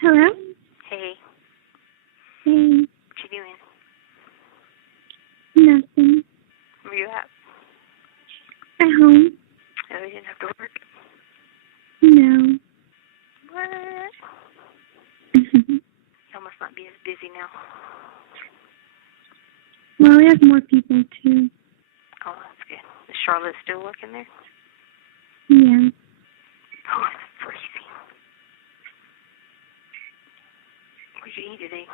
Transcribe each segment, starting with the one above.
Hello? Hey. Hey. What you doing? Nothing. Where you at? At home? Oh, you didn't have to work? No. What? Y'all must not be as busy now. Well, we have more people, too. Oh, that's good. Is Charlotte still working there? Yeah. Oh, it's freezing. What'd you eat today?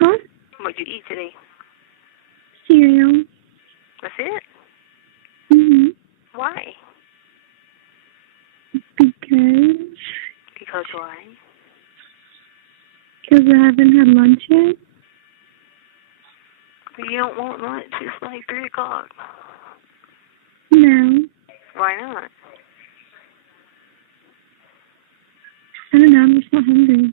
Huh? What'd you eat today? Cereal. That's it? Mm-hmm. Why? Because Why? I haven't had lunch yet. But you don't want lunch. It's like 3 o'clock. No. Why not? I don't know, I'm just not hungry.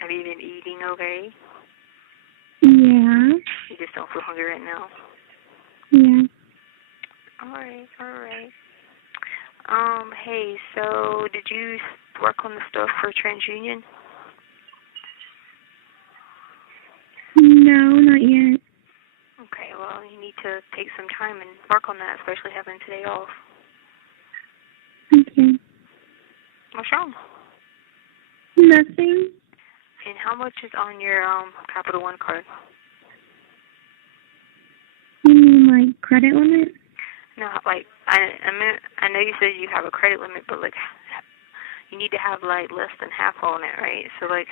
Have you been eating okay? Yeah. You just don't feel hungry right now? Yeah. Alright. Hey, so did you work on the stuff for TransUnion? No, not yet. Okay, well, you need to take some time and work on that, especially having today off. Okay. What's wrong? Nothing. And how much is on your Capital One card? You mean, like, credit limit? No, like, I know you said you have a credit limit, but, like, you need to have, like, less than half on it, right? So, like,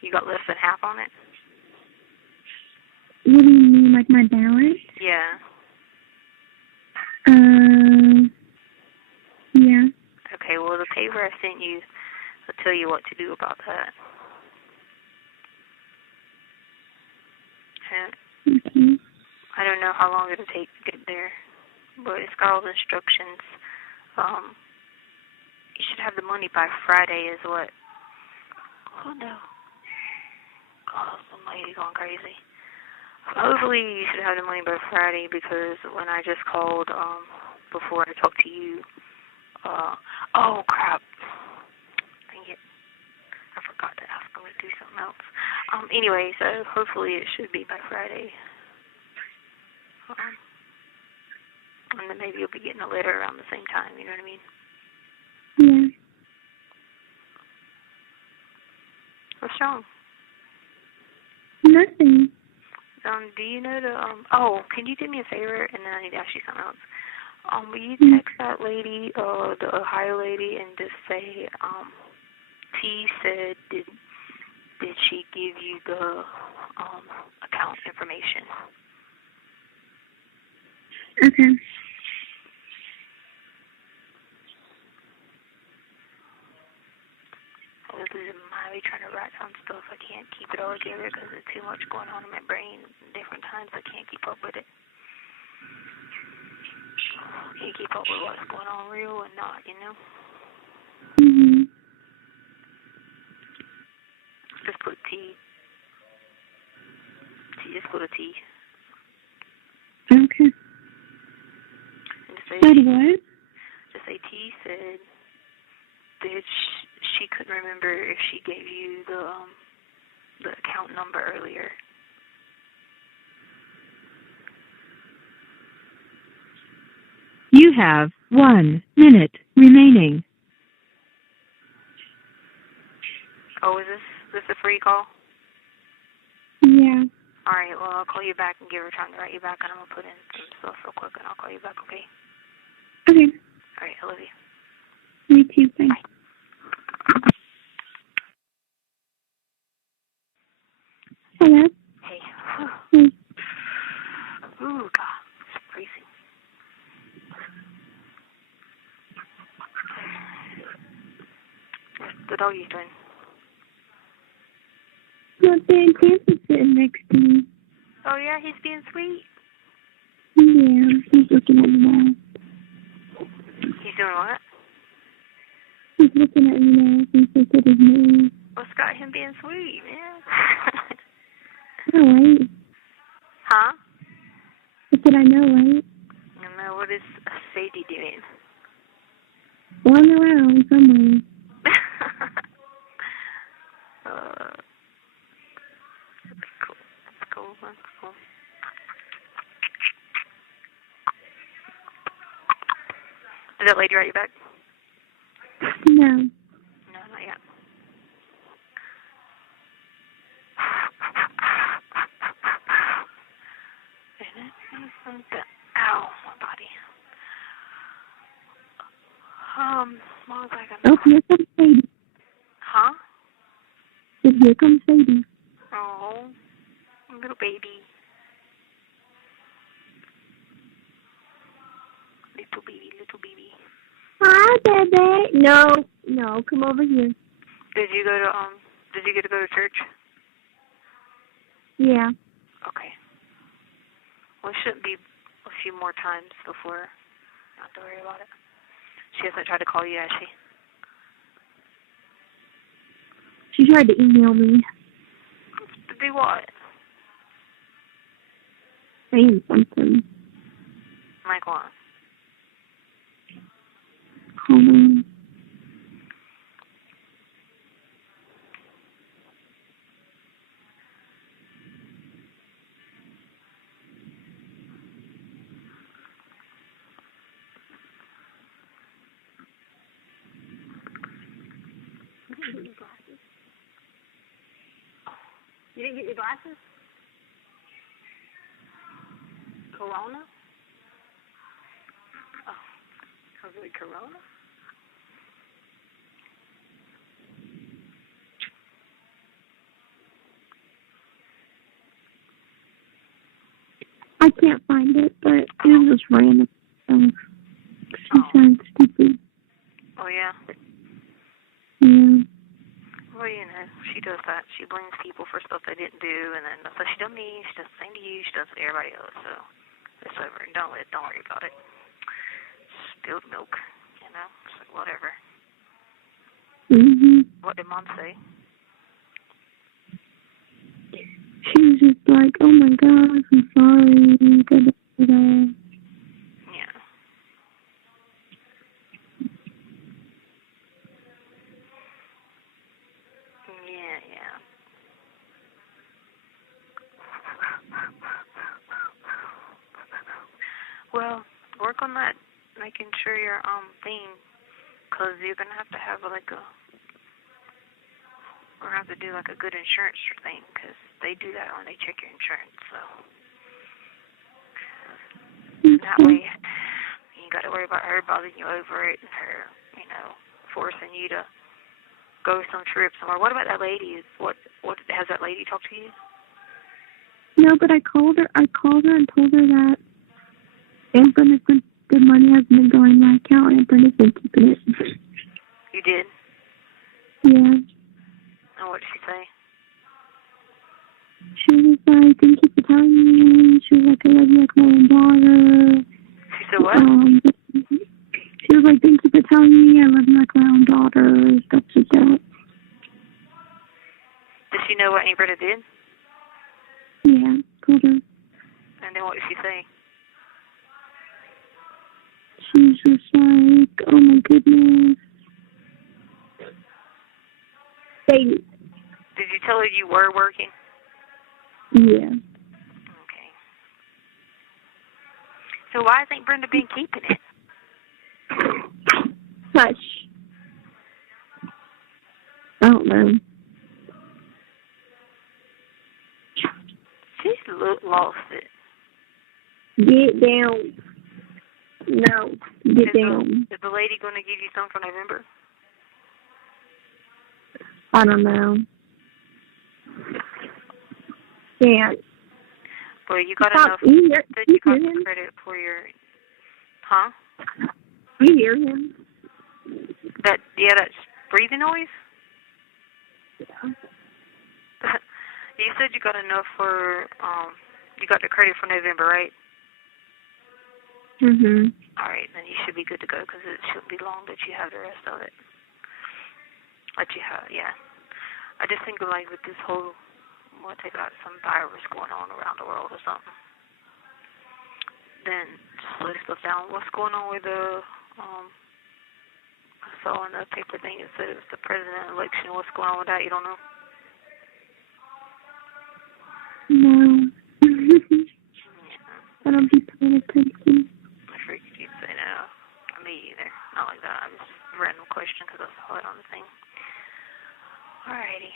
you got less than half on it? What do you mean, like my balance? Yeah. Yeah. Okay, well, the paper I sent you will tell you what to do about that. And Okay. I don't know how long it'll take to get there, but it's got all the instructions. You should have the money by Friday is what? Oh, no. Oh, some lady going crazy. Hopefully you should have the money by Friday because when I just called before I talked to you, oh, crap. Dang it. I forgot to ask them to do something else. Anyway, so hopefully it should be by Friday. And then maybe you'll be getting a letter around the same time, you know what I mean? Yeah. What's wrong? Nothing. Do you know the, can you do me a favor, and then I need to ask you something else. Will you text that lady, the Ohio lady, and just say, T said, did she give you the, account information? Okay. I was losing my mind trying to write down stuff. I can't keep it all together because there's too much going on in my brain. Different times I can't keep up with it. Can't keep up with what's going on real and not, you know? Mhm. Just put T. Just put a T. Okay. And just say, what? Just say T said that she couldn't remember if she gave you the account number earlier. You have 1 minute remaining. Oh, is this a free call? Yeah. All right, well, I'll call you back and give her time to write you back, and I'm going to put in some stuff real quick, and I'll call you back, okay? Okay. All right, I love you. Me too. Bye. Bye. Hello? Hey. Hey. Ooh, God, it's freezing. What's the doggy doing? Nothing. Grandpa's sitting next to me. Oh, yeah, he's being sweet. Yeah. He's looking at me now. He's doing what? He's looking at me now. He's looking at his nose. What's got him being sweet, man? Oh, right. Huh? That's what I know, right? And what does Sadie do? that lady write you back? No. No, not yet. Ow, my body. What was I gonna... Oh, here comes Sadie. Huh? Here comes Sadie. Oh, little baby. Little baby. Hi, baby. No, come over here. Did you get to go to church? Yeah. Okay. Well, it shouldn't be a few more times before not to worry about it. She hasn't tried to call you, has she? She tried to email me. To do what? Saying something. Like what? Hold on. You didn't get your glasses? Corona? Oh, was it Corona? I can't find it, but it was just random stuff. She sounds stupid. Oh, yeah? Yeah. Well, you know, she does that. She blames people for stuff they didn't do, and then that's what she done me. She does the same to you. She does it to everybody else. So it's over. Don't worry about it. Spilled milk, you know. It's like whatever. Mhm. What did Mom say? She was just like, "Oh my gosh, I'm sorry." Yeah. Yeah. Well, work on that, making sure your thing, because you're gonna have to have like a, or have to do like a good insurance thing, because they do that when they check your insurance. So that way, you ain't got to worry about her bothering you over it and her, you know, forcing you to go some trip somewhere. What about that lady? What has that lady talked to you? No, but I called her and told her that the money hasn't been going in my account, and Brenda's been keeping it. You did? Yeah. And what did she say? She was like, "Thank you for telling me." She was like, "I love you like my own daughter." She said what? She was like, "Thank you for telling me. I love you like my own daughter." Stuff like that. Did she know what Aunt Brenda did? Yeah, told her. And then what did she say? She's just like, "Oh my goodness." Did you tell her you were working? Yeah. Okay. So why has Aunt Brenda been keeping it? Hush. I don't know. She's lost it. Get down. No, get down. Is the lady going to give you some for November? I don't know. Yeah. Well, you got enough. You You got hear him? credit for your. Huh? You hear him? That's breathing noise? Yeah. You said you got enough for, you got the credit for November, right? Mhm. All right, then you should be good to go, because it shouldn't be long that you have the rest of it. That you have, yeah. I just think like with this whole, they got some virus going on around the world or something. Then just slow stuff down. What's going on with the, I saw in the paper thing it said it was the president election. What's going on with that? You don't know? No. Yeah. I don't be paying attention. I figured you'd say no. Me either. question because I saw it on the thing. Alrighty.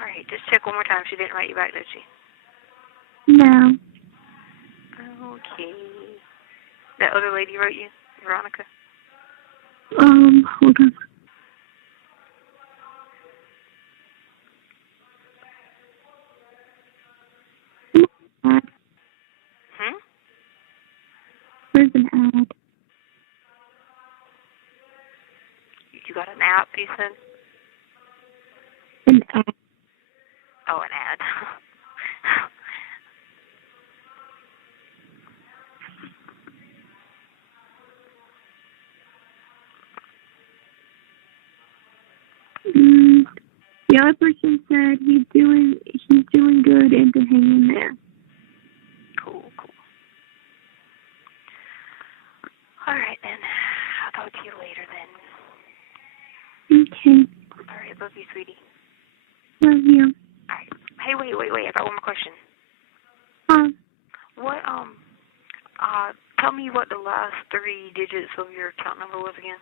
Alright, just check one more time. She didn't write you back, did she? No. Okay. That other lady wrote you? Veronica? Hold on. Ad. There's an ad. You got an app, you said? An ad. Oh, an ad. The other person said he's doing good and to hang in there. Cool. Alright then. I'll talk to you later then. Okay. Alright, love you, sweetie. Love you. Alright. Hey, wait. I got one more question. What, tell me what the last 3 digits of your account number was again.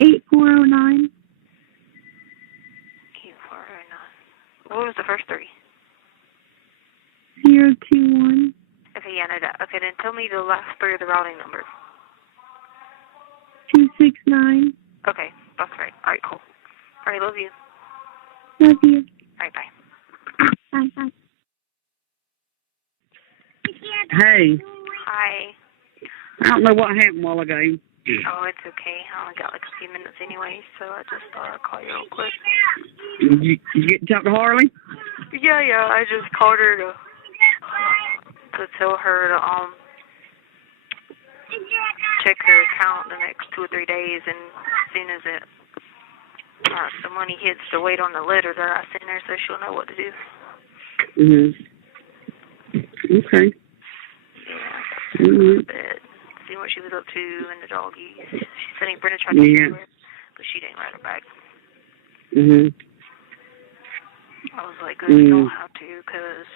8409. 8409. What was the first 3? 021. Okay, yeah, I know that. Okay, then tell me the last 3 of the routing number. 269. Okay, that's right. Alright, cool. Alright, love you. Love you. Alright, bye. Bye. Hey. Hi. I don't know what happened a while ago. Oh, it's okay. I only got like a few minutes anyway, so I just thought I'd call you real quick. You get to talk to Harley? Yeah, I just called her to tell her to check her account the next 2 or 3 days, and as soon as the money hits, to wait on the letter that I sent her so she'll know what to do. Okay. Yeah. But see what she was up to and the doggies. She said Brenda tried to get her, but she didn't write her back. I was like, good, you don't have to, because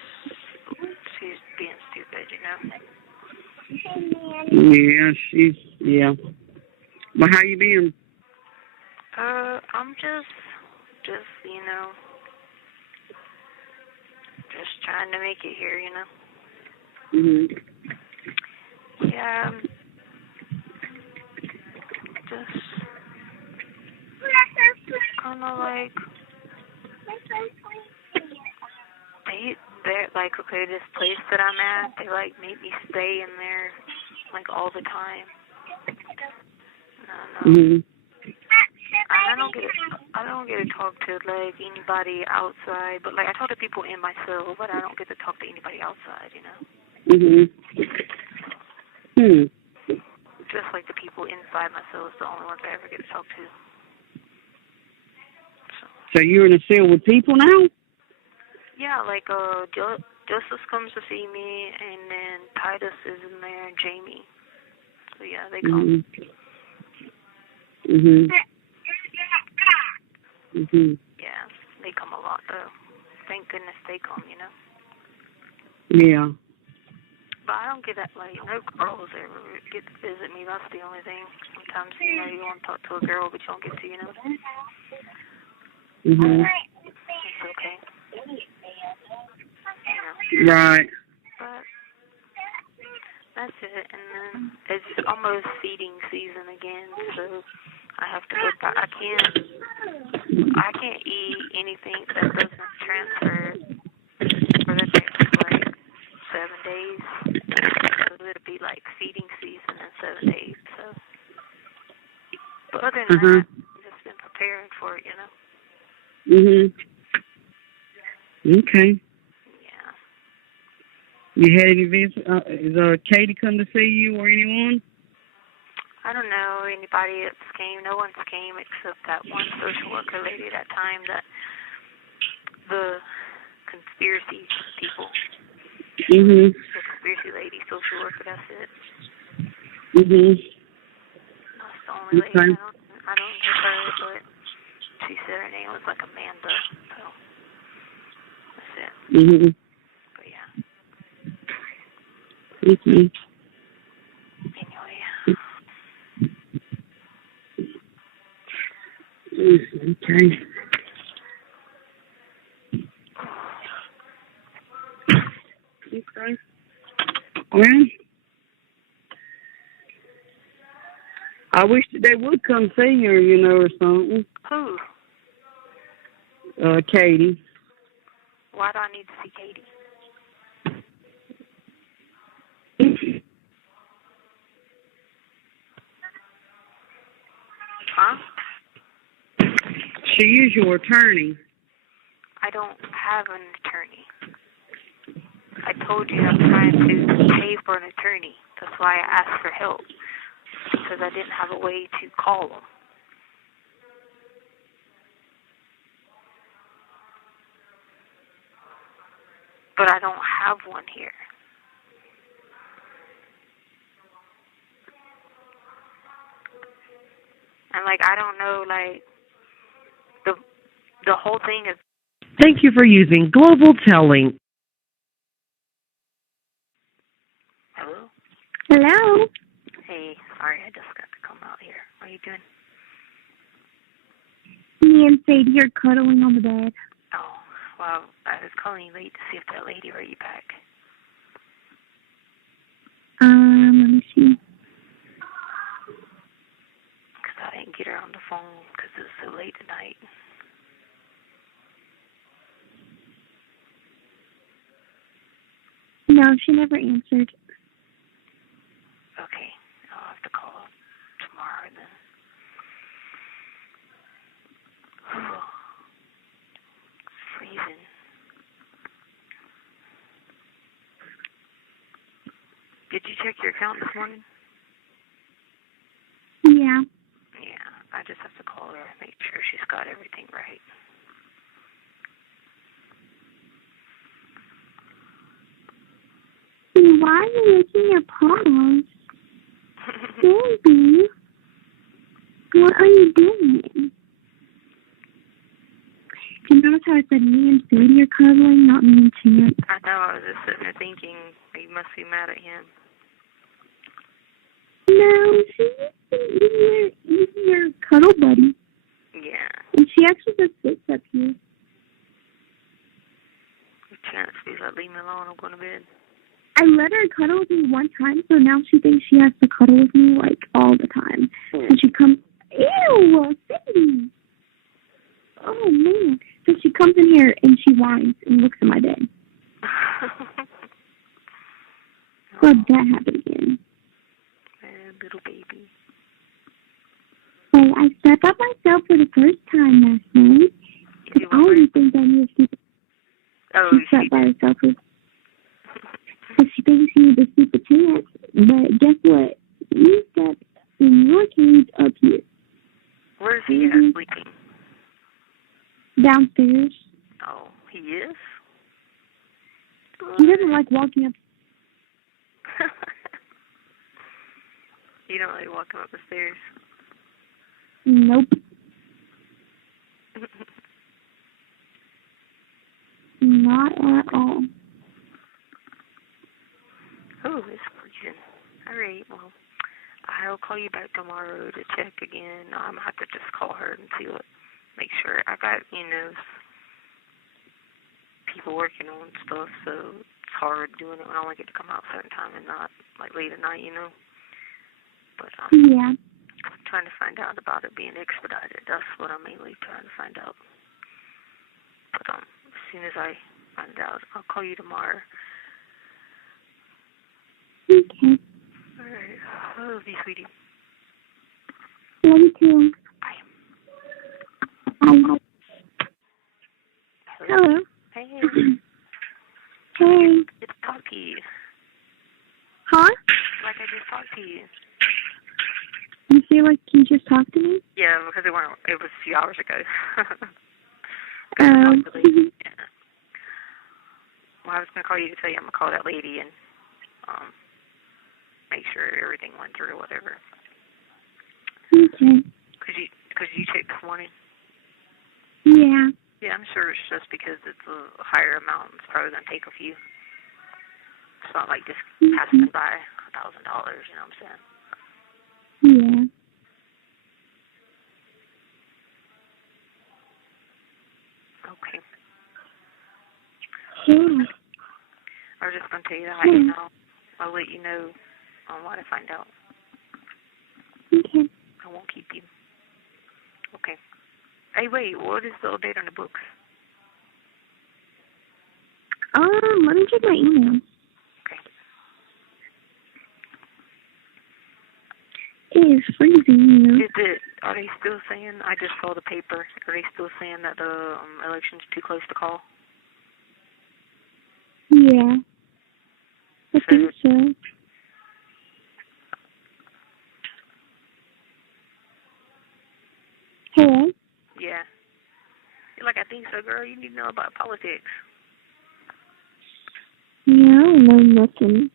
she's being stupid, you know? Yeah. Well, how you been? I'm just, you know, just trying to make it here, you know? Yeah, just kind of like, they're like, okay, this place that I'm at, they like make me stay in there like all the time. No. I don't get to talk to like anybody outside, but like I talk to people in my cell, but I don't get to talk to anybody outside, you know. Just like the people inside my cell is the only ones I ever get to talk to. So you're in a cell with people now? Yeah, like Justice comes to see me, and then Titus is in there, and Jamie. So yeah, they come. Yeah, they come a lot though. Thank goodness they come, you know. Yeah. But I don't get that, like, no girls ever get to visit me. That's the only thing. Sometimes, you know, you want to talk to a girl, but you don't get to, you know. It's okay. You know. Right. But that's it. And then it's almost feeding season again, so I have to go back. I can't eat anything that doesn't transfer for the next, like, 7 days. So it'll be like feeding season in 7 days. So, but other than that, I've just been preparing for it, you know. Okay. Yeah. You had any visits? Is Katie come to see you or anyone? I don't know anybody that's came. No one's came except that one social worker lady that time, that the conspiracy people. The conspiracy lady, social worker, that's it. That's the only lady I don't She said her name was like Amanda, so that's it. Mm-hmm. But yeah. Mm-hmm. Anyway. Okay. Okay. Well, I wish that they would come see her, you know, or something. Who? Katie. Why do I need to see Katie? Huh? She is your attorney. I don't have an attorney. I told you I'm trying to pay for an attorney. That's why I asked for help. Because I didn't have a way to call them. But I don't have one here. And, like, I don't know, like, the whole thing is... Thank you for using Global Telling. Hello? Hello? Hey, sorry, I just got to come out here. What are you doing? Me and Sadie are cuddling on the bed. Oh, well, I was calling you late to see if that lady wrote you back. Let me see. Because I didn't get her on the phone because it was so late tonight. No, she never answered. Okay, I'll have to call tomorrow then. It's freezing. Did you check your account this morning? Yeah. Yeah, I just have to call her and make sure she's got everything right. Why are you licking your paws? Baby, what are you doing? You notice how I said me and Sadie are cuddling, not me and Chance? I know, I was just sitting there thinking, you must be mad at him. No, she's your cuddle buddy. Yeah. And she actually just sits up here. Chance, please leave me alone, I'm going to bed. I let her cuddle with me one time, so now she thinks she has to cuddle with me, like, all the time. And she comes, ew, Sadie. Oh, man. So she comes in here and she whines and looks at my bed. Let that happen again. Little baby. Hey, I stepped up myself for the first time last night. Because I didn't think I knew if she stepped by herself. Because she thinks she needs a super chance. But guess what? You stepped in your cage up here. Where's he at sleeping? Downstairs. Oh, he is? He doesn't like walking up. You don't really walk him up the stairs? Nope. Not at all. Oh, it's freezing. All right, well, I'll call you back tomorrow to check again. I'm going to have to just call her and see what, make sure. I got, people working on stuff, so it's hard doing it when I only get to come out a certain time and not, like, late at night, But, yeah. I'm trying to find out about it being expedited. That's what I'm mainly trying to find out. But, as soon as I find out, I'll call you tomorrow. Okay. All right. I love you, sweetie. Love you too. Bye. Bye. Hello. Hey. Hey. It's talk to you. Huh? Like I just talked to you. You feel like you just talked to me? Yeah, because it was a few hours ago. Yeah. Well, I was going to call you to tell you I'm going to call that lady and make sure everything went through or whatever. Okay. Could you check this morning? I'm sure it's just because it's a higher amount. It's probably going to take a few. It's not like just passing it by $1,000, you know what I'm saying? Yeah. Okay. Yeah. I was just going to tell you that, you know. I'll let you know on what I find out. Okay. I won't keep you. Okay. Hey, wait, what is the update on the books? Let me check my email. Okay. It is freezing here. Are they still saying, I just saw the paper, are they still saying that the election's too close to call? Yeah. I think so. Hello? Yeah. You're like, I think so, girl. You need to know about politics. Yeah, I don't know nothing.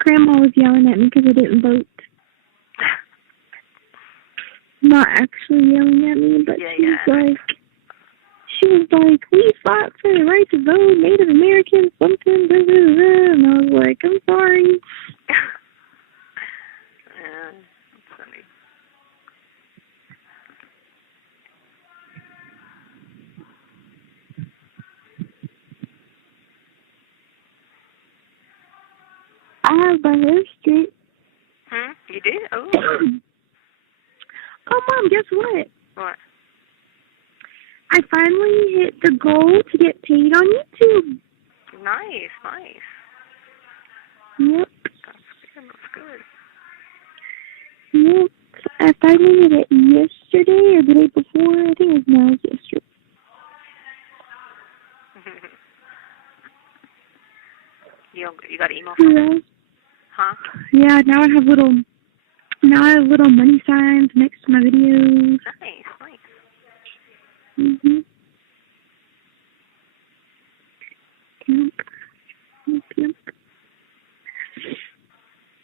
Grandma was yelling at me because I didn't vote. Not actually yelling at me, but she was like, we fought for the right to vote, Native Americans, something, blah, blah, blah. And I was like, I'm sorry. Yeah, that's funny. I have my hair straight. You did? Oh. Oh, Mom, guess what? What? I finally hit the goal to get paid on YouTube. Nice, nice. Yep. That's good. Yep. I finally hit it yesterday or the day before. I think it was yesterday. You got an email from them? Huh? Yeah, now I have little money signs next to my videos. Nice, nice. Mhm. Yep. Yep.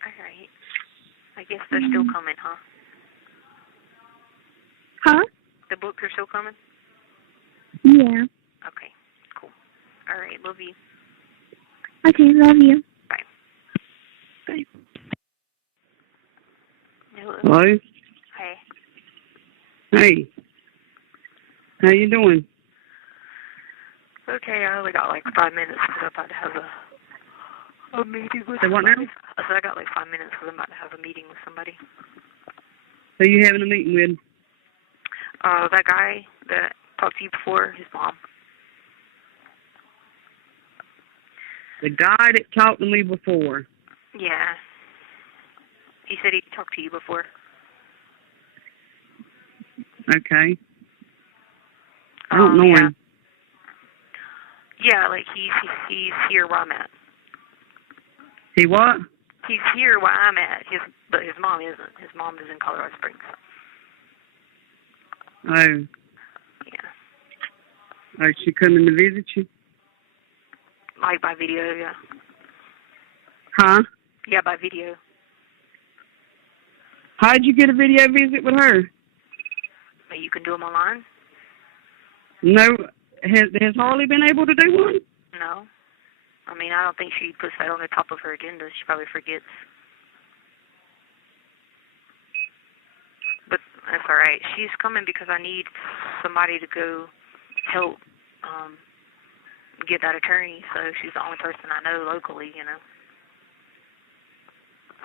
Alright. I guess they're still coming, huh? Huh? The books are still coming? Yeah. Okay, cool. Alright, love you. Okay, love you. Bye. Bye. Hello? Hey. Hey. How you doing? Okay, I only got like 5 minutes because I'm about to have a meeting with Say what now? somebody. I said I got like 5 minutes because I'm about to have a meeting with somebody. Who you having a meeting with? That guy that talked to you before, his mom. The guy that talked to me before. Yeah. He said he talked to you before. Okay. I don't know him. Yeah, like he's here where I'm at. He what? He's here where I'm at. But his mom isn't. His mom is in Colorado Springs. Oh. Yeah. Oh, she coming to visit you? Like by video, yeah. Huh? Yeah, by video. How'd you get a video visit with her? But you can do them online? No. Has Harley been able to do one? No. I mean, I don't think she puts that on the top of her agenda. She probably forgets. But that's all right. She's coming because I need somebody to go help get that attorney. So she's the only person I know locally, you know.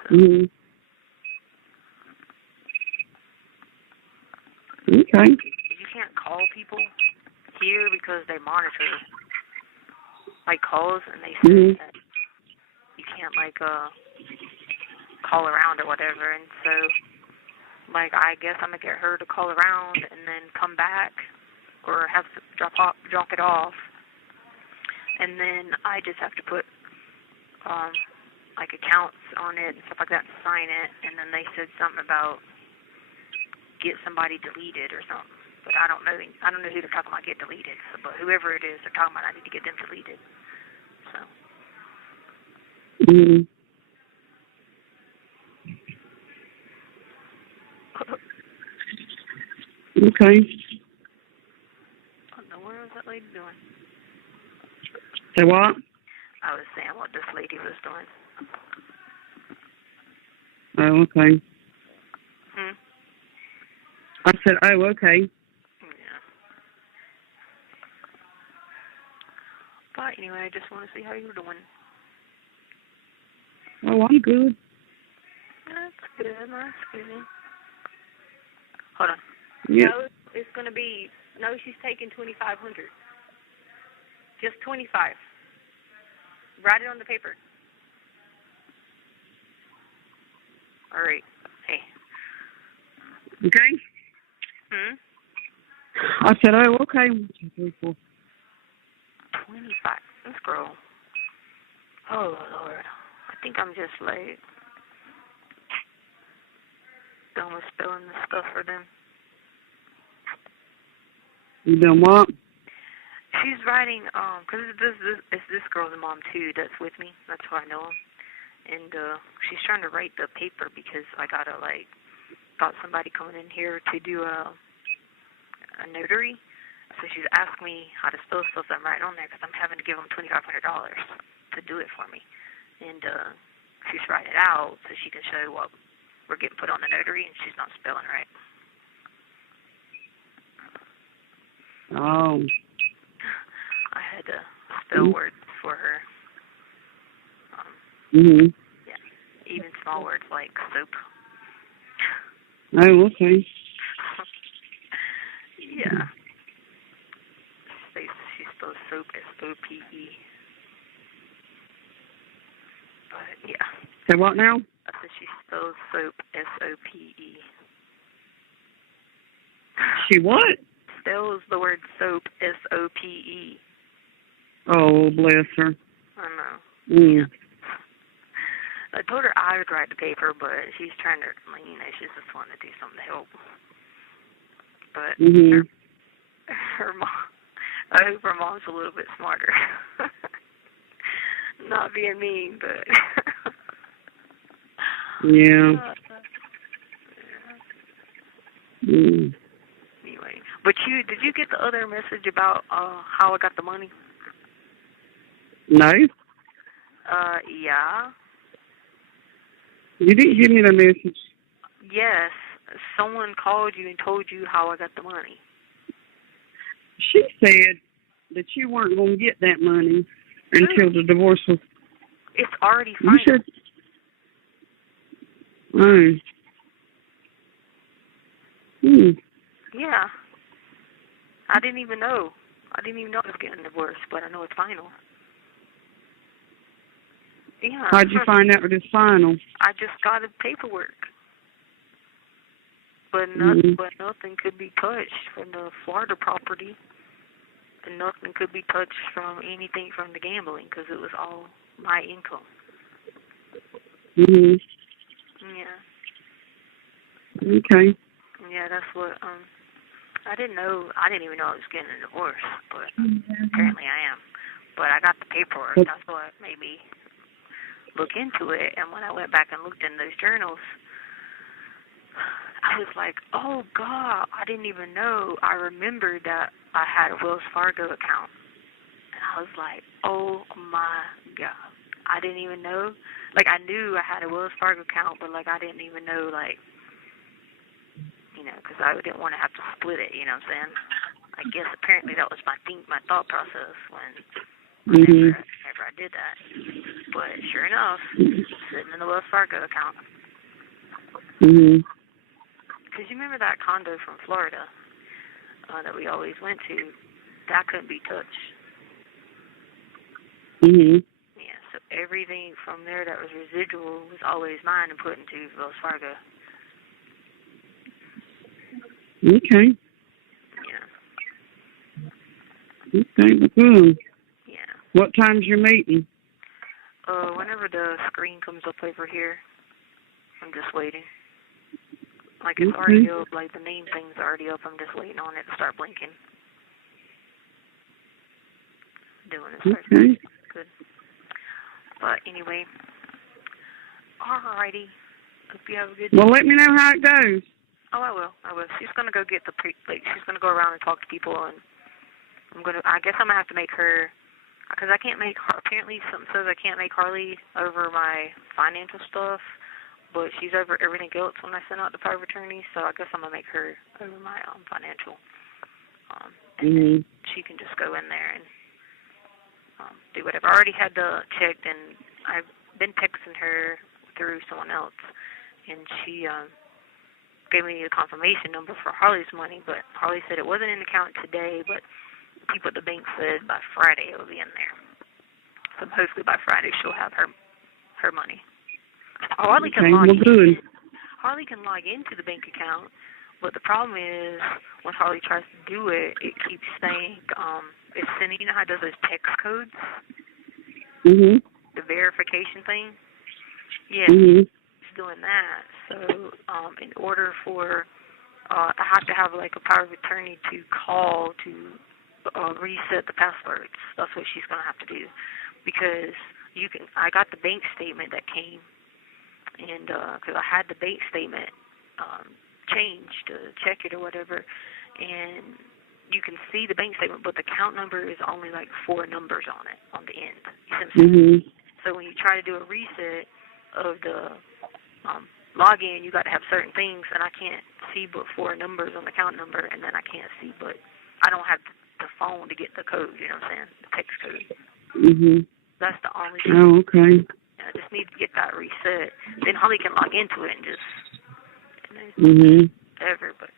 So. Mm-hmm. Okay. You can't call people here because they monitor like calls, and they say that you can't like call around or whatever. And so like I guess I'm gonna get her to call around and then come back, or have to drop it off, and then I just have to put like accounts on it and stuff like that and sign it. And then they said something about get somebody deleted or something. But I don't know who they're talking about get deleted. So, but whoever it is they're talking about, I need to get them deleted. So. Okay. What in the world was that lady doing? Say what? I was saying what this lady was doing. Oh, okay. I said, oh, okay. Yeah. But anyway, I just want to see how you're doing. Oh, I'm good. That's good. That's good. Hold on. Yeah. No, it's going to be, no, she's taking $2,500. Just 25. Write it on the paper. All right. Hey. Okay? I said, oh, okay. 1, 2, 3, 4. 25. This girl. Oh, Lord. I think I'm just like done with spelling the stuff for them. You done what? She's writing, because it's this girl's mom, too, that's with me. That's who I know him. And she's trying to write the paper because I got to, got somebody coming in here to do a notary. So she's asked me how to spell stuff that I'm writing on there because I'm having to give them $2,500 to do it for me. And she's writing it out so she can show what we're getting put on the notary, and she's not spelling right. Oh. I had to spell words for her. Yeah, even small words like soap. Oh, okay. Yeah. She spells soap, S-O-P-E. But, yeah. Say what now? I said she spells soap, S-O-P-E. She what? Spells the word soap, S-O-P-E. Oh, bless her. I know. Yeah. I told her I would write the paper, but she's trying to, she's just wanting to do something to help. But her mom, I hope her mom's a little bit smarter. Not being mean, but... Yeah. Anyway, but did you get the other message about how I got the money? No. Yeah. You didn't give me the message. Yes. Someone called you and told you how I got the money. She said that you weren't going to get that money until the divorce was... It's already final. You said... Oh. Yeah. I didn't even know. I was getting divorced, but I know it's final. Yeah. How'd you find out it was final? I just got the paperwork. But nothing could be touched from the Florida property. And nothing could be touched from anything from the gambling because it was all my income. Yeah. Okay. Yeah, that's what, I didn't even know I was getting a divorce, but apparently I am. But I got the paperwork. That's what made me look into it. And when I went back and looked in those journals, I was like, oh, God, I didn't even know. I remembered that I had a Wells Fargo account. And I was like, oh, my God. I didn't even know. I knew I had a Wells Fargo account, but, I didn't even know, because I didn't want to have to split it, you know what I'm saying? I guess apparently that was my thought process whenever I did that. But sure enough, sitting in the Wells Fargo account. Because you remember that condo from Florida that we always went to? That couldn't be touched. Yeah, so everything from there that was residual was always mine and put into Wells Fargo. Okay. Yeah. Okay, good. Yeah. What time's your meeting? Whenever the screen comes up over here, I'm just waiting. It's already up, the name thing's already up. I'm just waiting on it to start blinking. Doing this first. Okay. Good. But anyway, alrighty. Hope you have a good day. Well, let me know how it goes. Oh, I will. She's gonna go get she's gonna go around and talk to people, and I guess I'm gonna have to make her, because I can't make, apparently something says I can't make Harley over my financial stuff, but she's over everything else when I send out the power of attorney, so I guess I'm gonna make her over my financial. And then she can just go in there and do whatever. I already had checked, and I've been texting her through someone else, and she gave me a confirmation number for Harley's money, but Harley said it wasn't in the account today, but people at the bank said by Friday it will be in there. So hopefully by Friday she'll have her money. Harley can log in. Harley can log into the bank account, but the problem is when Harley tries to do it, it keeps saying it's sending. You know how it does those text codes? Mhm. The verification thing. Yeah. Mhm. It's doing that. So in order for I have to have like a power of attorney to call to reset the passwords. That's what she's gonna have to do, because I got the bank statement that came, and because I had the bank statement changed to check it or whatever, and you can see the bank statement, but the account number is only like 4 numbers on it on the end. Mhm. So when you try to do a reset of the login, you got to have certain things, and I can't see but 4 numbers on the account number, and then I can't see, but I don't have the phone to get the code. You know what I'm saying? The text code. Mhm. That's the only thing. Oh, okay. I just need to get that reset. Then Holly can log into it and just whatever. But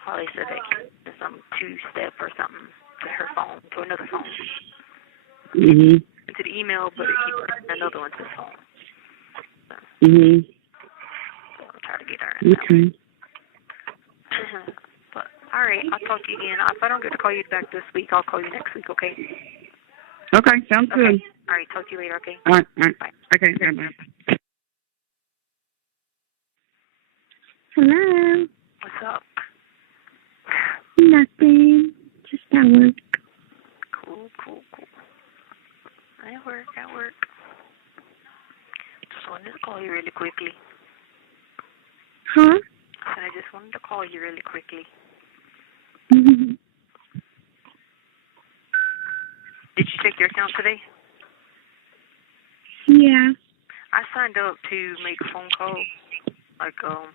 Holly said that there's some 2-step or something to her phone, to another phone. Mhm. To the email, but it keeps another one to the phone. So, so I'll try to get her in. Okay. But all right, I'll talk to you again. If I don't get to call you back this week, I'll call you next week. Okay? Okay. Sounds good. All right. Talk to you later. Okay. All right. All right. Bye. Okay. Bye. Hello. What's up? Nothing. Just at work. Cool. At work. Just wanted to call you really quickly. Huh? I just wanted to call you really quickly. Mhm. Did you check your account today? Yeah. I signed up to make a phone call, like, so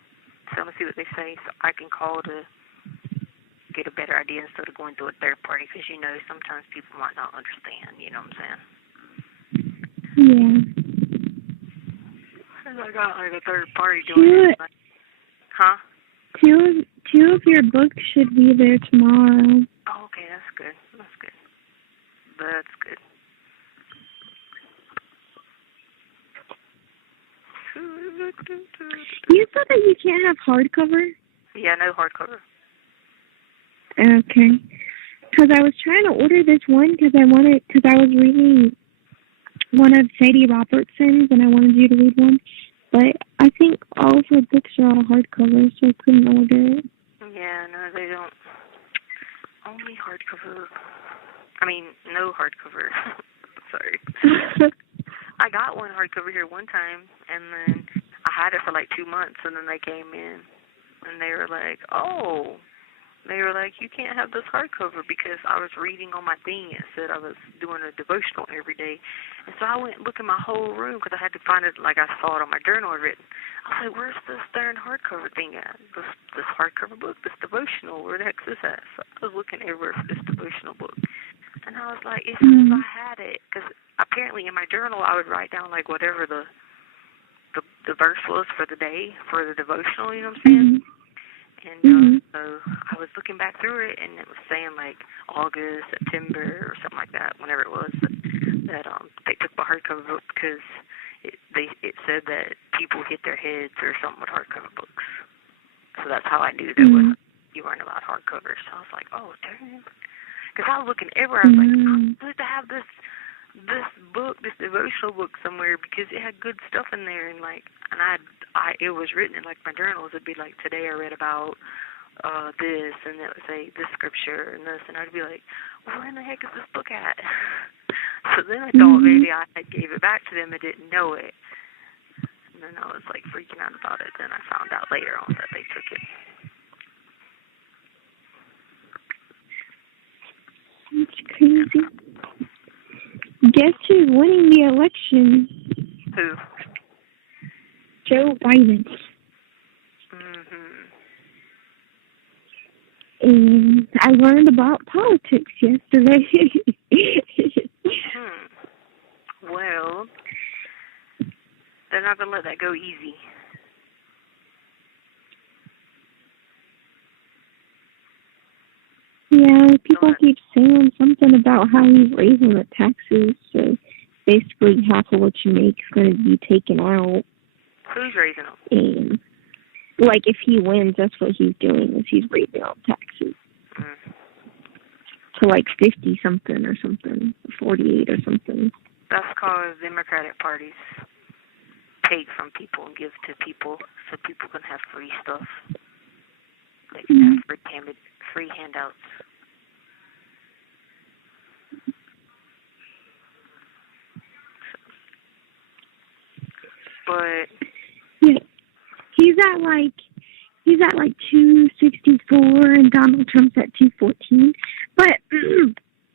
I'm going to see what they say, so I can call to get a better idea instead of going through a third party, because, sometimes people might not understand, you know what I'm saying? Yeah. And I got, like, a third party doing it. Huh? Two of your books should be there tomorrow. Oh, okay, that's good. That's good. You said that you can't have hardcover? Yeah, no hardcover. Okay. Because I was trying to order this one because I was reading one of Sadie Robertson's and I wanted you to read one. But I think all of her books are all hardcover, so I couldn't order it. Yeah, no, they don't. Only hardcover. I mean, no hardcover. Sorry. I got one hardcover here one time, and then I had it for like 2 months, and then they came in, and they were like, you can't have this hardcover, because I was reading on my thing. It said I was doing a devotional every day. And so I went and looked in my whole room, because I had to find it, like I saw it on my journal written. I was like, where's this darn hardcover thing at? This hardcover book, this devotional, where the heck is this at? So I was looking everywhere for this devotional book. And I was like, it says I had it, because apparently in my journal I would write down, like, whatever the verse was for the day, for the devotional, you know what I'm saying? And so I was looking back through it, and it was saying, like, August, September, or something like that, whenever it was, that they took my hardcover book because it said that people hit their heads or something with hardcover books. So that's how I knew that you weren't allowed hardcovers. So I was like, oh, damn. Because I was looking everywhere. I was like, I'm supposed to have this book, this devotional book somewhere, because it had good stuff in there, and it was written in like my journals. It'd be like, today I read about this, and it would say this scripture and this, and I'd be like, well, where in the heck is this book at? So then I thought maybe I gave it back to them and didn't know it. And then I was, like, freaking out about it. Then I found out later on that they took it. That's crazy. Guess who's winning the election? Who? Joe Biden. Mm-hmm. And I learned about politics yesterday. Well, they're not going to let that go easy. Yeah, people keep saying something about how he's raising the taxes, so basically half of what you make is going to be taken out. Who's raising them? And, like, if he wins, that's what he's doing, is he's raising all taxes. To, like, 50-something or something, 48 or something. That's because Democratic parties take from people and give to people so people can have free stuff. They can have free handouts. But yeah, he's at like 264 and Donald Trump's at 214. But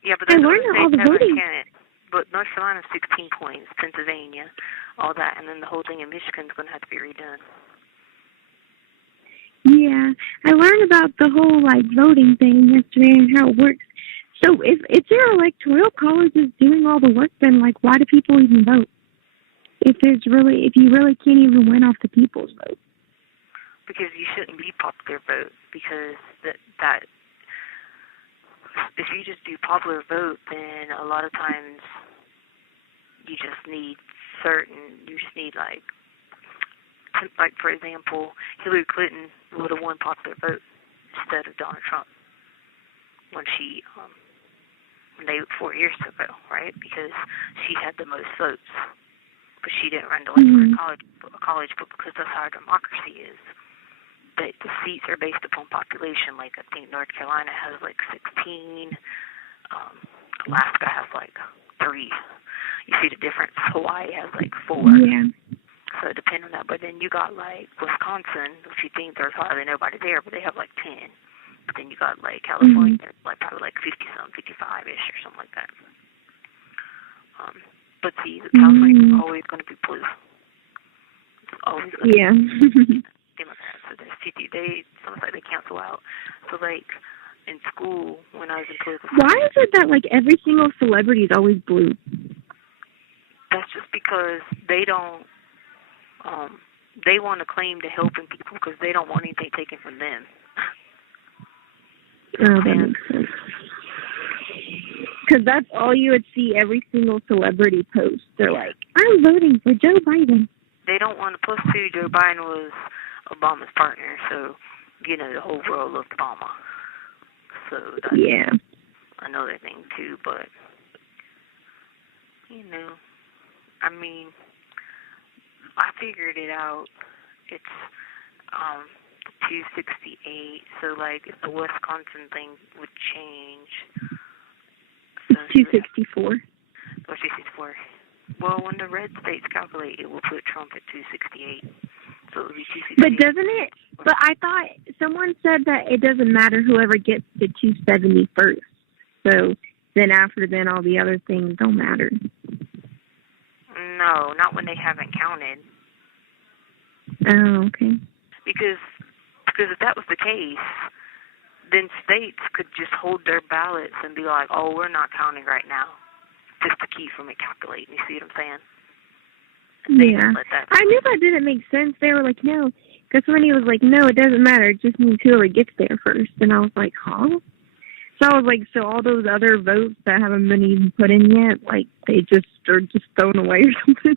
yeah, but I learned all the voting. But North Carolina's 16 points, Pennsylvania, all that, and then the whole thing in Michigan's going to have to be redone. Yeah, I learned about the whole, like, voting thing yesterday and how it works. So if your electoral college is doing all the work, then, like, why do people even vote? If you really can't even win off the people's vote. Because you shouldn't be popular vote, because that if you just do popular vote, then a lot of times you just need like for example, Hillary Clinton would have won popular vote instead of Donald Trump when they 4 years ago, right? Because she had the most votes, but she didn't run to college, but because that's how our democracy is. The seats are based upon population. Like, I think North Carolina has, like, 16. Alaska has, like, 3. You see the difference? Hawaii has, like, 4. Yeah. So depending on that. But then you got, like, Wisconsin, which you think there's hardly nobody there, but they have, like, 10. But then you got, like, California, like, probably, like, 50-something, 55-ish or something like that. But see, California is always going to be blue. It's always going to be Democrats, so there's 50. It's almost like they cancel out. So, like, in school, when I was in political science... Why is it that, like, every single celebrity is always blue? That's just because they don't... they want to claim to helping people because they don't want anything taken from them. Oh, that makes sense. Because that's all you would see every single celebrity post. They're like, I'm voting for Joe Biden. They don't want to... Plus, too, Joe Biden was Obama's partner, so, you know, the whole world loved Obama. So that's another thing, too, but, you know, I mean, I figured it out. It's 268, so, like, if the Wisconsin thing would change... So 264. Or 264. Well, when the red states calculate, it will put Trump at 268. So it would be 268. But doesn't it? But I thought someone said that it doesn't matter whoever gets to 270 first. So then after then all the other things don't matter. No, not when they haven't counted. Oh, okay. Because if that was the case, then states could just hold their ballots and be like, oh, we're not counting right now, just to keep from it calculating. You see what I'm saying? I knew that didn't make sense. They were like, no. Because when he was like, no, it doesn't matter. It just means whoever gets there first. And I was like, huh? So I was like, so all those other votes that haven't been even put in yet, like, they just are just thrown away or something?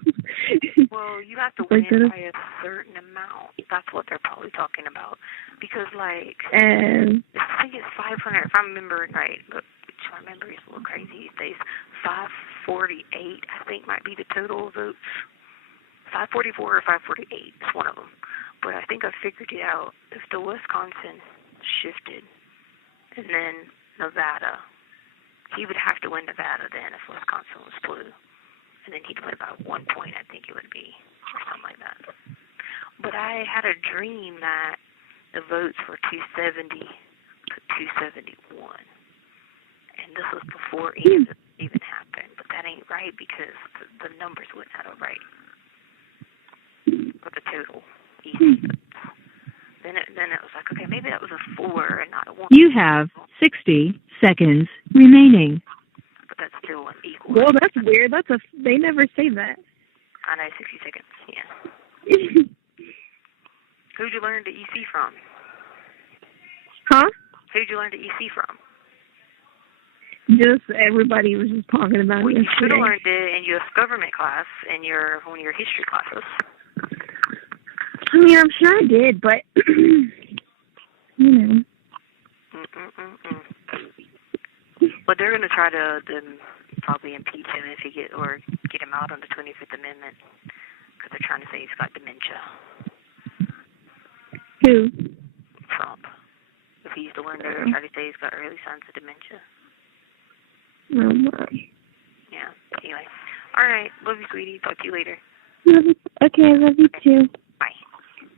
Well, you have to win by a certain amount. That's what they're probably talking about. Because, like, I think it's 500, if I'm remembering right, but my memory is a little crazy these days. 548, I think, might be the total votes. 544 or 548 is one of them. But I think I figured it out. If the Wisconsin shifted, and then Nevada, he would have to win Nevada then if Wisconsin was blue. And then he'd win about 1 point, I think it would be. or something like that. But I had a dream that the votes were 270 to 271. And this was before any of this even happened. But that ain't right because the numbers wouldn't add up right. For the total. Easy. Then it was like, okay, maybe that was a 4 and not a 1. You have 60 seconds remaining. But that's still an equal. Well, that's weird. They never say that. I know, 60 seconds, yeah. Who'd you learn the EC from? Huh? Who'd you learn the EC from? Just everybody was just talking about it. You should have learned it in your government class, in one of your history classes. I mean, I'm sure I did, but, you know. But they're going to try to probably impeach him or get him out on the 25th Amendment because they're trying to say he's got dementia. Who? Trump. If he's the one, they're trying to say he's got early signs of dementia. Oh, my. Yeah. Anyway. All right. Love you, sweetie. Talk to you later. Okay, I love you too. Bye.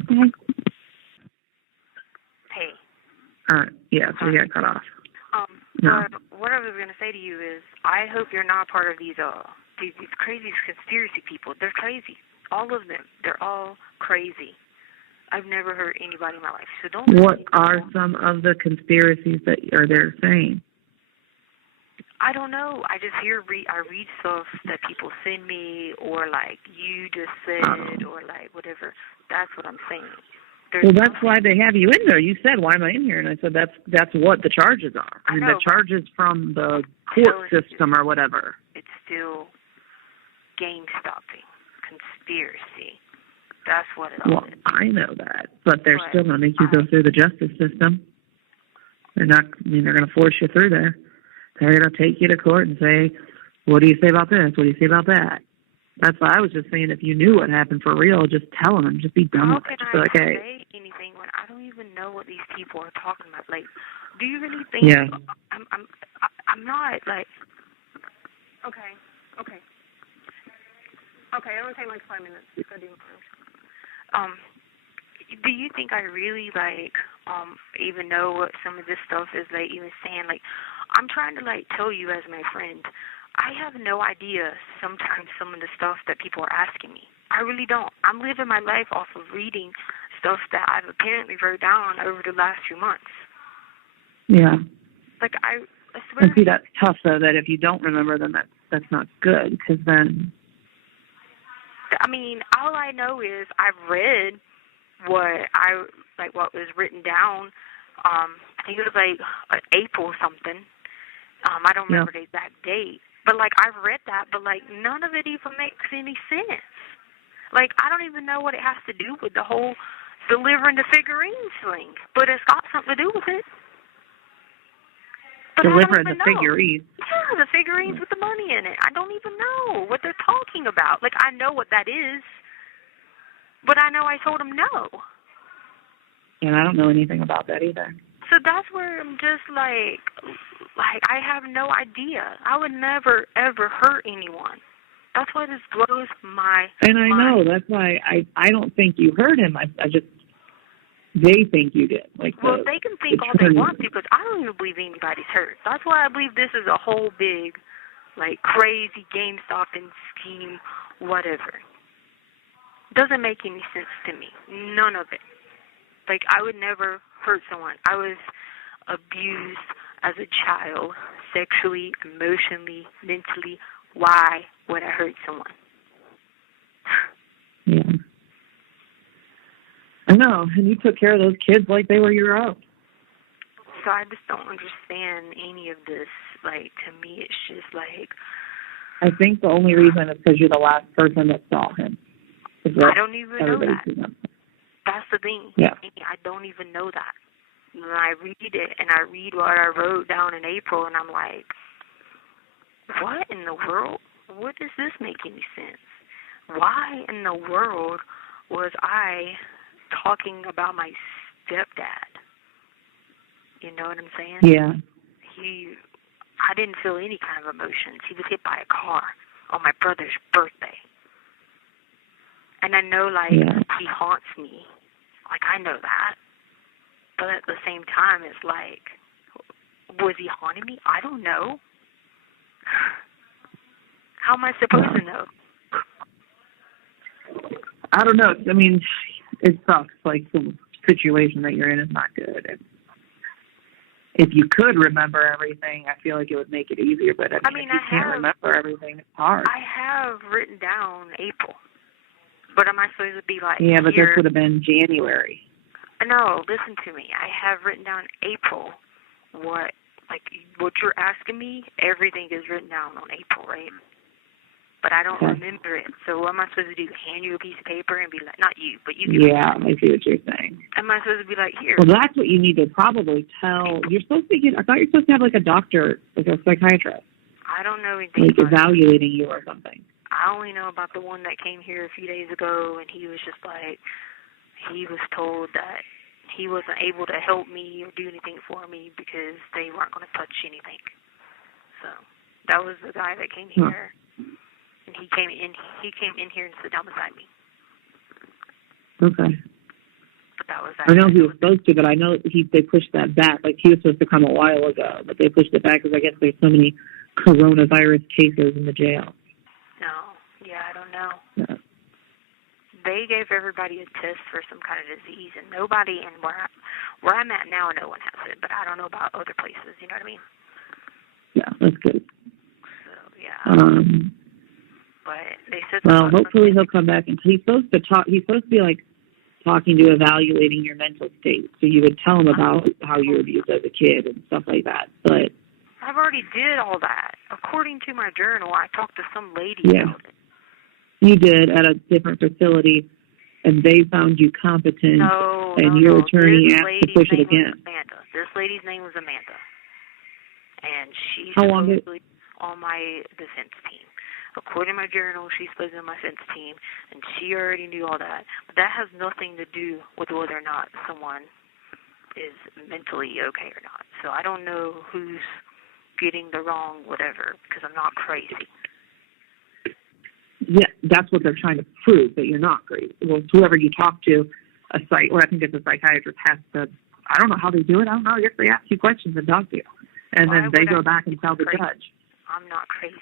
Bye. Hey. Yeah, so we got cut off. No. What I was going to say to you is, I hope you're not part of these crazy conspiracy people. They're crazy. All of them. They're all crazy. I've never heard anybody in my life. So don't. What are some of the conspiracies that they're saying? I don't know. I just I read stuff that people send me, or like you just said, or like whatever. That's what I'm saying. Well, that's why they have you in there. You said, "Why am I in here?" And I said, "That's what the charges are. I mean, the charges from the court system or whatever." It's still game stopping, conspiracy. That's what it all is. I know that, but they're still going to make you go through the justice system. They're not. I mean, they're going to force you through there. They're going to take you to court and say, "What do you say about this? What do you say about that?" That's why I was just saying, if you knew what happened for real, just tell them and just be done with it. Just be like, hey. Say anything when I don't even know what these people are talking about? Like, do you really think? Yeah. I'm not like. Okay. It only take like 5 minutes to go do my do you think I really even know what some of this stuff is they even saying? Like, I'm trying to tell you as my friend, I have no idea sometimes some of the stuff that people are asking me. I really don't. I'm living my life off of reading stuff that I've apparently wrote down over the last few months. Yeah. Like, I swear. And see, that's tough though. That if you don't remember, then that's not good. Because then. I mean, all I know is I've read what was written down. I think it was April something. I don't remember the exact date. But I've read that, but none of it even makes any sense. I don't even know what it has to do with the whole delivering the figurines thing. But it's got something to do with it. But delivering the figurines. Yeah, the figurines with the money in it. I don't even know what they're talking about. I know what that is, but I know I told them no. And I don't know anything about that either. So that's where I'm just I have no idea. I would never, ever hurt anyone. That's why this blows my And I mind. know. That's why I don't think you hurt him. They think you did. They can think all they want to, because I don't even believe anybody's hurt. That's why I believe this is a whole big, crazy game-stopping scheme, whatever. Doesn't make any sense to me. None of it. I would never hurt someone. I was abused as a child, sexually, emotionally, mentally. Why would I hurt someone? Yeah. I know, and you took care of those kids like they were your own. So I just don't understand any of this. To me, it's just I think the only reason is because you're the last person that saw him. I don't even know that. That's the thing. Yeah. I don't even know that. When I read it, and I read what I wrote down in April, and I'm like, what in the world? What does this make any sense? Why in the world was I talking about my stepdad? You know what I'm saying? Yeah. I didn't feel any kind of emotions. He was hit by a car on my brother's birthday. And I know, like, he haunts me. Like, I know that. But at the same time, it's like, was he haunting me? I don't know. How am I supposed to know? I don't know. I mean, it sucks. Like, the situation that you're in is not good. And if you could remember everything, I feel like it would make it easier. But I mean if you can't remember everything, it's hard. I have written down April. But am I supposed to be like, yeah, but this would have been January. No, listen to me. I have written down April. What you're asking me, everything is written down on April, right? But I don't remember it. So what am I supposed to do? Hand you a piece of paper and be like, not you, but you. Yeah, I see what you're saying. Am I supposed to be like, here? Well, that's what you need to probably tell. You're supposed to I thought you're supposed to have like a doctor, like a psychiatrist. I don't know anything. Like evaluating you or something. I only know about the one that came here a few days ago, and he was just like, he was told that he wasn't able to help me or do anything for me because they weren't going to touch anything. So that was the guy that came here. And he came in here and sat down beside me. Okay. But that was I know he was supposed to, but I know they pushed that back. Like, he was supposed to come a while ago, but they pushed it back because I guess there's so many coronavirus cases in the jail. No. Yeah, I don't know. Yeah. They gave everybody a test for some kind of disease, and nobody in where I'm at now, no one has it. But I don't know about other places. You know what I mean? Yeah, that's good. So yeah. But they said. Well, hopefully he'll come back, and he's supposed to talk. He's supposed to be like talking to, evaluating your mental state. So you would tell him about how you were abused as a kid and stuff like that. But I've already did all that. According to my journal, I talked to some lady about it. You did at a different facility, and they found you competent, and your attorney asked to push it again. This lady's name was Amanda, and she's supposedly on my defense team. According to my journal, she's supposed to be on my defense team, and she already knew all that. But that has nothing to do with whether or not someone is mentally okay or not. So I don't know who's getting the wrong whatever, because I'm not crazy. Yeah, that's what they're trying to prove, that you're not crazy. Well, whoever you talk to, I think it's a psychiatrist, has to, I don't know how they do it. I don't know. I guess they ask you questions and talk to you. And then they go back and tell the judge. I'm not crazy.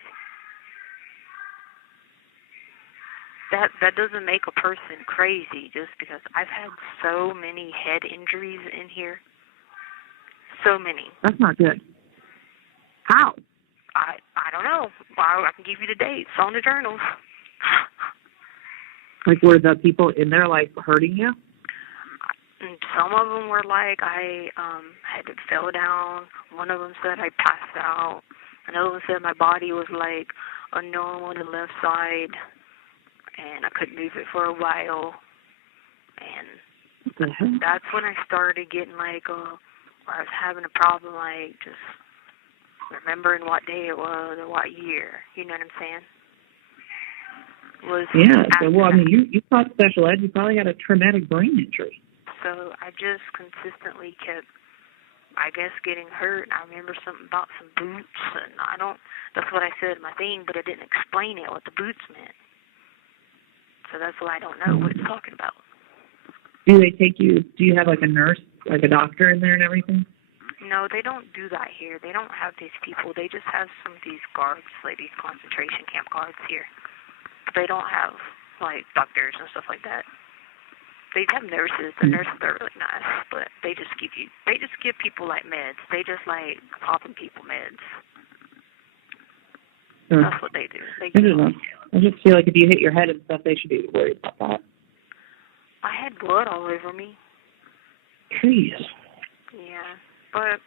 That doesn't make a person crazy just because I've had so many head injuries in here. So many. That's not good. How? I don't know. I can give you the dates on the journals. Like, were the people in there, like, hurting you? And some of them were like, I had to fell down. One of them said I passed out. Another one said my body was, like, unknown on the left side, and I couldn't move it for a while. And that's when I started getting, like, where I was having a problem, like, just remembering what day it was or what year. You know what I'm saying? Well, I mean, you taught special ed. You probably had a traumatic brain injury. So I just consistently kept, I guess, getting hurt. I remember something about some boots, and that's what I said in my thing, but I didn't explain it, what the boots meant. So that's why I don't know what it's talking about. Do you have, like, a nurse, like a doctor in there and everything? No, they don't do that here. They don't have these people. They just have some of these guards, like these concentration camp guards here. But they don't have, like, doctors and stuff like that. They have nurses. The nurses are really nice, but they just give people, like, meds. They just, like, popping people meds. Sure. That's what they do. I just feel like if you hit your head and stuff, they should be worried about that. I had blood all over me. Jeez. Yeah, but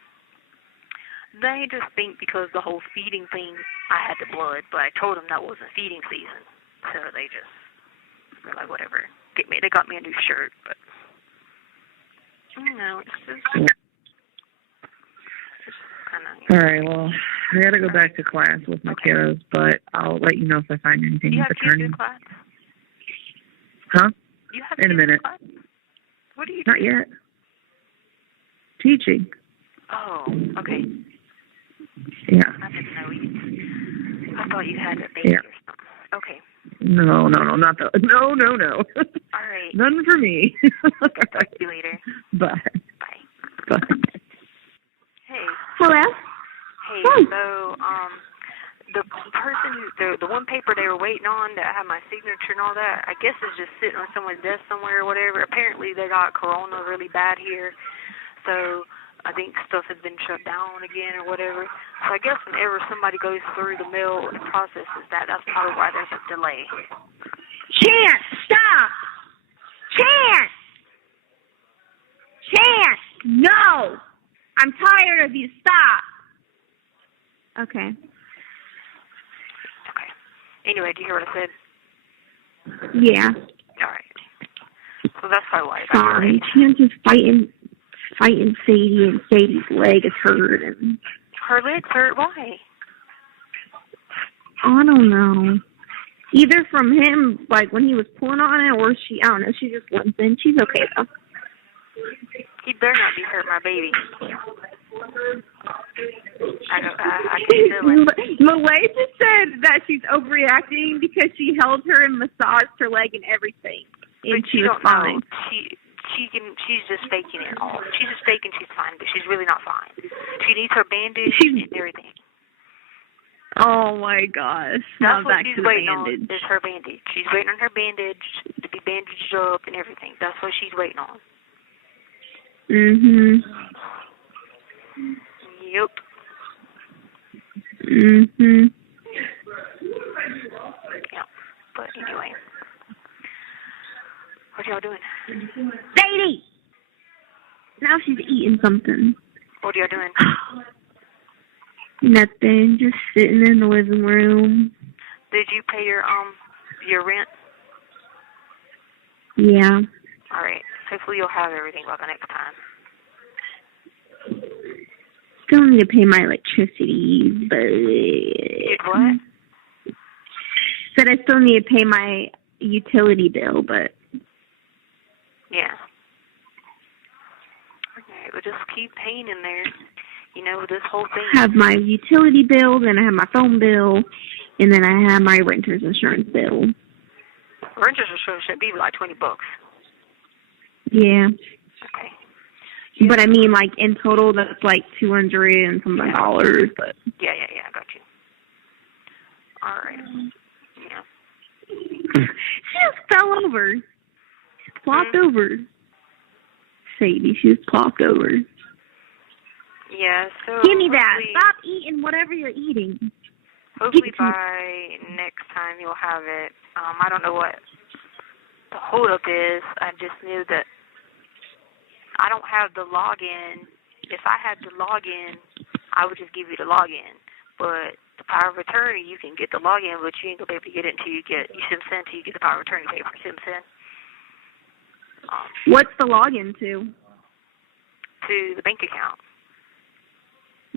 they just think because the whole feeding thing, I had the blood, but I told them that wasn't feeding season. So they just were like, whatever. They got me a new shirt, but I don't know. It's just kind of. All right, well, I got to go back to class with my kiddos, but I'll let you know if I find anything with attorney. You have kids in class? Huh? You have in a minute. Class? What do you do? Not yet. Teaching. Oh, okay. Yeah. I didn't know I thought you had a baby or something. Okay. No, not the. No. All right. None for me. Talk to you later. Bye. Bye. Hey. Hello? Hey, Hi. so, the person the one paper they were waiting on that had my signature and all that, I guess is just sitting on someone's desk somewhere or whatever. Apparently they got corona really bad here, so I think stuff has been shut down again or whatever. So I guess whenever somebody goes through the mail and processes that's probably why there's a delay. Chance, stop! Chance! No! I'm tired of you. Stop! Okay. Anyway, do you hear what I said? Yeah. All right. So that's probably why. Sorry. Chance is fighting Sadie, and Sadie's leg is hurt. And her leg's hurt? Why? I don't know. Either from him, like when he was pulling on it, or I don't know, she just limping. She's okay though. He better not be hurt my baby. I can feel it. Malaysia said that she's overreacting because she held her and massaged her leg and everything, and she was fine. She's just faking it all. She's just faking she's fine, but she's really not fine. She needs her bandage and everything. Oh my gosh! That's what she's waiting on. Is her bandage. She's waiting on her bandage to be bandaged up and everything. That's what she's waiting on. Mhm. Yep. Mhm. Yeah. But anyway, what y'all doing? Sadie! Now she's eating something. What are y'all doing? Nothing. Just sitting in the living room. Did you pay your rent? Yeah. All right. Hopefully you'll have everything by the next time. Still need to pay my electricity, but... Did what? Said I still need to pay my utility bill, but... Yeah. Okay, but just keep paying in there. You know, this whole thing... I have my utility bill, then I have my phone bill, and then I have my renter's insurance bill. Renter's insurance should be like $20. Yeah. Okay. But I mean, like, in total, that's like $200 and something dollars, but... Yeah, I got you. All right. Yeah. She just fell over. She plopped over. Sadie, she just plopped over. Yeah, so... Give me that. Stop eating whatever you're eating. Hopefully by next time you'll have it. I don't know what the hold-up is. I just knew that I don't have the login. If I had the login, I would just give you the login. But the power of attorney, you can get the login, but you ain't going to be able to get it until you get, you see what I'm saying, until you get the power of attorney paper. See what I'm saying? What's the login to? To the bank account.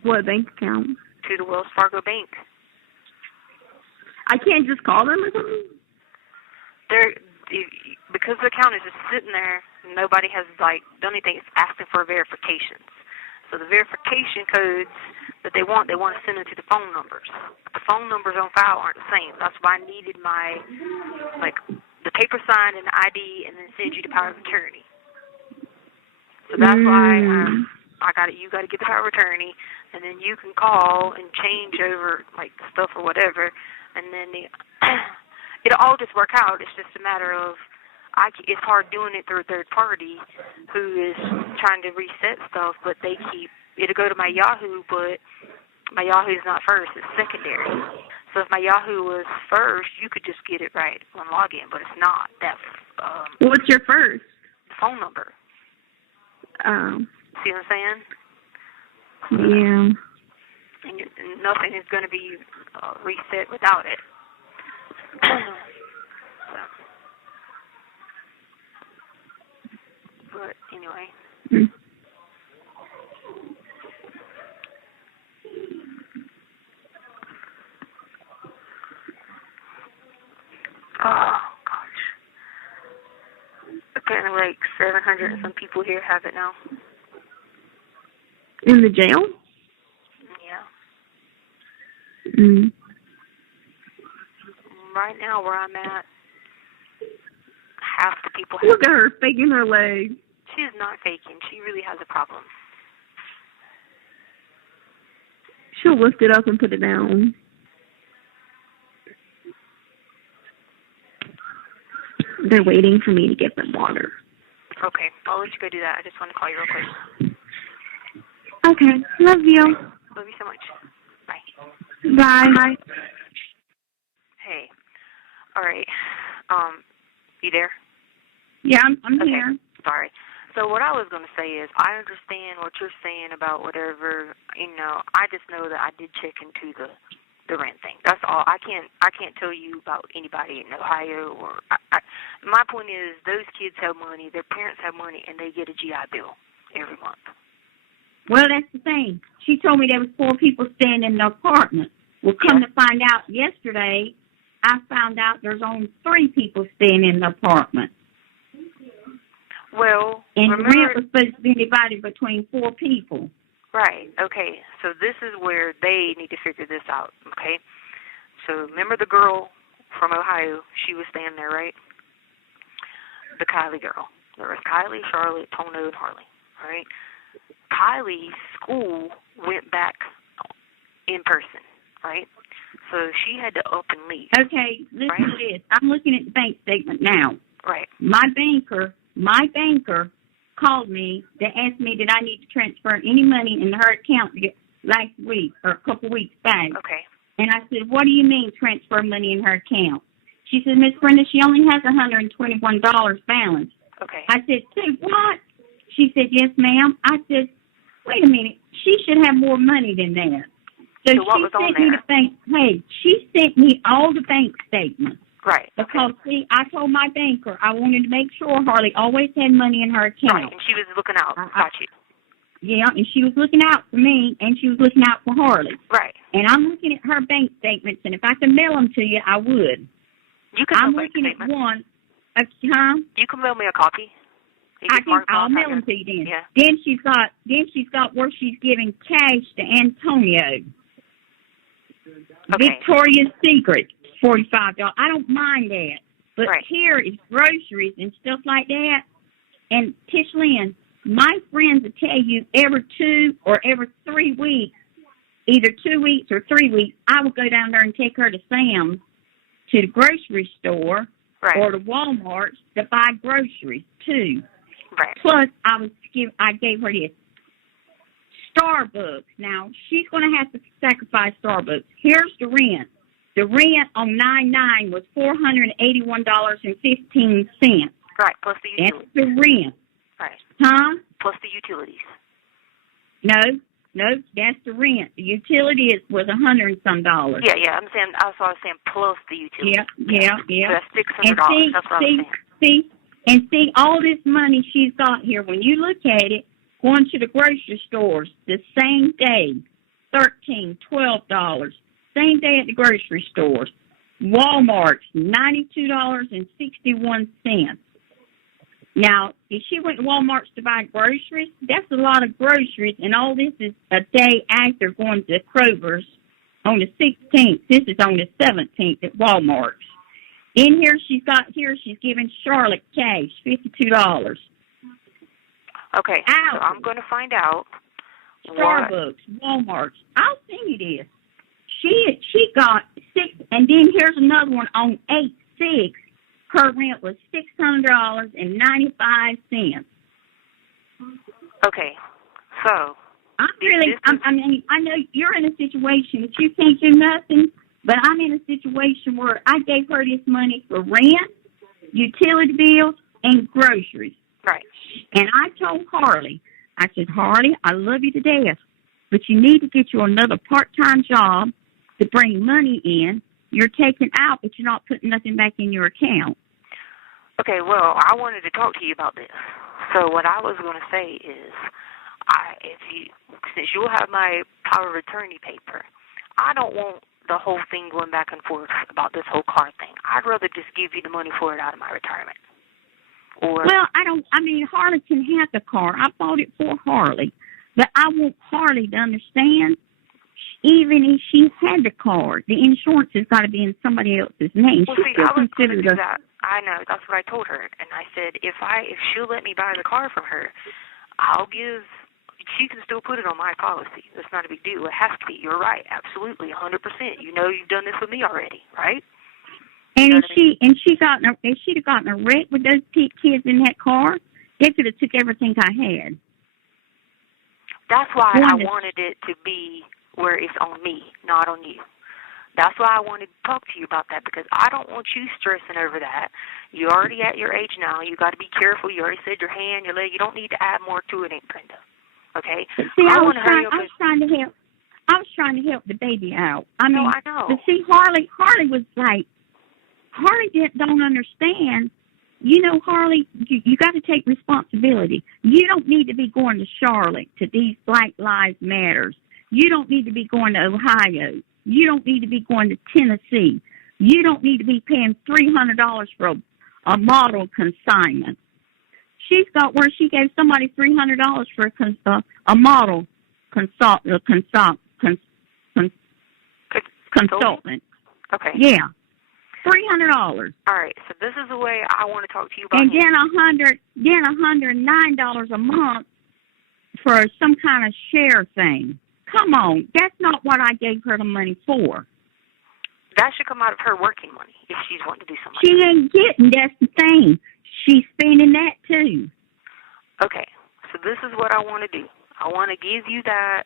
What bank account? To the Wells Fargo Bank. I can't just call them or something? Because the account is just sitting there, nobody has, like, the only thing is asking for verifications. So the verification codes that they want to send them to the phone numbers. The phone numbers on file aren't the same. That's why I needed my, like, the paper signed and the ID, and then send you the power of attorney. So that's why you got to get the power of attorney, and then you can call and change over, like, the stuff or whatever, and then it'll all just work out. It's just a matter of, it's hard doing it through a third party who is trying to reset stuff, but it'll go to my Yahoo, but my Yahoo's not first, it's secondary. So if my Yahoo was first, you could just get it right on login, but it's not. What's your first? The phone number. See what I'm saying? Yeah. And nothing is going to be reset without it. But anyway. Oh, gosh. Apparently like 700 and some people here have it now. In the jail? Yeah. right now where I'm at, half the people have... Look at her faking her legs. She's not faking. She really has a problem. She'll lift it up and put it down. They're waiting for me to get them water. Okay, I'll let you go do that. I just want to call you real quick. Okay, love you. Love you so much. Bye. Bye. Hey. All right. You there? Yeah, I'm okay. here. Sorry. So what I was going to say is I understand what you're saying about whatever, I just know that I did check into the rent thing. That's all. I can't tell you about anybody in Ohio or my point is those kids have money, their parents have money, and they get a GI Bill every month. Well, that's the thing. She told me there was 4 people staying in the apartment. Well, come to find out yesterday, I found out there's only 3 people staying in the apartment. Well, and remember, the rent was supposed to be divided between 4 people. Right. Okay. So this is where they need to figure this out. Okay. So remember the girl from Ohio? She was staying there, right? The Kylie girl. There was Kylie, Charlotte, Tono, and Harley. All right. Kylie's school went back in person, right? So she had to up and leave. Okay, listen to this. I'm looking at the bank statement now. Right. My banker called me to ask me did I need to transfer any money in her account last week or a couple weeks back. Okay. And I said, what do you mean transfer money in her account? She said, Miss Brenda, she only has $121 balance. Okay. I said, say what? She said, yes, ma'am. I said, wait a minute. She should have more money than that. So what she was sent on me there? the bank. Hey, she sent me all the bank statements. Right. Because, see, I told my banker I wanted to make sure Harley always had money in her account. Right, and she was looking out. Got you. Yeah, and she was looking out for me, and she was looking out for Harley. Right. And I'm looking at her bank statements, and if I could mail them to you, I would. You can I'm mail looking at one. You can mail me a copy. I'll mail them to you then. Yeah. Then she's got where she's giving cash to Antonio. Okay. Victoria's Secret, $45. I don't mind that. But here is groceries and stuff like that. And Tish Lynn, my friends will tell you every 2 or every 3 weeks, either 2 weeks or 3 weeks, I will go down there and take her to Sam's, to the grocery store, or to Walmart to buy groceries too. Right. Plus, I gave her this. Starbucks. Now, she's going to have to sacrifice Starbucks. Here's the rent. The rent on 9/9 was $481.15. Right, plus the utilities. That's the rent. Right. Huh? Plus the utilities. No, that's the rent. The utility was $100 and some. Yeah, I'm saying, I was saying plus the utilities. Yeah. So that's $600. That's what I'm saying. See, all this money she's got here, when you look at it, going to the grocery stores the same day, $13, $12, same day at the grocery stores. Walmart, $92.61. Now, if she went to Walmart to buy groceries, that's a lot of groceries, and all this is a day after going to Kroger's on the 16th. This is on the 17th at Walmart. In here, she's giving Charlotte cash, $52. Okay, so I'm going to find out. Starbucks, Walmart. I'll send you this. She got 6, and then here's another one on 8/6. Her rent was $600.95. Okay, so I know you're in a situation that you can't do nothing, but I'm in a situation where I gave her this money for rent, utility bills, and groceries. Right. And I told Harley, I said, Harley, I love you to death, but you need to get you another part-time job to bring money in. You're taking out, but you're not putting nothing back in your account. Okay, well, I wanted to talk to you about this. So what I was going to say is, since you'll have my power of attorney paper, I don't want the whole thing going back and forth about this whole car thing. I'd rather just give you the money for it out of my retirement. Harley can have the car. I bought it for Harley. But I want Harley to understand even if she had the car, the insurance has got to be in somebody else's name. Well, see, I was going to do that. I know. That's what I told her. And I said, if she'll let me buy the car from her, she can still put it on my policy. That's not a big deal. It has to be. You're right. Absolutely. 100%. You know you've done this with me already, right? And if she'd have gotten a wreck with those kids in that car, they could have took everything I had. That's why I wanted it to be where it's on me, not on you. That's why I wanted to talk to you about that, because I don't want you stressing over that. You're already at your age now. You got to be careful. You already said your hand, your leg. You don't need to add more to it, Aunt Brenda. Okay? But see, I was trying to help the baby out. I mean, I know. But see, Harley was like, Harley don't understand. You know, Harley, you got to take responsibility. You don't need to be going to Charlotte to these Black Lives Matters. You don't need to be going to Ohio. You don't need to be going to Tennessee. You don't need to be paying $300 for a model consignment. She's got where she gave somebody $300 for a model consultant. Okay. Yeah. $300. All right, so this is the way I want to talk to you about. And then $109 a month for some kind of share thing. Come on, that's not what I gave her the money for. That should come out of her working money if she's wanting to do something. She ain't getting. That's the thing. She's spending that too. Okay, so this is what I want to do. I want to give you that.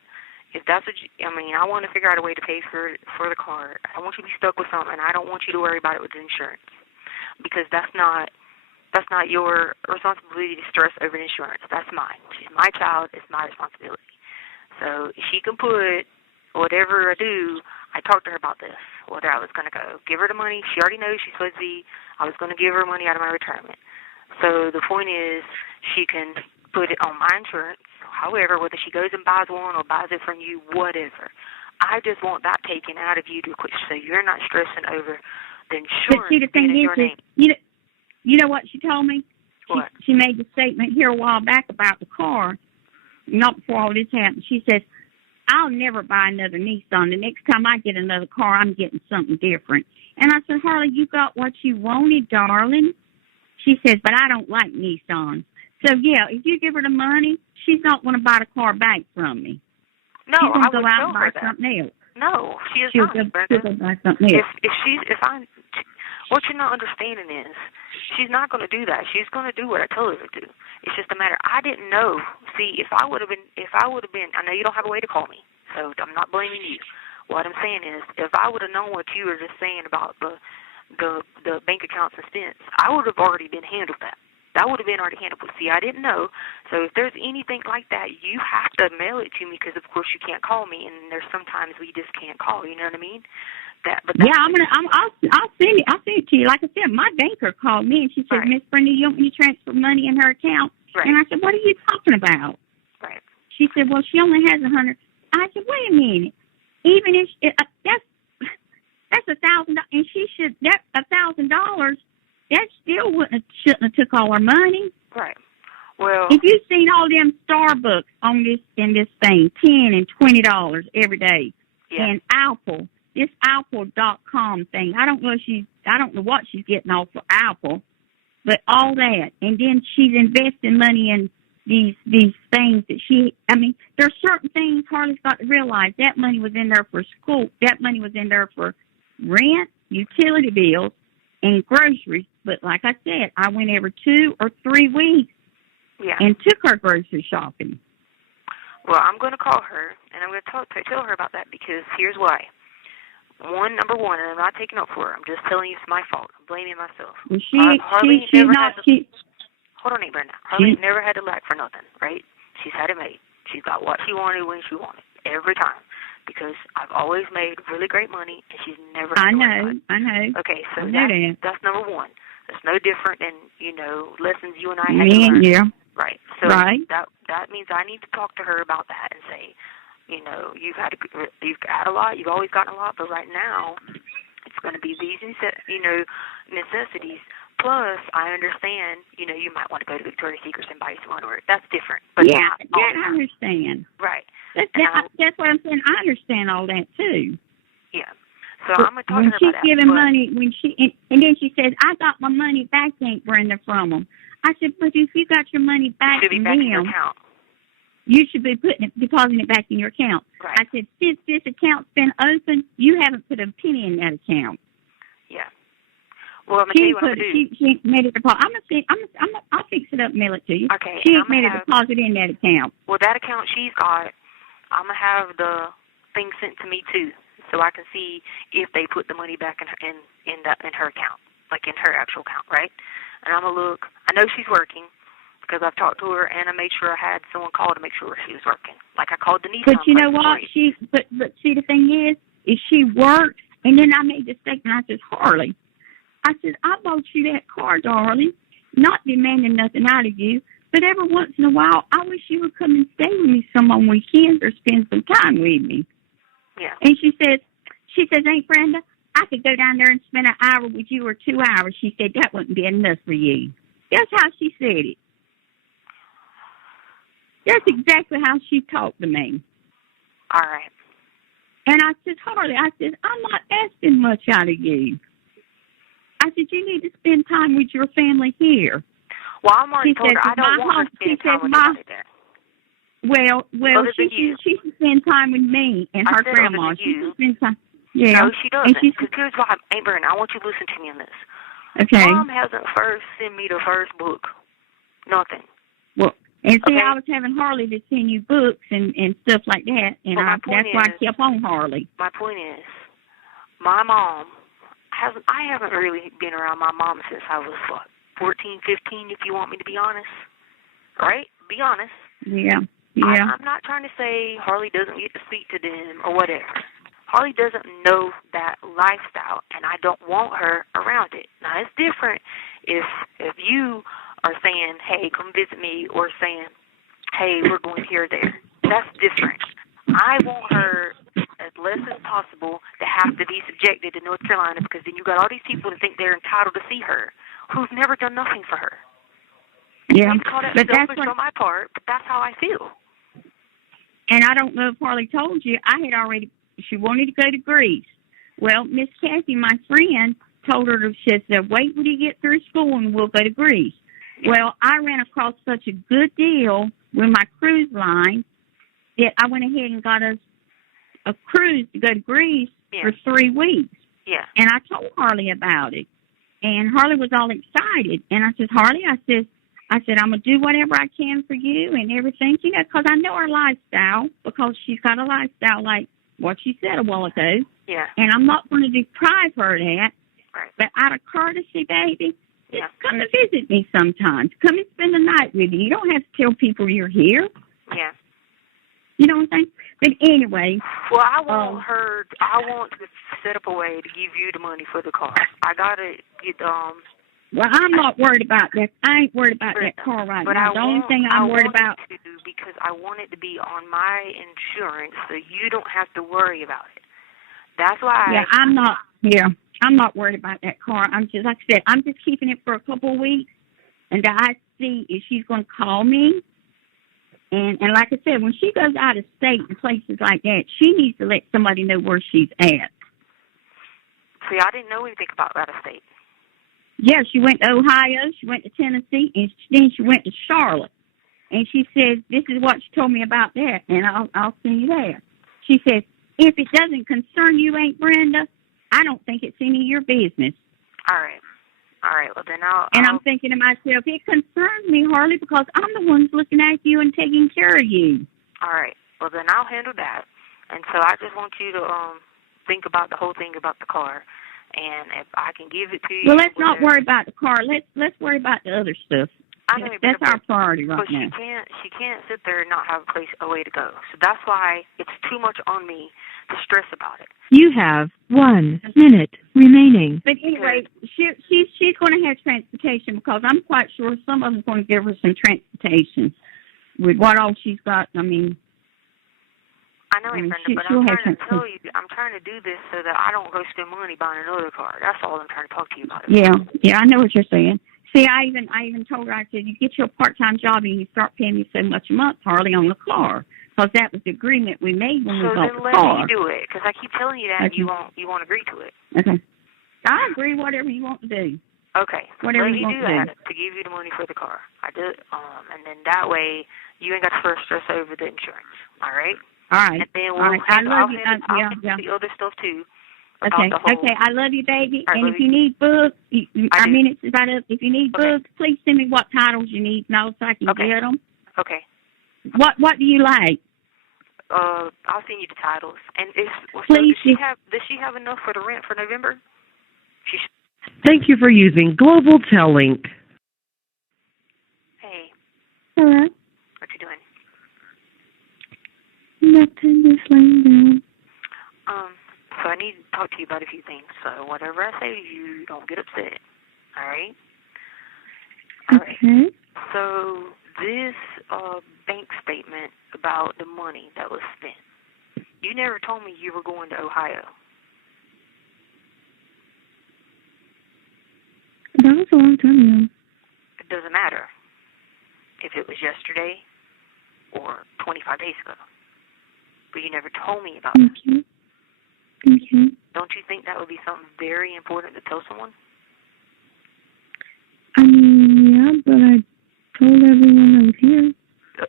If that's what I want to figure out a way to pay for the car. I want you to be stuck with something. I don't want you to worry about it with insurance, because that's not your responsibility to stress over insurance. That's mine. She's my child. It's my responsibility. So she can put whatever I do. I talked to her about this, whether I was going to go give her the money. She already knows she's supposed to be. I was going to give her money out of my retirement. So the point is, she can put it on my insurance. However, whether she goes and buys one or buys it from you, whatever. I just want that taken out of you to quit, so you're not stressing over the insurance. But see, the thing is, you know what she told me? What? She made the statement here a while back about the car, not before all this happened. She says, I'll never buy another Nissan. The next time I get another car, I'm getting something different. And I said, Harley, you got what you wanted, darling. She says, but I don't like Nissan. So, yeah, if you give her the money, she's not going to buy the car back from me. No, she's going to go out and buy something else. No, she is she'll not, Brenda. She'll buy something else. What you're not understanding is, she's not going to do that. She's going to do what I told her to do. It's just a matter. I didn't know. See, if I would have been, I know you don't have a way to call me, so I'm not blaming you. What I'm saying is, if I would have known what you were just saying about the bank account suspense, I would have already been handled that. That would have been already handled. But see, I didn't know. So if there's anything like that, you have to mail it to me, because of course you can't call me, and there's sometimes we just can't call. You know what I mean? I'll send it. I'll send it to you. Like I said, my banker called me and she said, Miss Brenda, you want me to transfer money in her account? Right. And I said, what are you talking about? Right. She said, well, she only has 100. I said, wait a minute. Even if that's $1,000, and she should that $1,000. That still shouldn't have took all our money. Right. Well, if you've seen all them Starbucks on this thing, $10 and $20 every day, and Apple. This Apple.com thing. I don't know what she's getting off of Apple, but all that. And then she's investing money in these things that there's certain things Harley's got to realize. That money was in there for school. That money was in there for rent, utility bills, and groceries. But like I said, I went every 2 or 3 weeks and took her grocery shopping. Well, I'm going to call her, and I'm going to tell her about that, because here's why. Number one, and I'm not taking up for her. I'm just telling you it's my fault. I'm blaming myself. Well, Harley never had to. Hold on, Brenda. Harley never had to lack for nothing, right? She's had it made. She's got what she wanted when she wanted, every time. Because I've always made really great money, and she's never had to lack. I know. Okay, so that's number one. It's no different than, lessons you and I had to learn. Yeah. Right. So that means I need to talk to her about that and say, you've had a lot, you've always gotten a lot, but right now it's going to be these, necessities. Plus, I understand, you might want to go to Victoria's Secret and buy some underwear. That's different. But I understand. Right. That's what I'm saying. I understand all that too. Yeah. So I'm gonna talk to her when about she's that. Giving money, and then she says, "I got my money back, Aunt Brenda, from them." I said, "But if you got your money back from them, you should be depositing it back in your account." Right. I said, "Since this account's been open, you haven't put a penny in that account." Yeah. Well, I'm gonna tell you what I'm gonna do. She made a deposit. I'll fix it up and mail it to you. Okay. She ain't made a deposit in that account. Well, that account she's got, I'm gonna have the thing sent to me too, so I can see if they put the money back in her account, like in her actual account, right? And I'm gonna look. I know she's working because I've talked to her, and I made sure I had someone call to make sure she was working. Like I called Denise. But you know what? But see, the thing is she works, and then I made the statement. I said, "Harley," I said, "I bought you that car, darling, not demanding nothing out of you, but every once in a while, I wish you would come and stay with me some on weekends or spend some time with me." Yeah. And she says, "Aunt Brenda, I could go down there and spend an hour with you or 2 hours." She said, "That wouldn't be enough for you." That's how she said it. That's exactly how she talked to me. All right. And I said, "Harley," I said, "I'm not asking much out of you." I said, "You need to spend time with your family here." Well, I'm already told her I don't want to spend time with anybody there. Well, she should spend time with me and her grandma. She should spend time. Yeah. No, she doesn't. Because here's why, Aunt Brenda, I want you to listen to me on this. Okay. Mom hasn't first sent me the first book. Nothing. Well, and see, I was having Harley to send you books and stuff like that, and that's why I kept on Harley. My point is, my mom I haven't really been around my mom since I was, 14, 15, if you want me to be honest. Right? Be honest. Yeah. I'm not trying to say Harley doesn't get to speak to them or whatever. Harley doesn't know that lifestyle, and I don't want her around it. Now, it's different if you are saying, "Hey, come visit me," or saying, "Hey, we're going here or there." That's different. I want her as less as possible to have to be subjected to North Carolina, because then you got all these people that think they're entitled to see her who've never done nothing for her. Yeah, but that's on my part, but that's how I feel. And I don't know if Harley told you, she wanted to go to Greece. Well, Miss Kathy, my friend, told her, she said, "Wait till you get through school and we'll go to Greece." Well, I ran across such a good deal with my cruise line that I went ahead and got us a cruise to go to Greece for 3 weeks. Yeah. And I told Harley about it. And Harley was all excited. And I said, "Harley," I said, "I'm going to do whatever I can for you and everything, because I know her lifestyle, because she's got a lifestyle like what she said a while ago. Yeah. And I'm not going to deprive her of that. Right. But out of courtesy, baby, just come to visit me sometimes. Come and spend the night with me. You don't have to tell people you're here." Yeah. You know what I'm saying? But anyway. Well, I want to set up a way to give you the money for the car. I got to get, Well, I'm not worried about that. I ain't worried about that car right now. The only thing I'm worried about... because I want it to be on my insurance, so you don't have to worry about it. That's why... Yeah, I'm not worried about that car. I'm just, like I said, I'm just keeping it for a couple of weeks, and I see if she's going to call me. And like I said, when she goes out of state and places like that, she needs to let somebody know where she's at. See, I didn't know anything about out of state. Yeah, she went to Ohio, she went to Tennessee, and then she went to Charlotte. And she says, "This is what she told me about that, and I'll send you there." She says, "If it doesn't concern you, Aunt Brenda, I don't think it's any of your business." All right, well then I'll... And I'm thinking to myself, it concerns me, Harley, because I'm the one looking at you and taking care of you. All right, well then I'll handle that. And so I just want you to think about the whole thing about the car. And if I can give it to you... Well, let's not worry about the car. Let's worry about the other stuff. I know, that's our priority right now. But she can't sit there and not have a way to go. So that's why it's too much on me to stress about it. You have 1 minute remaining. But anyway, she's going to have transportation, because I'm quite sure some of them's going to give her some transportation with what all she's got. I mean... I know, Brenda, but I'm trying to tell you, I'm trying to do this so that I don't go spend money buying another car. That's all I'm trying to talk to you about. Yeah, I know what you're saying. See, I even told her, I said, "You get you a part-time job and you start paying me so much a month, Harley, on the car." Because that was the agreement we made when we bought the car. So then let me do it, because I keep telling you that and you won't agree to it. Okay. I agree whatever you want to do. Okay. So whatever let me you do want that to give you the money for the car. I do it, and then that way you ain't got to first stress over the insurance. All right? All right. And then we'll All right. I love you. I'll handle the other stuff too. Okay. Okay. I love you, baby. Right, and if you need books, it's about up. If you need books, please send me what titles you need, so I can get them. Okay. What do you like? I'll send you the titles. And does she have enough for the rent for November? Thank you for using Global Tellink. Hey. Hello. What you doing? Nothing, just laying down. So I need to talk to you about a few things. So whatever I say to you, don't get upset. All right? All right. Okay. So this bank statement about the money that was spent, you never told me you were going to Ohio. That was a long time ago. It doesn't matter if it was yesterday or 25 days ago. But you never told me about that. Okay. Okay. Don't you think that would be something very important to tell someone? I mean, yeah, but I told everyone I was here.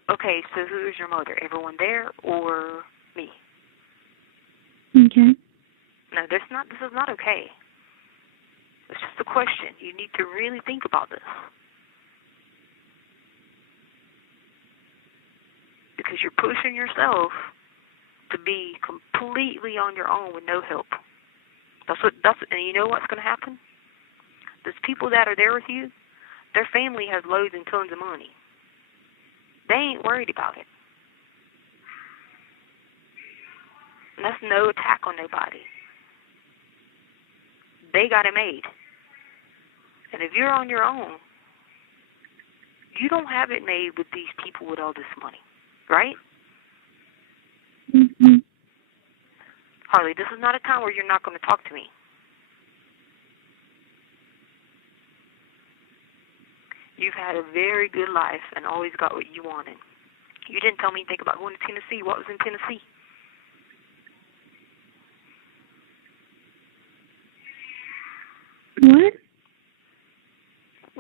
Okay, so who is your mother? Everyone there or me? Okay. No, this is not okay. It's just a question. You need to really think about this. Because you're pushing yourself to be completely on your own with no help. And you know what's going to happen? Those people that are there with you, their family has loads and tons of money. They ain't worried about it. And that's no attack on nobody. They got it made. And if you're on your own, you don't have it made with these people with all this money, right? Mm-hmm. Harley, this is not a time where you're not going to talk to me. You've had a very good life and always got what you wanted. You didn't tell me anything about going to Tennessee. What was in Tennessee? What?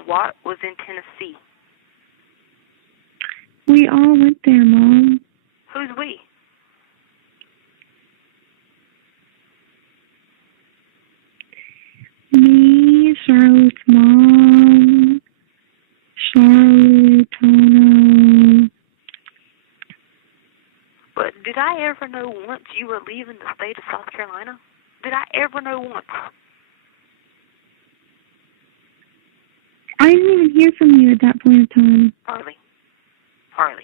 What was in Tennessee? We all went there, Mom. Who's we? Me, Charlotte's mom, Charlotte, Tono. But did I ever know once you were leaving the state of South Carolina? Did I ever know once? I didn't even hear from you at that point in time. Harley.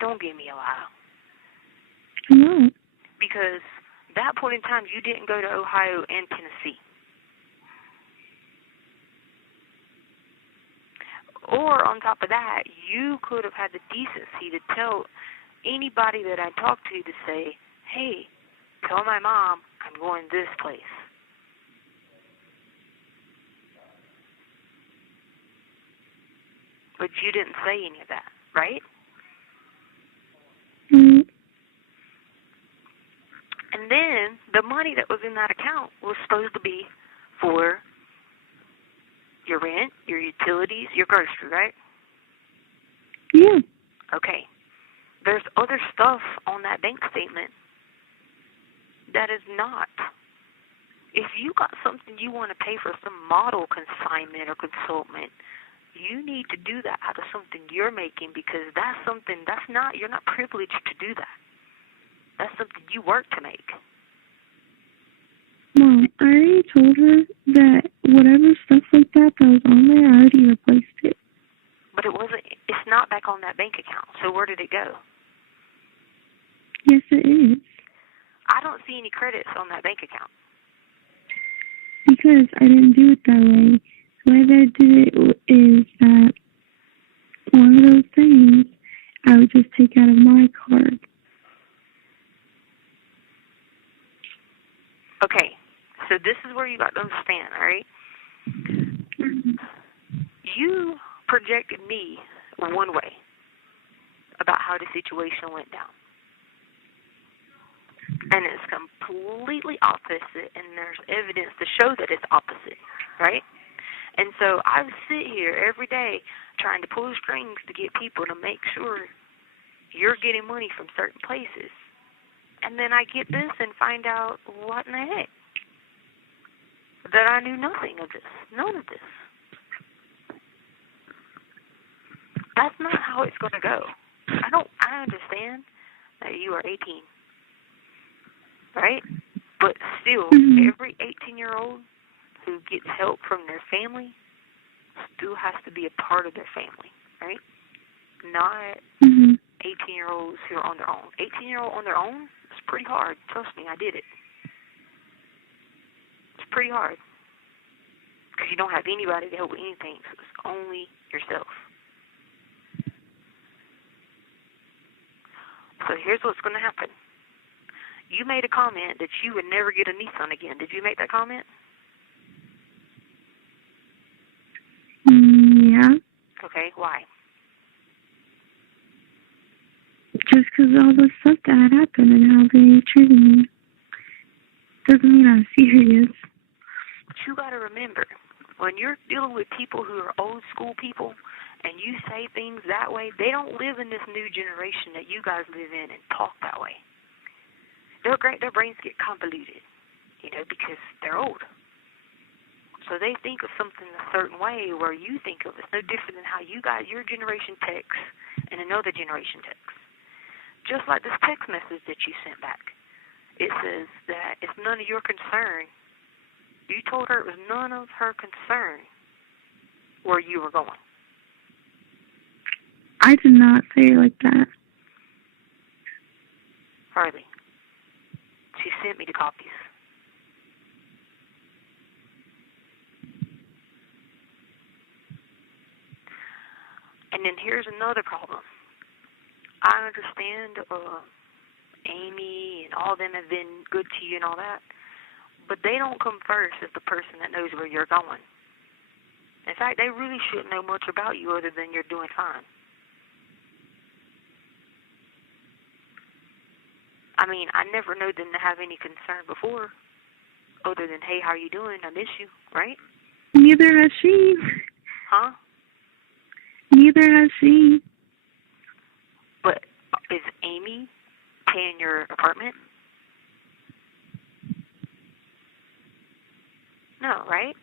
Don't give me a lie. I'm not. Because that point in time, you didn't go to Ohio and Tennessee. Or on top of that, you could have had the decency to tell anybody that I talked to say, hey, tell my mom I'm going this place. But you didn't say any of that, right? Mm-hmm. And then the money that was in that account was supposed to be for your rent, your utilities, your grocery, right? Yeah. Okay. There's other stuff on that bank statement that is not. If you got something you want to pay for some model consignment or consultant, you need to do that out of something you're making, because that's something you're not privileged to do that. That's something you work to make. Mom, I already told her that whatever stuff like that was on there, I already replaced it. But it's not back on that bank account. So where did it go? Yes, it is. I don't see any credits on that bank account. Because I didn't do it that way. The way that I did it is that one of those things I would just take out of my card. Okay, so this is where you got to understand, all right? You projected me one way about how the situation went down. And it's completely opposite, and there's evidence to show that it's opposite, right? And so I sit here every day trying to pull strings to get people to make sure you're getting money from certain places. And then I get this and find out, what in the heck? That I knew nothing of this. None of this. That's not how it's going to go. I understand that you are 18. Right? But still, every 18-year-old who gets help from their family still has to be a part of their family, right? Not 18-year-olds who are on their own. 18-year-old on their own is pretty hard. Trust me, I did it. It's pretty hard because you don't have anybody to help with anything, so it's only yourself. So here's what's going to happen. You made a comment that you would never get a Nissan again. Did you make that comment? Yeah. Okay, why? Just because of all the stuff that had happened and how they treated me. Doesn't mean I'm serious. But you got to remember, when you're dealing with people who are old school people and you say things that way, they don't live in this new generation that you guys live in and talk that way. Their brains get convoluted, because they're old. So they think of something a certain way where you think of it's no different than how your generation texts and another generation texts. Just like this text message that you sent back. It says that it's none of your concern. You told her it was none of her concern where you were going. I did not say it like that. Harley. She sent me the copies. And then here's another problem. I understand Amy and all them have been good to you and all that, but they don't come first as the person that knows where you're going. In fact, they really shouldn't know much about you other than you're doing fine. I mean, I never know them to have any concern before, other than, hey, how you doing? I miss you, right? Neither has she. Huh? Neither has she. But is Amy paying your apartment? No, right?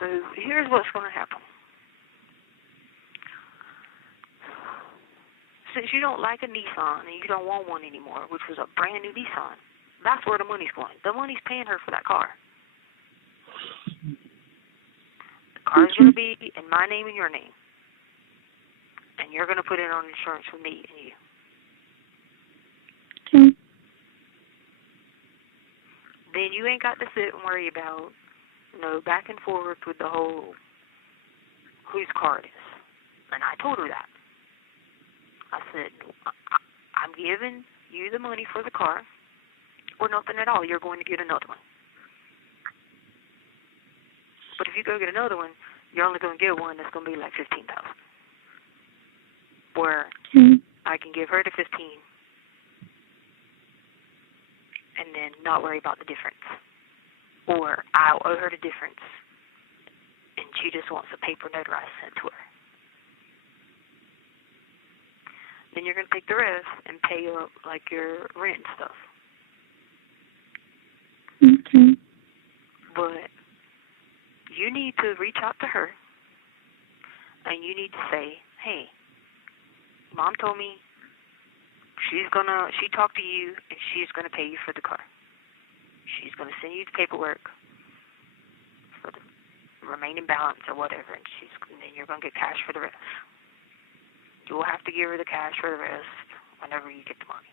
So here's what's going to happen. Since you don't like a Nissan and you don't want one anymore, which was a brand new Nissan, that's where the money's going. The money's paying her for that car. The car's going to be in my name and your name. And you're going to put it on insurance with me and you. Okay. Then you ain't got to sit and worry about, back and forth with the whole whose car it is. And I told her that. I said, I'm giving you the money for the car or nothing at all. You're going to get another one. But if you go get another one, you're only going to get one that's going to be like $15,000. Where I can give her the 15 and then not worry about the difference. Or I'll owe her the difference and she just wants a paper notarized sent to her. Then you're going to take the rest and pay up like your rent and stuff. Okay. But you need to reach out to her and you need to say, hey, Mom told me she talked to you and she's going to pay you for the car. She's going to send you the paperwork for the remaining balance or whatever, and then you're going to get cash for the rest. You will have to give her the cash for the rest whenever you get the money.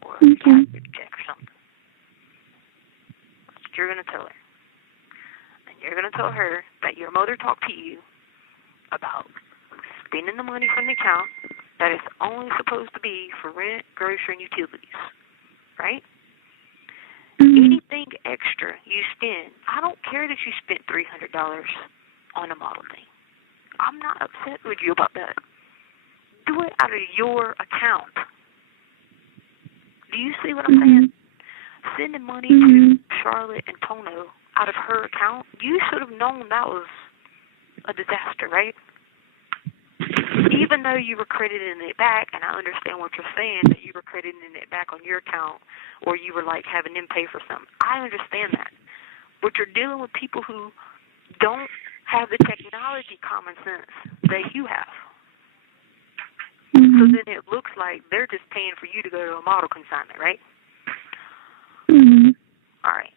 Or a check or something. That's what you're going to tell her. And you're going to tell her that your mother talked to you about spending the money from the account that is only supposed to be for rent, grocery, and utilities. Right? Anything extra you spend, I don't care that you spent $300 on a model thing. I'm not upset with you about that. Do it out of your account. Do you see what I'm saying? Sending money to Charlotte and Tono out of her account, you should have known that was a disaster, right? Even though you were crediting it back, and I understand what you're saying, that you were crediting it back on your account, or you were like having them pay for something. I understand that. But you're dealing with people who don't have the technology common sense that you have. So then it looks like they're just paying for you to go to a model consignment, right? All right.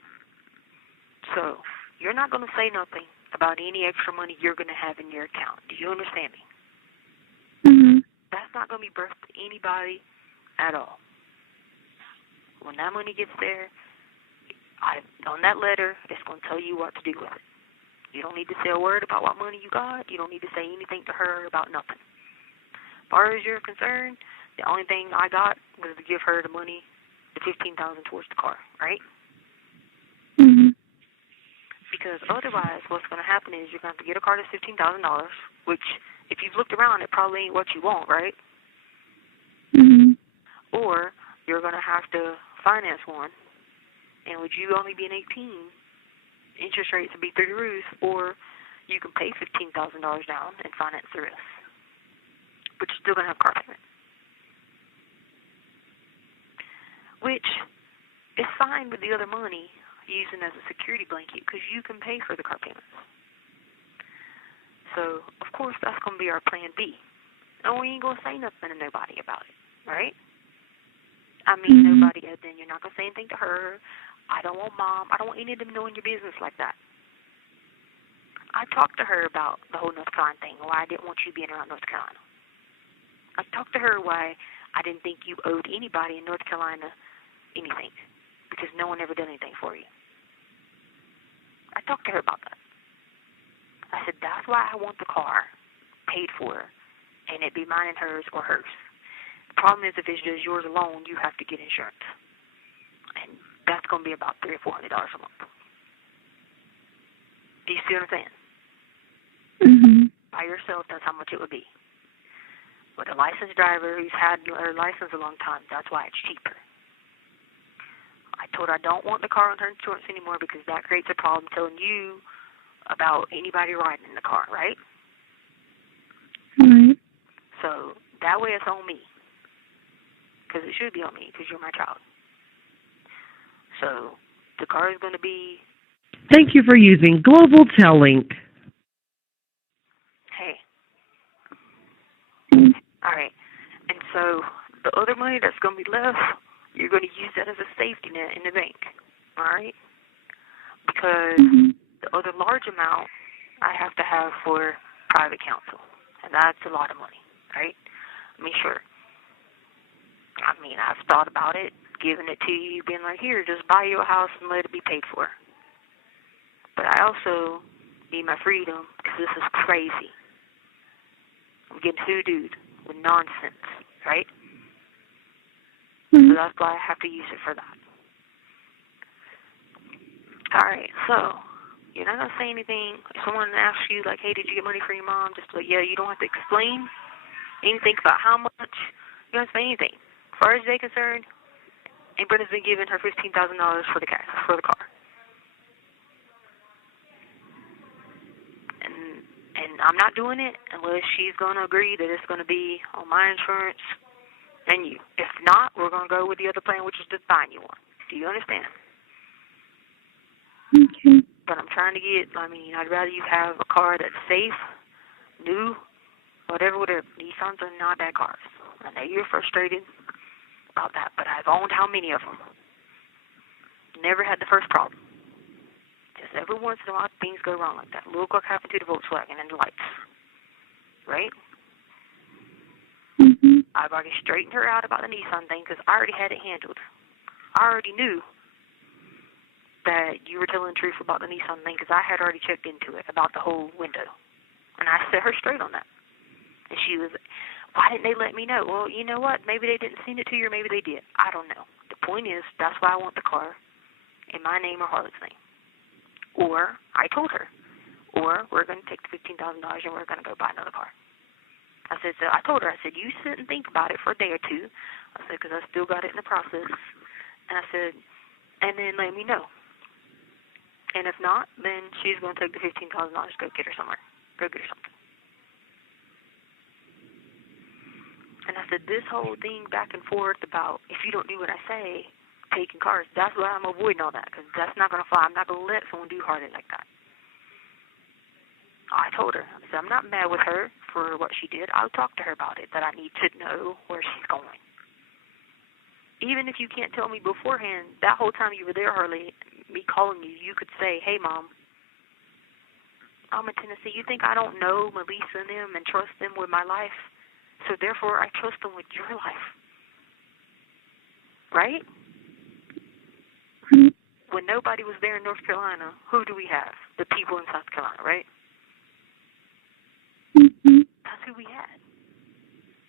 So you're not going to say nothing about any extra money you're going to have in your account. Do you understand me? That's not going to be birthed to anybody at all. When that money gets there, on that letter, it's going to tell you what to do with it. You don't need to say a word about what money you got. You don't need to say anything to her about nothing. As far as you're concerned, the only thing I got was to give her the money, the $15,000 towards the car, right? Because otherwise, what's going to happen is you're going to have to get a car that's $15,000, which, if you've looked around, it probably ain't what you want, right? Or you're going to have to finance one, and with you only being 18, interest rates would be through the roof, or you can pay $15,000 down and finance the rest. But you're still going to have car payment. Which is fine with the other money using as a security blanket because you can pay for the car payments. So, of course, that's going to be our plan B. And we ain't going to say nothing to nobody about it, right? I mean, nobody, and then you're not going to say anything to her. I don't want Mom. I don't want any of them knowing your business like that. I talked to her about the whole North Carolina thing, why I didn't want you being around North Carolina. I talked to her why I didn't think you owed anybody in North Carolina anything because no one ever did anything for you. I talked to her about that. I said, that's why I want the car paid for, and it be mine and hers or hers. The problem is if it's just yours alone, you have to get insurance. And that's going to be about $300 or $400 a month. Do you see what I'm saying? By yourself, that's how much it would be. With a licensed driver who's had her license a long time, that's why it's cheaper. I told her I don't want the car on her insurance anymore because that creates a problem telling you about anybody riding in the car, right? So that way it's on me. Because it should be on me because you're my child. So the car is going to be... Thank you for using Global Tellink. Hey. All right. And so the other money that's going to be left, you're going to use that as a safety net in the bank. All right? Because the other large amount I have to have for private counsel. And that's a lot of money, right? I mean, sure. I mean, I've thought about it, giving it to you, being like, here, just buy you a house and let it be paid for. But I also need my freedom because this is crazy. I'm getting hoodooed with nonsense, right? So that's why I have to use it for that. All right, so you're not going to say anything. If someone asks you, like, hey, did you get money for your mom? Just like, yeah, you don't have to explain anything about how much. You don't have to say anything. As far as they're concerned, and Brenda's been given her $15,000 for the car. And I'm not doing it unless she's going to agree that it's going to be on my insurance and you. If not, we're going to go with the other plan, which is to find you one. Do you understand? Okay. But I'm trying to I'd rather you have a car that's safe, new, whatever. Nissans are not bad cars. I know you're frustrated about that, but I've owned how many of them? Never had the first problem. Just every once in a while, things go wrong like that. Look what happened to the Volkswagen and the lights. Right? I've already straightened her out about the Nissan thing because I already had it handled. I already knew that you were telling the truth about the Nissan thing because I had already checked into it about the whole window. And I set her straight on that. And she was, why didn't they let me know? Well, you know what? Maybe they didn't send it to you or maybe they did. I don't know. The point is, that's why I want the car. in my name or Harley's name. Or I told her. Or we're going to take the $15,000 and we're going to go buy another car. I said, so I told her, I said, you sit and think about it for a day or two. I said, because I still got it in the process. And I said, and then let me know. And if not, then she's going to take the $15,000, go get her somewhere. Go get her something. And I said, this whole thing back and forth about if you don't do what I say, taking cars, that's why I'm avoiding all that, because that's not going to fly. I'm not going to let someone do Harley like that. I told her, I said, I'm not mad with her for what she did. I'll talk to her about it, that I need to know where she's going. Even if you can't tell me beforehand, that whole time you were there, Harley, me calling you, you could say, hey, Mom, I'm in Tennessee. You think I don't know Melissa and them and trust them with my life? So therefore, I trust them with your life. Right? When nobody was there in North Carolina, who do we have? The people in South Carolina, right? That's who we had.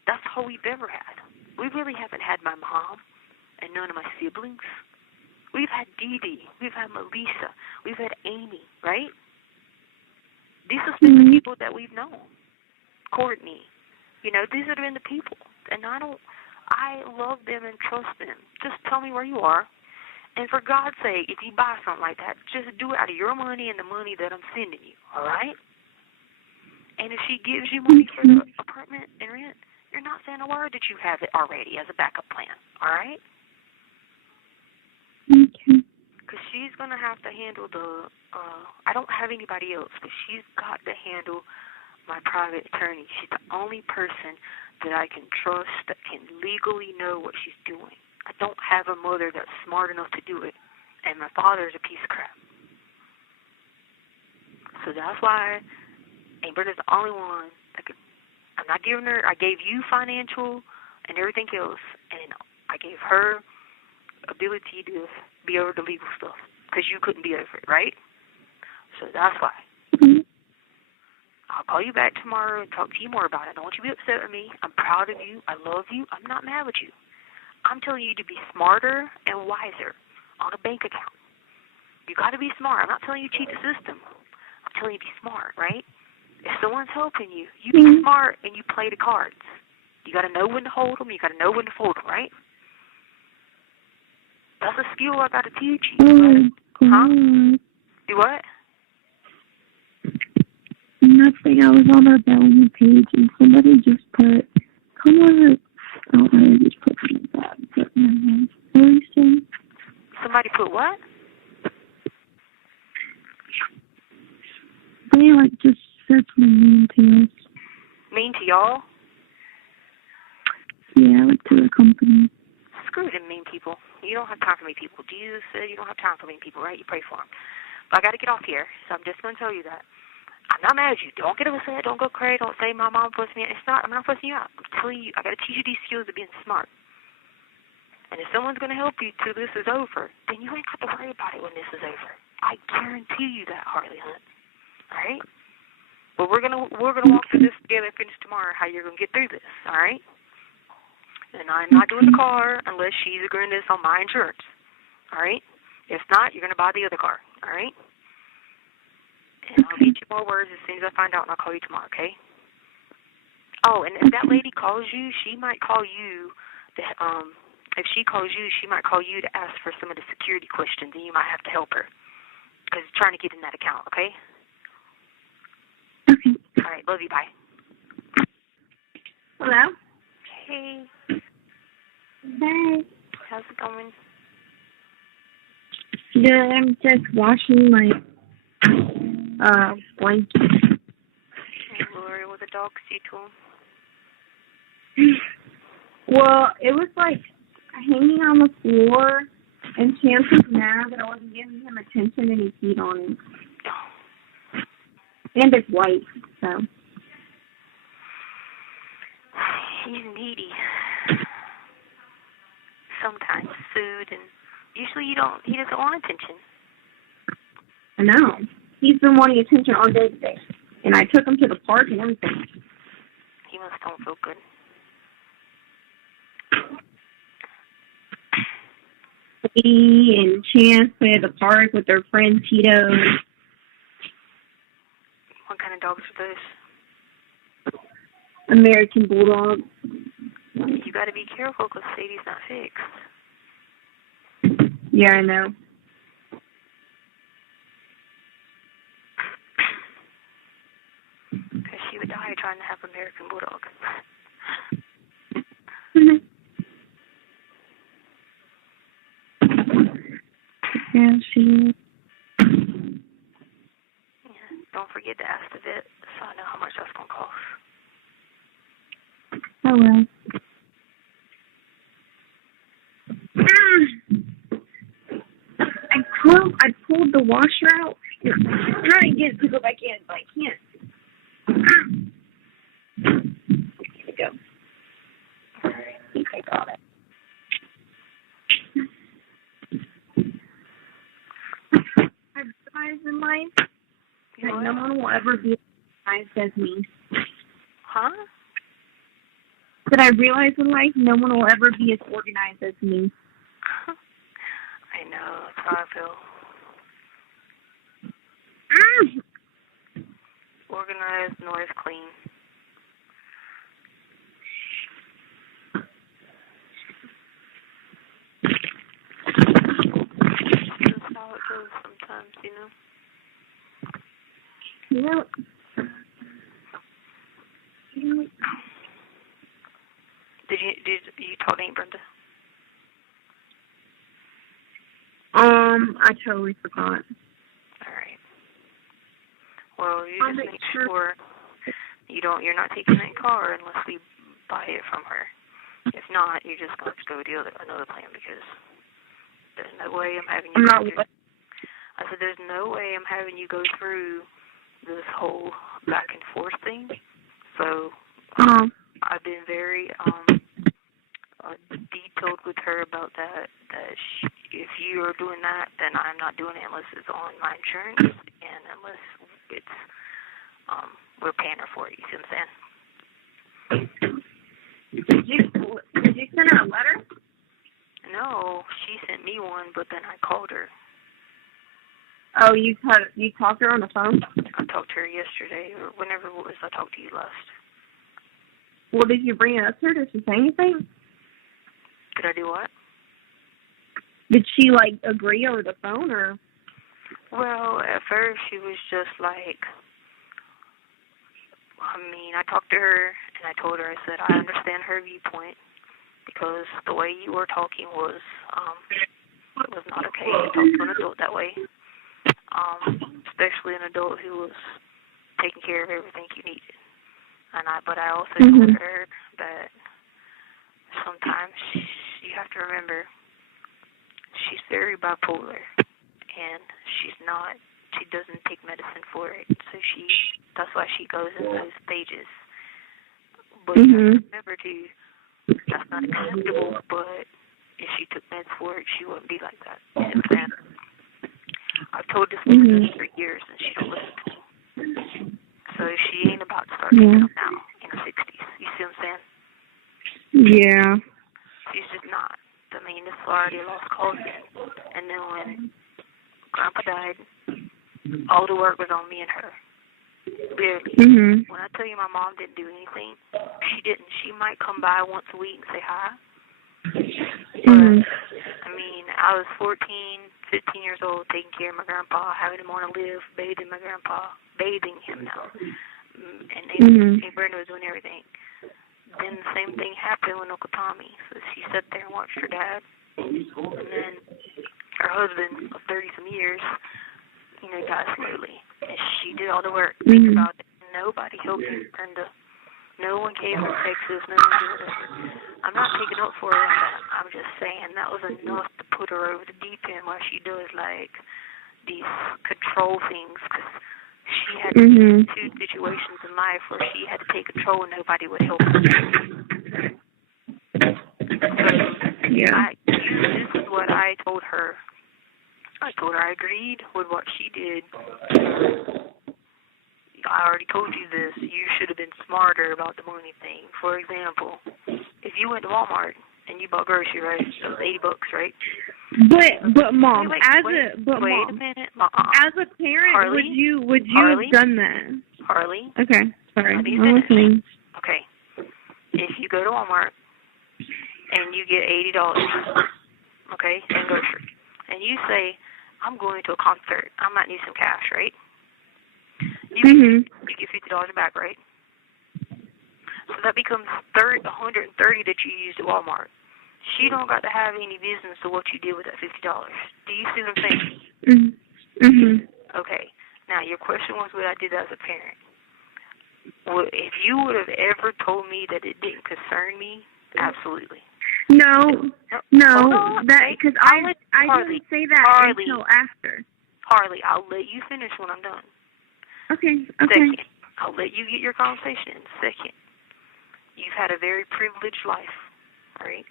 That's all we've ever had. We really haven't had my mom and none of my siblings. We've had Dee Dee. We've had Melissa. We've had Amy, right? These have been the people that we've known. Courtney. You know, these have been the people. And I love them and trust them. Just tell me where you are. And for God's sake, if you buy something like that, just do it out of your money and the money that I'm sending you, all right? And if she gives you money for the apartment and rent, you're not saying a word that you have it already as a backup plan, all right? Okay. Because she's going to have to handle I don't have anybody else, but she's got to handle my private attorney. She's the only person that I can trust that can legally know what she's doing. I don't have a mother that's smart enough to do it, and my father's a piece of crap. So that's why, and Brenda's the only one that could. I'm not giving her. I gave you financial and everything else, and I gave her ability to be over the legal stuff because you couldn't be over it, right? So that's why. I'll call you back tomorrow and talk to you more about it. I don't want you to be upset with me. I'm proud of you. I love you. I'm not mad with you. I'm telling you to be smarter and wiser on a bank account. You got to be smart. I'm not telling you to cheat the system. I'm telling you to be smart, right? If someone's helping you, you be smart and you play the cards. You got to know when to hold them. You got to know when to fold them, right? That's a skill I got to teach you. Huh? Do what? Nothing. I was on our Bellamy page and somebody just put, come on, I don't know, just put something bad. What are you saying? Somebody put what? They just said something mean to us. Mean to y'all? Yeah, to the company. Screw them mean people. You don't have time for mean people. Jesus said you don't have time for mean people, right? You pray for them. But I got to get off here, so I'm just going to tell you that. I'm not mad at you. Don't get upset. Don't go crazy. Don't say my mom fussed me out. I'm not fussing you out. I'm telling you, I got to teach you these skills of being smart. And if someone's going to help you till this is over, then you ain't got to worry about it when this is over. I guarantee you that, Harley Hunt. All right? But we're gonna walk through this together and finish tomorrow how you're going to get through this. All right? And I'm not doing the car unless she's agreeing to this on my insurance. All right? If not, you're going to buy the other car. All right? And I'll get you more words as soon as I find out, and I'll call you tomorrow, okay? Oh, and if that lady calls you, she might call you. If she calls you, she might call you to ask for some of the security questions, and you might have to help her because trying to get in that account, okay? Okay. All right, love you, bye. Hello? Hey. Bye. How's it going? Good. I'm just washing my blanket. Hey, Lori, what the dog see to him? Well, it was hanging on the floor, and Chance was mad that I wasn't giving him attention, and he peed on him. And it's white, so. He's needy. Sometimes food, and usually he doesn't want attention. I know. He's been wanting attention all day today. And I took him to the park and everything. He must don't feel good. Lee and Chance play at the park with their friend Tito. What kind of dogs are those? American Bulldog. You got to be careful because Sadie's not fixed. Yeah, I know. Because she would die trying to have American Bulldog. Yeah, she is. Yeah, don't forget to ask the vet so I know how much that's going to cost. Oh, well. I pulled the washer out. I'm trying to get it to go back in, but I can't. Here we go. I think I got it. I realized in life that no one will ever be as organized as me. Huh? That I realize in life no one will ever be as organized as me. I know, that's how I feel. Organized, noise clean. That's how it goes sometimes, you know? Yep. Did you talk to Aunt Brenda? I totally forgot. Alright. Well, you just make sure you're not taking that car unless we buy it from her. If not, you're just going to go with another plan because there's no way I'm having you I said there's no way I'm having you go through this whole back and forth thing. So I've been very detailed with her about that if you are doing that, then I'm not doing it unless it's on my insurance and unless it's we're paying her for it. You see what I'm saying? Did you send her a letter? No, she sent me one, but then I called her. Oh, you talked to her on the phone? I talked to her yesterday, or whenever it was I talked to you last. Well, did you bring it up to her? Did she say anything? Did I do what? Did she, agree over the phone, or? Well, at first she was just like, I talked to her, and I told her, I said, I understand her viewpoint, because the way you were talking was not okay to talk to an adult that way, especially an adult who was taking care of everything you needed. But I also told her that sometimes you have to remember she's very bipolar, and she doesn't take medicine for it, so that's why she goes in those stages. But you have to remember too, that's not acceptable, but if she took meds for it, she wouldn't be like that. And I've told this woman this for years, and she don't listen to me. So she ain't about to start taking them now in her 60s. You see what I'm saying? Yeah. She's just not. This already lost cause. And then when Grandpa died, all the work was on me and her. Barely. When I tell you my mom didn't do anything, she didn't. She might come by once a week and say hi. But, I was 14, 15 years old, taking care of my grandpa, having him on a live, bathing him now. And Aunt Brenda was doing everything. Then the same thing happened with Uncle Tommy. So she sat there and watched her dad. And then her husband of 30-some years, died slowly. And she did all the work. Think about it. Nobody helped her, Brenda. No one came from Texas. No one did it. I'm not taking up for her on that. I'm just saying that was enough to put her over the deep end while she does, these control things. Because she had two situations in life where she had to take control and nobody would help her. This is what I told her. I told her I agreed with what she did. I already told you this. You should have been smarter about the money thing. For example, if you went to Walmart and you bought grocery, right? So $80, right? But Mom, wait a minute. As a parent, Harley, would you Harley, have done that? Harley. Okay, sorry. Let me I'm finish. listening. Okay. If you go to Walmart and you get $80, okay, in groceries, and you say, I'm going to a concert, I might need some cash, right? You get $50 back, right? So that becomes $130 that you used at Walmart. She don't got to have any business to what you did with that $50. Do you see what I'm saying? Okay. Now, your question was would I do that as a parent? Well, if you would have ever told me that it didn't concern me, absolutely. No, that because I didn't say that until after. Harley, I'll let you finish when I'm done. Okay. Second, I'll let you get your conversation in. Second, you've had a very privileged life, right?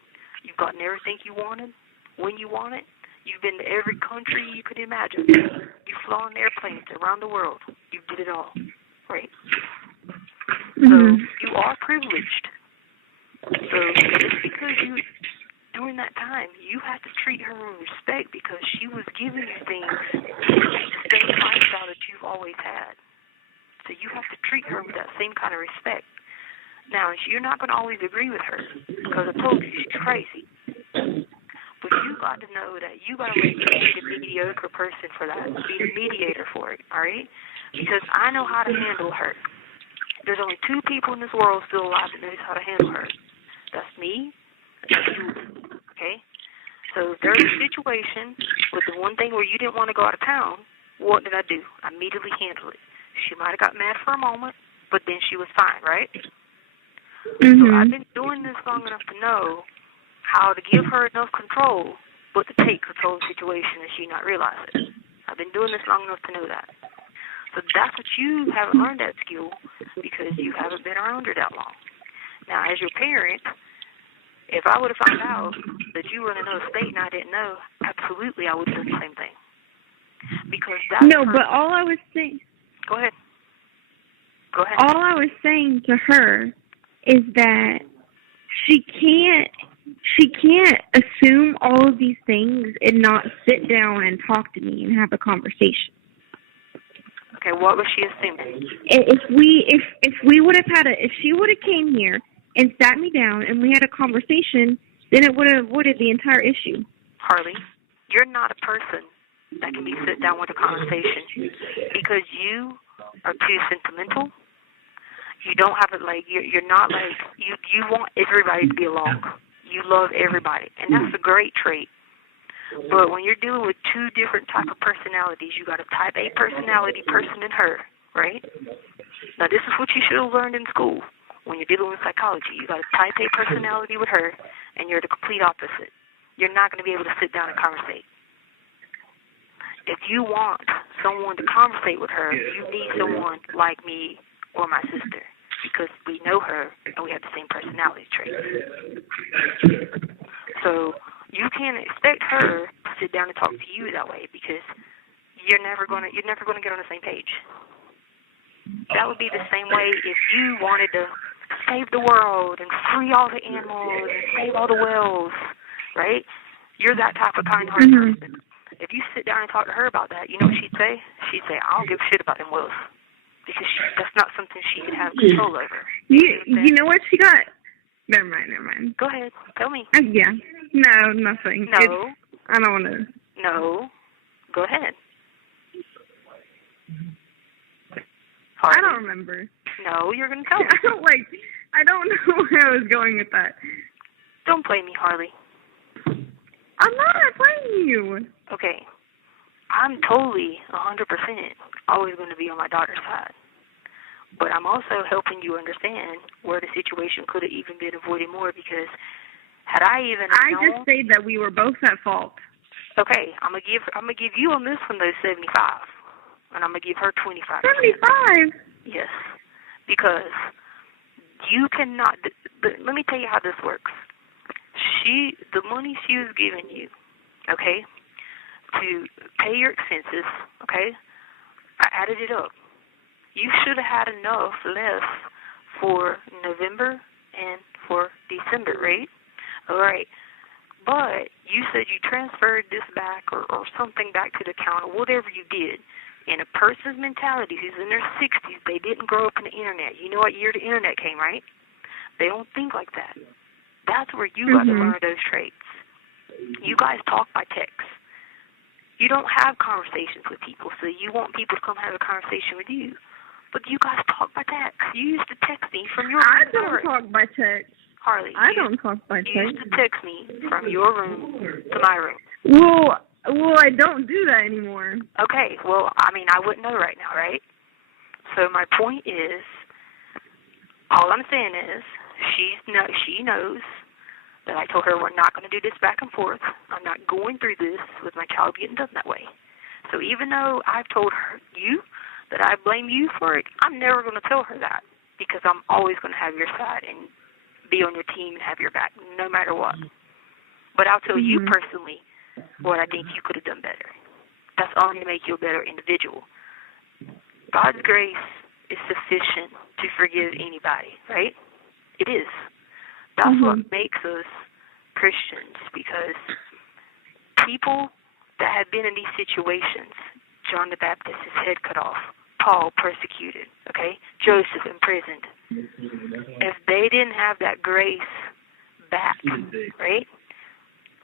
You've gotten everything you wanted when you want it. You've been to every country you could imagine. You've flown airplanes around the world. You did it all, right? So you are privileged. So just because during that time, you had to treat her with respect because she was giving you things, the same lifestyle that you've always had. So you have to treat her with that same kind of respect. Now, you're not going to always agree with her because I told you she's crazy. But you got to know that you got to let me be the mediocre person for that, be the mediator for it, all right? Because I know how to handle her. There's only 2 people in this world still alive that knows how to handle her. That's me and you, okay? So if there's a situation with the one thing where you didn't want to go out of town, what did I do? I immediately handled it. She might have got mad for a moment, but then she was fine, right? So I've been doing this long enough to know how to give her enough control, but to take control of the situation and she not realize it. I've been doing this long enough to know that. So that's what you haven't learned that skill because you haven't been around her that long. Now, as your parent, if I would have found out that you were in another state and I didn't know, absolutely I would have done the same thing. Because that's but all I was saying... Go ahead. All I was saying to her is that she can't assume all of these things and not sit down and talk to me and have a conversation. Okay, what was she assuming? If she would have came here and sat me down and we had a conversation, then it would have avoided the entire issue. Harley, you're not a person that can be sit down with a conversation because you are too sentimental. You don't have it like you're not like you want everybody to be along. You love everybody, and that's a great trait. But when you're dealing with 2 different type of personalities, you got a type A personality person and her, right? Now this is what you should have learned in school. When you're dealing with psychology, you got a type A personality with her, and you're the complete opposite. You're not going to be able to sit down and conversate. If you want someone to conversate with her, you need someone like me or my sister because we know her and we have the same personality traits. So you can't expect her to sit down and talk to you that way because you're never going to get on the same page. That would be the same way if you wanted to save the world and free all the animals and save all the whales, right? You're that type of kind-hearted person. If you sit down and talk to her about that, you know what she'd say? She'd say, I don't give a shit about them whales. Because that's not something she can have control over. You know what she got? Never mind. Go ahead. Tell me. Yeah. No, nothing. No. I don't want to. No. Go ahead. Harley. I don't remember. No, you're going to tell me. I don't know where I was going with that. Don't play me, Harley. I'm not playing you. Okay. I'm totally 100% always going to be on my daughter's side. But I'm also helping you understand where the situation could have even been avoided more because had I even known... I just say that we were both at fault. Okay, I'm gonna give you on this one those 75, and I'm gonna give her 25. 75? Yes, because you cannot. Let me tell you how this works. The money she was giving you, okay, to pay your expenses, okay, I added it up. You should have had enough left for November and for December, right? All right. But you said you transferred this back or something back to the account or whatever you did. And a person's mentality who's in their 60s, they didn't grow up in the Internet. You know what year the Internet came, right? They don't think like that. That's where you got to learn those traits. You guys talk by text. You don't have conversations with people, so you want people to come have a conversation with you. But you guys talk by text. You used to text me from your room. I don't talk by text. Harley, I don't talk by text. You used to text me from your room to my room. Well, I don't do that anymore. Okay, well, I mean, I wouldn't know right now, right? So my point is, all I'm saying is, she knows that I told her we're not going to do this back and forth. I'm not going through this with my child getting done that way. So even though I've told you that I blame you for it, I'm never going to tell her that because I'm always going to have your side and be on your team and have your back no matter what. But I'll tell you personally what I think you could have done better. That's only to make you a better individual. God's grace is sufficient to forgive anybody, right? It is. That's what makes us Christians, because people that have been in these situations, John the Baptist, his head cut off, Paul persecuted, okay? Joseph imprisoned. If they didn't have that grace back, right,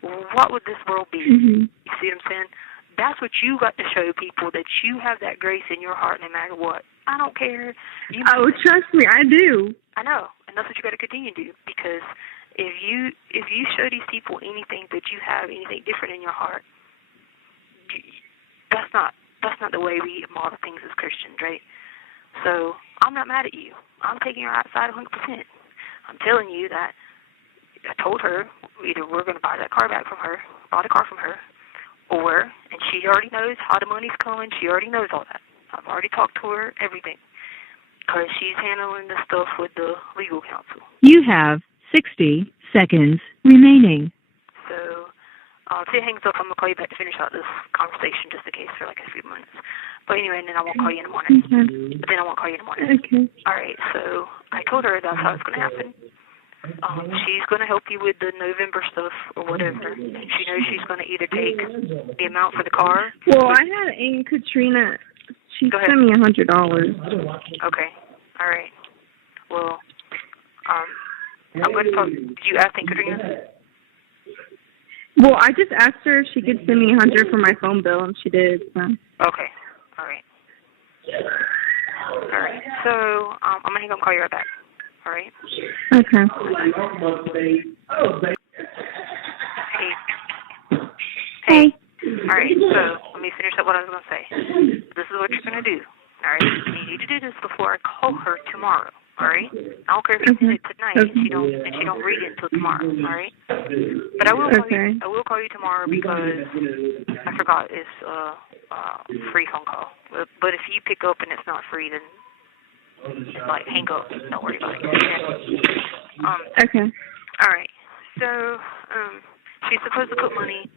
what would this world be? You see what I'm saying? That's what you got to show people, that you have that grace in your heart no matter what. I don't care. Trust me, I do. I know, and that's what you got to continue to do, because if you show these people anything that you have, anything different in your heart, that's not the way we model things as Christians, right? So I'm not mad at you. I'm taking her outside 100%. I'm telling you that I told her either we're going to buy the car from her, or, and she already knows how the money's coming. She already knows all that. I've already talked to her, everything, because she's handling the stuff with the legal counsel. You have 60 seconds remaining. So, if it hangs up, I'm going to call you back to finish out this conversation just in case for like a few minutes. But anyway, and then I won't call you in the morning. But then I won't call you in the morning. Okay. All right, so I told her that's how it's going to happen. She's going to help you with the November stuff or whatever. And she knows she's going to either take the amount for the car. Well, I had Katrina. She sent me $100. Okay. All right. Well, I'm going to talk. Did you ask Katrina? Well, I just asked her if she could send me $100 for my phone bill, and she did. So. Okay. All right. All right. So I'm going to hang up and call you right back. All right? Okay. Hey. All right, so let me finish up what I was going to say. This is what you're going to do, all right? You need to do this before I call her tomorrow, all right? I don't care if you do it tonight and she don't read it until tomorrow, all right? But I will call you tomorrow because I forgot it's a free phone call. But if you pick up and it's not free, then like hang up. Don't worry about it. Okay. All right. So she's supposed to put money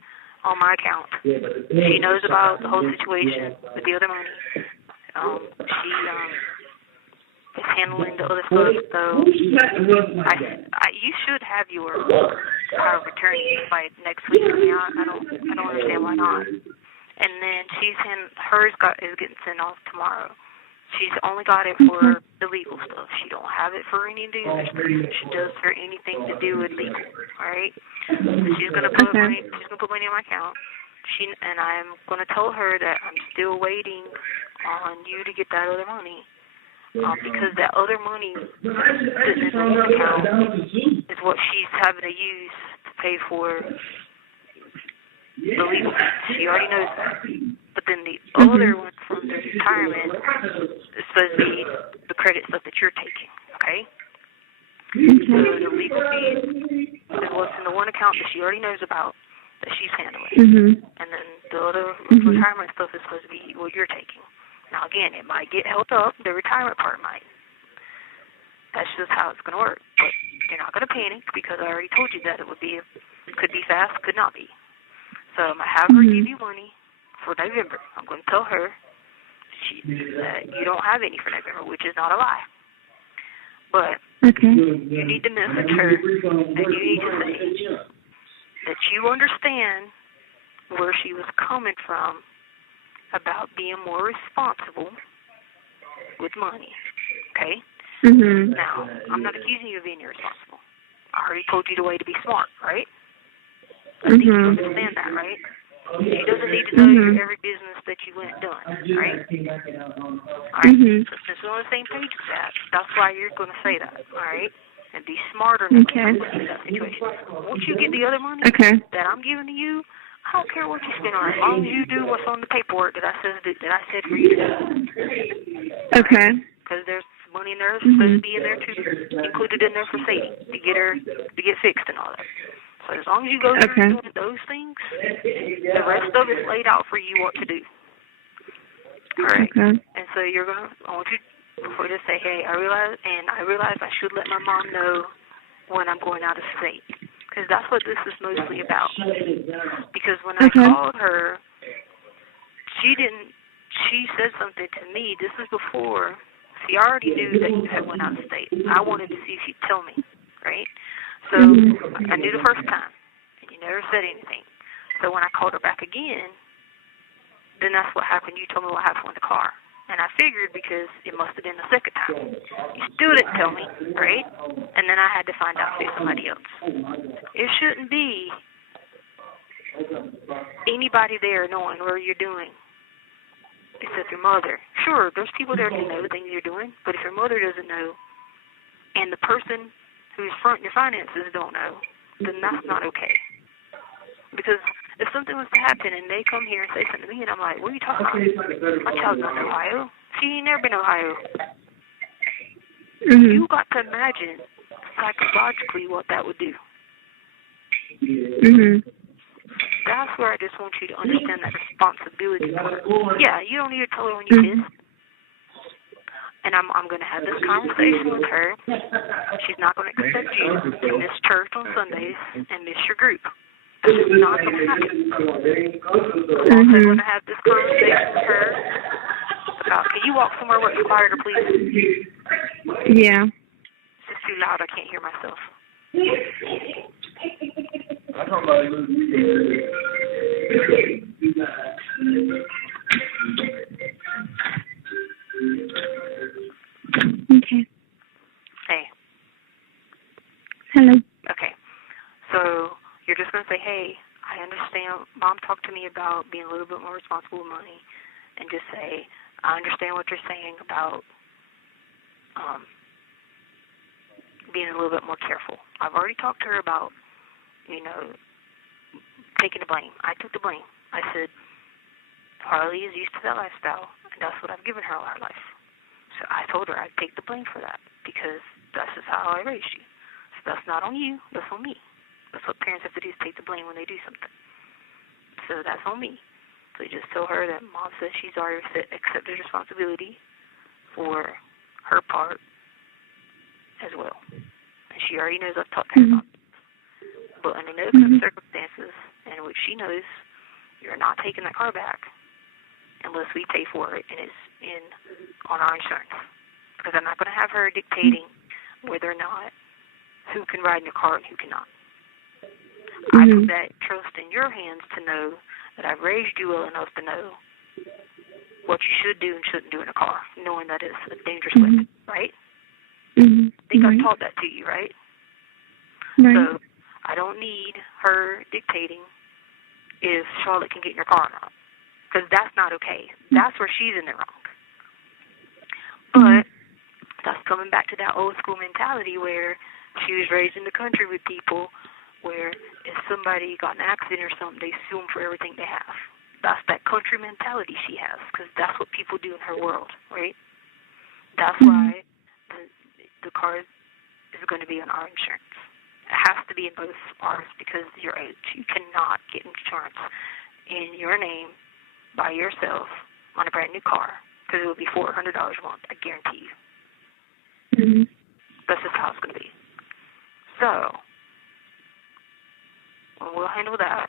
on my account. She knows about the whole situation with the other money. She is handling the other stuff. So you should have your power of attorney by next week. I don't understand why not. And then hers is getting sent off tomorrow. She's only got it for the legal stuff. She don't have it for any of the other stuff. She does for anything to do with legal. All right. She's gonna put money. She's gonna put money in my account. And I'm gonna tell her that I'm still waiting on you to get that other money. Because that other money that's in the account is what she's having to use to pay for the legal. She already knows that. But then the other one from the retirement is supposed to be the credit stuff that you're taking, okay? So the legal fees is what's in the one account that she already knows about that she's handling. And then the other retirement stuff is supposed to be what you're taking. Now, again, it might get held up. The retirement part might. That's just how it's going to work. But you're not going to panic because I already told you that it could be fast, could not be. So I'm going to have her give you money for November. I'm going to tell her that you don't have any for November, which is not a lie. But Okay. You need to message her, and you need to say that you understand where she was coming from about being more responsible with money. Okay? Mhm. Now, I'm not accusing you of being irresponsible. I already told you the way to be smart, right? I think you understand that, right? She doesn't need to know your every business that you went and done, right? All right. So since we're on the same page with that, that's why you're going to say that, all right? And be smarter in that situation. Once you get the other money that I'm giving to you, I don't care what you spend on it, as long as you do what's on the paperwork that I said for you to do. Okay. Because there's money in there that's supposed to be in there too, included in there for Sadie to get fixed and all that. So as long as you go through doing those things, the rest of it's laid out for you what to do. All right. Okay. And so I want you before you say, hey, I realize I should let my mom know when I'm going out of state. Because that's what this is mostly about. Because when I called her, she said something to me. This is before. See, I already knew that you had went out of state. I wanted to see if you'd tell me, right? So I knew the first time, and you never said anything. So when I called her back again, then that's what happened. You told me what happened with the car. And I figured because it must have been the second time. You still didn't tell me, right? And then I had to find out through somebody else. It shouldn't be anybody there knowing what you're doing except your mother. Sure, there's people there to know the things you're doing, but if your mother doesn't know and the person who's fronting your finances don't know, then that's not okay. Because if something was to happen and they come here and say something to me and I'm like, what are you talking about? My child's not in Ohio. She ain't never been to Ohio. You got to imagine psychologically what that would do. That's where I just want you to understand that responsibility part. Yeah, you don't need to tell her when you miss. And I'm going to have this conversation with her. She's not going to expect you to miss church on Sundays and miss your group. That's just not going to happen. I'm also going to have this conversation with her about, can you walk somewhere where it's quieter, please? Yeah. It's just too loud. I can't hear myself. Okay. Hey. Hello. Okay. So you're just going to say, hey, I understand. Mom talked to me about being a little bit more responsible with money, and just say, I understand what you're saying about being a little bit more careful. I've already talked to her about, taking the blame. I took the blame. I said, Harley is used to that lifestyle, and that's what I've given her all her life. So I told her I'd take the blame for that, because that's just how I raised you. So that's not on you, that's on me. That's what parents have to do, is take the blame when they do something. So that's on me. So you just tell her that Mom says she's already accepted responsibility for her part as well. And she already knows I've talked to her about it. But under no circumstances in which she knows you're not taking that car back unless we pay for it and it's on our insurance. Because I'm not going to have her dictating whether or not who can ride in your car and who cannot. I put that trust in your hands to know that I've raised you well enough to know what you should do and shouldn't do in a car, knowing that it's a dangerous weapon, right? I think I've taught that to you, right? So I don't need her dictating if Charlotte can get in your car or not, because that's not okay. That's where she's in the wrong. But that's coming back to that old school mentality where she was raised in the country with people where if somebody got in an accident or something, they sue them for everything they have. That's that country mentality she has, because that's what people do in her world, right? That's why the car is going to be on our insurance. It has to be in both ours because of your age. You cannot get insurance in your name by yourself on a brand new car, because it will be $400 a month, I guarantee you. That's just how it's going to be. So we'll handle that.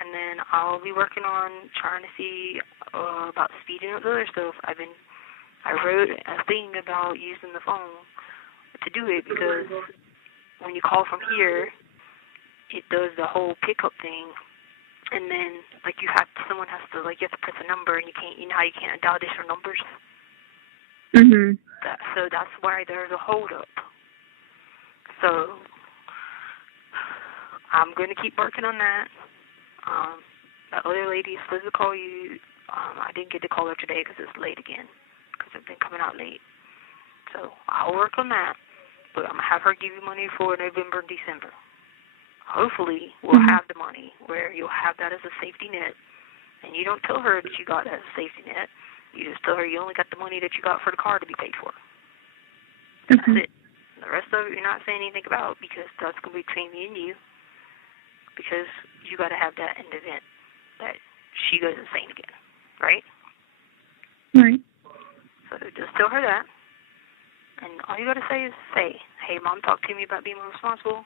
And then I'll be working on trying to see about speeding up the other stuff. I wrote a thing about using the phone to do it because when you call from here, it does the whole pickup thing, and then like you have to press a number, and you how you can't dial different numbers. Mhm. So that's why there's a hold up. So I'm going to keep working on that. The other lady is supposed to call you. I didn't get to call her today because it's late again, because I've been coming out late. So I'll work on that, but I'm going to have her give you money for November and December. Hopefully we'll have the money where you'll have that as a safety net, and you don't tell her that you got that as a safety net. You just tell her you only got the money that you got for the car to be paid for. That's it. The rest of it you're not saying anything about, because that's going to be between me and you, because you got to have that in the event that she goes insane again, right? Right. So just tell her that, and all you got to say is, hey, Mom talked to me about being more responsible.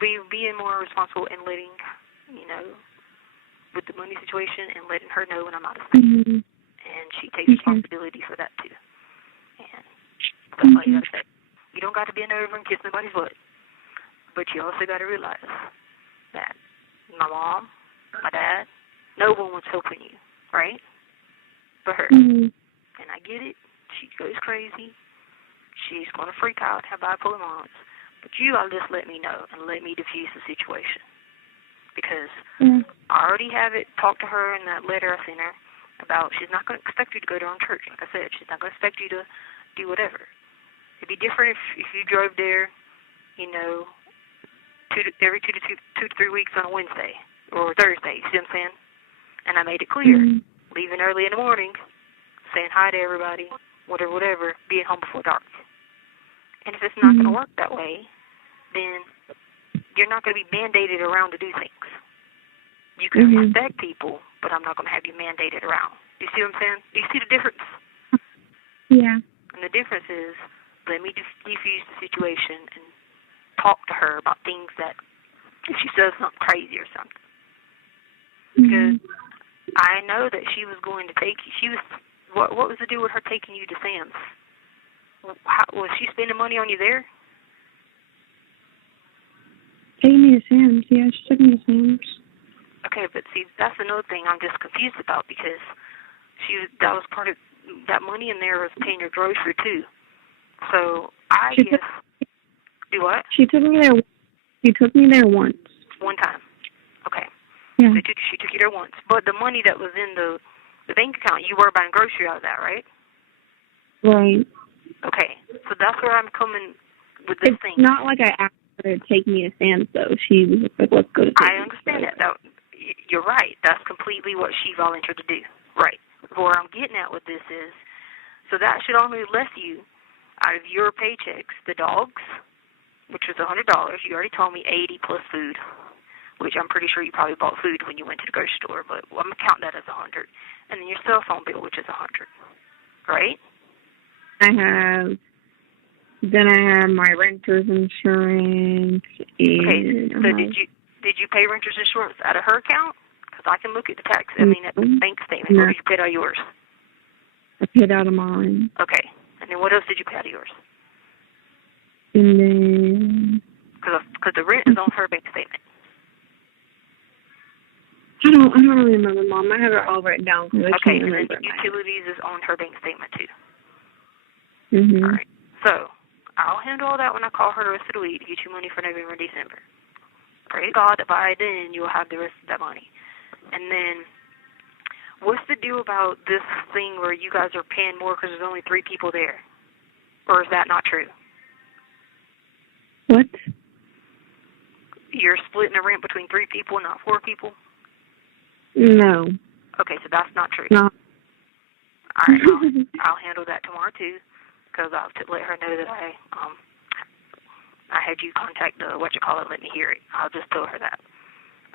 Being more responsible and letting, with the money situation, and letting her know when I'm out of state. Mm-hmm. And she takes responsibility for that too. And that's all you got to say. You don't got to bend over and kiss nobody's butt, but you also got to realize that my mom, my dad, no one was helping you, right? But her. Mm-hmm. And I get it. She goes crazy. She's going to freak out, have bipolar moments. But you all just let me know and let me diffuse the situation. Because I already have it talked to her in that letter I sent her about she's not going to expect you to go to her own church. Like I said, she's not going to expect you to do whatever. It'd be different if you drove there, every 2 to 3 weeks on a Wednesday or Thursday. You see what I'm saying? And I made it clear, leaving early in the morning, saying hi to everybody, whatever, being home before dark. And if it's not going to work that way, then you're not going to be mandated around to do things. You can respect people, but I'm not going to have you mandated around. You see what I'm saying? Do you see the difference? Yeah. And the difference is, let me defuse the situation and talk to her about things that, if she says something crazy or something. Because I know that she was going to take you. What was the deal with her taking you to Sam's? Was she spending money on you there? Taking me to Sam's, yeah, she took me to Sam's. Okay, but see, that's another thing I'm just confused about, because that was part of that money in there was paying your grocery too. So I guess do what? She took me there. She took me there once. One time. Okay. Yeah. So she took you there once, but the money that was in the bank account, you were buying grocery out of that, right? Right. Okay, so that's where I'm coming with this thing. It's not like I asked her to take me to Sam's, though. She was like, let's go to Sam's. I understand that. You're right. That's completely what she volunteered to do. Right. Where I'm getting at with this is, so that should only left you, out of your paychecks, the dogs, which was $100. You already told me 80 plus food, which I'm pretty sure you probably bought food when you went to the grocery store, but I'm going to count that as 100. And then your cell phone bill, which is 100. Right? I have my renter's insurance. Okay, so did you pay renter's insurance out of her account? Because I can look at the at the bank statement. No. Or did you pay out of yours? I paid out of mine. Okay, and then what else did you pay out of yours? And then... Because the rent is on her bank statement. I don't really remember, Mom. I have it all written down. Okay, and then the utilities is on her bank statement too. Mm-hmm. All right. So I'll handle all that when I call her the rest of the week to get you money for November and December. Pray to God that by then you'll have the rest of that money. And then, what's the deal about this thing where you guys are paying more because there's only 3 people there? Or is that not true? What? You're splitting the rent between 3 people, not 4 people? No. Okay, so that's not true. No. All right, I'll handle that tomorrow too, because I'll let her know that I had you contact the let me hear it. I'll just tell her that.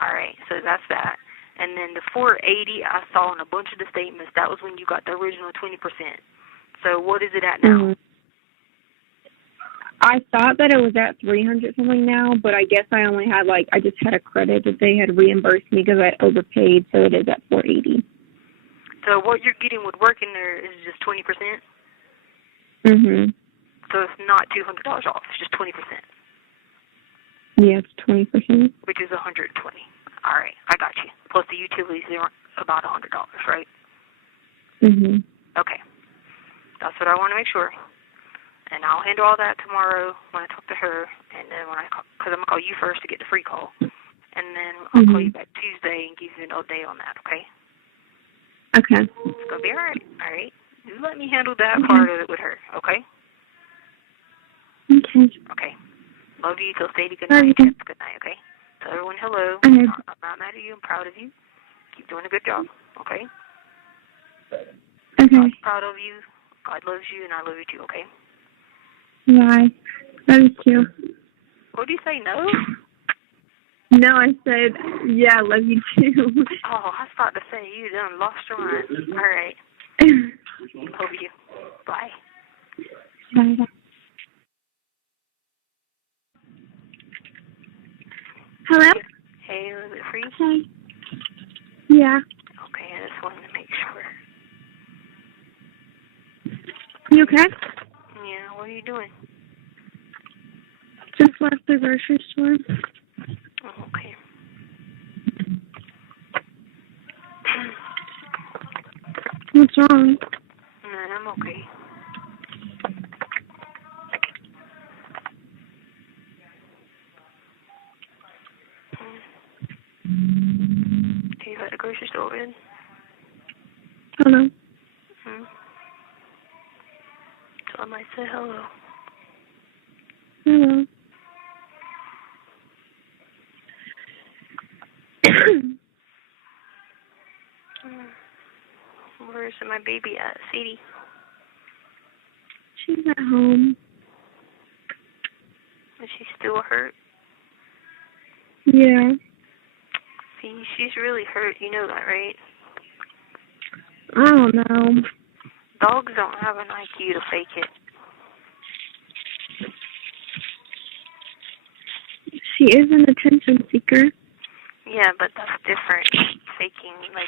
All right, so that's that. And then the 480 I saw in a bunch of the statements, that was when you got the original 20%. So what is it at now? I thought that it was at 300 something now, but I guess I only had I just had a credit that they had reimbursed me because I overpaid, so it is at 480. So what you're getting with working there is just 20%? Mhm. So it's not $200 off. It's just 20%. Yeah, it's 20%. Which is $120. All right, I got you. Plus the utilities are about $100, right? Mhm. Okay. That's what I want to make sure. And I'll handle all that tomorrow when I talk to her, and then when I call, because I'm going to call you first to get the free call. And then I'll call you back Tuesday and give you an update on that, okay? Okay. It's going to be all right? You let me handle that part of it with her, okay? Okay. Okay. Love you. Tell Sadie good night. Good night, okay? Tell everyone hello. Okay. I'm not mad at you. I'm proud of you. Keep doing a good job, okay? Okay. I'm proud of you. God loves you, and I love you too, okay? Bye. Love you too. What do you say, no? No, I said, yeah, love you too. Oh, I was about to say, you done lost your mind. All right. Love you. Bye. Bye. Hello? Hey, is it free? Hi. Yeah. Okay, I just wanted to make sure. You okay? Yeah, what are you doing? Just left the grocery store. Oh, okay. What's wrong? No, I'm okay. Do you at the grocery store open? Hello. So I might say hello. Hello. Where's my baby at, Sadie? She's at home. Is she still hurt? Yeah. See, she's really hurt. You know that, right? I don't know. Dogs don't have an IQ to fake it. She is an attention seeker. Yeah, but that's different. Faking, like,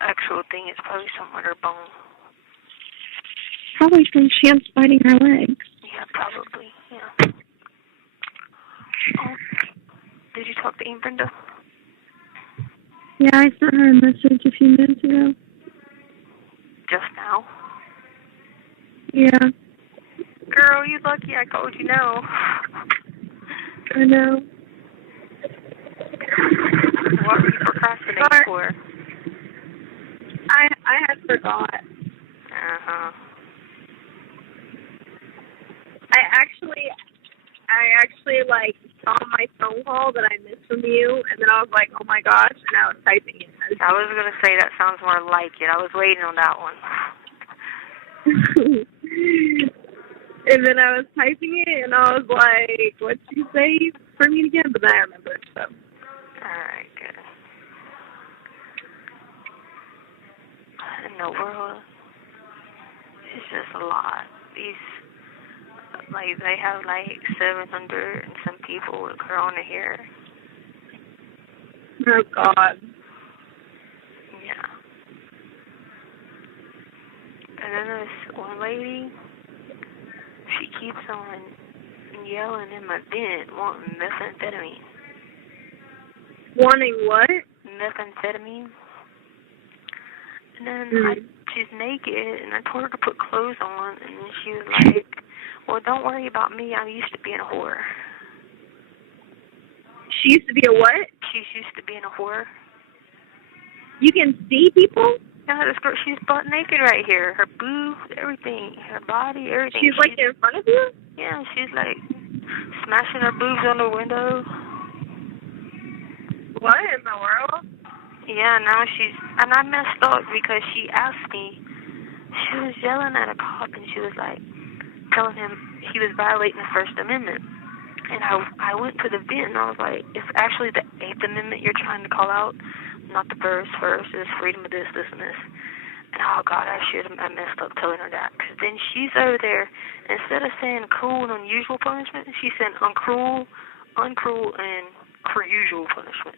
actual thing is probably somewhere her bone. Probably from chance biting her legs. Yeah, probably, yeah. Oh, did you talk to Aunt Brenda? Yeah, I sent her a message a few minutes ago. Just now? Yeah. Girl, you lucky I called you now. I know. What were you procrastinating for? I had forgot. Uh-huh. I actually like saw my phone call that I missed from you, and then I was like, oh my gosh, and I was typing it. I was going to say that sounds more like it. I was waiting on that one. And then I was typing it, and I was like, what'd she say for me again? But then I remembered, so. Alright, good. In the world, it's just a lot. These, like, they have like 700 and some people with corona here. Oh, God. Yeah. And then this one lady, she keeps on yelling in my vent, wanting methamphetamine. Wanting what? Methamphetamine. And then she's naked, and I told her to put clothes on, and then she was like, well, don't worry about me. I'm used to being a whore. She used to be a what? She's used to being a whore. You can see people? Yeah, this girl, she's butt naked right here. Her boobs, everything. Her body, everything. She's like in front of you? Yeah, she's like smashing her boobs on the window. What in the world? Yeah, now and I messed up because she asked me, she was yelling at a cop, and she was like, telling him he was violating the First Amendment. And I went to the vent, and I was like, it's actually the 8th Amendment you're trying to call out, not the first. First is freedom of this, this, and this. And oh, God, I messed up telling her that. Because then she's over there, instead of saying cruel and unusual punishment, she's saying uncruel, and usual punishment.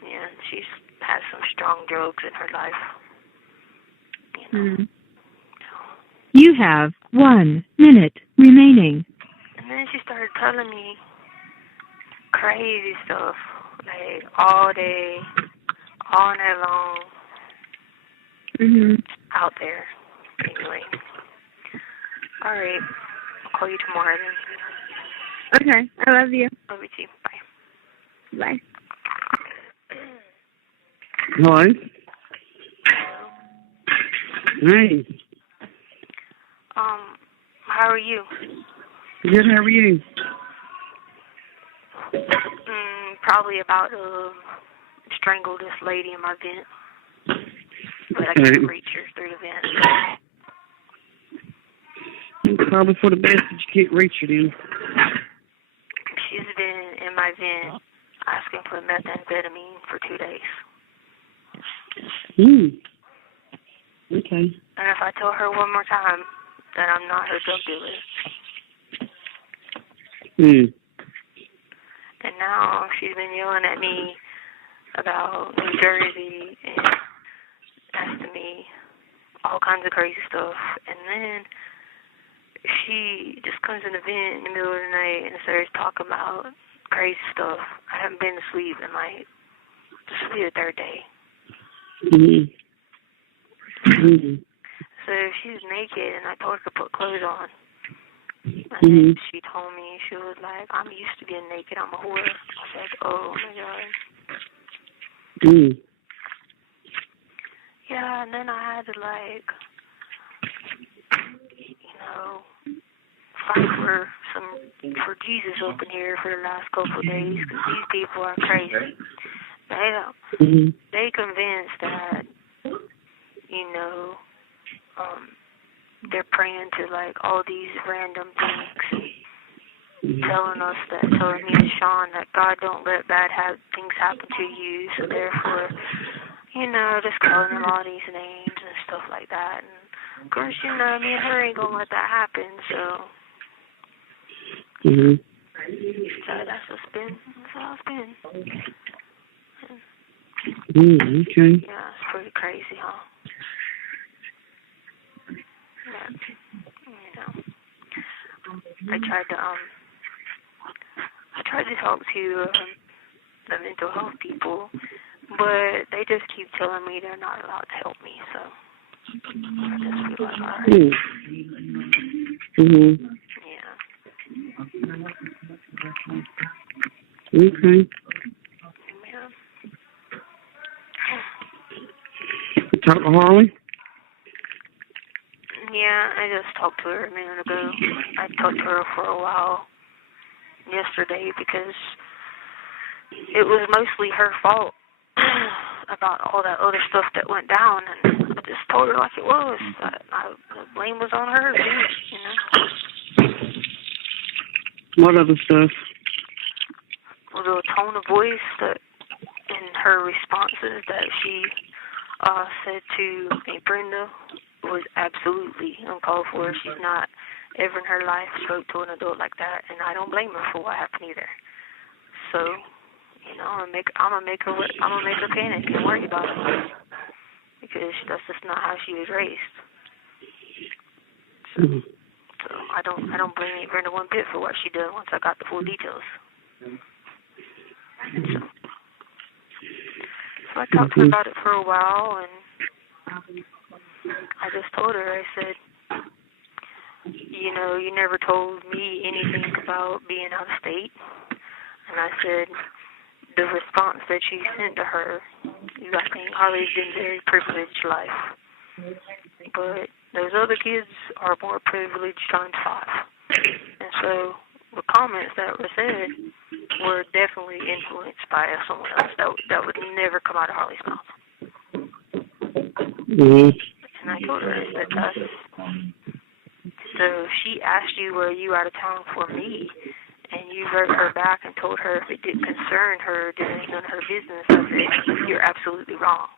Yeah, she's had some strong drugs in her life. You know. You have 1 minute remaining. And then she started telling me crazy stuff, like all day, all night long, out there. Anyway. All right. I'll call you tomorrow then. Okay. I love you. Love you too. Bye. Bye. Hello. Hey. How are you? Good, how are you? Probably about to strangle this lady in my vent. But I can't reach her through the vent. Probably for the best that you can't reach her then. She's been in my vent asking for methamphetamine for 2 days. Okay. And if I tell her one more time that I'm not her drug dealer. And now she's been yelling at me about New Jersey and asking me all kinds of crazy stuff. And then she just comes in the vent in the middle of the night and starts talking about crazy stuff. I haven't been to sleep in like, this will be the 3rd day. So she's naked and I told her to put clothes on. And then she told me, she was like, I'm used to being naked, I'm a whore. I said, oh my God. Yeah, and then I had to fight for Jesus up in here for the last couple of days because these people are crazy. They convinced that, they're praying to all these random things, telling me and Sean that God don't let bad things happen to you, so therefore, just calling him all these names and stuff like that. And of course, me and her ain't gonna let that happen, so. So that's what's been. That's how it's been. Okay. Yeah, it's pretty crazy, huh? Yeah. I tried to talk to the mental health people, but they just keep telling me they're not allowed to help me, so I just feel like, all right. Yeah. Okay. Yeah. You talk to Harley? Yeah, I just talked to her a minute ago. I talked to her for a while yesterday because it was mostly her fault about all that other stuff that went down, and I just told her like it was. The blame was on her, too, What other stuff? The tone of voice that in her responses that she said to Brenda was absolutely uncalled for. She's not ever in her life spoke to an adult like that, and I don't blame her for what happened either. So, I'm gonna make her panic and worry about it because that's just not how she was raised. So I don't blame Brenda one bit for what she did once I got the full details. So I talked to her about it for a while, and I just told her, I said, you never told me anything about being out of state. And I said, the response that she sent to her, I think Harley's been a very privileged life. But those other kids are more privileged times 5. And so the comments that were said were definitely influenced by someone else. That would never come out of Harley's mouth. And I told her, I said, so she asked you, were you out of town for me? And you wrote her back and told her if it didn't concern her, then it's none of her business. I said, you're absolutely wrong.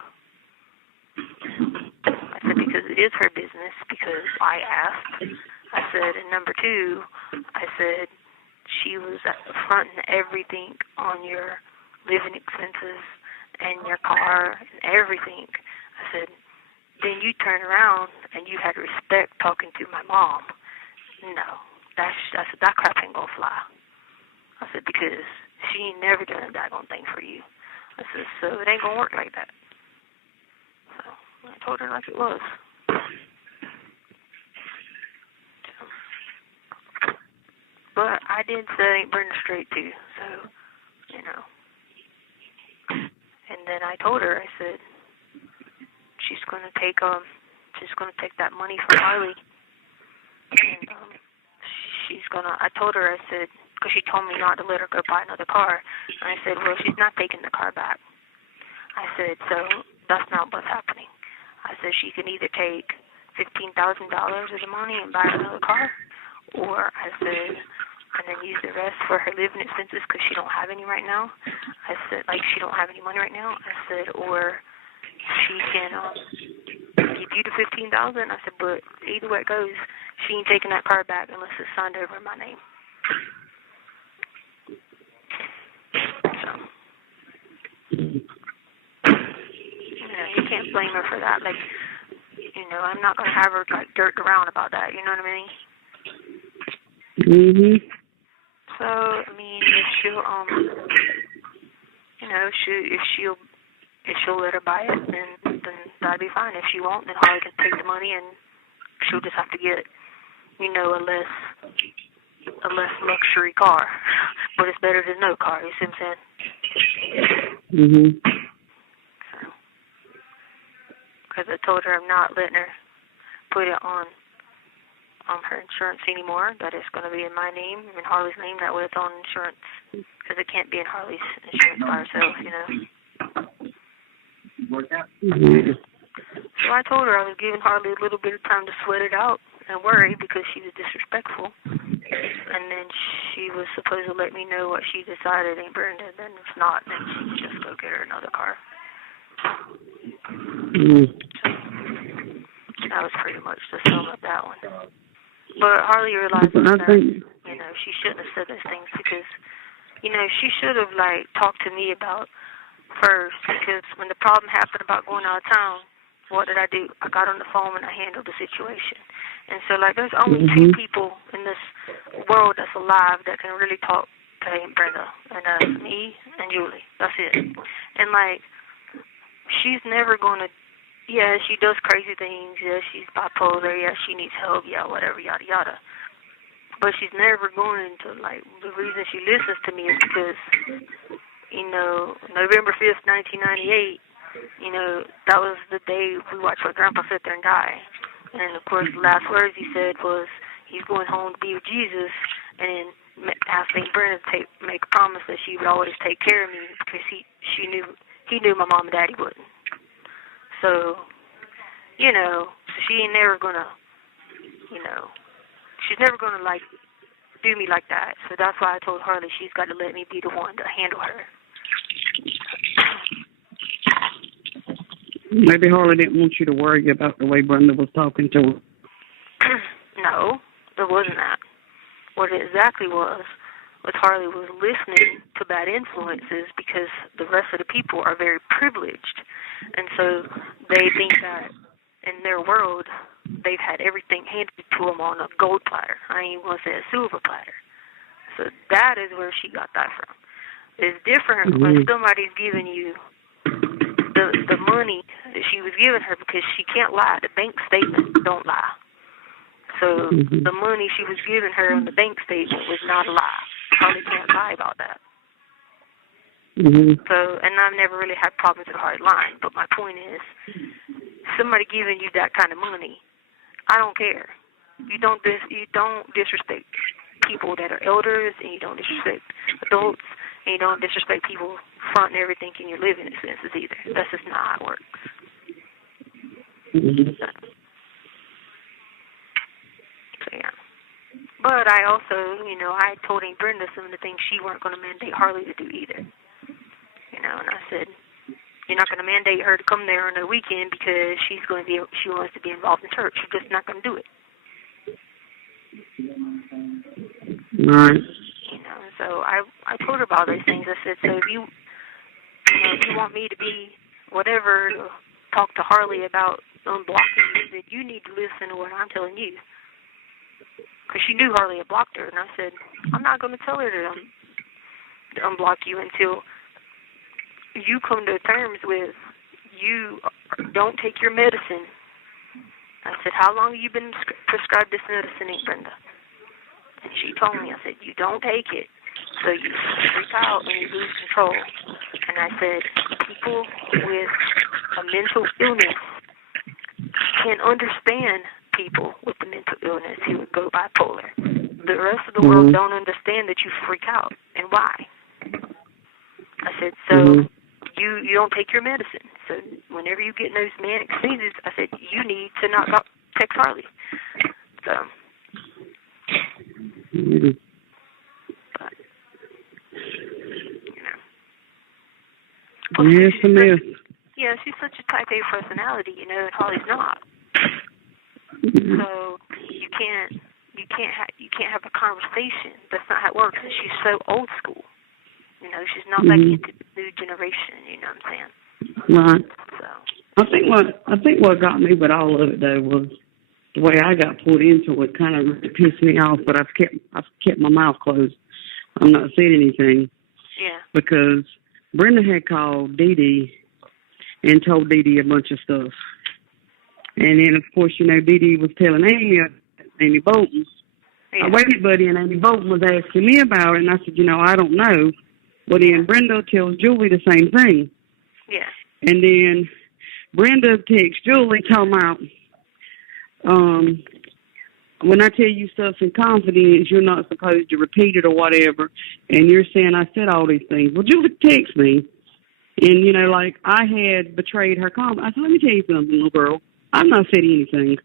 I said, because it is her business, because I asked. I said, and number 2, I said, she was fronting everything on your living expenses and your car and everything. I said, then you turn around and you had respect talking to my mom. No, that crap ain't gonna fly. I said, because she ain't never done a daggone thing for you. I said, so it ain't gonna work like that. So I told her like it was. But I did say Brenda straight too, so, you know. And then I told her, I said, she's gonna take that money from Harley, and I told her, I said, because she told me not to let her go buy another car, and I said, well, she's not taking the car back. I said, so that's not what's happening. I said, she can either take $15,000 of the money and buy another car, or I said, and then use the rest for her living expenses because she don't have any right now. I said, like, she don't have any money right now. I said, or she can give you the $15,000. I said, but either way it goes, she ain't taking that car back unless it's signed over in my name. So, you know, you can't blame her for that. Like, you know, I'm not gonna have her like dirt around about that. You know what I mean? Mhm. So, I mean, if she'll, you know, if she'll let her buy it, then that'd be fine. If she won't, then Harley can take the money and she'll just have to get, you know, a less luxury car. But it's better than no car. You see what I'm saying? Mhm. So, because I told her I'm not letting her put it on her insurance anymore, that it's going to be in my name, in Harley's name, that way it's on insurance, because it can't be in Harley's insurance by herself, you know. Mhm. So I told her I was giving Harley a little bit of time to sweat it out and worry because she was disrespectful, and then she was supposed to let me know what she decided, ain't Brenda, then if not, then she could just go get her another car. Mhm. So that was pretty much the sum of that one. But Harley realized that, you know, she shouldn't have said those things because, you know, she should have, like, talked to me about first, because when the problem happened about going out of town, what did I do? I got on the phone and I handled the situation. And so, like, there's only two people in this world that's alive that can really talk to Aunt Brenda, and that's me and Julie. That's it. And, like, she's never going to, yeah, she does crazy things. Yeah, she's bipolar. Yeah, she needs help. Yeah, whatever, yada, yada. But she's never going to, like, the reason she listens to me is because, you know, November 5th, 1998, you know, that was the day we watched my grandpa sit there and die. And, of course, the last words he said was he's going home to be with Jesus, and asked Aunt Brenda to make a promise that she would always take care of me because he knew my mom and daddy wouldn't. So, you know, she ain't never gonna, you know, she's never gonna, like, do me like that. So that's why I told Harley she's got to let me be the one to handle her. Maybe Harley didn't want you to worry about the way Brenda was talking to her. No, it wasn't that. What it exactly was Harley was listening to bad influences because the rest of the people are very privileged. And so they think that in their world, they've had everything handed to them on a gold platter. I ain't even going to say a silver platter. So that is where she got that from. It's different when somebody's giving you the money that she was giving her, because she can't lie. The bank statement don't lie. So the money she was giving her on the bank statement was not a lie. Harley can't lie about that. So, and I've never really had problems with hard lying, but my point is, somebody giving you that kind of money, I don't care. You don't disrespect people that are elders, and you don't disrespect adults, and you don't disrespect people fronting everything in your living expenses either. That's just not how it works. So yeah. But I also, you know, I told Aunt Brenda some of the things she weren't going to mandate Harley to do either. You know, and I said, you're not going to mandate her to come there on the weekend because she wants to be involved in church. She's just not going to do it. Right. You know, so I told her about those things. I said, so if you want me to be whatever, talk to Harley about unblocking you. I said, you need to listen to what I'm telling you. Because she knew Harley had blocked her, and I said, I'm not going to tell her to unblock you until you come to terms with you don't take your medicine. I said, how long have you been prescribed this medicine, Aunt Brenda? And she told me, I said, you don't take it, so you freak out and you lose control. And I said, people with a mental illness can understand people with the mental illness who would go bipolar. The rest of the world don't understand that you freak out, and why. I said, so you don't take your medicine. So whenever you get those manic sneezes, I said, you need to not text Harley. So, but, you know. Well, yes, yeah, she's such a type A personality, you know, and Harley's not. So you can't have a conversation. That's not how it works. And she's so old school. You know, she's not like into the new generation. You know what I'm saying? Right. So I think what got me with all of it though was the way I got pulled into it. Kind of pissed me off, but I've kept my mouth closed. I'm not saying anything. Yeah. Because Brenda had called Dee Dee and told Dee Dee a bunch of stuff. And then, of course, you know, Dee Dee was telling Amy Bolton. Yeah. I waited, buddy, and Amy Bolton was asking me about it, and I said, you know, I don't know. Well, then Brenda tells Julie the same thing. Yeah. And then Brenda texts Julie talking about, when I tell you stuff in confidence, you're not supposed to repeat it or whatever, and you're saying I said all these things. Well, Julie texts me, and, you know, like, I had betrayed her confidence. I said, let me tell you something, little girl. I've not said anything.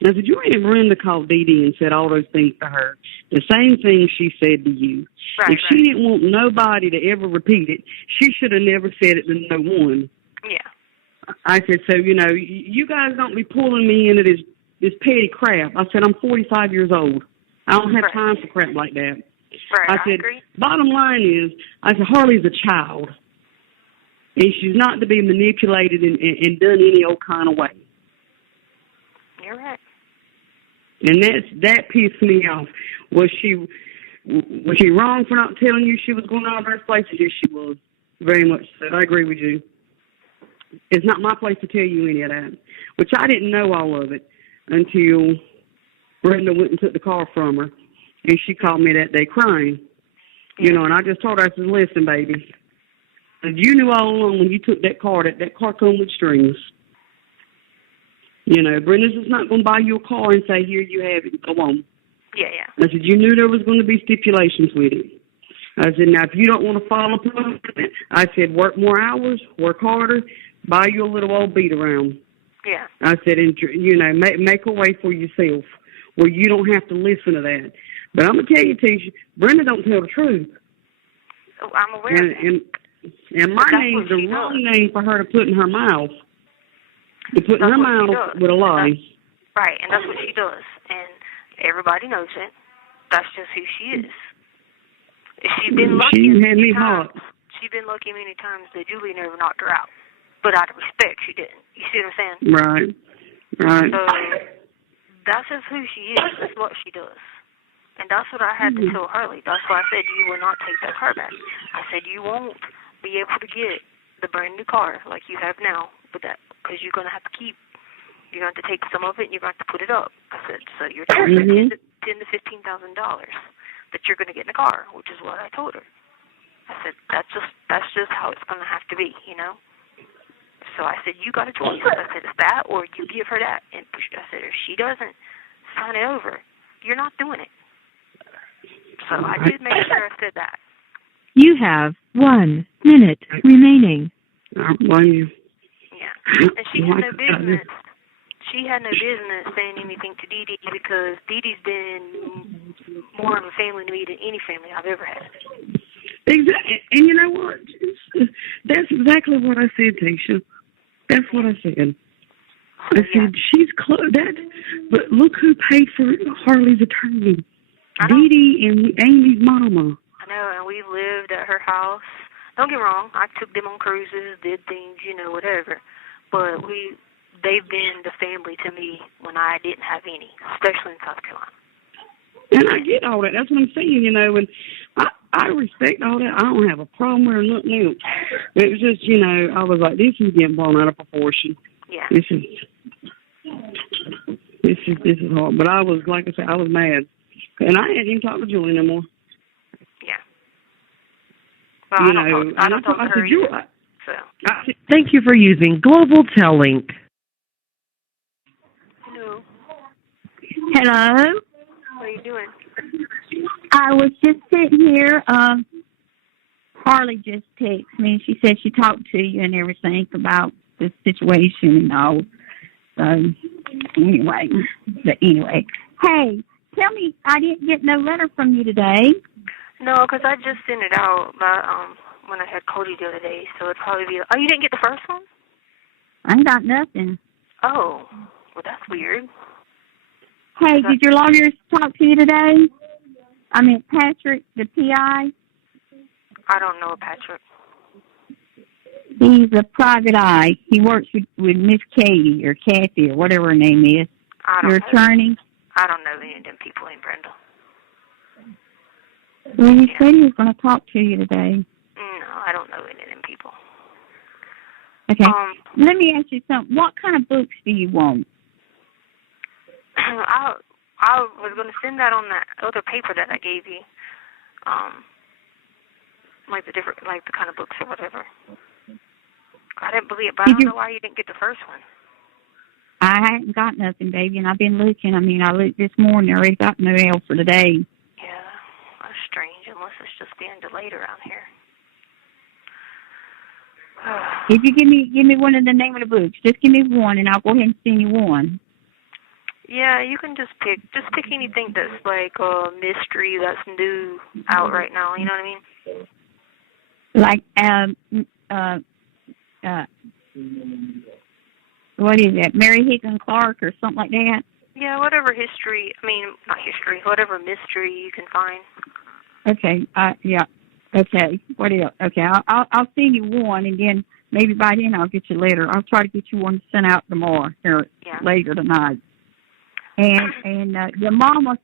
And I said, you ain't Brenda called Dee Dee and said all those things to her. The same thing she said to you. Right, if she didn't want nobody to ever repeat it, she should have never said it to no one. Yeah. I said, so, you know, you guys don't be pulling me into this petty crap. I said, I'm 45 years old. I don't have time for crap like that. Right, I said, agree. Bottom line is, I said, Harley's a child. And she's not to be manipulated and done any old kind of way. You're right. And that pissed me off. Was she wrong for not telling you she was going to all those places? Yes, she was. Very much so. I agree with you. It's not my place to tell you any of that. Which I didn't know all of it until Brenda went and took the car from her. And she called me that day crying. You know, and I just told her, I said, listen, baby. You knew all along when you took that car come with strings. You know, Brenda's just not going to buy you a car and say, here, you have it, go on. Yeah, yeah. I said, you knew there was going to be stipulations with it. I said, now, if you don't want to follow through, I said, work more hours, work harder, buy you a little old beat around. Yeah. I said, and, you know, make a way for yourself where you don't have to listen to that. But I'm going to tell you, Tisha, Brenda don't tell the truth. Oh, I'm aware of that. And my name's the wrong name for her to put in her mouth. To put in her mouth with a lie. Right, and that's what she does. And everybody knows it. That's just who she is. She's been lucky many times. She's been lucky many times that Julie never knocked her out. But out of respect, she didn't. You see what I'm saying? Right. So that's just who she is. That's what she does. And that's what I had to tell Harley. That's why I said you will not take that car back. I said you won't be able to get the brand new car like you have now with that, because you're going to have to you're going to have to take some of it and you're going to have to put it up. I said, so you're talking $10,000 to $15,000 that you're going to get in the car, which is what I told her. I said, that's just how it's going to have to be, you know? So I said, you got a choice. I said, it's that or you give her that. And I said, if she doesn't sign it over, you're not doing it. So I did make sure I said that. You have 1 minute remaining. I don't blame you. Yeah. And she had no business. She had no business saying anything to Dee Dee because Dee Dee's been more of a family to me than any family I've ever had. Exactly. And you know what? That's exactly what I said, Tisha. That's what I said. I said, she's close. But look who paid for Harley's attorney. Dee Dee and Amy's mama. I know, and we lived at her house. Don't get me wrong, I took them on cruises, did things, you know, whatever. But they've been the family to me when I didn't have any, especially in South Carolina. And I get all that. That's what I'm saying, and I respect all that. I don't have a problem with nothing else. It was just, I was like, this is getting blown out of proportion. Yeah. This is hard. But I was, like I said, I was mad. And I hadn't even talked to Julie no more. Yeah. Well, I don't talk to her either, so. Thank you for using Global Tellink. Hello. Hello? What are you doing? I was just sitting here. Harley just texted me. She said she talked to you and everything about the situation and all. So, anyway. Hey, tell me, I didn't get no letter from you today. No, because I just sent it out when I had Cody the other day, so it'd probably be... Oh, you didn't get the first one? I ain't got nothing. Oh, well, that's weird. Hey, did your lawyer talk to you today? I mean, Patrick, the PI? I don't know Patrick. He's a private eye. He works with Miss Katie or Kathy or whatever her name is. Your attorney? I don't know any of them people in Brenda. Well, he said he was going to talk to you today. No, I don't know any of them people. Okay. Let me ask you something. What kind of books do you want? I was going to send that on that other paper that I gave you. Like the kind of books or whatever. I didn't believe it, but I don't know why you didn't get the first one. I hadn't got nothing, baby, and I've been looking. I mean, I looked this morning. I already got no mail for today. Yeah, that's strange, unless it's just being delayed around here. If you give me one of the name of the books, just give me one, and I'll go ahead and send you one. Yeah, you can just pick anything that's like a mystery that's new out right now. You know what I mean? Like what is that? Mary Higgins Clark or something like that? Yeah, whatever whatever mystery you can find. Okay. Yeah. Okay. What else? Okay. I'll send you one, and then maybe by then I'll get you later. I'll try to get you one sent out tomorrow or later tonight. And your mama,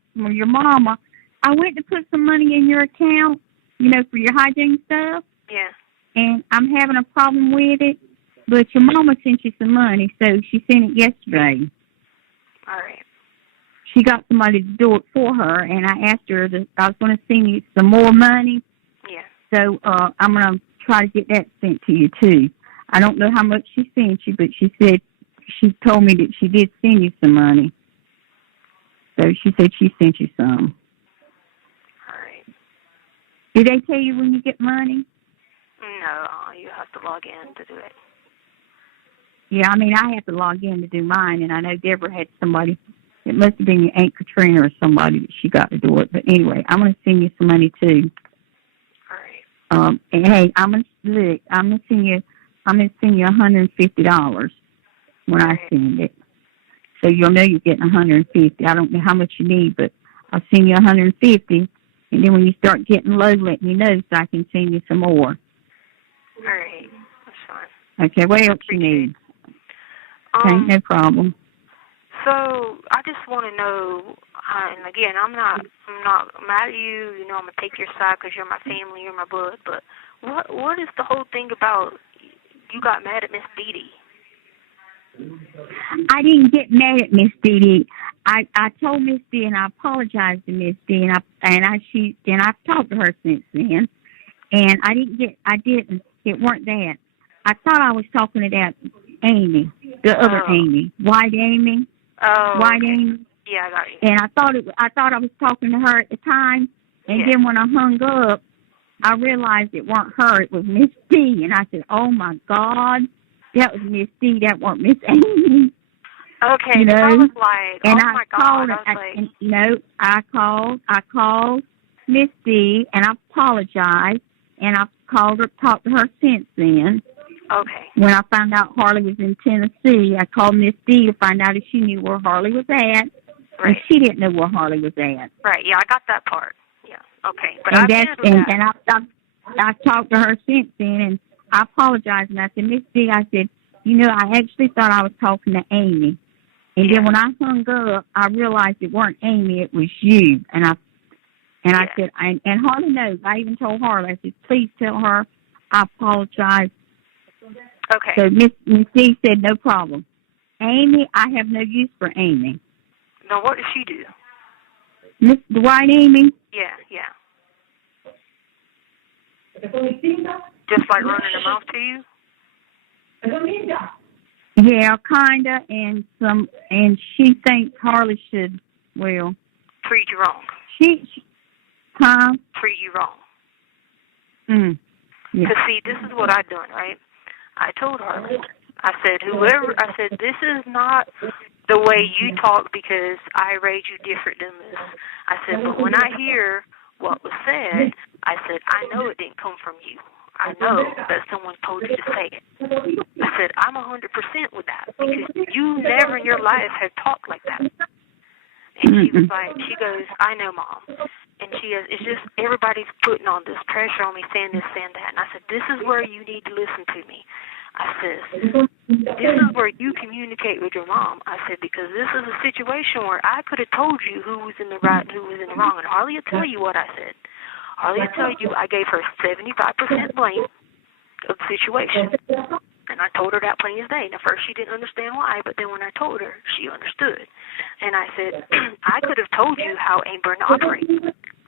I went to put some money in your account, for your hygiene stuff. Yeah. And I'm having a problem with it, but your mama sent you some money, so she sent it yesterday. All right. She got somebody to do it for her, and I asked her that I was going to send you some more money. Yeah. So I'm going to try to get that sent to you, too. I don't know how much she sent you, but she told me that she did send you some money. So she said she sent you some. All right. Did they tell you when you get money? No, you have to log in to do it. Yeah, I mean, I have to log in to do mine, and I know Deborah had somebody. It must have been your Aunt Katrina or somebody that she got to do it. But anyway, I'm going to send you some money, too. All right. And hey, I'm going to send you $150 when I send it. So you'll know you're getting $150. I don't know how much you need, but I'll send you $150. And then when you start getting low, let me know so I can send you some more. All right. That's fine. Okay, what else you need? Okay, no problem. So I just want to know, and again, I'm not mad at you. I'm gonna take your side because you're my family, you're my blood. But what is the whole thing about? You got mad at Miss Dee Dee. I didn't get mad at Miss Dee Dee. I told Miss Dee and I apologized to Miss Dee and I've talked to her since then. And it weren't that. I thought I was talking to that Amy, the other Amy, White Amy. Oh, White Amy. Yeah, I got you. And I thought I was talking to her at the time, and then when I hung up, I realized it weren't her, it was Miss D. And I said, "Oh my God, that was Miss D. That weren't Miss Amy." Okay, I was like, and my God. I called Miss D, and I apologized, and I've talked to her since then. Okay. When I found out Harley was in Tennessee, I called Miss D to find out if she knew where Harley was at. Right. And she didn't know where Harley was at. Right, yeah, I got that part. Yeah, okay. But I've talked to her since then, and I apologized, and I said, Miss D, I said, I actually thought I was talking to Amy. And then when I hung up, I realized it weren't Amy, it was you. And I said, and Harley knows. I even told Harley, I said, please tell her I apologize. Okay. So Miss D said, no problem. Amy, I have no use for Amy. Now, what does she do? Miss Dwight Amy? Yeah. Just like running her mouth to you? Yeah, kinda, and she thinks Harley should, well, treat you wrong. She treat you wrong. Yeah. Because see, this is what I done, right? I told Harley, I said, this is not the way you talk because I raised you different than this. I said, but when I hear what was said, I said, I know it didn't come from you. I know that someone told you to say it. I said, I'm 100% with that because you never in your life have talked like that. And she was like, she goes, I know, Mom. And she goes, it's just everybody's putting on this pressure on me, saying this, saying that. And I said, this is where you need to listen to me. I said, this is where you communicate with your mom. I said, because this is a situation where I could have told you who was in the right and who was in the wrong. And Harley will tell you what I said. Harley will tell you I gave her 75% blame of the situation. And I told her that plain as day. And at first she didn't understand why, but then when I told her, she understood. And I said, I could have told you how Amber operates.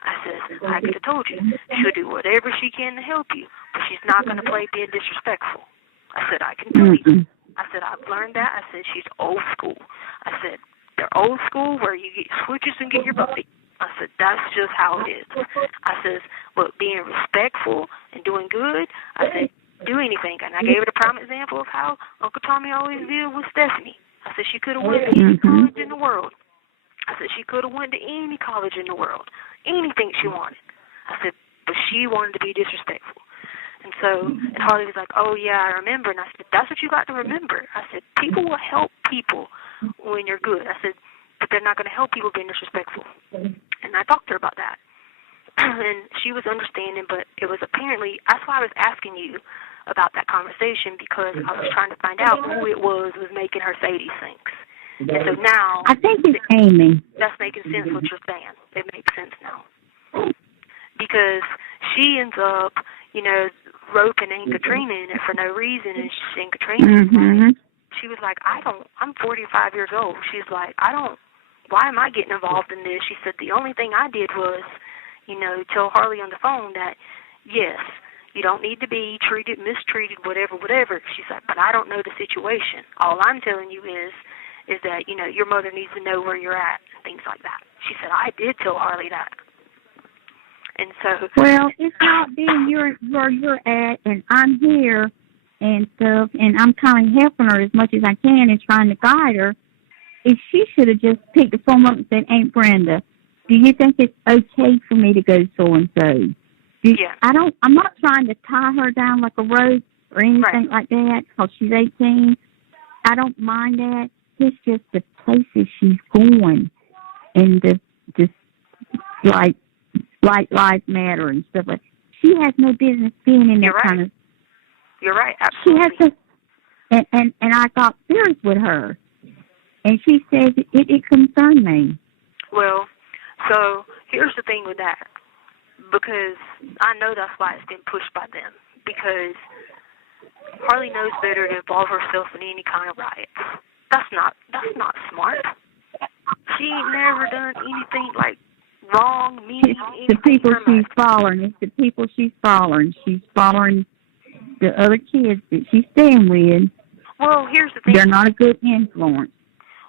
I said, I could have told you. She'll do whatever she can to help you, but she's not going to play being disrespectful. I said, I can tell you. I said, I've learned that. I said, she's old school. I said, they're old school where you get switches and get your butt beat. I said, that's just how it is. I said, but being respectful and doing good, I said, do anything. And I gave it a prime example of how Uncle Tommy always did with Stephanie. I said, she could have went to any college in the world. I said, she could have went to any college in the world. Anything she wanted. I said, but she wanted to be disrespectful. And so, and Harley was like, oh, yeah, I remember. And I said, that's what you got to remember. I said, people will help people when you're good. I said, but they're not going to help people being disrespectful. And I talked to her about that. And she was understanding, but it was apparently, that's why I was asking you about that conversation, because I was trying to find out who it was making her say these things. And so now, I think it's Amy. That's making sense what you're saying. It makes sense now. Because she ends up, roping Aunt Katrina in it for no reason, and Katrina, she was like, I'm 45 years old. She's like, why am I getting involved in this? She said, the only thing I did was, tell Harley on the phone that, yes, you don't need to be mistreated, whatever. She's like, but I don't know the situation. All I'm telling you is that, your mother needs to know where you're at, and things like that. She said, I did tell Harley that. And so, well, it's not being where you're at, and I'm here and stuff, and I'm kind of helping her as much as I can and trying to guide her. If she should have just picked the phone up and said, Aunt Brenda, do you think it's okay for me to go so and so? Yeah. I'm not trying to tie her down like a rope or anything like that because she's 18. I don't mind that. It's just the places she's going and just like Black Lives Matter and stuff like that. She has no business being in that kind of. You're right. Absolutely. She has to, and I got serious with her, and she says it concerned me. Well, so here's the thing with that, because I know that's why it's been pushed by them, because Harley knows better to involve herself in any kind of riots. That's not smart. She ain't never done anything like wrong, mean. It's the people she's following. It's the people she's following. She's following the other kids that she's staying with. Well, here's the thing. They're not a good influence.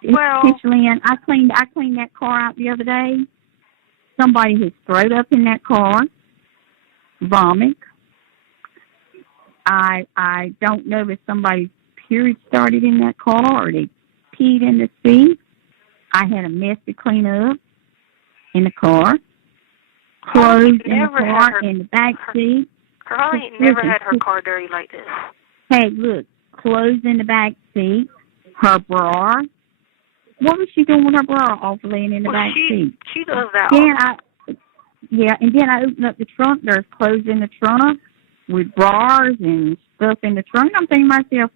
Well, I cleaned that car out the other day. Somebody has thrown up in that car, vomit. I don't know if somebody's period started in that car or they peed in the seat. I had a mess to clean up in the car. Clothes in the car, in the back seat. Harley never had her car dirty like this. Hey, look, clothes in the back seat, her bra. What was she doing with her bra off laying in the back seat? She does that. And then I opened up the trunk. There's clothes in the trunk with bras and stuff in the trunk. I'm thinking to myself,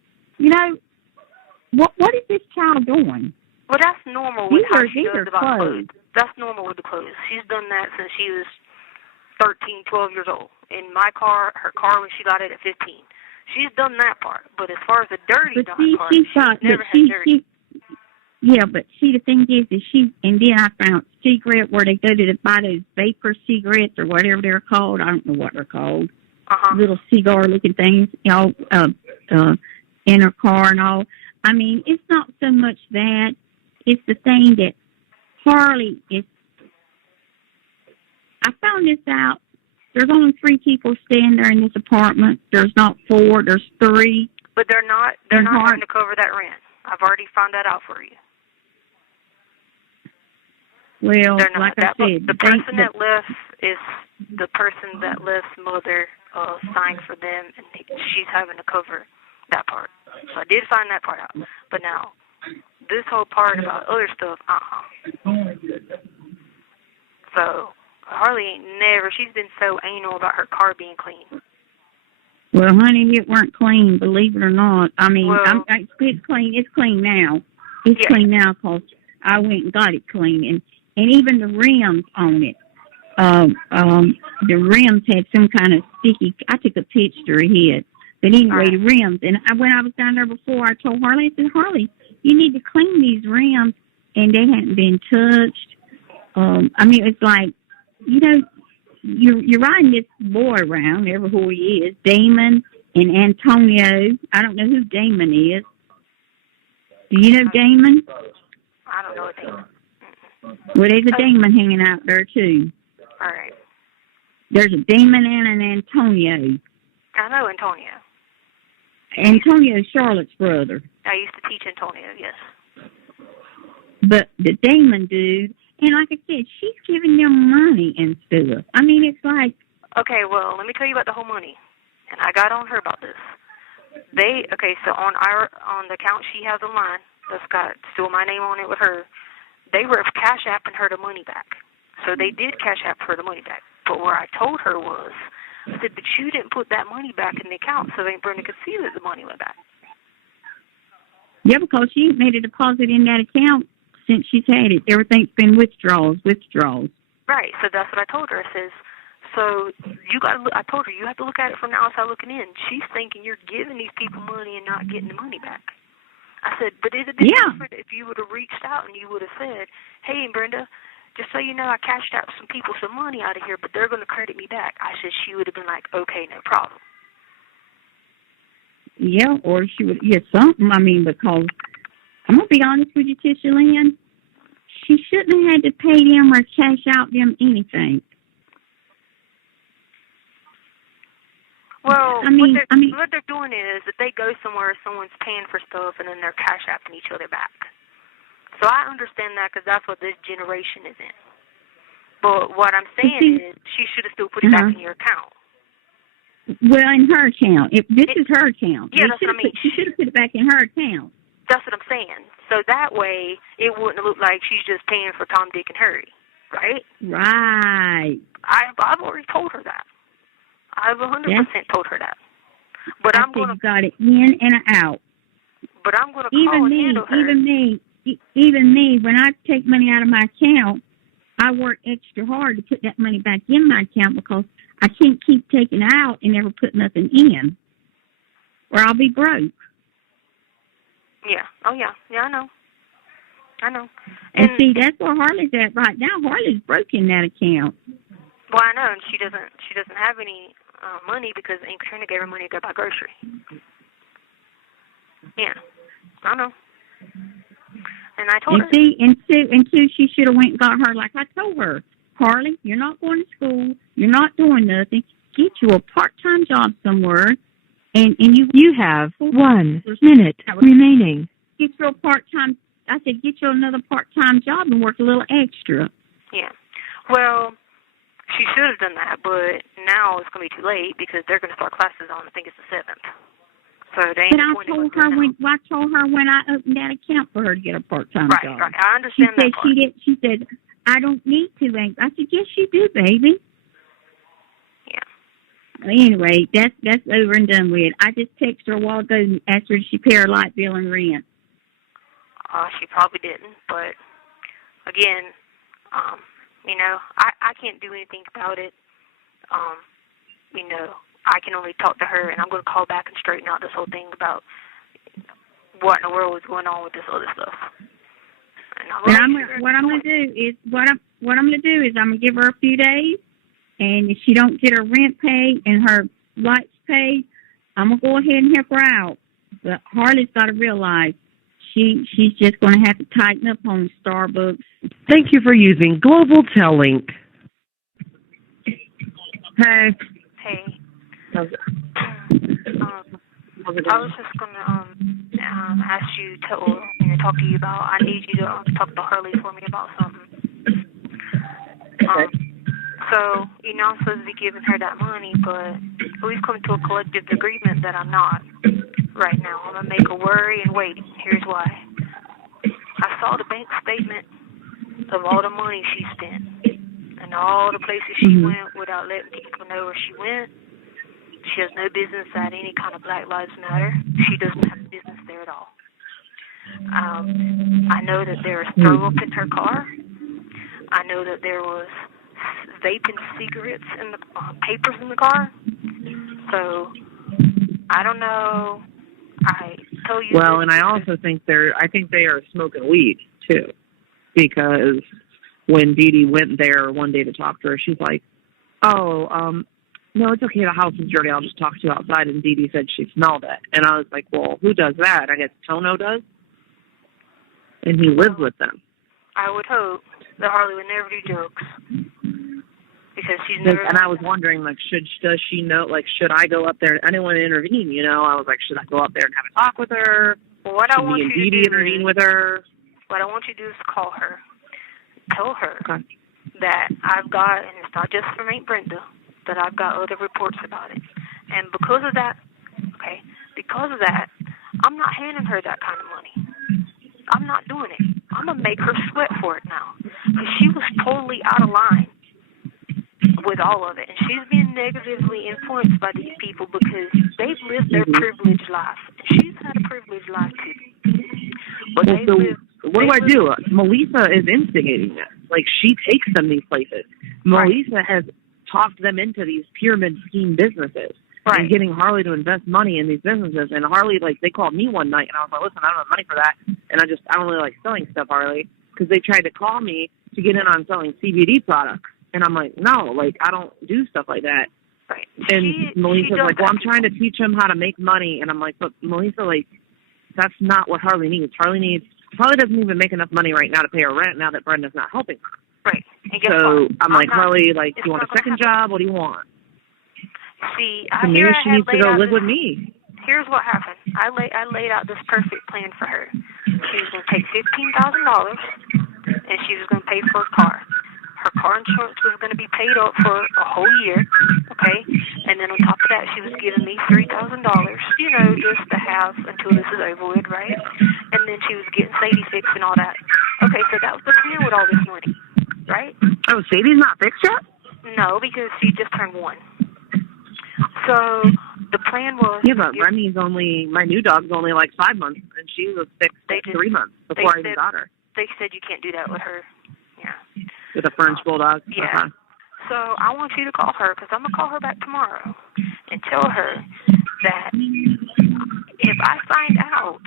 What is this child doing? Well, that's normal with how she does about clothes. That's normal with the clothes. She's done that since she was 13, 12 years old. In my car, her car when she got it at 15. She's done that part. But as far as the dirty part, she's never had dirty. Yeah, but see, the thing is and then I found cigarette where they go to buy those vapor cigarettes or whatever they're called. I don't know what they're called. Little cigar-looking things, in her car and all. I mean, it's not so much that. It's the thing that Harley is. I found this out. There's only 3 people staying there in this apartment. There's not 4. There's 3. But they're not having to cover that rent. I've already found that out for you. Well, like I said, the person that left is the person that left's mother signed for them, and she's having to cover that part. So I did find that part out. But now, this whole part about other stuff, So, Harley ain't never, she's been so anal about her car being clean. Well, honey, it weren't clean, believe it or not. I mean, it's clean. It's clean now. It's clean now because I went and got it clean. And even the rims on it, the rims had some kind of sticky, I took a picture of it. But anyway, the rims, and when I was down there before, I told Harley, I said, Harley, you need to clean these rims, and they hadn't been touched. I mean, it's like, you know, you're riding this boy around, ever who he is, Damon and Antonio. I don't know who Damon is. Do you know Damon? I don't know Damon. Well, there's a Damon hanging out there, too. All right. There's a Damon and an Antonio. I know Antonio. Antonio's Charlotte's brother. I used to teach Antonio, yes. But the Damon dude, and like I said, she's giving them money and stuff. I mean, it's like... Okay, well, let me tell you about the whole money. And I got on her about this. So on the account she has online, that's got still my name on it with her, they were cash apping her the money back. So they did cash app her the money back. But what I told her was, I said, but you didn't put that money back in the account so that Brenda could see that the money went back. Yeah, because she made a deposit in that account since she's had it. Everything's been withdrawals. Right, so that's what I told her. I says, so I told her, you have to look at it from the outside looking in. She's thinking you're giving these people money and not getting the money back. I said, but it'd have been different if you would have reached out and you would have said, hey, Brenda, just so you know, I cashed out some people some money out of here, but they're going to credit me back. I said she would have been like, okay, no problem. Yeah, or she would, something. I mean, because I'm going to be honest with you, Tisha Lynn, she shouldn't have had to pay them or cash out them anything. Well, what they're doing is that they go somewhere, someone's paying for stuff, and then they're cash apping each other back. So I understand that because that's what this generation is in. But what I'm saying is she should have still put it back in your account. Well, in her account. This is her account. Yeah, that's what I mean. She should have put it back in her account. That's what I'm saying. So that way it wouldn't look like she's just paying for Tom, Dick, and Harry, right? Right. I've already told her that. I've 100% told her that. But I'm going to... got it in and out. But I'm going to call and handle her. Even me, when I take money out of my account, I work extra hard to put that money back in my account because I can't keep taking out and never put nothing in, or I'll be broke. Yeah. Oh, yeah. Yeah, I know. And see, that's where Harley's at right now. Harley's broke in that account. Well, I know, and she doesn't have any money because Aunt Katrina gave her money to go buy grocery. Yeah, I know. And I told her. And two, she should have went and got her, like I told her, Harley, you're not going to school, you're not doing nothing. Get you a part-time job somewhere, and you have 1 minute remaining. Get you a part-time. I said, get you another part-time job and work a little extra. Yeah. Well, she should have done that, but now it's going to be too late because they're going to start classes on, I think it's the 7th. So they ain't I told her when I opened that account for her to get a part-time job. Right. I understand that part. She said, I don't need to. I said, yes, you do, baby. Yeah. Anyway, that's over and done with. I just texted her a while ago and asked her if she pay her light bill and rent. She probably didn't, but again, you know, I can't do anything about it. You know, I can only talk to her, and I'm going to call back and straighten out this whole thing about what in the world was going on with this other stuff. And what I'm going to do is I'm going to give her a few days, and if she don't get her rent paid and her lights paid, I'm going to go ahead and help her out. But Harley's got to realize she's just going to have to tighten up on Starbucks. Thank you for using Global Tel Link. Hey. Hey. How's it? I was just going to ask you to talk to you about, I need you to talk to Harley for me about something. So, you know, I'm supposed to be giving her that money, but we've come to a collective agreement that I'm not right now. I'm going to make her worry and wait. Here's why. I saw the bank statement of all the money she spent and all the places she went without letting people know where she went. She has no business at any kind of Black Lives Matter. She doesn't have business there at all. I know that there was throw up in her car. I know that there was vaping cigarettes in the papers in the car. So I don't know. I tell you. Well, and I also think they are smoking weed too, because when Dee Dee went there one day to talk to her, she's like, "Oh, no, it's okay. The house is dirty. I'll just talk to you outside." And Dee Dee said she smelled it, and I was like, "Well, who does that? I guess Tono does." And he lives with them. I would hope that Harley would never do jokes. Because she's never... And I was wondering, like, does she know, like, should I go up there? I didn't want to intervene, you know? I was like, should I go up there and have a talk with her? Well, what I want you to do intervene with her? What I want you to do is call her. Tell her that I've got, and it's not just from Aunt Brenda, that I've got other reports about it. And because of that, I'm not handing her that kind of money. I'm not doing it. I'm going to make her sweat for it now. Because she was totally out of line with all of it. And she's being negatively influenced by these people because they've lived their privileged life. She's had a privileged life too. But what do I do? Melissa is instigating this. Like, she takes them these places. Melissa has talked them into these pyramid scheme businesses. And getting Harley to invest money in these businesses. And Harley, like, they called me one night, and I was like, listen, I don't have money for that. And I don't really like selling stuff, Harley, because they tried to call me to get in on selling CBD products. And I'm like, no, like, I don't do stuff like that. Right. And Melissa's like, well, I'm trying to teach them how to make money. And I'm like, but Melissa, like, that's not what Harley needs. Harley doesn't even make enough money right now to pay her rent now that Brenda's not helping her. Right. And guess so what? I'm like, Harley, like, do you want a second job? What do you want? See, so maybe she needs to go live with me. Here's what happened. I laid out this perfect plan for her. She was going to take $15,000, and she was going to pay for her car. Her car insurance was going to be paid up for a whole year, okay? And then on top of that, she was giving me $3,000, you know, just to have until this is over with, right? And then she was getting Sadie fixed and all that. Okay, so that was the plan with all this money, right? Oh, Sadie's not fixed yet? No, because she just turned 1. So the plan was... Yeah, but Remy's my new dog's only like 5 months, and she was fixed 3 months before I even got her. They said you can't do that with her. Yeah. With a French Bulldog? Yeah. So I want you to call her, because I'm going to call her back tomorrow and tell her that if I find out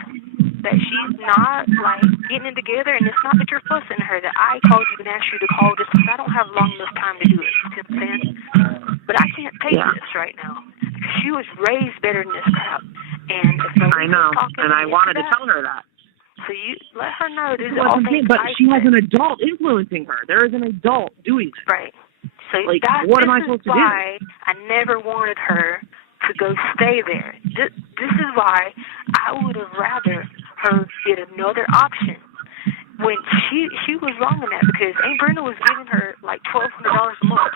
that she's not, like, getting it together, and it's not that you're fussing her, that I called you and asked you to call just because I don't have long enough time to do it. You know what I'm saying? But I can't take this right now. She was raised better than this crap. And if I know, and I wanted to tell her that. So you let her know this is all things but she has an adult influencing her. There is an adult doing this. Right. So like, what am I supposed to do? This is why I never wanted her to go stay there. This is why I would have rather her get another option. When she was wrong in that, because Aunt Brenda was giving her like $1,200 a month.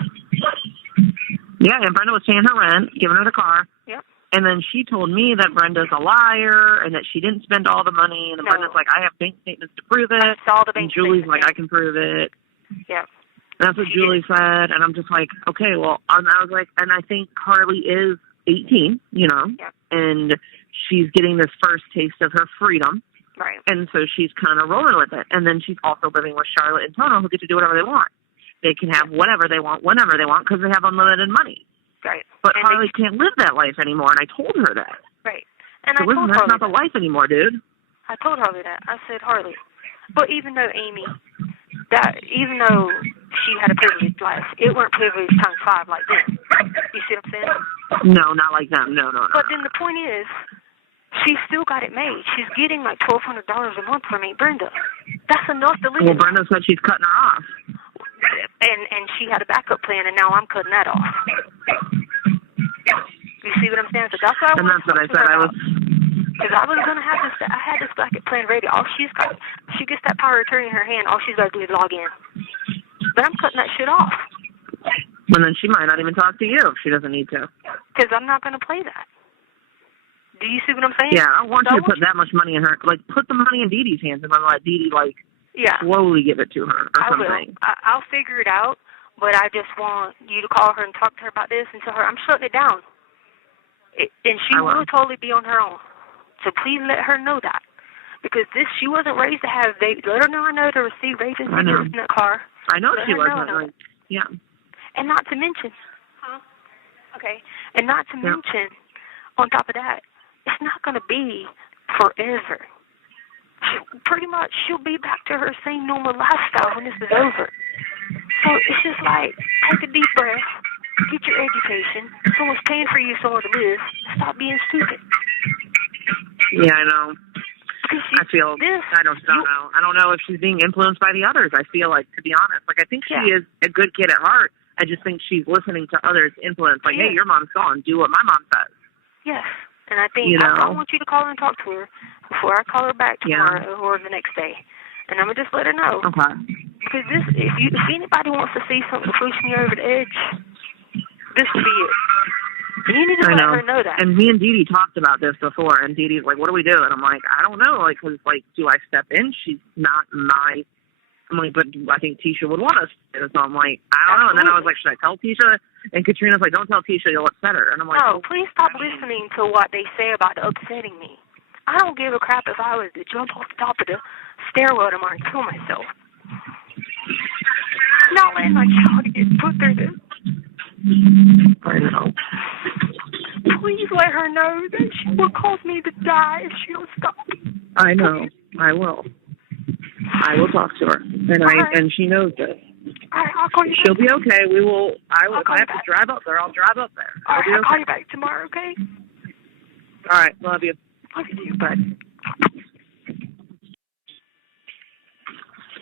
Yeah, and Brenda was paying her rent, giving her the car. Yep. And then she told me that Brenda's a liar and that she didn't spend all the money. And then Brenda's like, I have bank statements to prove it. I saw the bank and Julie's like, I can prove it. Yep. And that's what Julie said. And I'm just like, okay, well, and I was like, and I think Harley is 18, you know, and she's getting this first taste of her freedom. Right. And so she's kind of rolling with it. And then she's also living with Charlotte and Tono, who get to do whatever they want. They can have whatever they want, whenever they want, because they have unlimited money. Right. But and Harley can't live that life anymore, and I told her that. Right. And so I told that's Harley not the life anymore, dude. I told Harley that. I said, Harley, but even though Amy, even though she had a privileged life, it weren't privileged times 5 like them. You see what I'm saying? No, not like them. No. But then the point is, she still got it made. She's getting like $1,200 a month from Aunt Brenda. That's enough to live. Well, Brenda said she's cutting her off. And she had a backup plan, and now I'm cutting that off. You see what I'm saying? So that's what I said. Because I was gonna have this. I had this backup plan ready. All she gets that power of attorney in her hand. All she's got to do is log in. But I'm cutting that shit off. And then she might not even talk to you if she doesn't need to. Because I'm not gonna play that. Do you see what I'm saying? Yeah, I don't want you to put that much money in her. Like, put the money in Dee Dee's hands and then let Dee Dee, slowly give it to her or something. I'll figure it out, but I just want you to call her and talk to her about this and tell her I'm shutting it down. And she will totally be on her own. So please let her know that. Because she wasn't raised to have babies. Let her know I know to receive rapist in that car. I know she wasn't. Yeah. And not to mention, okay, and not to mention, on top of that, it's not going to be forever. Pretty much, she'll be back to her same normal lifestyle when this is over. So it's just like, take a deep breath, get your education. Someone's paying for you somewhere to live. Stop being stupid. Yeah, I know. I don't know if she's being influenced by the others. I feel like, to be honest, I think she is a good kid at heart. I just think she's listening to others' influence. Like, hey, your mom's gone. Do what my mom says. Yes. And I think I want you to call her and talk to her before I call her back tomorrow or the next day. And I'm going to just let her know. Okay. Because if anybody wants to see something to push me over the edge, this would be it. And you need to let her know that. And me and Dee Dee talked about this before, and Dee Dee's like, what do we do? And I'm like, I don't know. Because, do I step in? She's not my... I'm like, but I think Tisha would want us to. So I'm like, I don't know. And then I was like, should I tell Tisha? And Katrina's like, don't tell Tisha, you'll upset her. And I'm like, no, please stop listening to what they say about upsetting me. I don't give a crap if I was to jump off the top of the stairwell tomorrow and kill myself. Not letting my child get put through this. I know. Please let her know that she will cause me to die if she don't stop. I know. I will. I will talk to her, and she knows this. All right, I'll call you. She'll be okay. I will. If I have to drive up there, I'll drive up there. All right, I'll call you back tomorrow, okay? All right, love you. Love you too, bud.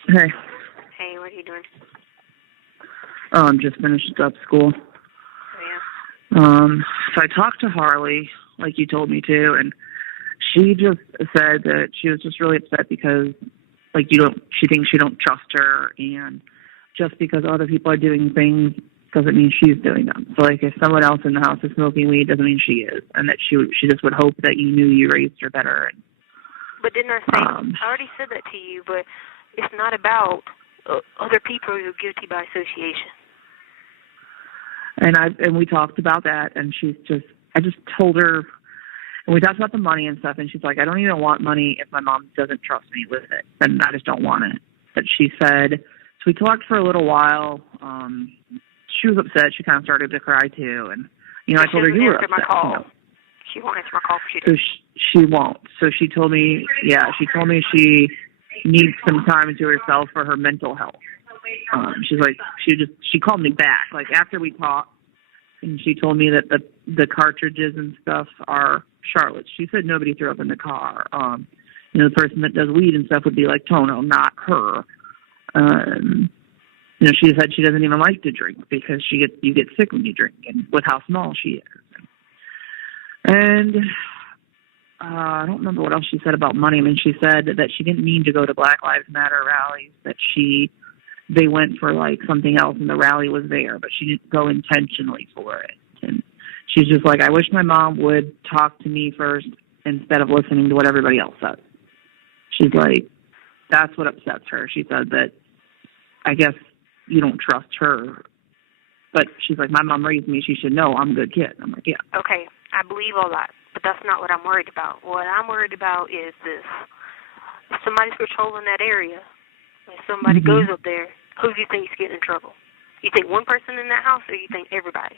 Hey. Hey, what are you doing? Oh, I'm just finished up school. Oh, yeah. So I talked to Harley, like you told me to, and she just said that she was just really upset because, she thinks you don't trust her, and just because other people are doing things doesn't mean she's doing them. So, if someone else in the house is smoking weed, doesn't mean she is, and that she just would hope that you knew you raised her better. But didn't I say, I already said that to you, but it's not about other people who are guilty by association. And we talked about that, and I just told her, and we talked about the money and stuff, and she's like, I don't even want money if my mom doesn't trust me with it, and I just don't want it. But she said, so we talked for a little while. She was upset. She kind of started to cry too, and I told her you were upset. She won't answer my call. So she won't. So she told me, she needs some time to herself for her mental health. She's like, she called me back after we talked, and she told me that the cartridges and stuff are Charlotte's. She said nobody threw up in the car. The person that does weed and stuff would be like Tono, not her. She said she doesn't even like to drink because you get sick when you drink, and with how small she is. And I don't remember what else she said about money. I mean, she said that she didn't mean to go to Black Lives Matter rallies, that they went for something else and the rally was there, but she didn't go intentionally for it. And she's just like, I wish my mom would talk to me first instead of listening to what everybody else says. She's like, that's what upsets her. She said that, I guess you don't trust her. But she's like, my mom raised me. She should know I'm a good kid. I'm like, yeah. Okay, I believe all that, but that's not what I'm worried about. What I'm worried about is this. if somebody's patrolling that area, if somebody goes up there, who do you think is getting in trouble? You think one person in that house, or you think everybody?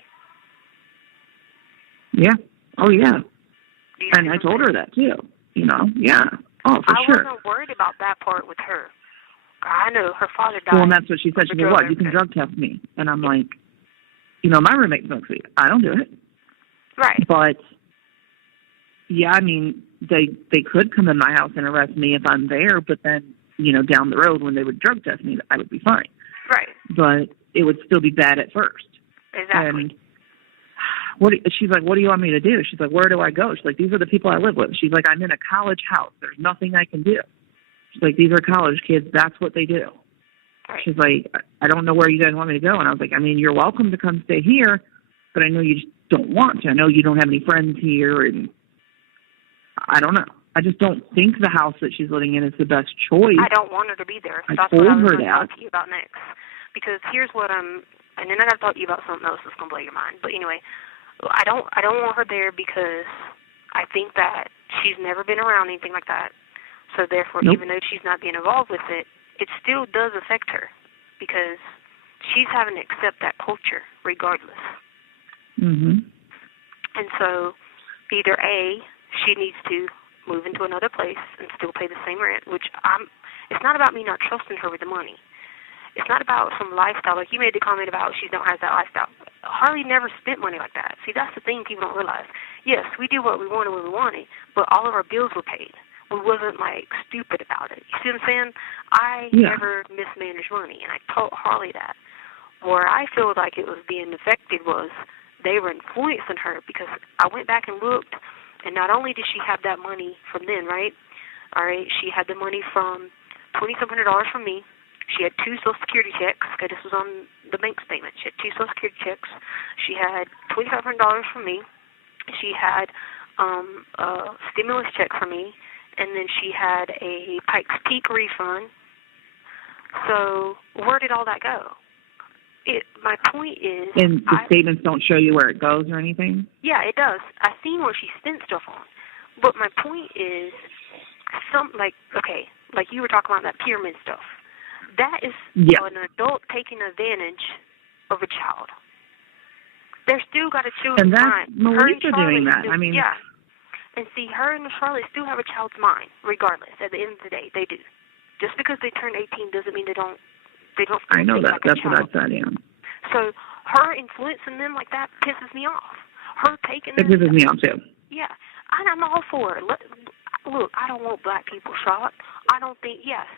Yeah. Oh, yeah. And I told her that, too. You know? Yeah. Oh, for sure. I wasn't worried about that part with her. I know her father died. Well, and that's what she said. She said, what, you can drug test me? And I'm like, you know, my roommate smokes weed. I don't do it. Right. But, yeah, I mean, they could come in my house and arrest me if I'm there, but then, you know, down the road when they would drug test me, I would be fine. Right. But it would still be bad at first. Exactly. And she's like, what do you want me to do? She's like, where do I go? She's like, these are the people I live with. She's like, I'm in a college house. There's nothing I can do. She's like, these are college kids. That's what they do. Right. She's like, I don't know where you guys want me to go. And I was like, I mean, you're welcome to come stay here, but I know you just don't want to. I know you don't have any friends here, and I don't know. I just don't think the house that she's living in is the best choice. I don't want her to be there. I That's told what I was her going to that. talk to you about next. Because here's what and then I got to talk to you about something else that's going to blow your mind. But anyway, I don't want her there because I think that she's never been around anything like that. So therefore, even though she's not being involved with it, it still does affect her because she's having to accept that culture regardless. Mm-hmm. And so either A, she needs to move into another place and still pay the same rent, which it's not about me not trusting her with the money. It's not about some lifestyle. Like you made the comment about she don't have that lifestyle. Harley never spent money like that. See, that's the thing people don't realize. Yes, we did what we wanted when we wanted, but all of our bills were paid. We wasn't, like, stupid about it. You see what I'm saying? I never mismanaged money, and I told Harley that. Where I feel like it was being affected was they were influencing her because I went back and looked, and not only did she have that money from then, right? All right, she had the money from $2,700 from me. She had 2 Social Security checks. Okay, this was on the bank statement. She had 2 Social Security checks. She had $2,500 from me. She had a stimulus check from me. And then she had a Pikes Peak refund. So where did all that go? My point is... And the statements don't show you where it goes or anything? Yeah, it does. I've seen where she spent stuff on. But my point is, like you were talking about that pyramid stuff. That is an adult taking advantage of a child. They're still got a children's mind. And that's Melissa doing that. I mean... Yeah. And see, her and Charlotte still have a child's mind, regardless. At the end of the day, they do. Just because they turn 18 doesn't mean they don't. I know that. Like that's what I said. Yeah. So her influencing them like that pisses me off. Her taking. It pisses me off too. Yeah, and I'm all for it. Look, I don't want black people shot. I don't think. Yes,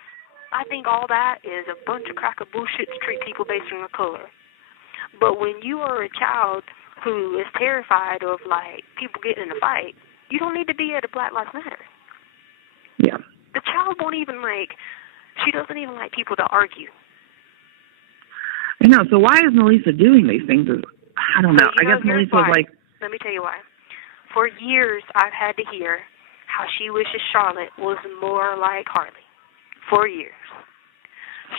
I think all that is a bunch of crack of bullshit to treat people based on their color. But when you are a child who is terrified of like people getting in a fight. You don't need to be at a Black Lives Matter. Yeah. The child won't even she doesn't even like people to argue. I know. So why is Melissa doing these things? I don't know. I guess Melissa's like... Let me tell you why. For years, I've had to hear how she wishes Charlotte was more like Harley. For years.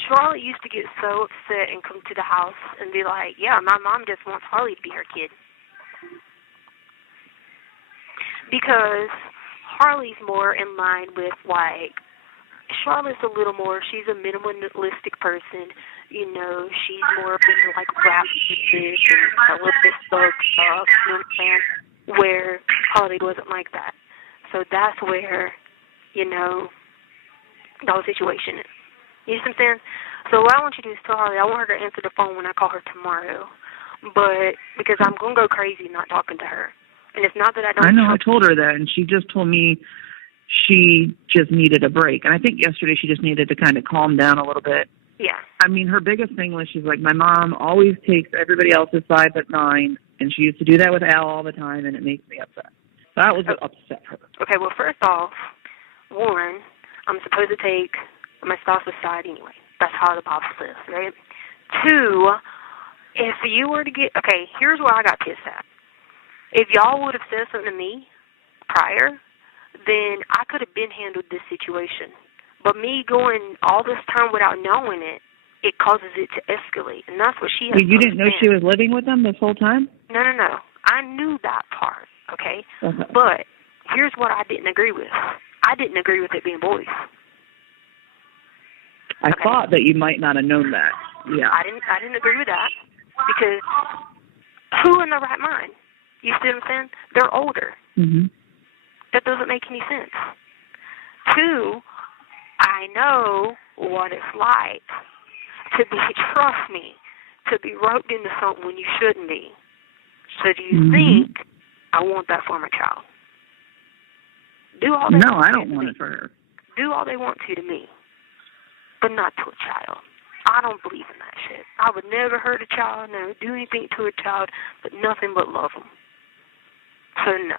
Charlotte used to get so upset and come to the house and be like, yeah, my mom just wants Harley to be her kid. Because Harley's more in line with, like, Charlotte's a little more, she's a minimalistic person. You know, she's more into, like, rap music and a little bit thug stuff, you know what I'm saying? Where Harley wasn't like that. So that's where, you know, the whole situation is. You know what I'm saying? So what I want you to do is tell Harley, I want her to answer the phone when I call her tomorrow. But, because I'm going to go crazy not talking to her. And it's not that I don't. I know. I told her that, and she just told me she just needed a break. And I think yesterday she just needed to kind of calm down a little bit. Yeah. I mean, her biggest thing was she's like, my mom always takes everybody else's side but mine, and she used to do that with Al all the time, and it makes me upset. That was what upset her. Okay, well, first off, one, I'm supposed to take my spouse's side anyway. That's how the Bible says, right? Two, if you were to get, okay, here's where I got pissed at. If y'all would have said something to me prior, then I could have been handled this situation. But me going all this time without knowing it, it causes it to escalate. And that's what she has to You didn't know she was living with them this whole time? No. I knew that part, okay? But here's what I didn't agree with. I didn't agree with it being boys. I thought that you might not have known that. Yeah. I didn't agree with that because who in their right mind? You see what I'm saying? They're older. Mm-hmm. That doesn't make any sense. 2, I know what it's like to be, trust me, to be roped into something when you shouldn't be. So do you think I want that for my child? Do all they want I don't want it for her. Do all they want to me, but not to a child. I don't believe in that shit. I would never hurt a child, never do anything to a child, but nothing but love them. So no.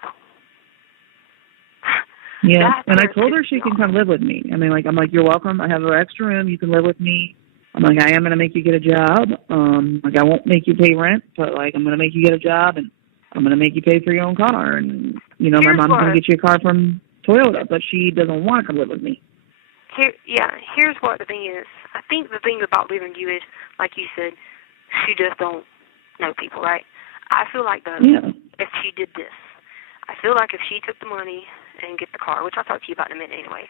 Yeah, and I told her she can come live with me. I mean, I'm like, you're welcome. I have an extra room. You can live with me. I'm like, I am going to make you get a job. I won't make you pay rent, but, I'm going to make you get a job, and I'm going to make you pay for your own car. And, my mom's going to get you a car from Toyota, but she doesn't want to come live with me. Here's what the thing is. I think the thing about living with you is, like you said, she just don't know people, right? I feel like, if she did this, I feel like if she took the money and get the car, which I'll talk to you about in a minute anyway,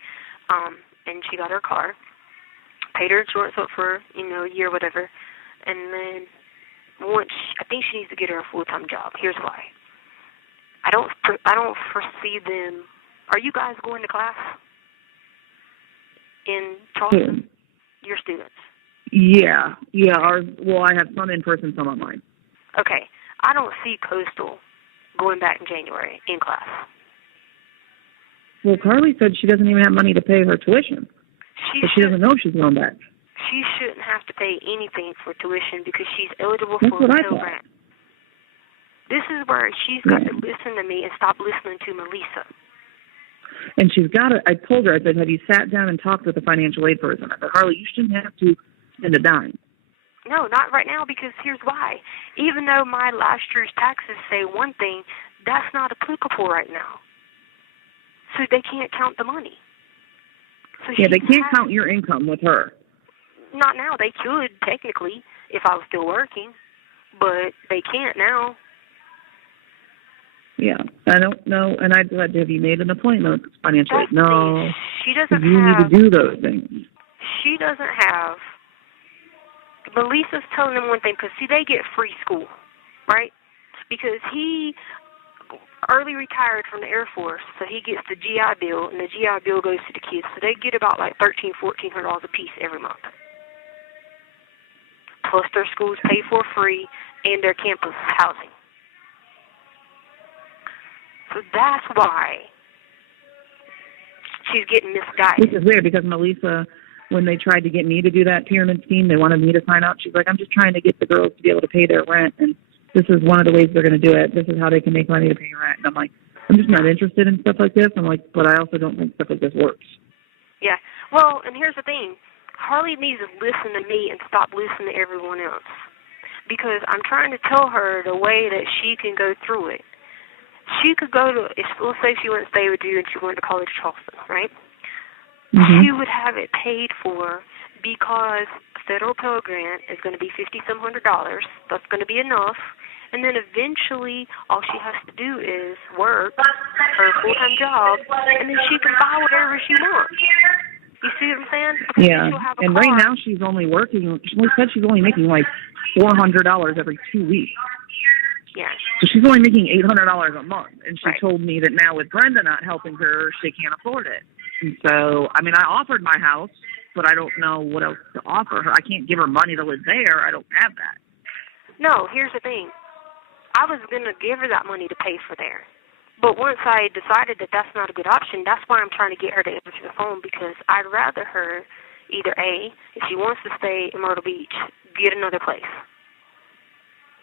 and she got her car, paid her insurance up for, a year or whatever, and then I think she needs to get her a full-time job. Here's why. I don't foresee them. Are you guys going to class in Charleston? Your students? Yeah. I have some in person, some online. Okay. I don't see Coastal going back in January in class. Well, Carly said she doesn't even have money to pay her tuition. She doesn't know she's going back. She shouldn't have to pay anything for tuition because she's eligible That's for a Pell thought. Grant. This is where she's got to listen to me and stop listening to Melissa. And she's got to, I told her, I said, have you sat down and talked with the financial aid person? I said, Harley, you shouldn't have to spend a dime. No, not right now, because here's why. Even though my last year's taxes say one thing, that's not applicable right now. So they can't count the money. So they can't count your income with her. Not now. They could, technically, if I was still working, but they can't now. Yeah, I don't know. And I said, have you made an appointment with financial aid? No. She doesn't you have... need to do those things. She doesn't have... Melissa's telling them one thing, because, see, they get free school, right? Because he early retired from the Air Force, so he gets the GI Bill, and the GI Bill goes to the kids. So they get about $1,300, $1,400 a piece every month. Plus their schools pay for free and their campus housing. So that's why she's getting misguided. Which is weird because Melissa, when they tried to get me to do that pyramid scheme, they wanted me to sign up. She's like, I'm just trying to get the girls to be able to pay their rent, and this is one of the ways they're going to do it. This is how they can make money to pay rent. And I'm like, I'm just not interested in stuff like this. I'm like, but I also don't think stuff like this works. Yeah. Well, and here's the thing. Harley needs to listen to me and stop listening to everyone else. Because I'm trying to tell her the way that she can go through it. She could go to, let's say she went to stay with you and she went to college in Charleston, right? Mm-hmm. She would have it paid for because a federal Pell Grant is going to be $5,700. That's going to be enough. And then eventually all she has to do is work her full-time job, and then she can buy whatever she wants. You see what I'm saying? Because yeah, and right now she's only working, she said she's only making $400 every 2 weeks. Yeah. So she's only making $800 a month, and she told me that now with Brenda not helping her, she can't afford it. And so, I mean, I offered my house, but I don't know what else to offer her. I can't give her money to live there. I don't have that. No, here's the thing. I was going to give her that money to pay for there. But once I decided that that's not a good option, that's why I'm trying to get her to answer the phone, because I'd rather her either A, if she wants to stay in Myrtle Beach, get another place.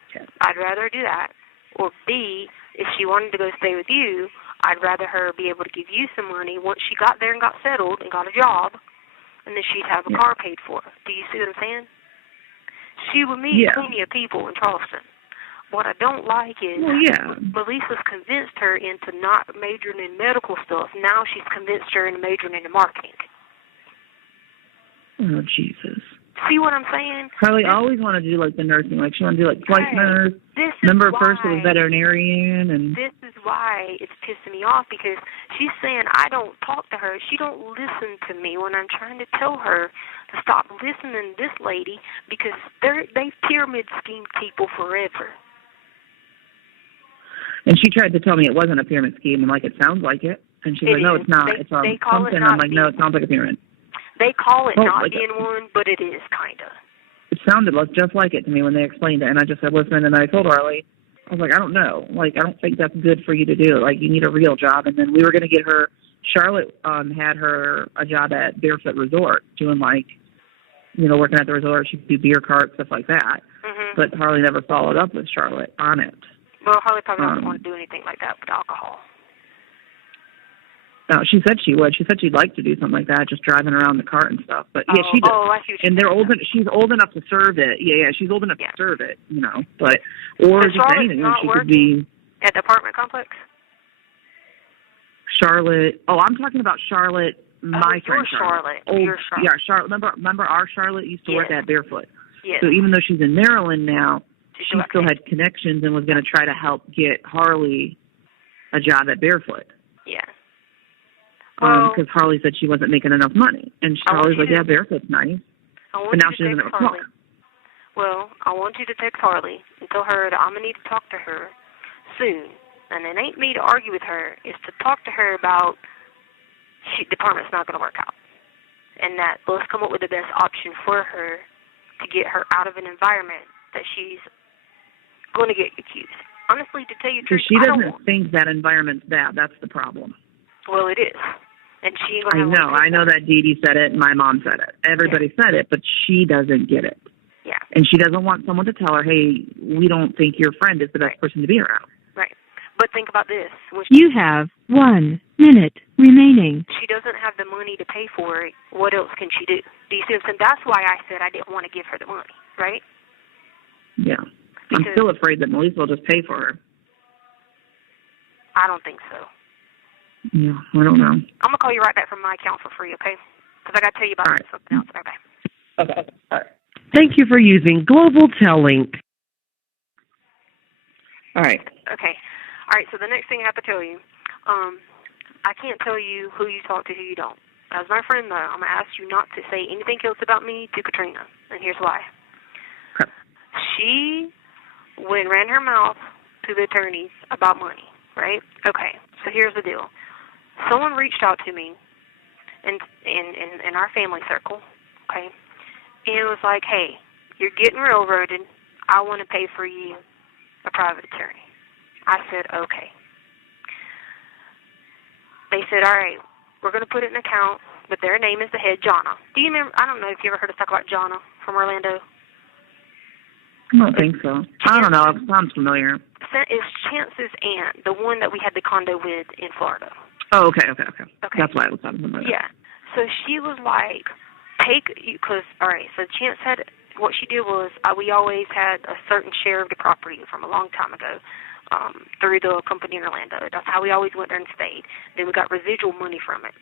Okay. I'd rather her do that. Or B, if she wanted to go stay with you, I'd rather her be able to give you some money once she got there and got settled and got a job, and then she'd have a car paid for. Do you see what I'm saying? She would meet plenty of people in Charleston. What I don't like is Melissa's convinced her into not majoring in medical stuff. Now she's convinced her into majoring into marketing. Oh, Jesus. See what I'm saying? Harley always wanted to do the nursing. She wanted to do flight nurse. Remember first it was veterinarian. And this is why it's pissing me off, because she's saying I don't talk to her. She don't listen to me when I'm trying to tell her to stop listening to this lady because they pyramid scheme people forever. And she tried to tell me it wasn't a pyramid scheme. I'm like, it sounds like it. And she's like, no, it's not. It's something. I'm like, no, it sounds like a pyramid. They call it not being one, but it is, kind of. It sounded just like it to me when they explained it. And I just said, listen, and I told Harley, I was like, I don't know. Like, I don't think that's good for you to do. Like, you need a real job. And then we were going to get her, Charlotte had her a job at Barefoot Resort doing, like, you know, working at the resort. She could do beer carts, stuff like that. Mm-hmm. But Harley never followed up with Charlotte on it. Well, Harley probably doesn't want to do anything like that with alcohol. No, she said she would. She said she'd like to do something like that, just driving around the cart and stuff. But yeah, she does. Oh, I see what and they're old. She's old enough to serve it. Yeah, she's old enough to serve it. You know, but or so just anything. She could be at the apartment complex. Charlotte. Oh, I'm talking about Charlotte. My friend Charlotte. Oh, your Charlotte. Yeah, Charlotte. Remember our Charlotte used to work at Barefoot. Yes. So even though she's in Maryland now, she still had connections and was going to try to help get Harley a job at Barefoot. Yeah. Because Harley said she wasn't making enough money. And Harley's like, yeah, Barefoot's nice. But now she doesn't have a car. Well, I want you to text Harley and tell her that I'm going to need to talk to her soon. And it ain't me to argue with her. It's to talk to her about the department's not going to work out. And that let's come up with the best option for her to get her out of an environment that she's going to get accused. Honestly, to tell you the truth, she doesn't think that environment's bad. That's the problem. Well, it is. And she ain't I know that Dee Dee said it and my mom said it. Everybody said it, but she doesn't get it. Yeah. And she doesn't want someone to tell her, hey, we don't think your friend is the best person to be around. Right. But think about this. You have 1 minute remaining. She doesn't have the money to pay for it. What else can she do? Do you see what I'm saying? That's why I said I didn't want to give her the money, right? Yeah. I'm still afraid that Melissa will just pay for her. I don't think so. Yeah, I don't know. I'm going to call you right back from my account for free, okay? Because I got to tell you about something else. Bye-bye. Okay. All right. Thank you for using Global Tellink. All right. Okay. All right, so the next thing I have to tell you, I can't tell you who you talk to, who you don't. As my friend, though, I'm going to ask you not to say anything else about me to Katrina, and here's why. Okay. She ran her mouth to the attorneys about money, right? Okay, so here's the deal. Someone reached out to me in our family circle, okay, and it was like, hey, you're getting railroaded. I want to pay for you a private attorney. I said, okay. They said, all right, we're going to put it in an account, but their name is the head, Jonna. Do you remember? I don't know if you ever heard us talk about Jonna from Orlando. I don't think so. I don't know. It sounds familiar. It's Chance's aunt, the one that we had the condo with in Florida. Oh, okay. That's why I was talking about. Yeah. So she was like, all right, so Chance had, what she did was, we always had a certain share of the property from a long time ago through the company in Orlando. That's how we always went there and stayed. Then we got residual money from it.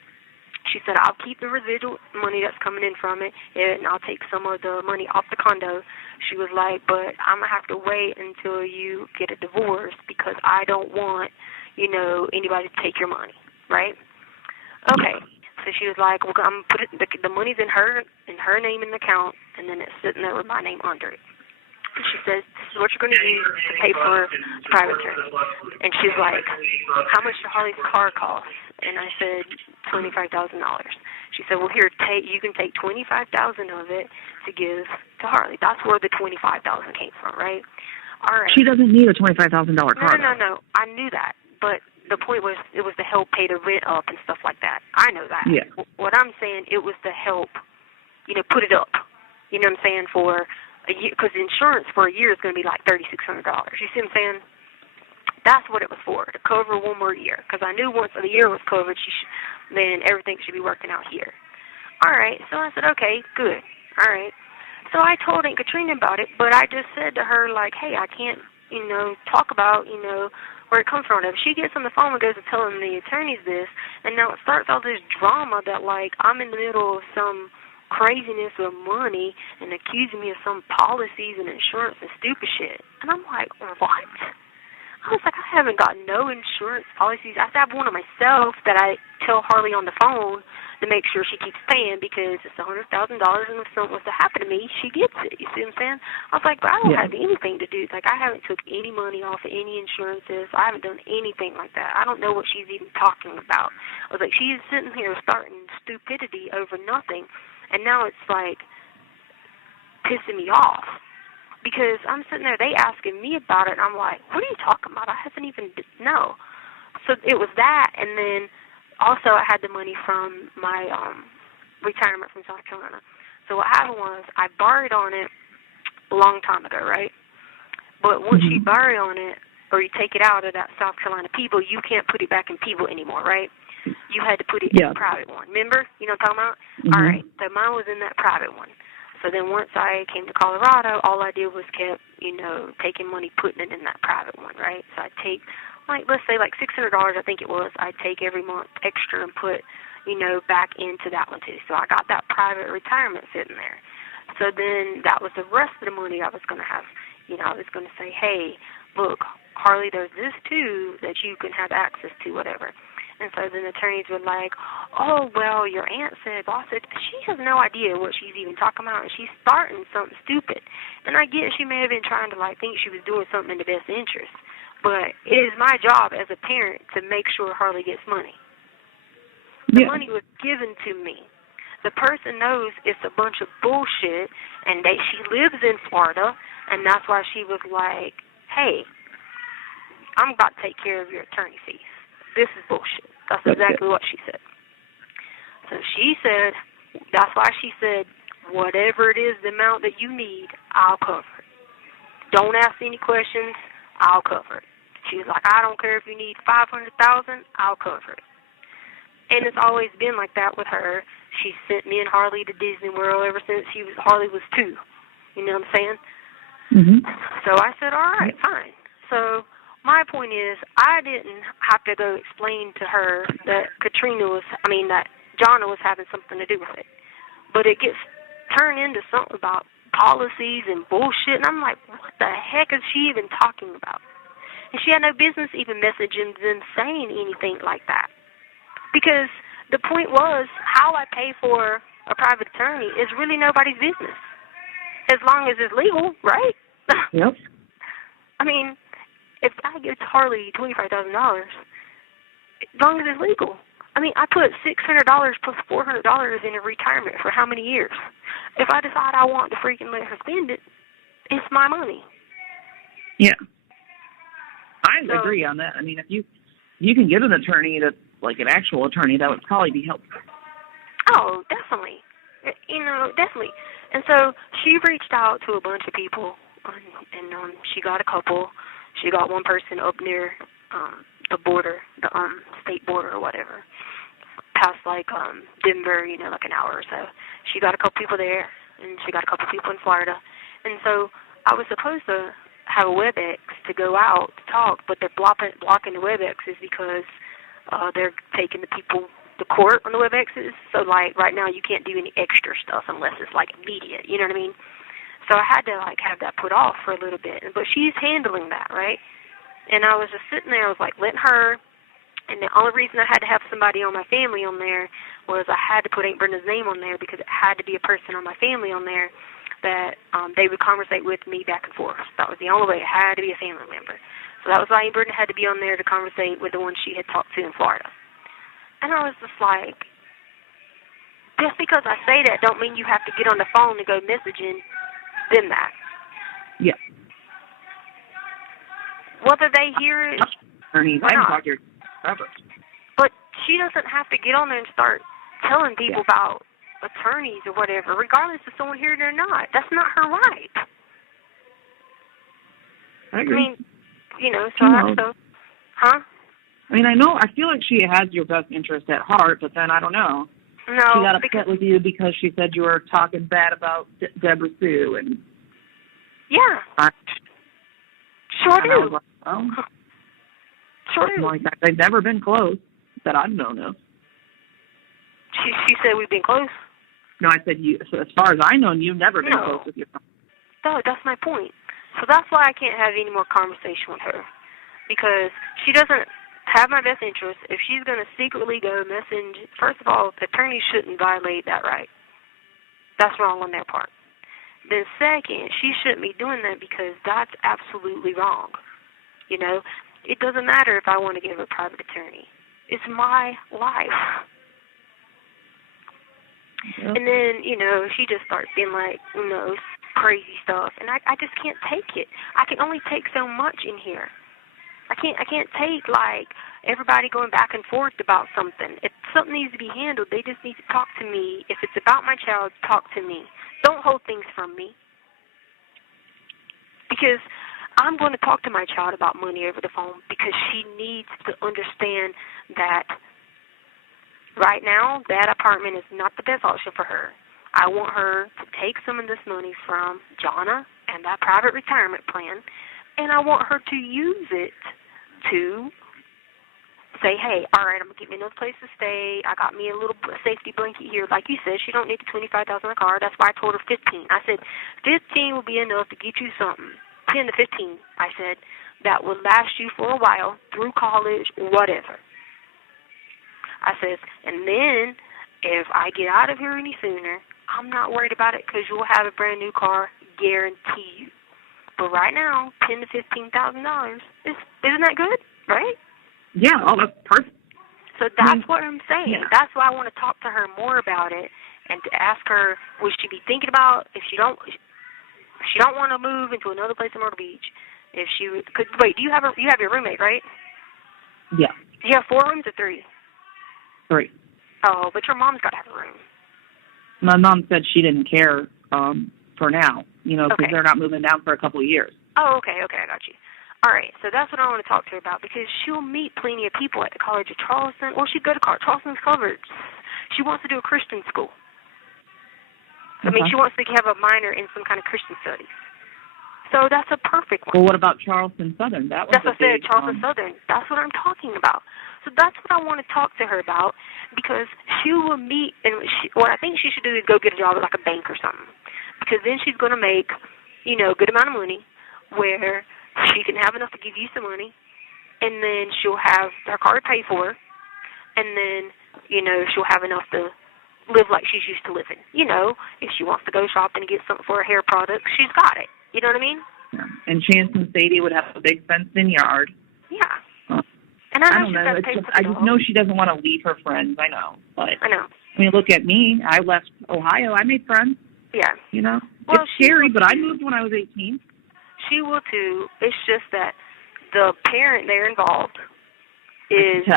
She said, I'll keep the residual money that's coming in from it, and I'll take some of the money off the condo. She was like, but I'm going to have to wait until you get a divorce because I don't want, anybody to take your money, right? Okay. So she was like, well, I'm putting the money's in her name in the account, and then it's sitting there with my name under it. And she says, this is what you're going to use to pay for the private attorney. And she's like, how much does Harley's car cost? And I said, $25,000. She said, well, here, you can take $25,000 of it to give to Harley. That's where the $25,000 came from, right? All right. She doesn't need a $25,000 car. No. I knew that. But the point was, it was to help pay the rent up and stuff like that. I know that. Yeah. What I'm saying, it was to help, put it up. You know what I'm saying? For a year, because insurance for a year is going to be like $3,600. You see what I'm saying? That's what it was for, to cover one more year. Because I knew once the year was covered, then everything should be working out here. All right. So I said, okay, good. All right. So I told Aunt Katrina about it, but I just said to her, like, hey, I can't, talk about, where it comes from. If she gets on the phone and goes to telling the attorneys this, and now it starts all this drama that, like, I'm in the middle of some craziness with money and accusing me of some policies and insurance and stupid shit. And I'm like, what? I was like, I haven't got no insurance policies. I have one of myself that I tell Harley on the phone to make sure she keeps paying because it's $100,000 and if something was to happen to me, she gets it. You see what I'm saying? I was like, but I don't have anything to do. Like, I haven't took any money off of any insurances. I haven't done anything like that. I don't know what she's even talking about. I was like, she's sitting here starting stupidity over nothing, and now it's like pissing me off. Because I'm sitting there, they asking me about it, and I'm like, what are you talking about? I haven't even, no. So it was that, and then also I had the money from my retirement from South Carolina. So what happened was I borrowed on it a long time ago, right? But once you borrow on it, or you take it out of that South Carolina People, you can't put it back in People anymore, right? You had to put it in a private one. Remember? You know what I'm talking about? All right, so mine was in that private one. So then once I came to Colorado, all I did was kept, taking money, putting it in that private one, right? So I'd take, let's say $600, I think it was, I'd take every month extra and put, back into that one too. So I got that private retirement sitting there. So then that was the rest of the money I was going to have. I was going to say, hey, look, Harley, there's this too that you can have access to, whatever. And so then the attorneys were like, oh, well, your aunt said, well, I said, she has no idea what she's even talking about, and she's starting something stupid. And I get she may have been trying to, think she was doing something in the best interest. But it is my job as a parent to make sure Harley gets money. The money was given to me. The person knows it's a bunch of bullshit, and she lives in Florida, and that's why she was like, hey, I'm about to take care of your attorney fees. This is bullshit. That's exactly what she said. So she said, that's why she said, whatever it is, the amount that you need, I'll cover it. Don't ask any questions, I'll cover it. She was like, I don't care if you need $500,000, I'll cover it. And it's always been like that with her. She sent me and Harley to Disney World ever since Harley was 2. You know what I'm saying? Mm-hmm. So I said, all right, fine. So my point is, I didn't have to go explain to her that that Jonna was having something to do with it. But it gets turned into something about policies and bullshit, and I'm like, what the heck is she even talking about? And she had no business even messaging them saying anything like that. Because the point was, how I pay for a private attorney is really nobody's business. As long as it's legal, right? Yep. I mean, if I give Harley $25,000, as long as it's legal. I mean, I put $600 plus $400 in a retirement for how many years? If I decide I want to freaking let her spend it, it's my money. Yeah. I agree on that. I mean, if you can get an attorney that, an actual attorney, that would probably be helpful. Oh, definitely. Definitely. And so she reached out to a bunch of people, and she got a couple. She got one person up near the border, the state border or whatever, past Denver, an hour or so. She got a couple people there, and she got a couple people in Florida. And so I was supposed to have a WebEx to go out to talk, but they're blocking the WebExes because they're taking the people to court on the WebExes. So right now you can't do any extra stuff unless it's immediate. You know what I mean? So I had to have that put off for a little bit. But she's handling that, right? And I was just sitting there, I was letting her, and the only reason I had to have somebody on my family on there was I had to put Aunt Brenda's name on there because it had to be a person on my family on there that they would conversate with me back and forth. That was the only way. It had to be a family member. So that was why Aunt Brenda had to be on there to conversate with the one she had talked to in Florida. And I was just like, just because I say that don't mean you have to get on the phone and go messaging them that. Yeah. Whether they hear it or not. But she doesn't have to get on there and start telling people about attorneys or whatever, regardless if someone hears it or not. That's not her right. I agree. I mean, so, huh? I mean, I feel like she has your best interest at heart, but then I don't know. No, she got upset with you because she said you were talking bad about Deborah Sue, and sure do. Sure do. They've never been close that I've known of. She said we've been close. No, I said you. So as far as I know, you've never been close with your. No, that's my point. So that's why I can't have any more conversation with her. because she doesn't have my best interest. If she's going to secretly go message, first of all, attorneys shouldn't violate that right. That's wrong on their part. Then second, she shouldn't be doing that because that's absolutely wrong. You know, it doesn't matter if I want to give a private attorney. It's my life. Yep. And then, you know, she just starts being like, you know, crazy stuff. And I just can't take it. I can only take so much in here. I can't take, like, everybody going back and forth about something. If something needs to be handled, they just need to talk to me. If it's about my child, talk to me. Don't hold things from me. Because I'm going to talk to my child about money over the phone because she needs to understand that right now that apartment is not the best option for her. I want her to take some of this money from Jonna and that private retirement plan, and I want her to use it to say, hey, all right, I'm going to get me another place to stay. I got me a little safety blanket here. Like you said, she don't need the $25,000 in the car. That's why I told her 15. I said, 15 will be enough to get you something. 10 to 15, I said, that will last you for a while through college, whatever. I said, and then if I get out of here any sooner, I'm not worried about it because you'll have a brand new car, guarantee you. But right now, $10,000 to $15,000 isn't that good, right? Yeah, oh, that's perfect. So that's what I'm saying. Yeah. That's why I want to talk to her more about it and to ask her, would she be thinking about if she don't want to move into another place in Myrtle Beach? If she could wait, you have your roommate, right? Yeah. Do you have 4 rooms or 3? 3. Oh, but your mom's got to have a room. My mom said she didn't care for now, you know, because they're not moving down for a couple of years. Oh, okay, I got you. All right, so that's what I want to talk to her about because she'll meet plenty of people at the College of Charleston, or she'd go to Charleston's covered. She wants to do a Christian school. I mean, she wants to have a minor in some kind of Christian studies. So that's a perfect one. Well, what about Charleston Southern? That's what I said, Charleston Southern. That's what I'm talking about. So that's what I want to talk to her about because she will meet, and what I think she should do is go get a job at like a bank or something because then she's going to make, you know, a good amount of money where she can have enough to give you some money, and then she'll have her car paid for, and then, you know, she'll have enough to live like she's used to living. You know, if she wants to go shopping and get something for her hair products, she's got it. You know what I mean? Yeah. And Chance and Sadie would have a big fenced-in yard. Yeah. And I don't know. I just know she doesn't want to leave her friends. I know. But I know. I mean, look at me. I left Ohio. I made friends. Yeah. You know? Well, it's scary, but I moved when I was 18. She will, too. It's just that the parent there involved is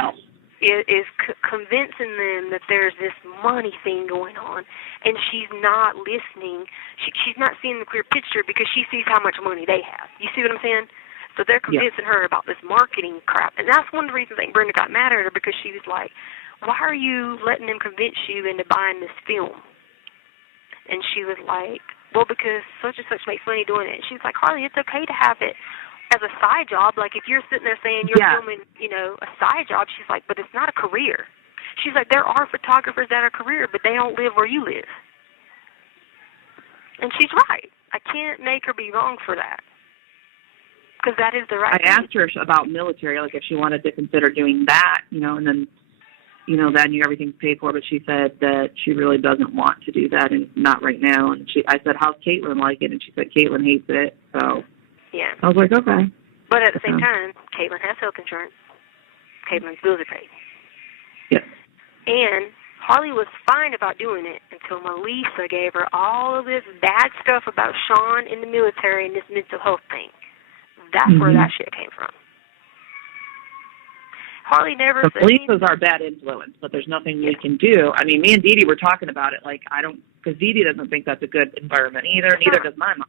convincing them that there's this money thing going on, and she's not listening. She's not seeing the clear picture because she sees how much money they have. You see what I'm saying? So they're convincing her about this marketing crap, and that's one of the reasons I think Brenda got mad at her because she was like, why are you letting them convince you into buying this film? And she was like, well, because such and such makes money doing it. And she was like, Harley, it's okay to have it as a side job. Like, if you're sitting there saying you're filming, you know, a side job, she's like, but it's not a career. She's like, there are photographers that are career, but they don't live where you live. And she's right. I can't make her be wrong for that. Because that is the right thing. I asked her about military, like if she wanted to consider doing that, you know, and then, you know, then everything's paid for, but she said that she really doesn't want to do that and not right now. And I said, how's Caitlin like it? And she said, Caitlin hates it. So yeah. I was like, okay. But at the same time, Caitlin has health insurance. Caitlin's bills are paid. Yes. And Harley was fine about doing it until Melissa gave her all of this bad stuff about Sean in the military and this mental health thing. That's where that shit came from. Harley never said... Police are bad influence, but there's nothing we can do. I mean, me and Dee Dee were talking about it. Like, because Dee Dee doesn't think that's a good environment either. Neither does my mom.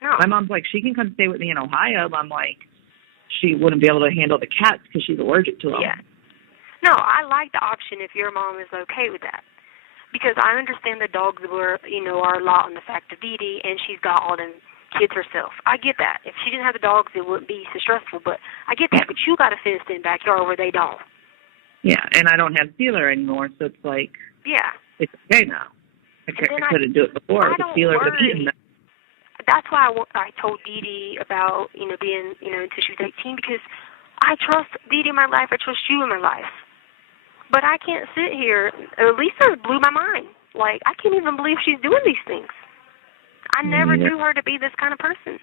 No. My mom's like, she can come stay with me in Ohio. I'm like, she wouldn't be able to handle the cats because she's allergic to them. Yeah. No, I like the option if your mom is okay with that. Because I understand the dogs are a lot on the fact of Dee Dee, and she's got all them kids herself. I get that. If she didn't have the dogs, it wouldn't be so stressful, but I get that. But you got a fenced-in backyard where they don't. Yeah, and I don't have Steeler anymore, so it's like, it's okay now. I couldn't do it before. The Steeler would have eaten them. That's why I told Dee Dee about, being, until she was 18, because I trust Dee in my life. I trust you in my life. But I can't sit here. Lisa blew my mind. Like, I can't even believe she's doing these things. I never knew her to be this kind of person.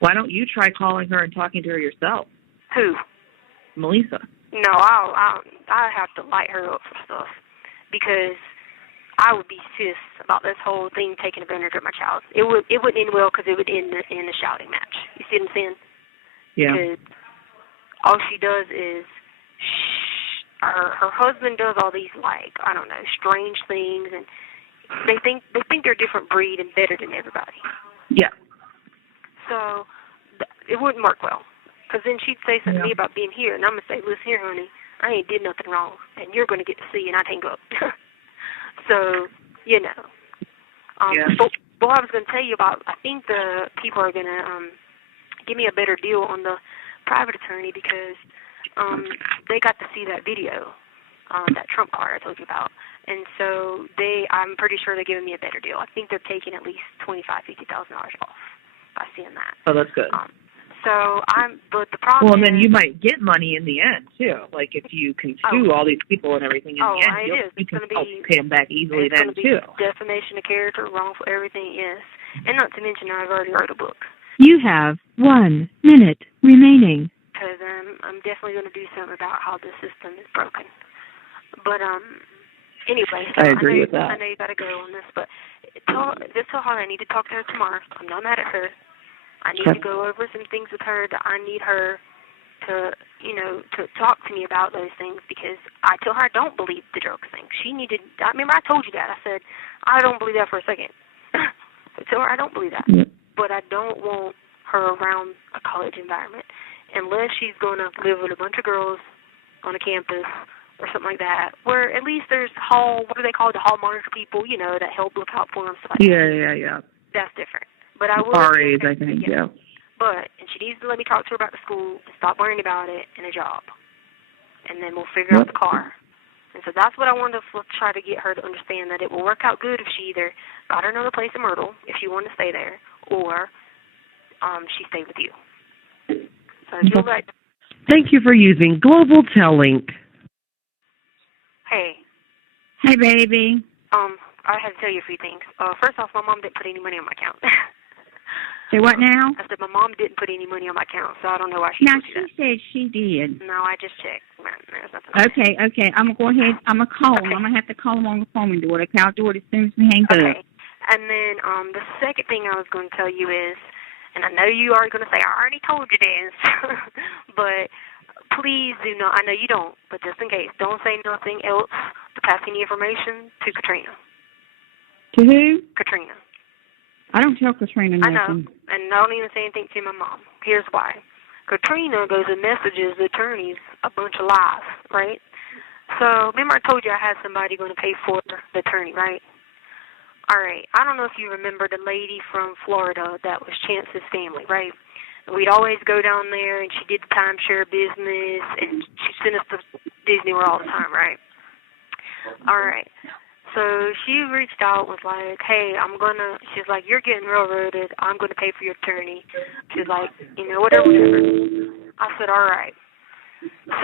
Why don't you try calling her and talking to her yourself? Who? Melissa. No, I have to light her up for stuff because I would be pissed about this whole thing taking advantage of my child. It wouldn't end well because it would end in a shouting match. You see what I'm saying? Yeah. Because all she does is her husband does all these, like, I don't know, strange things, and they think they're a different breed and better than everybody. Yeah. So it wouldn't work well. Because then she'd say something to me about being here, and I'm going to say, listen here, honey, I ain't did nothing wrong, and you're going to get to see, and I'd hang up. So, you know. But what I was going to tell you about, I think the people are going to give me a better deal on the private attorney because they got to see that video, that Trump card I told you about. And so I'm pretty sure they're giving me a better deal. I think they're taking at least $25,000, $50,000 off by seeing that. Oh, that's good. But the problem well, then you might get money in the end, too. Like, if you can sue all these people and everything in the end, you can pay them back easily then, too. Defamation of character, wrongful everything, yes. And not to mention, I've already wrote a book. You have 1 minute remaining. Because I'm definitely going to do something about how the system is broken. But, anyway, so I agree with that. I know you got to go on this, but just tell her I need to talk to her tomorrow. I'm not mad at her. I need to go over some things with her that I need her to, to talk to me about those things because I tell her I don't believe the drugs thing. Remember I told you that. I said, I don't believe that for a second. So tell her I don't believe that. Yeah. But I don't want her around a college environment unless she's going to live with a bunch of girls on a campus or something like that, where at least there's what do they call it, the hall monitor people, that help look out for them. Stuff like that. Yeah. That's different. But I will. RAs, I think, yeah. And she needs to let me talk to her about the school and stop worrying about it and a job. And then we'll figure out the car. And so that's what I wanted to try to get her to understand, that it will work out good if she either got her another place in Myrtle, if she wanted to stay there, or she stayed with you. So if you'll let... Thank you for using Global Tellink. Hey. Hey, baby. I had to tell you a few things. First off, my mom didn't put any money on my account. Say what now? I said my mom didn't put any money on my account, so I don't know why she told you that. Now, she said she did. No, I just checked. Man, there's nothing. Okay. I'm going to go ahead. I'm going to call him. I'm going to have to call him on the phone and do it. Okay, I'll do it as soon as we hang up. And then the second thing I was going to tell you is, and I know you are going to say, I already told you this, but please do not, I know you don't, but just in case, don't say nothing else to pass any information to Katrina. To who? Katrina. I don't tell Katrina nothing. I know, and I don't even say anything to my mom. Here's why. Katrina goes and messages the attorneys a bunch of lies, right? So, remember I told you I had somebody going to pay for the attorney, right? All right. I don't know if you remember the lady from Florida that was Chance's family, right? And we'd always go down there, and she did the timeshare business, and she sent us to Disney World all the time, right? All right. So she reached out, was like, hey, she's like, you're getting railroaded. I'm going to pay for your attorney. She's like, whatever. I said, all right.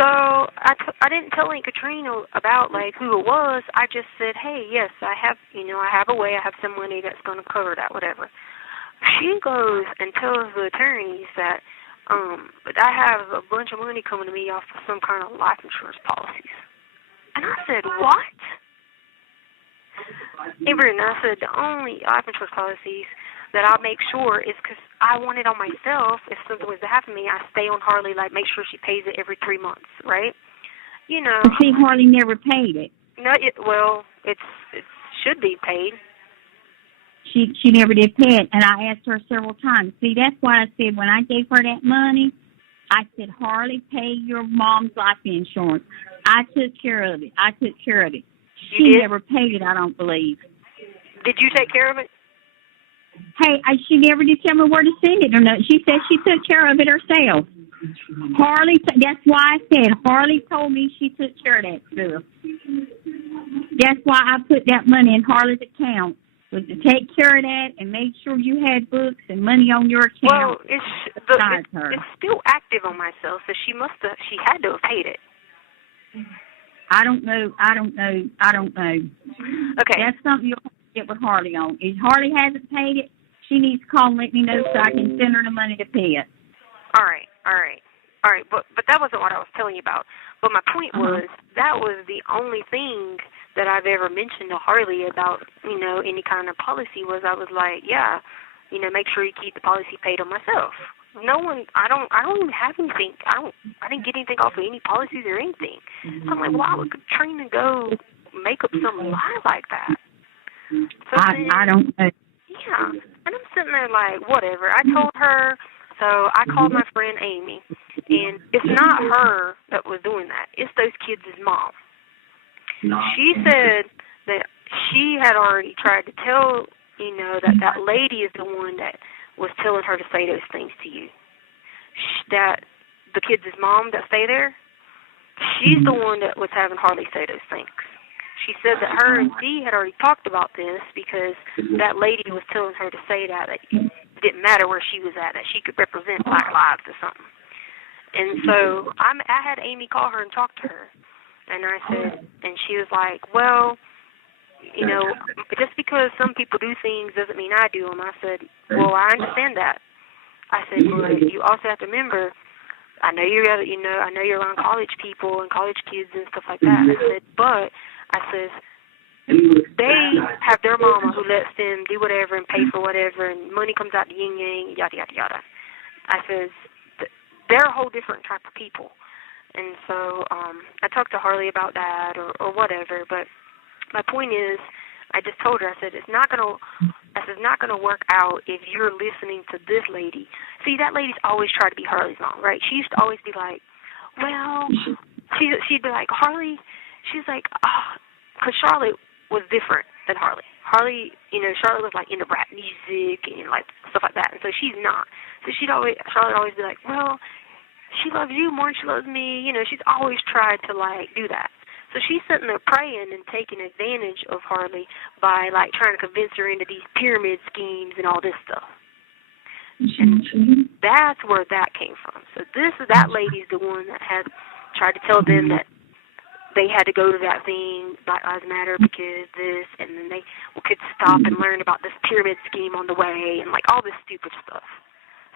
So I didn't tell Aunt Katrina about, who it was. I just said, hey, yes, I have a way. I have some money that's going to cover that, whatever. She goes and tells the attorneys that I have a bunch of money coming to me off of some kind of life insurance policies. And I said, what? And I said, the only life insurance policies that I'll make sure is because I want it on myself. If something was to happen to me, I stay on Harley, make sure she pays it every 3 months, right? See, Harley never paid it. No, it should be paid. She never did pay it, and I asked her several times. See, that's why I said when I gave her that money, I said, Harley, pay your mom's life insurance. I took care of it. She never paid it, I don't believe. Did you take care of it? Hey, she never did tell me where to send it or not. She said she took care of it herself. That's why I said Harley told me she took care of that stuff. That's why I put that money in Harley's account was to take care of that and make sure you had books and money on your account. Well, it's still active on my cell, so she had to have paid it. I don't know. Okay. That's something you'll have to get with Harley on. If Harley hasn't paid it, she needs to call and let me know so I can send her the money to pay it. All right. But that wasn't what I was telling you about. But my point was, that was the only thing that I've ever mentioned to Harley about, any kind of policy was I was like, yeah, make sure you keep the policy paid on myself. No one, I don't even have anything. I didn't get anything off of any policies or anything. So I'm like, why would Katrina go make up some lie like that? So I don't know. Yeah, and I'm sitting there like, whatever. I told her, so I called my friend Amy, and it's not her that was doing that. It's those kids' mom. She said that she had already tried to tell, that lady is the one that was telling her to say those things to you. That the kids' mom that stay there, she's the one that was having Harley say those things. She said that her and Dee had already talked about this because that lady was telling her to say that it didn't matter where she was at, that she could represent Black lives or something. And so I had Amy call her and talk to her. And I said, and she was like, well, just because some people do things doesn't mean I do them. I said, well, I understand that. I said, but you also have to remember, I know you're around college people and college kids and stuff like that. I said, but I said, they have their mama who lets them do whatever and pay for whatever, and money comes out the yin yang, yada yada yada. I said, they're a whole different type of people. And so I talked to Harley about that or whatever, but my point is, I just told her, I said, it's not gonna work out if you're listening to this lady. See, that lady's always tried to be Harley's mom, right? She used to always be like, well, she'd be like, Harley, she's like, because Charlotte was different than Harley. Harley, Charlotte was like into rap music and like stuff like that, and so she's not. So Charlotte would always be like, well, she loves you more than she loves me. She's always tried to like do that. So she's sitting there praying and taking advantage of Harley by, like, trying to convince her into these pyramid schemes and all this stuff. And that's where that came from. So that lady's the one that had tried to tell them that they had to go to that thing, Black Lives Matter, because this, and then they could stop and learn about this pyramid scheme on the way and, like, all this stupid stuff.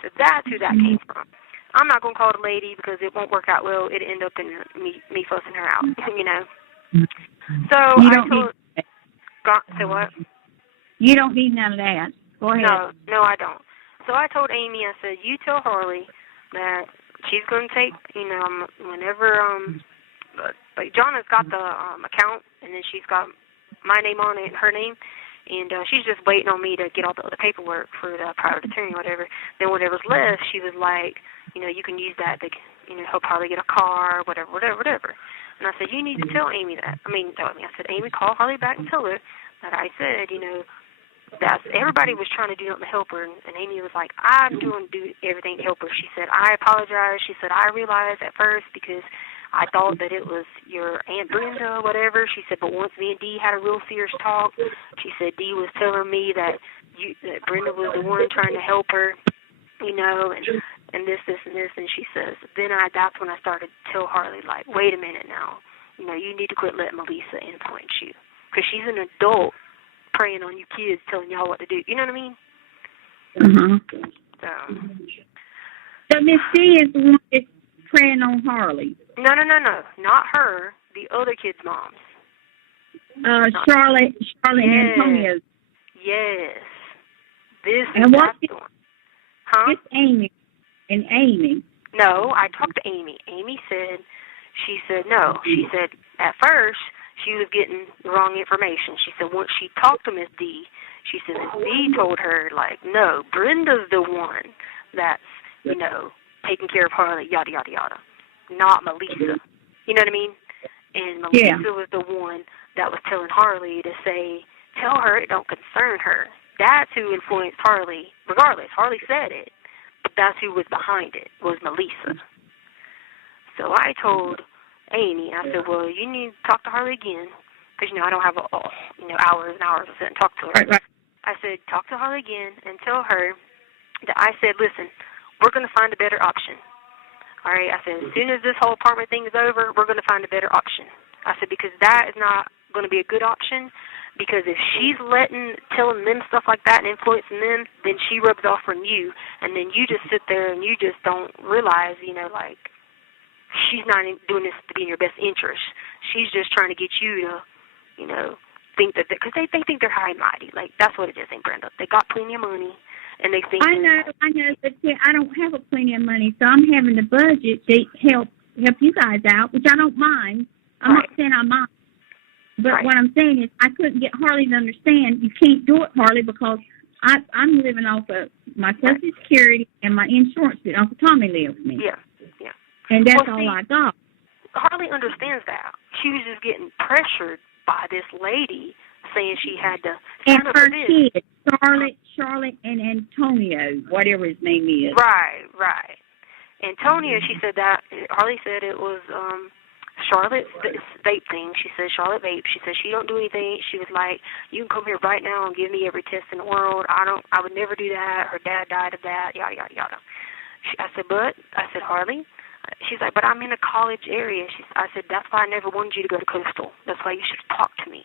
So that's who that came from. I'm not going to call it a lady because it won't work out well. It'll end up in me fussing her out, So I told... Say what? You don't need none of that. Go ahead. No, I don't. So I told Amy, I said, you tell Harley that she's going to take, whenever, like, Jonna's got the account, and then she's got my name on it and her name. And she's just waiting on me to get all the other paperwork for the private attorney or whatever. Then whatever's left, she was like, you can use that to, he'll probably get a car, whatever. And I said, you need to tell Amy that. I said, Amy, call Harley back and tell her that I said, that everybody was trying to do something to help her. And Amy was like, I'm doing everything to help her. She said, I apologize. She said, I realized at first because I thought that it was your Aunt Brenda or whatever. She said, but once me and Dee had a real serious talk, she said Dee was telling me that Brenda was the one trying to help her, and this, and this. And she says, that's when I started to tell Harley, like, wait a minute now. You need to quit letting Melissa influence you. Because she's an adult preying on you kids, telling y'all what to do. You know what I mean? So Miss D is the one that's preying on Harley. No. Not her. The other kids' moms. Charlotte and Antonio. Yes. This and is what that one. Huh? It's Amy. And Amy. No, I talked to Amy. Amy said, no. She said, at first, she was getting the wrong information. She said, once she talked to Miss D, she said Miss D told her, like, no, Brenda's the one that's, taking care of Harley, yada, yada, yada. Not Melissa. You know what I mean? And Melissa was the one that was telling Harley to say, tell her it don't concern her. That's who influenced Harley. Regardless, Harley said it, but that's who was behind it, was Melissa. So I told Amy, I said, well, you need to talk to Harley again, because, I don't have, hours and hours to sit and talk to her. Right. I said, talk to Harley again and tell her that I said, listen, we're going to find a better option. All right, I said, as soon as this whole apartment thing is over, we're going to find a better option. I said, because that is not going to be a good option, because if she's telling them stuff like that and influencing them, then she rubs off on you, and then you just sit there and you just don't realize, like, she's not doing this to be in your best interest. She's just trying to get you to, think that, because they think they're high and mighty. Like, that's what it is, Aunt Brenda. They got plenty of money, and they think... I know, but I don't have plenty of money, so I'm having the budget to help you guys out, which I don't mind. I'm not saying I mind. But what I'm saying is I couldn't get Harley to understand you can't do it, Harley, because I'm living off of my Social Security and my insurance that Uncle Tommy leaves me. Yeah. And that's all I got. Harley understands that. She was just getting pressured by this lady saying she had to... And her kids, Charlotte and Antonio, whatever his name is. Right. Antonio, she said that, Harley said it was Charlotte's vape thing. She said Charlotte vape. She said she don't do anything. She was like, you can come here right now and give me every test in the world. I would never do that. Her dad died of that, yada, yada, yada. I said, Harley, she's like, but I'm in a college area. I said, that's why I never wanted you to go to Coastal. That's why you should talk to me.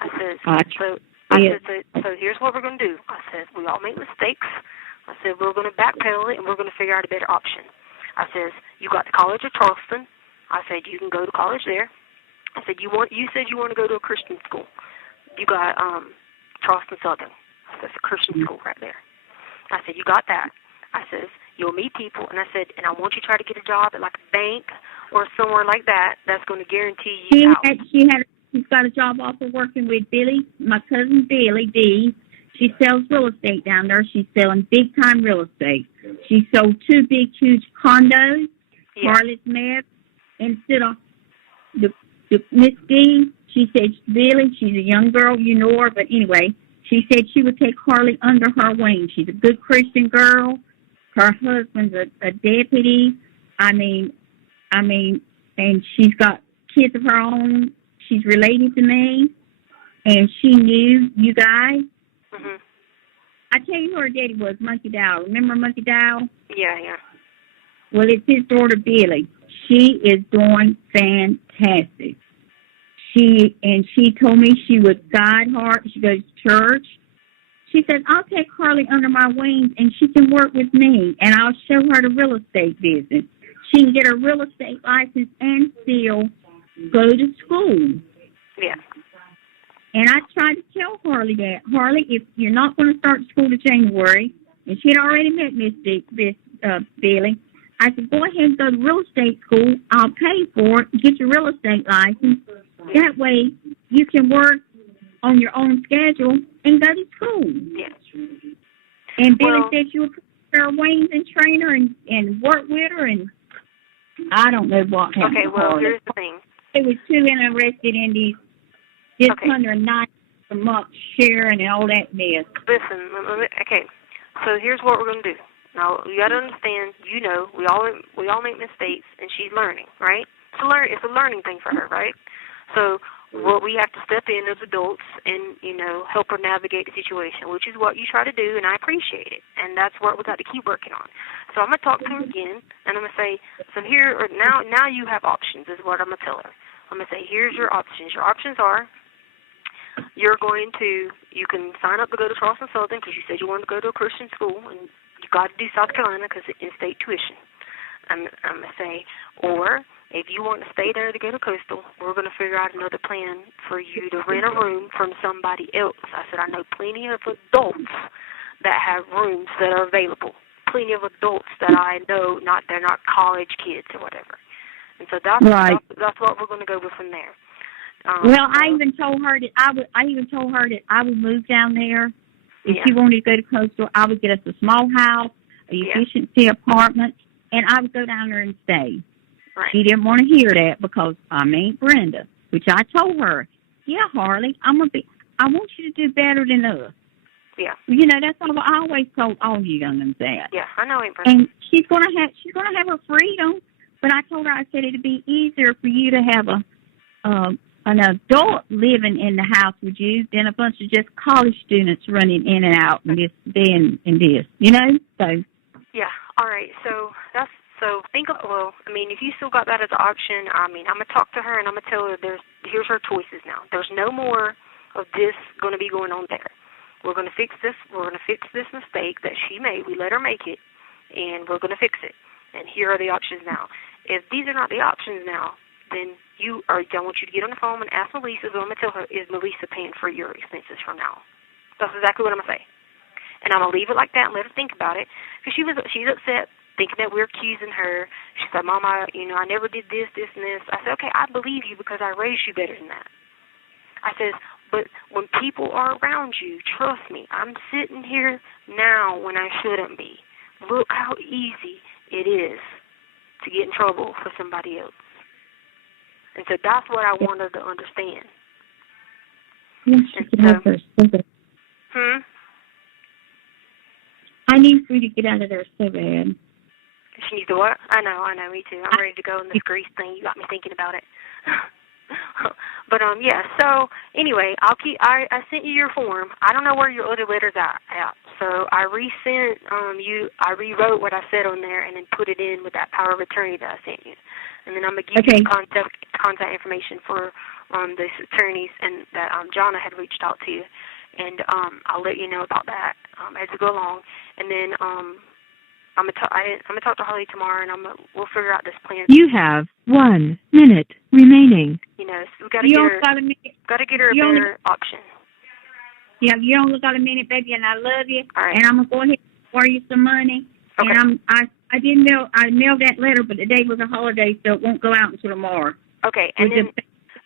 I said, so here's what we're going to do. I said, we all make mistakes. I said, we're going to backpedal it, and we're going to figure out a better option. I said, you got the College of Charleston. I said, you can go to college there. I said, you said you want to go to a Christian school. You got Charleston Southern. That's a Christian school right there. I said, you got that. I said, you'll meet people. And I said, and I want you to try to get a job at like a bank or somewhere like that that's going to guarantee you out. She's got a job offer working with Billy, my cousin Billy D. She sells real estate down there. She's selling big-time real estate. She sold 2 big, huge condos, Harley's met. Instead of the Miss D, she said, Billy, she's a young girl, you know her, but anyway, she said she would take Harley under her wing. She's a good Christian girl. Her husband's a deputy. I mean, and she's got kids of her own. She's related to me, and she knew you guys. Mm-hmm. I tell you who her daddy was, Monkey Dow. Remember Monkey Dow? Yeah. Well, it's his daughter, Billy. She is doing fantastic. She told me she would guide her. She goes to church. She said, I'll take Harley under my wings, and she can work with me, and I'll show her the real estate business. She can get a real estate license and still go to school. Yeah. And I tried to tell Harley that, Harley, if you're not going to start school in January, and she had already met Miss Billy, I said, go ahead and go to real estate school. I'll pay for it. Get your real estate license. That way you can work on your own schedule and go to school. Yes. And Billy said she would put her wings and train her and work with her, and I don't know what happened. Okay, well, here's the thing. They were too interested in these $690 a month sharing and all that mess. Listen, okay, so here's what we're going to do. Now, you got to understand, we all make mistakes, and she's learning, right? It's a learning thing for her, right? So we have to step in as adults and, help her navigate the situation, which is what you try to do, and I appreciate it. And that's what we got to keep working on. So I'm going to talk to her again, and I'm going to say, now you have options is what I'm going to tell her. I'm going to say, here's your options. Your options are you can sign up to go to Charleston Southern because you said you wanted to go to a Christian school, and you got to do South Carolina because it's in-state tuition. I'm going to say, or if you want to stay there to go to Coastal, we're going to figure out another plan for you to rent a room from somebody else. I said, I know plenty of adults that have rooms that are available. Plenty of adults that I know, they're not college kids or whatever. And so that's what we're going to go with from there. I even told her that I would move down there. If she wanted to go to Coastal, I would get us a small house, a efficiency apartment, and I would go down there and stay. Right. She didn't want to hear that because I'm Aunt Brenda, which I told her, Harley, I want you to do better than us. Yeah. That's all I always told all you young'uns that. Yeah, I know Aunt Brenda. And she's gonna have her freedom, but I told her, I said it'd be easier for you to have a an adult living in the house with you than a bunch of just college students running in and out and this and this, you know? So. Yeah. All right. So that's well, I mean, if you still got that as an option, I mean, I'm gonna talk to her and I'm gonna tell her here's her choices now. There's no more of this going to be going on there. We're gonna fix this. We're gonna fix this mistake that she made. We let her make it, and we're gonna fix it. And here are the options now. If these are not the options now, then I want you to get on the phone and ask Melissa. So I'm gonna tell her, is Melissa paying for your expenses from now? That's exactly what I'm gonna say. And I'm gonna leave it like that and let her think about it, because she's upset, thinking that we're accusing her. She said, Mama, I never did this, this, and this. I said, okay, I believe you because I raised you better than that. I said, but when people are around you, trust me, I'm sitting here now when I shouldn't be. Look how easy it is to get in trouble for somebody else. And so that's what I want her to understand. Yes, she can have her so I need for you to get out of there so bad. She needs to what? I know, me too. I'm ready to go in this grease thing. You got me thinking about it. But yeah. So anyway, I sent you your form. I don't know where your other letters are at. So I resent you. I rewrote what I said on there and then put it in with that power of attorney that I sent you. And then I'm gonna give you contact information for the attorneys and that Jonna had reached out to, and I'll let you know about that as we go along. And then I'm gonna talk to Harley tomorrow, and we'll figure out this plan. You have 1 minute remaining. So we gotta get her a better option. Yeah, you only got a minute, baby, and I love you. All right. And I'm gonna go ahead and borrow you some money. Okay. And I mailed that letter, but today was a holiday, so it won't go out until tomorrow. Okay, and then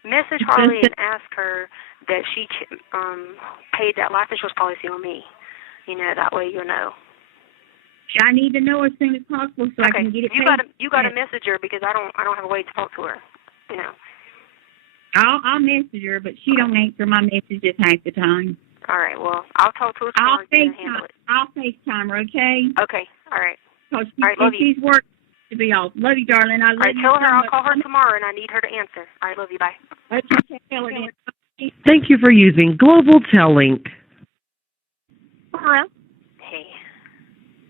message Harley and ask her that she paid that life insurance policy on me. That way you'll know. I need to know as soon as possible so I can get it paid. You got to message her because I don't have a way to talk to her. I'll message her, but she don't answer my messages half the time. All right. Well, I'll talk to her tomorrow and handle it. I'll FaceTime her, okay? Okay. All right. All right, love you. She's working to be off. Love you, darling. I love you. Tell her I'll call her tomorrow and I need her to answer. All right. Love you. Bye. Okay. Tell her. Thank you for using Global Tellink. Hello? Hey.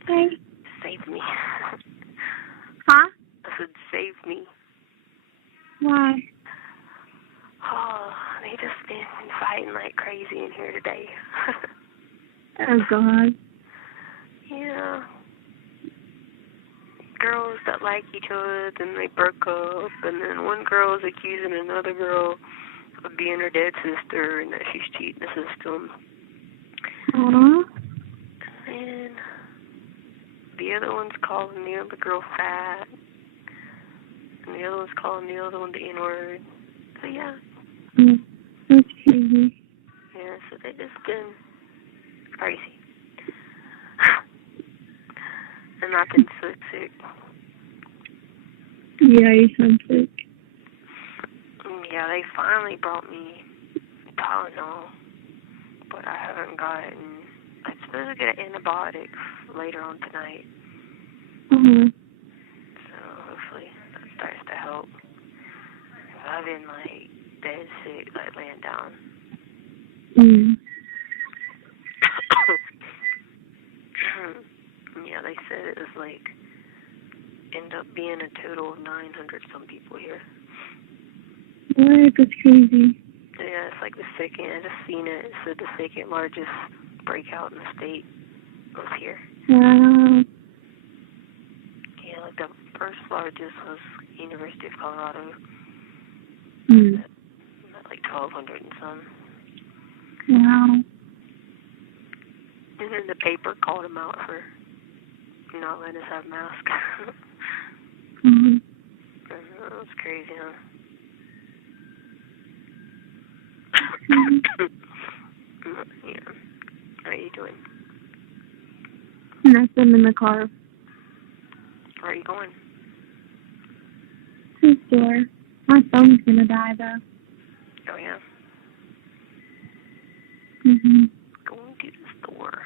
Hey. Save me. Huh? I said save me. Why? Oh, they just been fighting like crazy in here today. Oh, God. Yeah. Girls that like each other, then they broke up, and then one girl is accusing another girl of being her dead sister and that she's cheating the system. Aww. And the other one's calling the other girl fat, and the other one's calling the other one the N-word. So, yeah. That's crazy. Yeah, so they just been crazy. And I've been so sick. Yeah, you sound sick. Yeah, they finally brought me Tylenol, but I haven't gotten. I'm supposed to get an antibiotic later on tonight. So hopefully that starts to help. I've been like dead sick, like laying down. Yeah, they said it was like end up being a total of 900 some people here. What? That's crazy. Yeah, it's like the second. I just seen it. It said the second largest breakout in the state was here. Wow. Yeah, like the first largest was University of Colorado. Like 1,200 and some. Wow. And then the paper called them out for not letting us have masks. That's crazy, huh? Yeah. How are you doing? Nothing in the car. Where are you going? To the store. My phone's gonna die, though. Oh, yeah? Going to the store.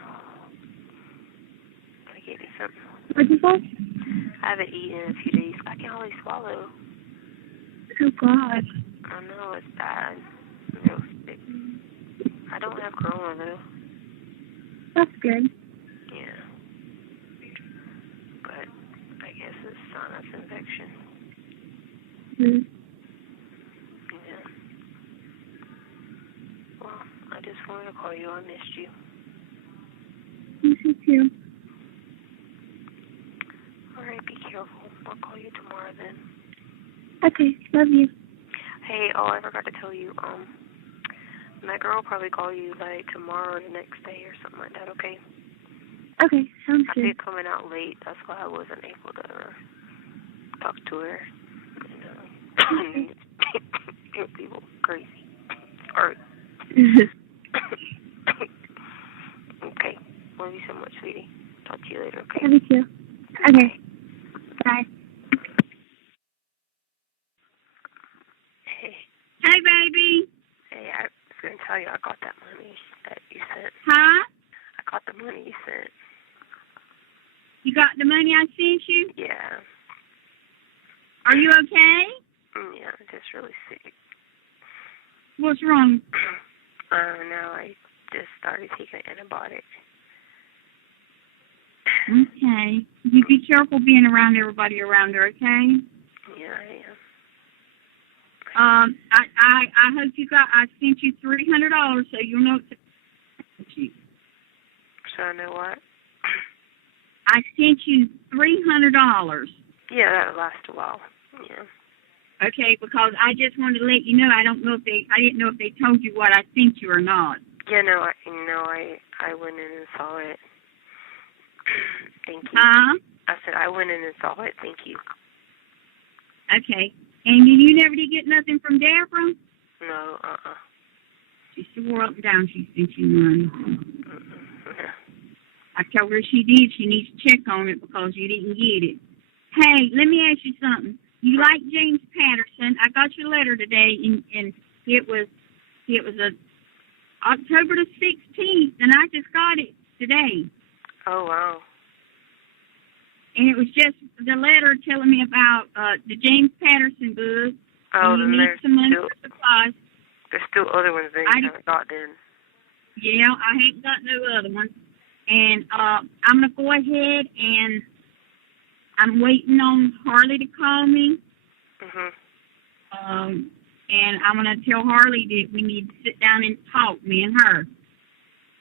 Can I get you something? What'd you say? I haven't eaten in a few days. I can hardly swallow. Oh, God. I know it's bad. I'm real sick. I don't have corona though. That's good. Yeah. But I guess it's sinus infection. Mm-hmm. Yeah. Well, I just wanted to call you. I missed you. Miss you too. Alright, be careful. I'll call you tomorrow then. Okay, love you. Hey, I forgot to tell you, my girl will probably call you, like, tomorrow or the next day or something like that, okay? Okay, sounds good. I'll be coming out late. That's why I wasn't able to talk to her. People crazy. Alright. Okay. Love you so much, sweetie. Talk to you later, okay? Love you too. Okay. Bye. Hey. Hey, baby. Hey, I was going to tell you I got that money that you sent. Huh? I got the money you sent. You got the money I sent you? Yeah. Are you okay? Yeah, I'm just really sick. What's wrong? No, I just started taking an antibiotic. Okay. You be careful being around everybody around her, okay? Yeah, I am. I hope I sent you $300 so you'll know it's So I know what? I sent you $300. Yeah, that'll last a while. Yeah. Okay, because I just wanted to let you know I didn't know if they told you what I sent you or not. Yeah, no, I went in and saw it. Thank you. Huh? I said I went in and saw it. Thank you. Okay. And you never did get nothing from Deborah? No, She swore up and down she sent you money. Yeah. I told her she did. She needs to check on it because you didn't get it. Hey, let me ask you something. You like James Patterson? I got your letter today, and it was October the 16th, and I just got it today. Oh, wow. And it was just the letter telling me about the James Patterson book. Oh, and you need some money for supplies. There's still other ones that you haven't got then. Yeah, I haven't got no other ones. And I'm going to go ahead and I'm waiting on Harley to call me. And I'm going to tell Harley that we need to sit down and talk, me and her.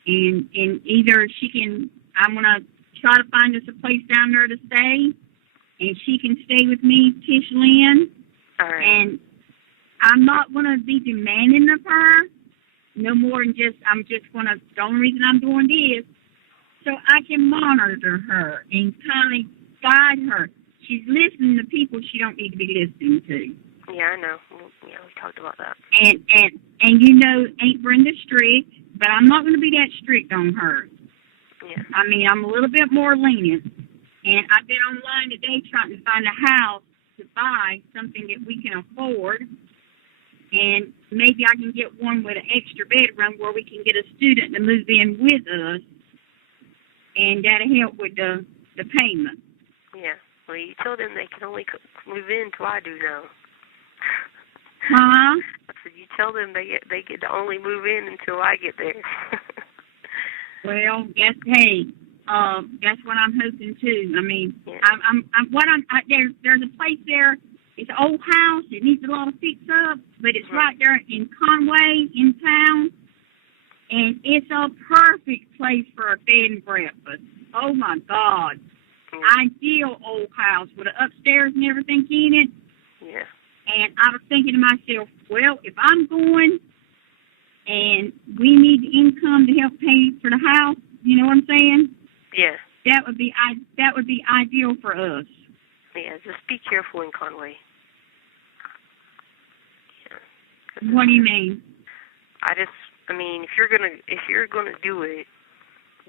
And either she can, I'm going to try to find us a place down there to stay, and she can stay with me, Tish Lynn. All right. And I'm not going to be demanding of her, no more than I'm just going to, the only reason I'm doing this, so I can monitor her and kind of guide her. She's listening to people she don't need to be listening to. Yeah, I know. Yeah, we talked about that. And you know, ain't Brenda strict, but I'm not going to be that strict on her. Yeah. I mean, I'm a little bit more lenient. And I've been online today trying to find a house to buy, something that we can afford. And maybe I can get one with an extra bedroom where we can get a student to move in with us. And that'll help with the payment. Yeah. Well, you tell them they can only move in till I do now. Huh? I said, you tell them they get to only move in until I get there. Well, that's what I'm hoping too. I mean, yeah. There's a place there. It's an old house. It needs a lot of fix up, but it's right there in Conway in town, and it's a perfect place for a bed and breakfast. Oh my God. Ideal old house with an upstairs and everything in it. Yeah. And I was thinking to myself, well, if I'm going and we need the income to help pay for the house, you know what I'm saying? Yeah. That would be ideal for us. Yeah, just be careful in Conway. Yeah. What do you mean? I mean, if you're gonna do it,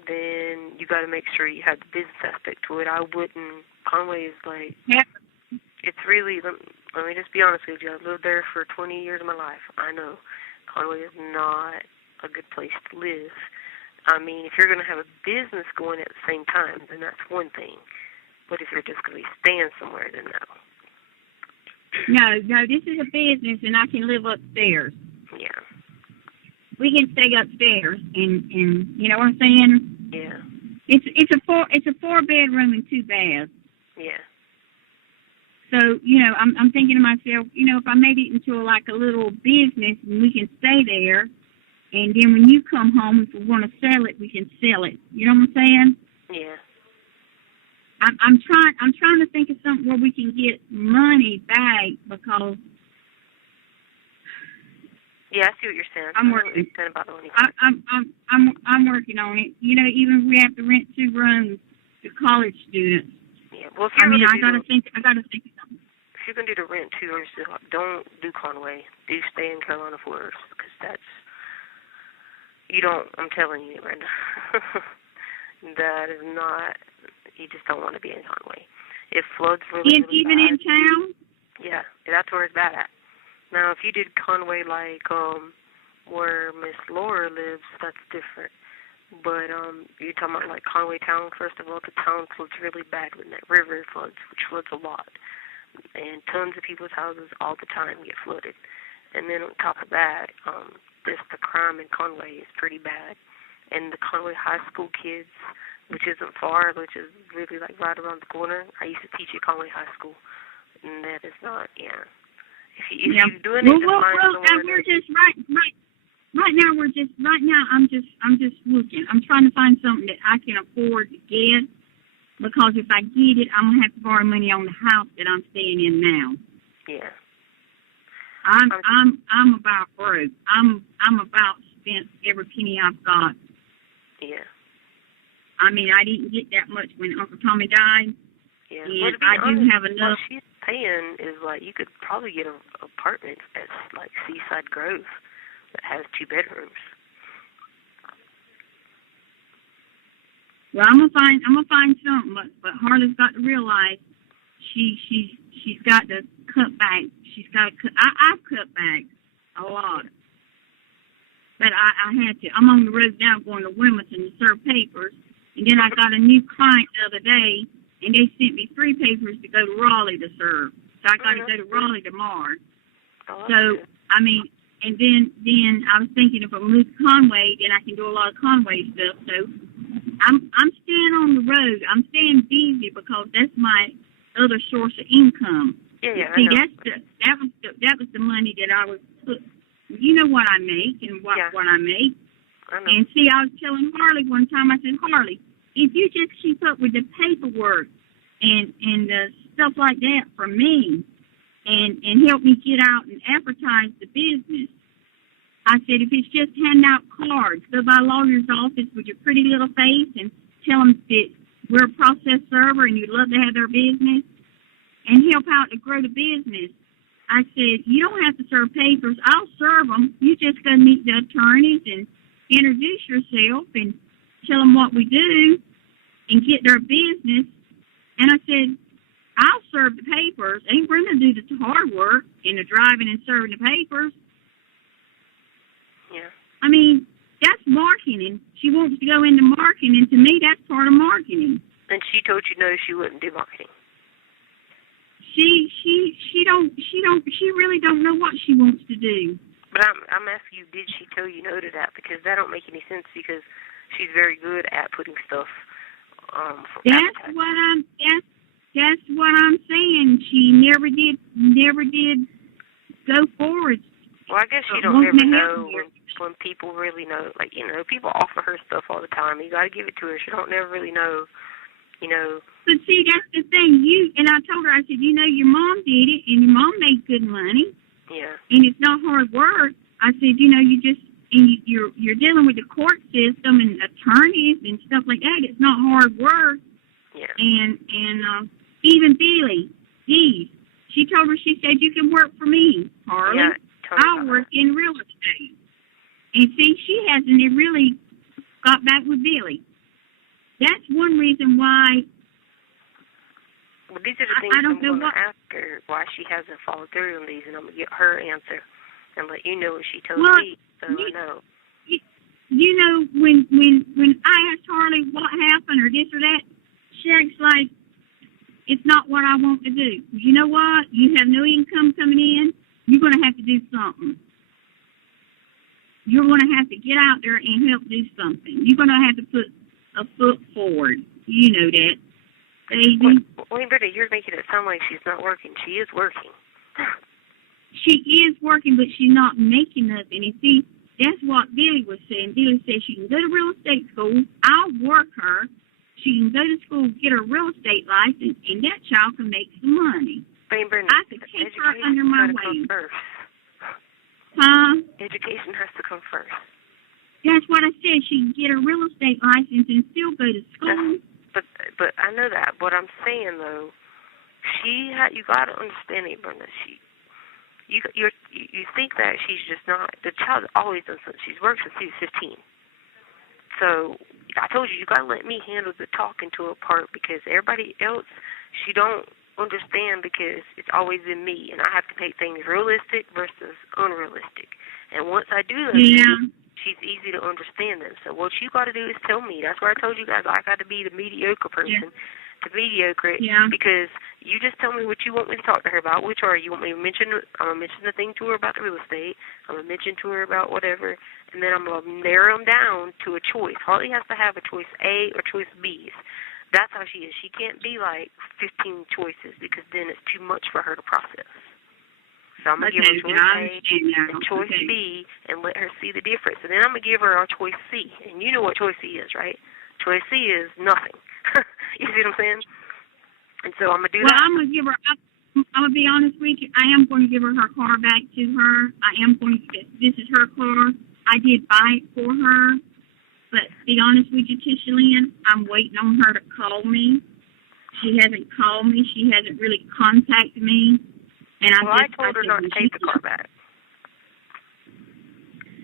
then you got to make sure you have the business aspect to it. I wouldn't. Conway is like, it's really. Let me just be honest with you. I've lived there for 20 years of my life. I know Conway is not a good place to live. I mean, if you're going to have a business going at the same time, then that's one thing. But if you're just going to be staying somewhere, then no. No, this is a business, and I can live upstairs. Yeah. We can stay upstairs, and you know what I'm saying? Yeah. It's a 4-bedroom and 2 baths. Yeah. So, you know, I'm thinking to myself, you know, if I made it into a little business and we can stay there, and then when you come home, if we want to sell it, we can sell it. You know what I'm saying? Yeah. I'm trying to think of something where we can get money back because. Yeah, I see what you're saying. I'm working. About the money. I'm working on it. You know, even if we have to rent 2 rooms to college students. Yeah. Well, if I gotta think of something. If you're gonna do the rent too, or don't do Conway. Do stay in Carolina Forest because that's. You don't. I'm telling you, Brenda. That is not. You just don't want to be in Conway. It floods really even bad. In town? Yeah, that's where it's bad at. Now, if you did Conway like where Miss Laura lives, that's different. But you're talking about like Conway town, first of all, the town floods really bad when that river floods, which floods a lot. And tons of people's houses all the time get flooded. And then on top of that, the crime in Conway is pretty bad. And the Conway High School kids, which isn't far, which is really like right around the corner. I used to teach at Conway High School, and that is not, yeah. If you're doing it, we're just right now. I'm just looking. I'm trying to find something that I can afford to get, because if I get it, I'm gonna have to borrow money on the house that I'm staying in now. Yeah. I'm about broke. I'm about spent every penny I've got. Yeah. I mean, I didn't get that much when Uncle Tommy died. Yeah. And I do have enough. What she's paying is like, you could probably get an apartment at like Seaside Grove that has 2 bedrooms. Well, I'm gonna find something, but Harley's got to realize she's got to cut back. She's got to cut. I've cut back a lot, but I had to. I'm on the road now going to Wilmington to serve papers, and then I got a new client the other day, and they sent me 3 papers to go to Raleigh to serve. So I got to go to Raleigh tomorrow. So I mean, and then I was thinking if I move to Conway, then I can do a lot of Conway stuff. So I'm staying on the road. I'm staying busy because that's my other source of income. Yeah, see, that was the money that I was put. You know what I make and what I make. I know. And see, I was telling Harley one time. I said, Harley, if you just keep up with the paperwork and stuff like that for me, and help me get out and advertise the business. I said, if it's just hand out cards, go by a lawyer's office with your pretty little face and tell them that we're a process server and you'd love to have their business and help out to grow the business. I said, you don't have to serve papers. I'll serve them. You just go meet the attorneys and introduce yourself and tell them what we do and get their business. And I said, I'll serve the papers. Ain't Brenda do the hard work in the driving and serving the papers. Yeah. I mean, that's marketing. She wants to go into marketing, and to me, that's part of marketing. And she told you no, she wouldn't do marketing. She really don't know what she wants to do. But I'm asking you, did she tell you no to that? Because that don't make any sense. Because she's very good at putting stuff. That's what I'm saying. She never did go forward. Well, I guess you don't never know when people really know. Like, you know, people offer her stuff all the time. You got to give it to her. She don't never really know, you know. But see, that's the thing. And I told her, I said, you know, your mom did it, and your mom made good money. Yeah. And it's not hard work. I said, you know, you're dealing with the court system and attorneys and stuff like that. It's not hard work. Yeah. And even Billy, she told her, she said, you can work for me, Harley. Yeah, I'll work in real estate. And see, she hasn't really got back with Billy. That's one reason why. Well, these are the things I'm going to ask her why she hasn't followed through on these, and I'm going to get her answer and let you know what she told me, so I know. You know, when I asked Harley what happened or this or that, she acts like it's not what I want to do. You know what? You have no income coming in. You're going to have to do something. You're going to have to get out there and help do something. You're going to have to put a foot forward. You know that, baby. Wait, Brenda, you're making it sound like she's not working. She is working. She is working, but she's not making nothing. And see, that's what Billy was saying. Billy said she can go to real estate school. I'll work her. She can go to school, get her real estate license, and that child can make some money. Brenda, I could keep her under my wing. Huh? Education has to come first. That's what I said. She can get her real estate license and still go to school. But I know that. What I'm saying though, you got to understand it, Brenda. You think that she's just not. The child always does something. She's worked since she was 15. So I told you got to let me handle the talking to her part, because everybody else she don't understand, because it's always been me, and I have to make things realistic versus unrealistic. And once I do that, she's easy to understand them. So what you got to do is tell me. That's why I told you guys I got to be the mediocre person. To mediocre it, because you just tell me what you want me to talk to her about. Which are you want me to mention? I'm gonna mention the thing to her about the real estate. I'm gonna mention to her about whatever, and then I'm gonna narrow them down to a choice. Harley has to have a choice A or choice B's. That's how she is. She can't be like 15 choices, because then it's too much for her to process. So I'm gonna give her choice A and choice B, and let her see the difference. And then I'm gonna give her our choice C, and you know what choice C is, right? Choice C is nothing. You see what I'm saying? And so I'm going to do that. Well, I'm going to give her, I'm going to be honest with you, I am going to give her car back to her. I am going to, this is her car. I did buy it for her. But to be honest with you, Tisha Lynn, I'm waiting on her to call me. She hasn't called me. She hasn't really contacted me. And I told her not to take the car back.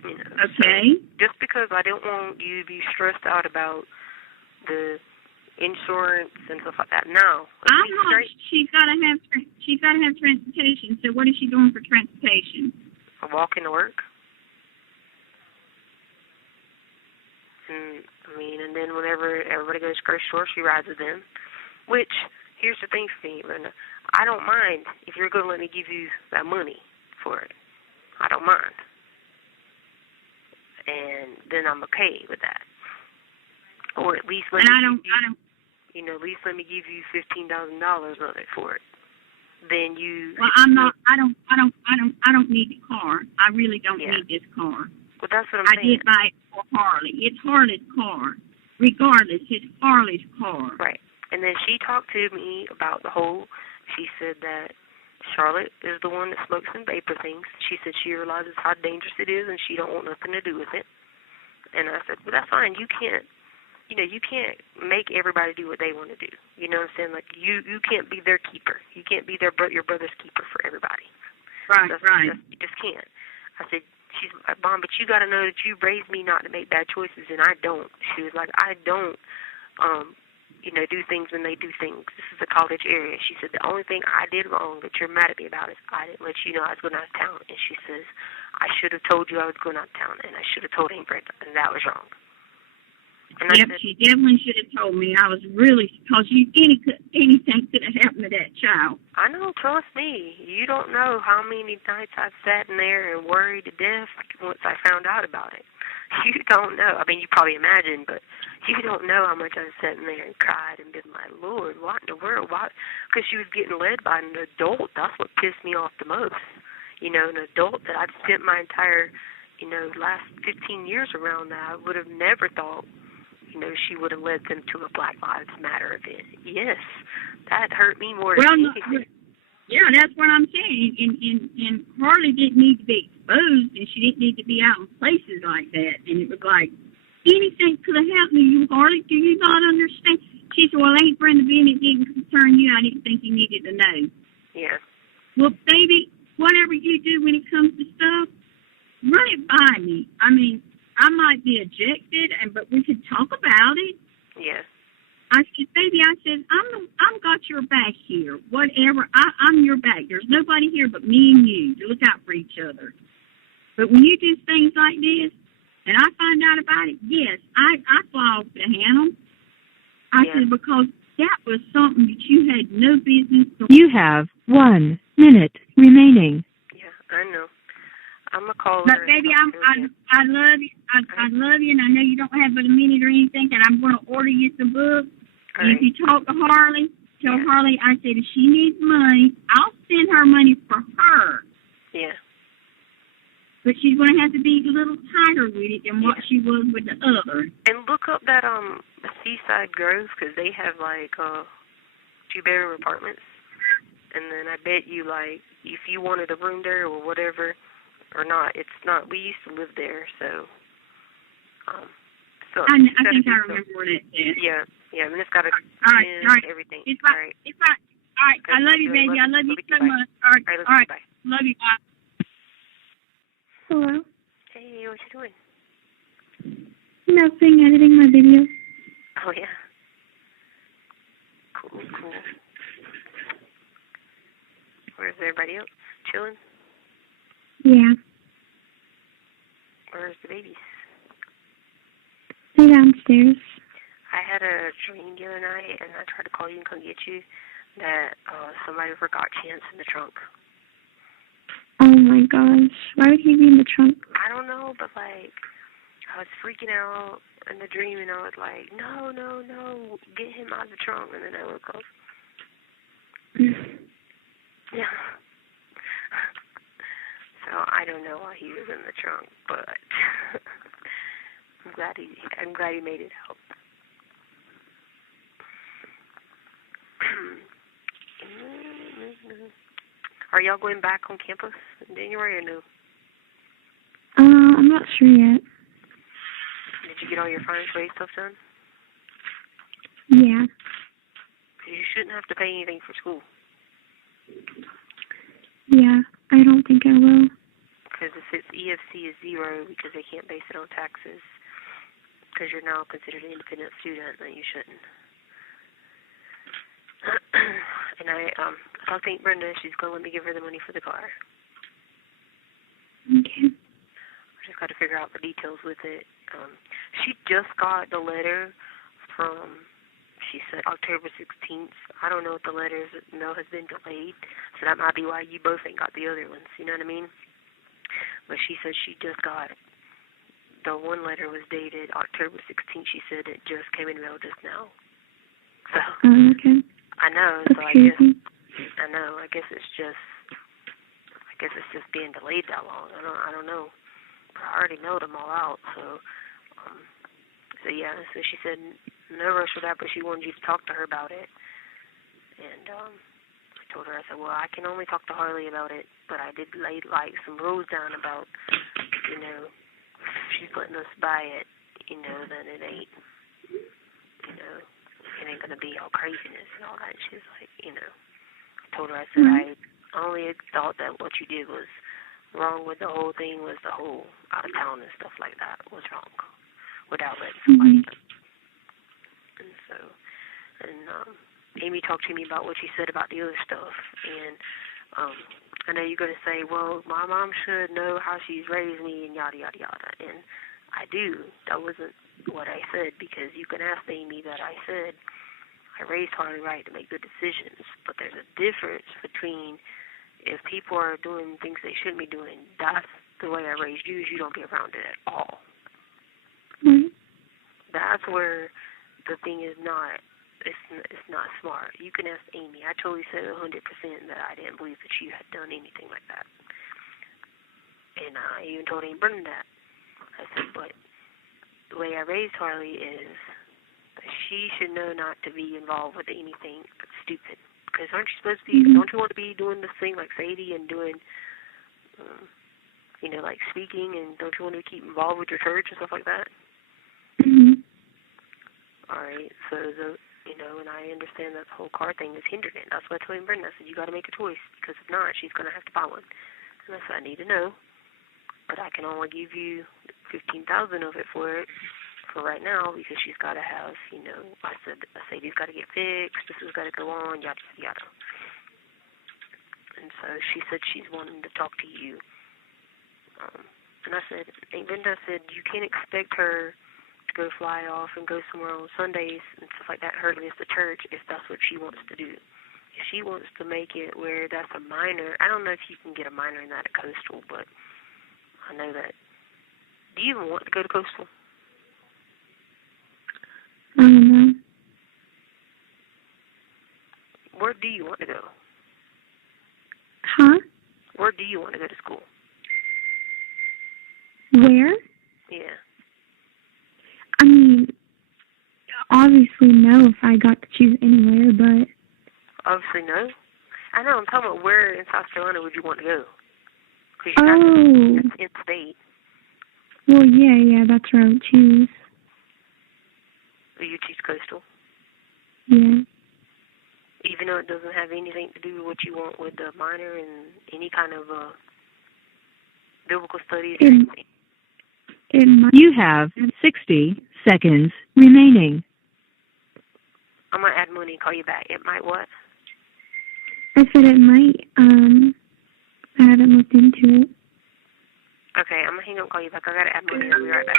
You know, okay. So just because I don't want you to be stressed out about the insurance and stuff like that. No, I'm not. She's got to have transportation. So what is she doing for transportation? Walking to work. And and then whenever everybody goes to the grocery store, she rides with them. Which, here's the thing for me, Brenda. I don't mind if you're going to let me give you that money for it. I don't mind. And then I'm okay with that. Or at least let least let me give you $15,000 of it for it. Then you. Well, I'm not. I don't need the car. I really don't need this car. Well, that's what I'm saying. I did buy it for Harley. It's Harley's car. Regardless, it's Harley's car. Right. And then she talked to me about the whole. She said that Charlotte is the one that smokes and vapor things. She said she realizes how dangerous it is, and she don't want nothing to do with it. And I said, well, that's fine. You can't make everybody do what they want to do. You know what I'm saying? Like, you can't be their keeper. You can't be your brother's keeper for everybody. Right. You just can't. I said, she's like, Mom, but you got to know that you raised me not to make bad choices, and I don't. She was like, I don't, do things when they do things. This is a college area. She said, the only thing I did wrong that you're mad at me about is I didn't let you know I was going out of town. And she says, I should have told you I was going out of town, and I should have told Aunt Brenda, and that was wrong. And she definitely should have told me. I was really, because anything could have happened to that child. I know, trust me. You don't know how many nights I've sat in there and worried to death once I found out about it. You don't know. I mean, you probably imagine, but you don't know how much I've sat in there and cried and been like, Lord, what in the world? Why? Because she was getting led by an adult. That's what pissed me off the most. An adult that I've spent my entire, last 15 years around that I would have never thought, she would have led them to a Black Lives Matter event. Yes, that hurt me more than anything. Yeah, that's what I'm saying. And Harley didn't need to be exposed, and she didn't need to be out in places like that. And it was like, anything could have happened to you, Harley. Do you not understand? She said, well, Aunt Brenda being it didn't concern you. I didn't think you needed to know. Yeah. Well, baby, whatever you do when it comes to stuff, run it by me. I mean, I might be ejected, but we could talk about it. Yes. I said, I'm got your back here. Whatever, I'm your back. There's nobody here but me and you to look out for each other. But when you do things like this, and I find out about it, yes, I fly off the handle. I said, because That was something that you had no business doing. You have 1 minute remaining. Yeah, I know. I'm gonna call her. But baby, I love you. I love you, and I know you don't have but a minute or anything. And I'm going to order you some books. And if you talk to Harley, tell Harley I said if she needs money, I'll send her money for her. Yeah. But she's going to have to be a little tighter with it than what she was with the other. And look up that Seaside Grove, because they have like 2-bedroom apartments. And then I bet you like if you wanted a room there or whatever. Or not, it's not. We used to live there, so. I think I remember where it is. Yeah, I mean, it's got a everything. It's right. All right, I love you, baby. I love you so much. All right. Bye. Love you. Bye. Hello? Hey, what you doing? Nothing, editing my video. Oh, yeah. Cool. Where's everybody else? Chilling? Yeah. Where's the babies? They're downstairs. I had a dream the other night, and I tried to call you and come get you, that somebody forgot Chance in the trunk. Oh my gosh. Why would he be in the trunk? I don't know, but like, I was freaking out in the dream, and I was like, no, get him out of the trunk, and then I woke up. Yeah. So I don't know why he was in the trunk, but I'm glad he made it out. Are y'all going back on campus in January or no? I'm not sure yet. Did you get all your financial aid stuff done? Yeah. You shouldn't have to pay anything for school. Yeah, I don't think I will. Because if it's EFC is 0 because they can't base it on taxes, because you're now considered an independent student, then you shouldn't. And I think Brenda, she's going to let me give her the money for the car. Okay. I just got to figure out the details with it. She just got the letter from, she said, October 16th. I don't know if the letter has been delayed, so that might be why you both ain't got the other ones, you know what I mean? But she said she just got it. The one letter was dated October 16th. She said it just came in mail just now. So, okay. I know, That's so crazy. I guess it's just being delayed that long. I don't know. I already mailed them all out, so she said no rush for that, but she wanted you to talk to her about it. And I told her, I said, well, I can only talk to Harley about it, but I did lay like some rules down about, if she's letting us buy it, then it ain't, it ain't gonna be all craziness and all that. And she was like, I told her, I said, I only thought that what you did was wrong with the whole thing was the whole out of town and stuff like that was wrong without letting somebody know. And so, Amy talked to me about what she said about the other stuff, and I know you're going to say, well, my mom should know how she's raised me and yada, yada, yada, and I do. That wasn't what I said, because you can ask Amy that I said I raised Harley right to make good decisions, but there's a difference between if people are doing things they shouldn't be doing, that's the way I raised you, is you don't be around it at all. That's where the thing is not, it's not smart. You can ask Amy. I totally said 100% that I didn't believe that she had done anything like that. And I even told Amy Brenda that. I said, but the way I raised Harley is that she should know not to be involved with anything stupid. Because aren't you supposed to be, don't you want to be doing this thing like Sadie and doing, like speaking, and don't you want to keep involved with your church and stuff like that? All right, so and I understand that the whole car thing is hindering it. That's why I told Brenda, I said, you got to make a choice, because if not, she's going to have to buy one. And I said, I need to know, but I can only give you $15,000 of it for right now, because she's got to have, I said, Sadie's got to get fixed, this has got to go on, yada, yada, yada. And so she said she's wanting to talk to you. And I said, and Brenda said, you can't expect her to go fly off and go somewhere on Sundays and stuff like that, her miss the church, if that's what she wants to do. If she wants to make it where that's a minor, I don't know if you can get a minor in that at Coastal, but I know that. Do you even want to go to Coastal? I don't know. Where do you want to go? Huh? Where do you want to go to school? Where? Yeah. I mean, obviously no if I got to choose anywhere, but... Obviously no? I know, I'm talking about where in South Carolina would you want to go? Cause it's in-state. Well, yeah, that's where I would choose. So you choose Coastal? Yeah. Even though it doesn't have anything to do with what you want with the minor and any kind of biblical studies or anything? You have 60 seconds remaining. I'm going to add money and call you back. It might what? I said it might. I haven't looked into it. Okay, I'm going to hang up and call you back. I got to add money. I'll be right back.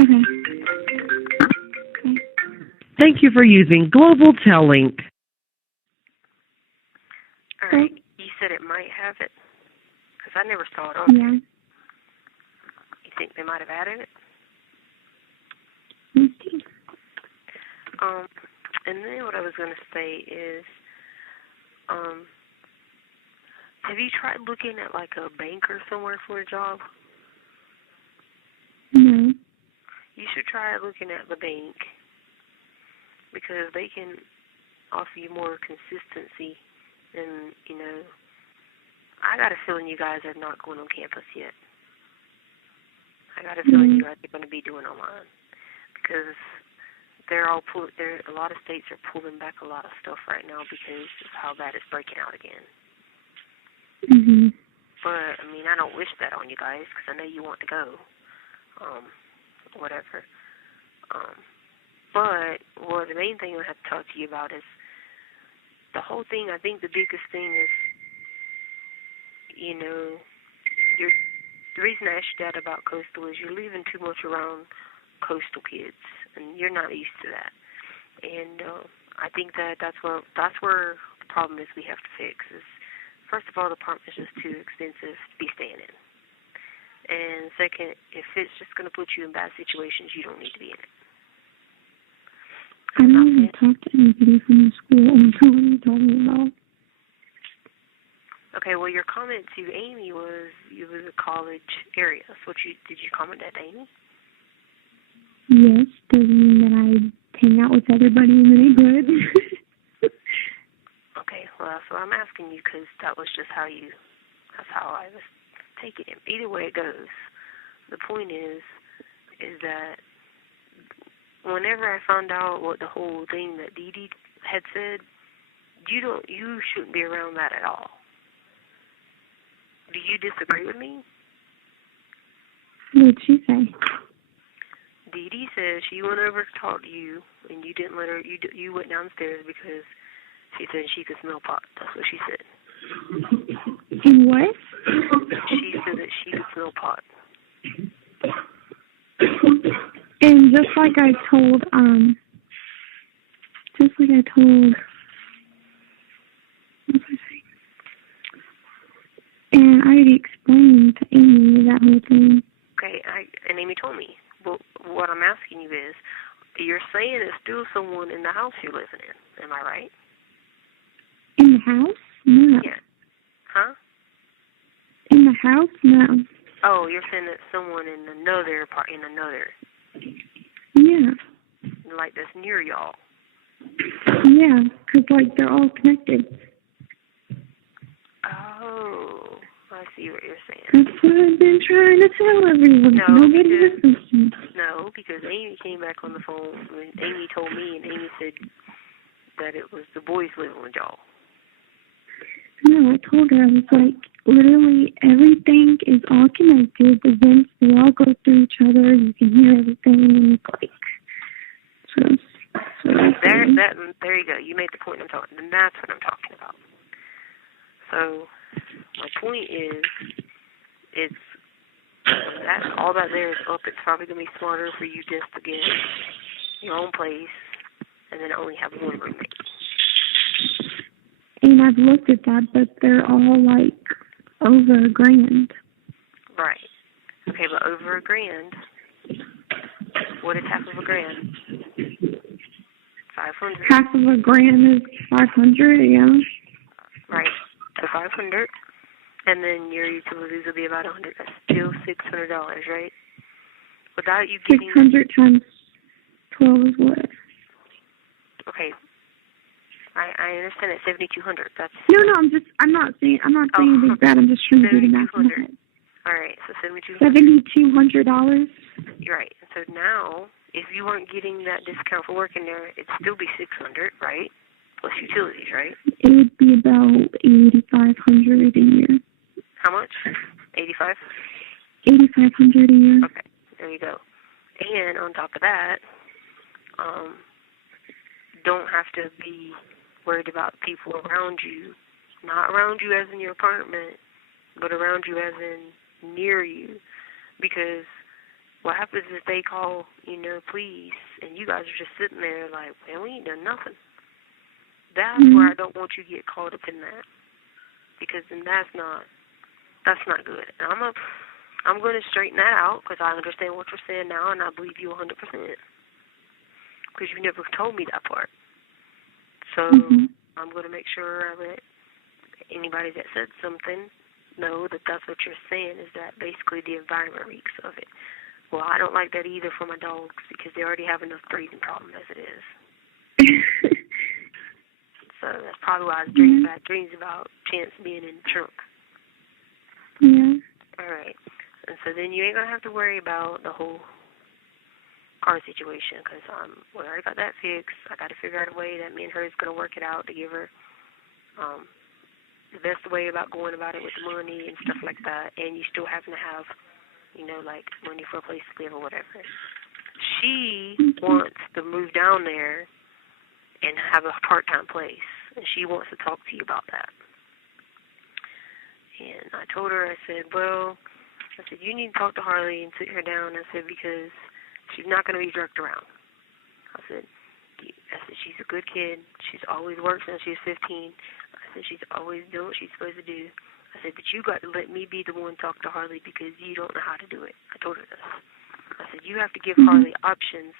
Okay. Thank you for using Global Tellink. All right. You said it might have it? Because I never saw it on there. Yeah. You think they might have added it? Let's see. And then what I was going to say is, have you tried looking at like a bank or somewhere for a job? No. You should try looking at the bank because they can offer you more consistency. And, you know, I got a feeling you guys are not going on campus yet. I got a feeling you guys are going to be doing online because a lot of states are pulling back a lot of stuff right now because of how bad it's breaking out again. Mhm. But, I mean, I don't wish that on you guys because I know you want to go. Whatever. But, the main thing I have to talk to you about is the whole thing. I think the biggest thing is, you know, the reason I asked your dad about Coastal is you're living too much around Coastal kids, and you're not used to that. And I think that's where the problem is we have to fix is, first of all, the apartment is just too expensive to be staying in. And second, if it's just going to put you in bad situations, you don't need to be in it. I don't even talk to anybody from the school. I don't know what you're talking about. Okay, well, your comment to Amy was you was a college area. So did you comment at Amy? Yes, doesn't mean that I hang out with everybody in the neighborhood. Okay, well, that's what I'm asking you because that's how I was taking it. Either way it goes, the point is that whenever I found out what the whole thing that Dee Dee had said, you shouldn't be around that at all. Do you disagree with me? What did she say? Dee Dee says she went over to talk to you, and you didn't let her. You went downstairs because she said she could smell pot. That's what she said. And what? She said that she could smell pot. And just like I told, what was I saying? And I already explained to Amy that whole thing. Okay, and Amy told me. Well, what I'm asking you is, you're saying there's still someone in the house you're living in. Am I right? In the house? No. Yeah. Huh? In the house? No. Oh, you're saying that someone in another part, Yeah. Like that's near y'all. Yeah, because, like, they're all connected. Oh, I see what you're saying. That's what I've been trying to tell everyone. Nobody listens to me. No, because Amy came back on the phone when Amy told me, and Amy said that it was the boys living with y'all. No, I told her, I was like, literally everything is all connected. The vents, they all go through each other. You can hear everything. And it's like, there you go. You made the point I'm talking, and that's what I'm talking about. So, my point is, it's That's all that there is up. It's probably going to be smarter for you just to get your own place and then only have one roommate. And I've looked at that, but they're all like over $1,000. Right. Okay, but over $1,000. What is half of $1,000? 500. Half of $1,000 is 500, yeah. Right. So 500, and then your utilities will be about 100. That's still $600, right? Without you getting 600 times 12 is what? Okay. I understand that 7,200. That's no. I'm not saying it is bad. I'm just trying to do the math in my head. All right, so $7,200. $7,200. You're right. So now, if you weren't getting that discount for working there, it'd still be $600, right? Plus utilities, right? It would be about $8,500 a year. How much? 85? $8,500 a year. Okay, there you go. And on top of that, don't have to be worried about people around you, not around you as in your apartment, but around you as in near you, because what happens is they call, police, and you guys are just sitting there like, man, we ain't done nothing. That's where I don't want you to get caught up in that, because then that's not good. And I'm going to straighten that out, because I understand what you're saying now, and I believe you 100%, because you never told me that part. So I'm going to make sure I let anybody that said something know that that's what you're saying, is that basically the environment reeks of it. Well, I don't like that either for my dogs, because they already have enough breathing problem as it is. So that's probably why I was dreaming bad dreams about Chance being in the trunk. Yeah. All right. And so then you ain't going to have to worry about the whole car situation, because we already got that fixed. I got to figure out a way that me and her is going to work it out to give her the best way about going about it with the money and stuff like that, and you still having to have, like money for a place to live or whatever. She wants to move down there and have a part-time place, and she wants to talk to you about that. And I told her, I said, you need to talk to Harley and sit her down. I said, because she's not going to be jerked around. I said, she's a good kid. She's always worked since she was 15. I said, she's always doing what she's supposed to do. I said, but you got to let me be the one to talk to Harley, because you don't know how to do it. I told her this. I said, you have to give Harley options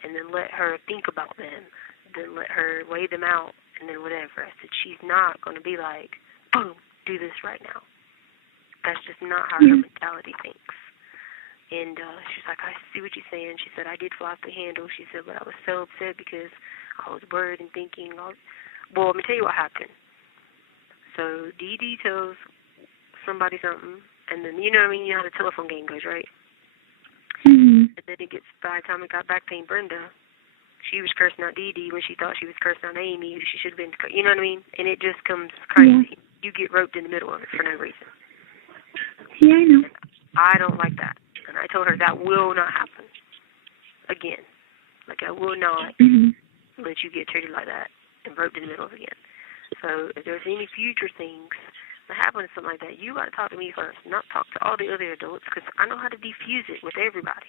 and then let her think about them, then let her weigh them out, and then whatever. I said, she's not going to be like, boom, do this right now. That's just not how her mentality thinks. And she's like, I see what you're saying. She said, I did fly off the handle. She said, but I was so upset because I was worried and thinking. Well, let me tell you what happened. So Dee Dee tells somebody something, and then, you know what I mean? You know how the telephone game goes, right? And then by the time it got back to Brenda, she was cursing out Dee Dee when she thought she was cursing out Amy, who she should have been, you know what I mean? And it just comes crazy. You get roped in the middle of it for no reason. Yeah, I know. I don't like that. And I told her that will not happen again. Like, I will not let you get treated like that and roped in the middle of it again. So if there's any future things that happen to something like that, you got to talk to me first, not talk to all the other adults, because I know how to defuse it with everybody.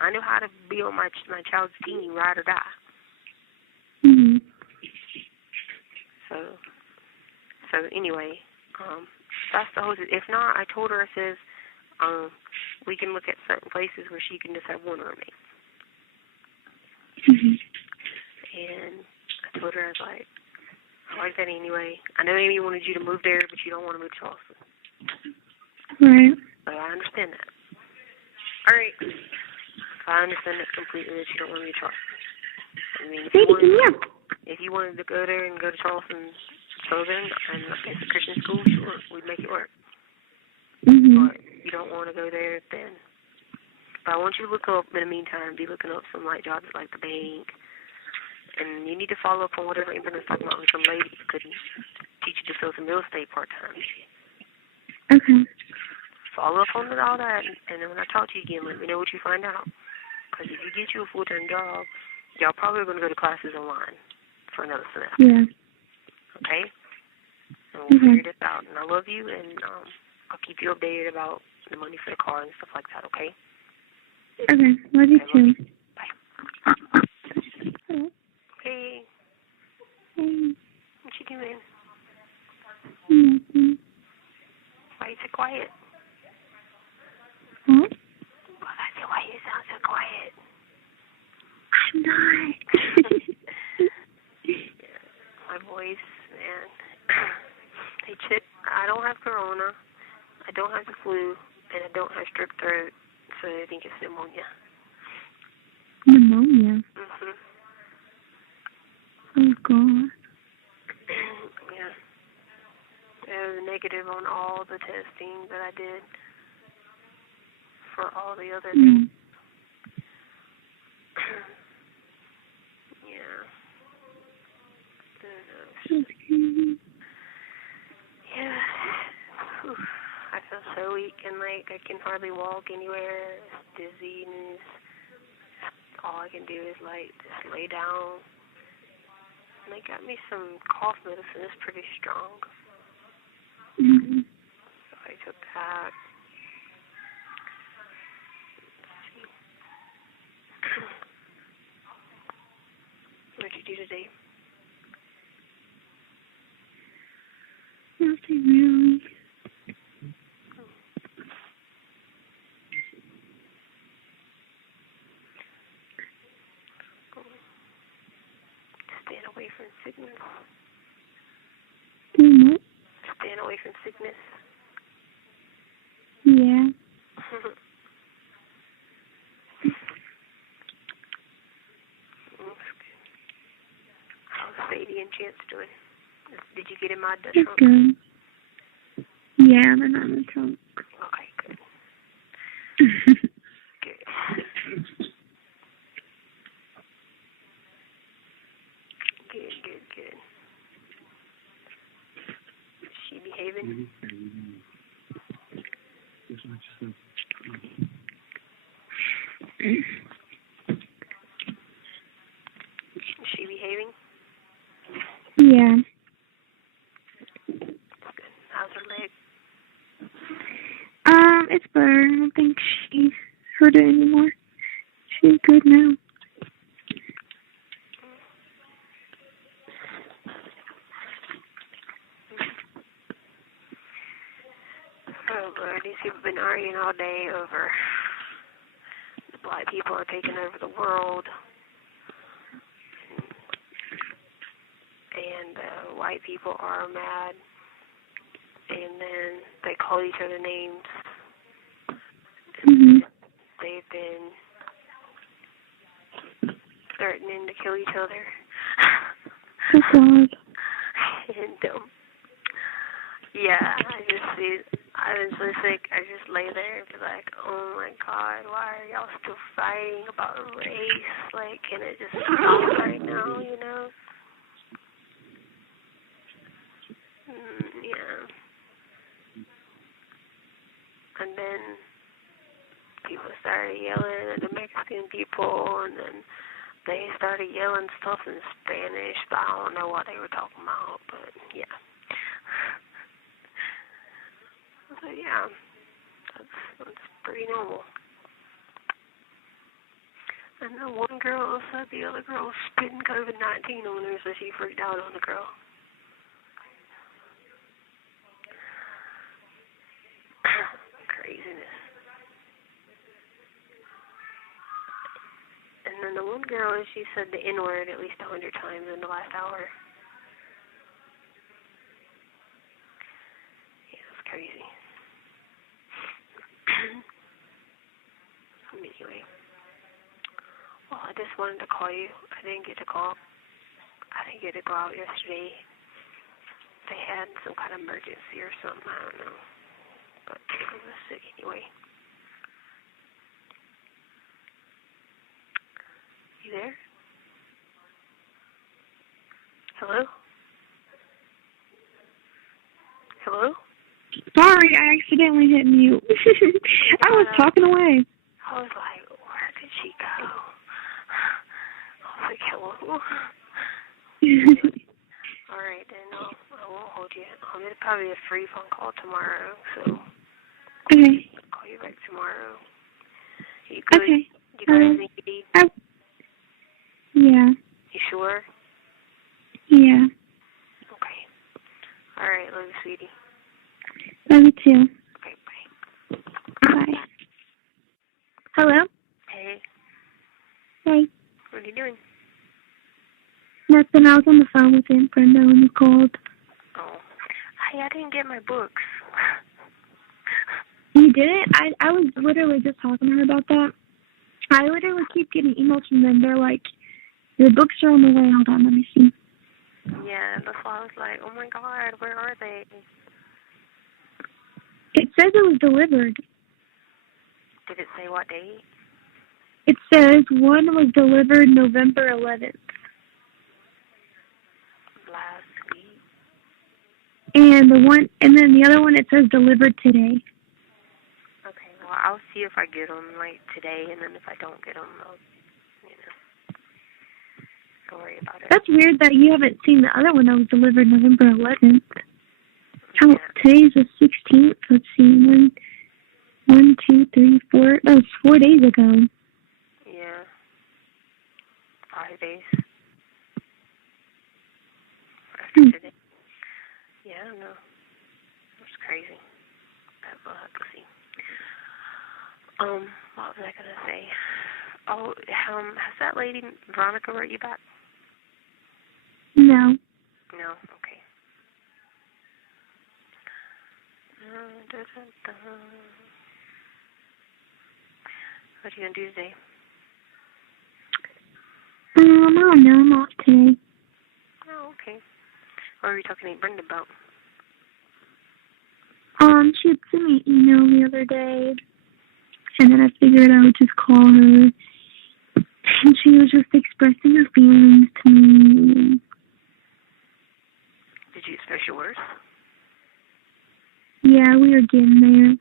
I know how to be on my child's team, ride or die. So anyway, that's the whole. If not, I told her, I says, we can look at certain places where she can just have one roommate. And I told her, I was like, I like that anyway. I know Amy wanted you to move there, but you don't want to move to Charleston. Right. But I understand that. All right. I understand that completely, that you don't want to move to Charleston. I mean, if you wanted to go there and go to Charleston Southern and it's a Christian school, sure, we'd make it work. But you don't want to go there, then. But I want you to look up, in the meantime, be looking up some like jobs like the bank. And you need to follow up on whatever Brenda was talking about with some lady who could teach you to sell some real estate part-time. Okay. Follow up on all that, and then when I talk to you again, let me know what you find out. Because if you get you a full-time job, y'all probably are going to go to classes online for another semester. Yeah. Okay? And we'll figure this out. And I love you, and I'll keep you updated about the money for the car and stuff like that, okay? Okay, love you too. Bye. Hello? Hey. Hey. What you doing? Nothing. Why are you so quiet? Huh? Well, I said, why you sound so quiet? I'm not. Yeah, my voice, man. Hey, Chip, I don't have corona, I don't have the flu, and I don't have strep throat, so I think it's pneumonia. Pneumonia? Mhm. Oh, God. Yeah. I was negative on all the testing that I did for all the other things. Yeah. Yeah. Whew. I feel so weak and like I can hardly walk anywhere. Dizziness. All I can do is like just lay down. And they got me some cough medicine. It's pretty strong. Mm-hmm. So I took that. What'd you do today? Nothing really. Staying away from sickness. Doing what? Staying away from sickness. Yeah. How's Sadie and Chance doing? Did you get him out of the They're trunk? good. Yeah, they're not in the trunk. Okay, good. Good. Good. Is she behaving? Is she behaving? Yeah. How's her leg? It's better. I don't think she hurt it anymore. She's good now. Oh, Lord, these people have been arguing all day over the black people are taking over the world. And white people are mad. And then they call each other names. Mm-hmm. They've been threatening to kill each other. Oh, God. And, yeah, I was so sick, I just lay there and be like, oh my God, why are y'all still fighting about race? Like, can it just stop right now, you know? Yeah. And then people started yelling at the Mexican people, and then they started yelling stuff in Spanish, but I don't know what they were talking about, but yeah. So yeah, that's pretty normal. And the one girl said the other girl was spitting COVID-19 on her, so she freaked out on the girl. Craziness. And then the one girl, she said the N-word at least 100 times in the last hour. Yeah, it's crazy. Anyway. Well, I just wanted to call you. I didn't get to go out yesterday. They had some kind of emergency or something, I don't know. But I was sick anyway. You there? Hello? Hello? Sorry, I accidentally hit mute. I was talking away. I was like, where did she go? I was like, hello? All right, then I won't hold you. It'll probably be a free phone call tomorrow, so Okay. call back tomorrow. You good? Okay. You got anything you need? Yeah. You sure? Yeah. Okay. All right, love you, sweetie. Love you too. Okay, bye. Bye. Hello? Hey. Hey. What are you doing? Nothing. I was on the phone with Aunt Brenda when you called. Oh. Hey, I didn't get my books. You didn't? I was literally just talking to her about that. I literally keep getting emails from them. They're like, your books are on the way. Hold on, let me see. Yeah, that's why I was like, oh my God, where are they? It says it was delivered. Did it say what date? It says one was delivered November 11th. Last week. And then the other one, it says delivered today. Okay, well, I'll see if I get them, like, today, and then if I don't get them, I'll, don't worry about it. That's weird that you haven't seen the other one that was delivered November 11th. Yeah. Today's the 16th. Let's see. 1, 2, 3, 4. That was 4 days ago. Yeah. 5 days. After today. Yeah, I don't know. It's crazy. But we'll have to see. What was I going to say? Oh, has that lady, Veronica, wrote you back? No. No? Okay. What are you going to do today? I don't know. I'm off today. Oh, okay. What were you talking to Brenda about? She had sent me an email the other day, and then I figured I would just call her. And she was just expressing her feelings to me. Did you express yours? Yeah, we were getting there.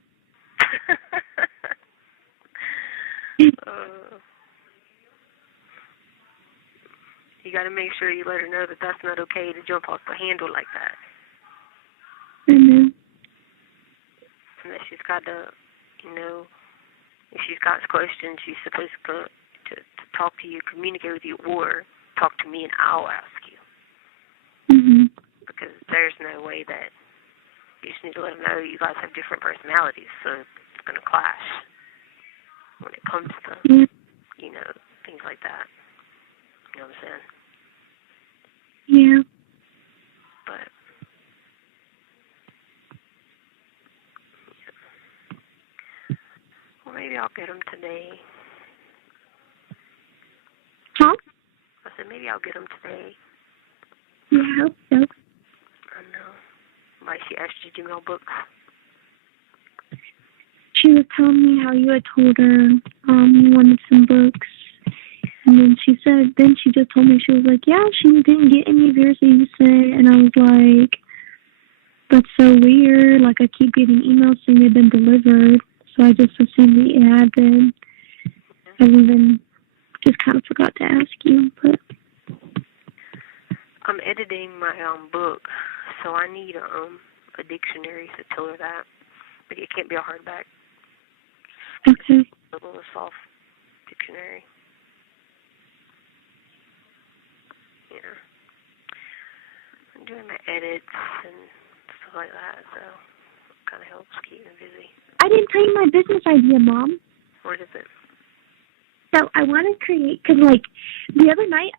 You got to make sure you let her know that that's not okay to jump off the handle like that. Mm-hmm. And that she's got to, if she's got questions, she's supposed to talk to you, communicate with you, or talk to me and I'll ask you. Mm-hmm. Because there's no way that you just need to let them know you guys have different personalities, so it's going to clash when it comes to, things like that. You know what I'm saying? Yeah. But, well, maybe I'll get them today. Huh? I said maybe I'll get them today. Yeah, I hope so. I know. Why, she asked you to email books? She was telling me how you had told her you wanted some books. And then she just told me, she was like, yeah, she didn't get any of yours that you sent. And I was like, that's so weird. Like, I keep getting emails saying they've been delivered. So I just assumed that it had been. I even just kind of forgot to ask you, but. I'm editing my book, so I need a dictionary to tell her that. But it can't be a hardback. Okay. A little soft dictionary. Yeah. I'm doing my edits and stuff like that, so it kind of helps keep me busy. I didn't tell you my business idea, Mom. What is it? So I want to create, because, the other night,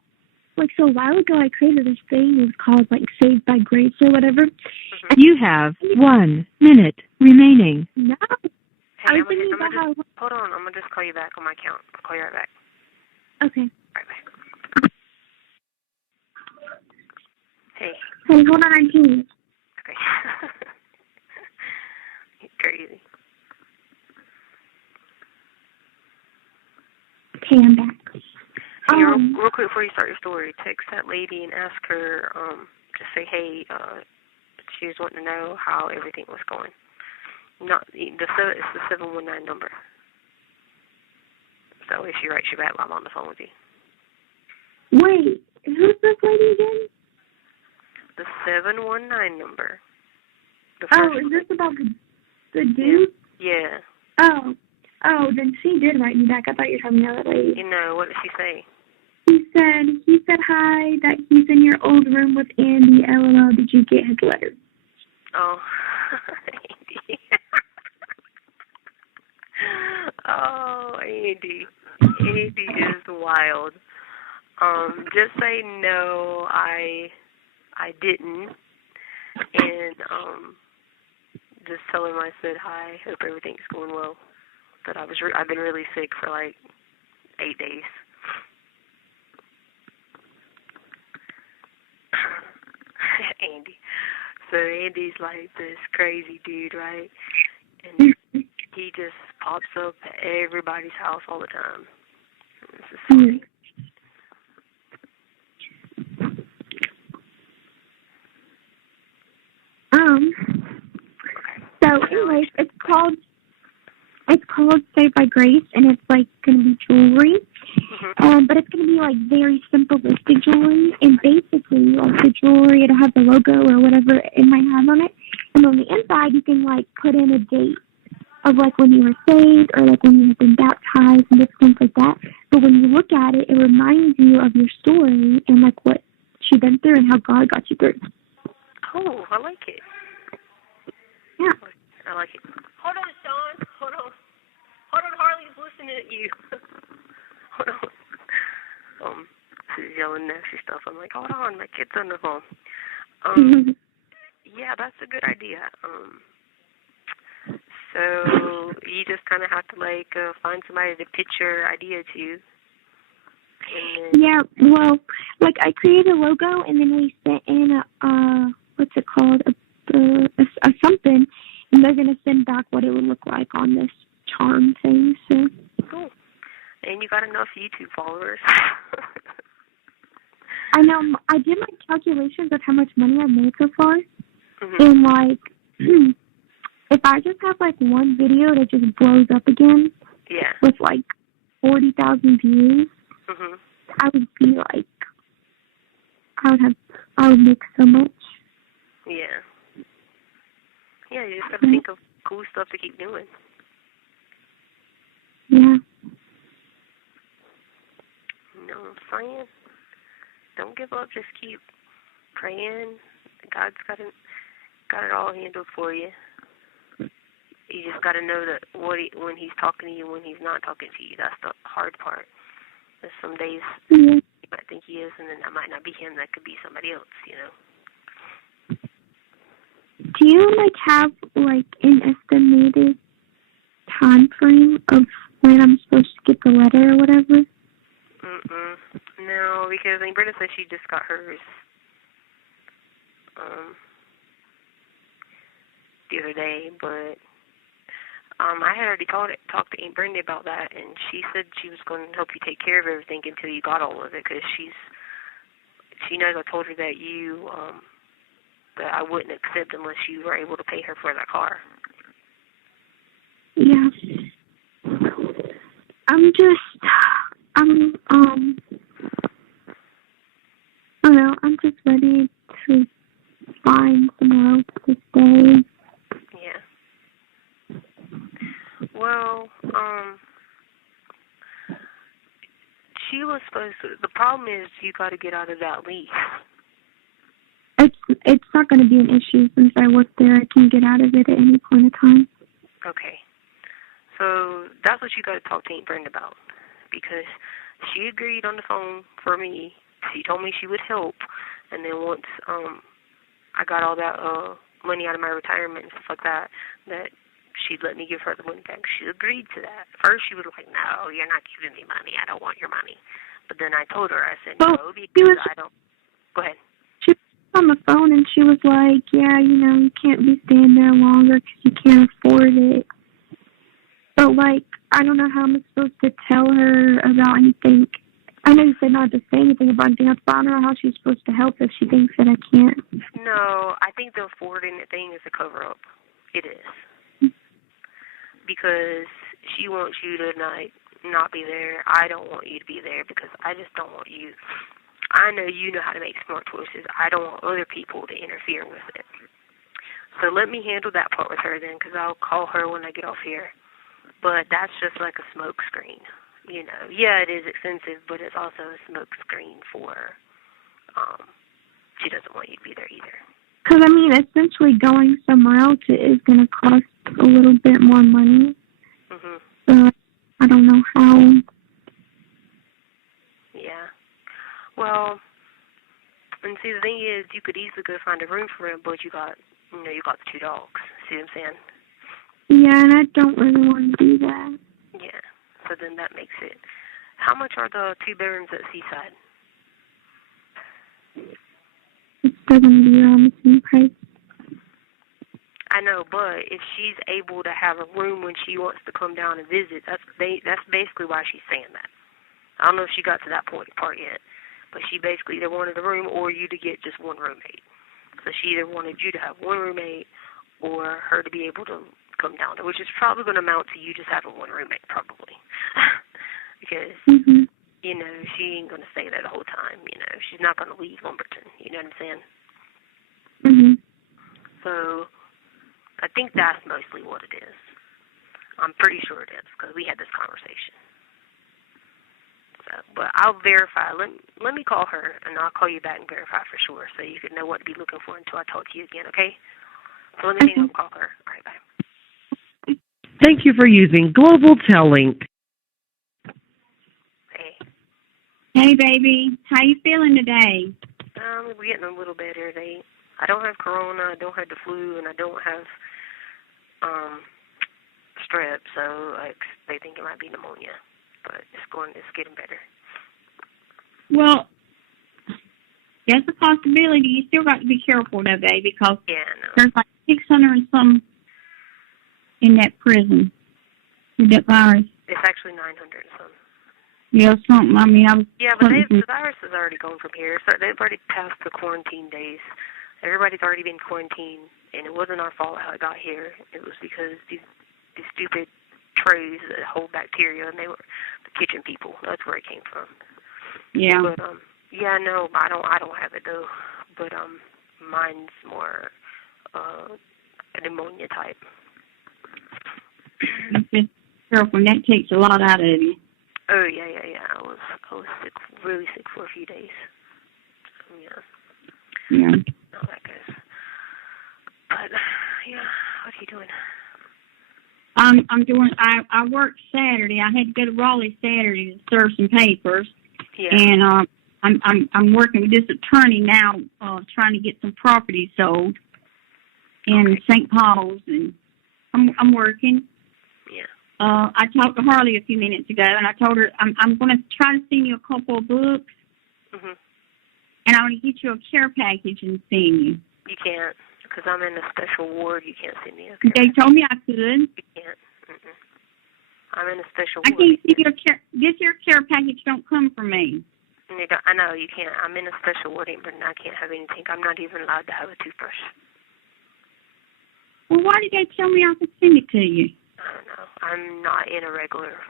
so a while ago, I created this thing. It was called, Saved by Grace or whatever. Mm-hmm. You have 1 minute remaining. No. Hey, I was thinking about how... Hold on. I'm going to just call you back on my account. I'll call you right back. Okay. Right back. Hey. Hey, hold on, I'm here. Okay. Crazy. Okay, I'm back. Hey, real quick before you start your story, text that lady and ask her, just say, hey, she was wanting to know how everything was going. It's the 719 number. So if she writes you back while I'm on the phone with you. Wait, who's this lady again? The 719 number. Is this about the dude? Yeah. Oh, then she did write me back. I thought you were talking about that lady. You know, what did she say? He said hi, that he's in your old room with Andy. LOL, did you get his letter? Oh, Andy. Oh, Andy. Andy is wild. Just say no, I didn't, and just tell him I said hi. Hope everything's going well. But I've been really sick for like 8 days. Andy. So Andy's like this crazy dude, right? And he just pops up at everybody's house all the time. This is funny. So anyways, it's called Saved by Grace, and it's like going to be jewelry. But it's going to be like very simplistic jewelry, and basically like the jewelry, it'll have the logo or whatever it might have on it, and on the inside you can like put in a date of like when you were saved or like when you have been baptized and different things like that. But when you look at it, it reminds you of your story and like what you've been through and how God got you through. Oh, I like it. Yeah. I like it. Hold on, Sean. Hold on, Harley's listening at you. Hold on. She's yelling nasty stuff. I'm like, hold on, my kid's on the phone. Yeah, that's a good idea. So you just kind of have to like find somebody to pitch your idea to. Yeah, well, like I created a logo and then we sent in what's it called, a something, and they're gonna send back what it would look like on this charm thing. So cool. And you got enough YouTube followers. I know. I did my calculations of how much money I've made so far, and like, if I just have like one video that just blows up again, with like 40,000 views, I would be like, I would make so much. Yeah. Yeah, you just gotta think of cool stuff to keep doing. Yeah. You know what I'm saying? Don't give up. Just keep praying. God's got it all handled for you. You just got to know that when He's talking to you, when He's not talking to you. That's the hard part. There's some days you might think He is, and then that might not be Him. That could be somebody else. You know. Do you like have like an estimated time frame of when I'm supposed to get the letter or whatever? No, because I mean, Brenda said she just got hers the other day, but I had already talked to Aunt Brenda about that, and she said she was going to help you take care of everything until you got all of it, because she knows I told her that that I wouldn't accept unless you were able to pay her for that car. Yeah. I don't know, I'm just ready to find somewhere else to stay. Yeah. Well, she was supposed to, the problem is you got to get out of that lease. It's not going to be an issue since I work there. I can get out of it at any point in time. Okay. So that's what you got to talk to Aunt Brenda about, because she agreed on the phone for me. She told me she would help, and then once I got all that money out of my retirement and stuff like that, that she'd let me give her the money back. She agreed to that. First she was like, no, you're not giving me money. I don't want your money. But then I told her, I said, no, because I don't. Go ahead. She was on the phone, and she was like, yeah, you can't be staying there longer because you can't afford it. But, like, I don't know how I'm supposed to tell her about anything. I know you said not to say anything about anything else, but I don't know how she's supposed to help if she thinks that I can't. No, I think the forwarding thing is a cover-up. It is. Because she wants you to not be there. I don't want you to be there because I just don't want you. I know you know how to make smart choices. I don't want other people to interfere with it. So let me handle that part with her then, because I'll call her when I get off here. But that's just like a smoke screen. You know, yeah, it is expensive, but it's also a smoke screen for, she doesn't want you to be there either. Because, I mean, essentially going somewhere else is going to cost a little bit more money. Mm-hmm. So I don't know how. Yeah. Well, and see, the thing is, you could easily go find a room for him, but you got the 2 dogs. See what I'm saying? Yeah, and I don't really want to do that. Yeah. So then that makes it. How much are the 2 bedrooms at Seaside? It's still going to be around the same price. I know, but if she's able to have a room when she wants to come down and visit, that's basically why she's saying that. I don't know if she got to that part yet, but she basically either wanted a room or you to get just one roommate. So she either wanted you to have one roommate or her to be able to come down there, which is probably going to amount to you just having one roommate, probably. Because, you know, she ain't going to stay there the whole time, you know. She's not going to leave Lumberton, you know what I'm saying? Mm-hmm. So I think that's mostly what it is. I'm pretty sure it is because we had this conversation. So, but I'll verify. Let me call her, and I'll call you back and verify for sure so you can know what to be looking for until I talk to you again, okay? So let me call her. All right, bye. Thank you for using Global Tellink. Hey. Hey, baby. How you feeling today? We're getting a little better. I don't have corona, I don't have the flu, and I don't have strep, so they think it might be pneumonia. But it's getting better. Well, that's a possibility. You still got to be careful, though, baby, because there's like 600 and some in that prison with that virus. It's actually 900 and some. Yeah, something. I mean, but the virus is already gone from here. So they've already passed the quarantine days. Everybody's already been quarantined, and it wasn't our fault how it got here. It was because these stupid trays that hold bacteria, and they were the kitchen people. That's where it came from. Yeah. But yeah, no, I don't have it though. But mine's more a pneumonia type. Just careful, that takes a lot out of you. Oh yeah. I was sick, really sick for a few days. Yeah. How that goes. But yeah, what are you doing? I'm doing. I worked Saturday. I had to go to Raleigh Saturday to serve some papers. Yeah. And I'm working with this attorney now, trying to get some property sold in St. Paul's, and I'm working. Yeah. I talked to Harley a few minutes ago, and I told her I'm going to try to send you a couple of books, and I want to get you a care package and send you. You can't, because I'm in a special ward. You can't send me a care package. They told me I could. You can't. I'm in a special ward. I can't see your care. Your care package don't come from me. I know, you can't. I'm in a special ward, and I can't have anything. I'm not even allowed to have a toothbrush. Well, why did they tell me I could send it to you? I don't know. I'm not in a regular.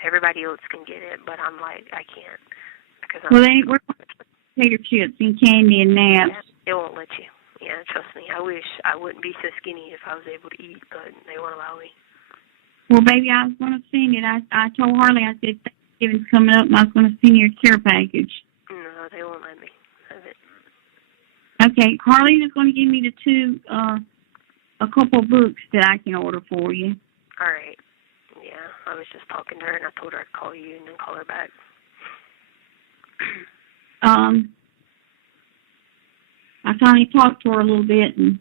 Everybody else can get it, but I'm like, I can't. Because well, they ain't working potato chips and candy and naps. Yeah, it won't let you. Yeah, trust me. I wish I wouldn't be so skinny if I was able to eat, but they won't allow me. Well, baby, I was going to send it. I told Harley, I said, Thanksgiving's coming up, and I was going to send you a care package. No, they won't let me have it. Okay, Harley is going to give me a couple of books that I can order for you. All right. Yeah, I was just talking to her, and I told her I'd call you and then call her back. I finally talked to her a little bit, and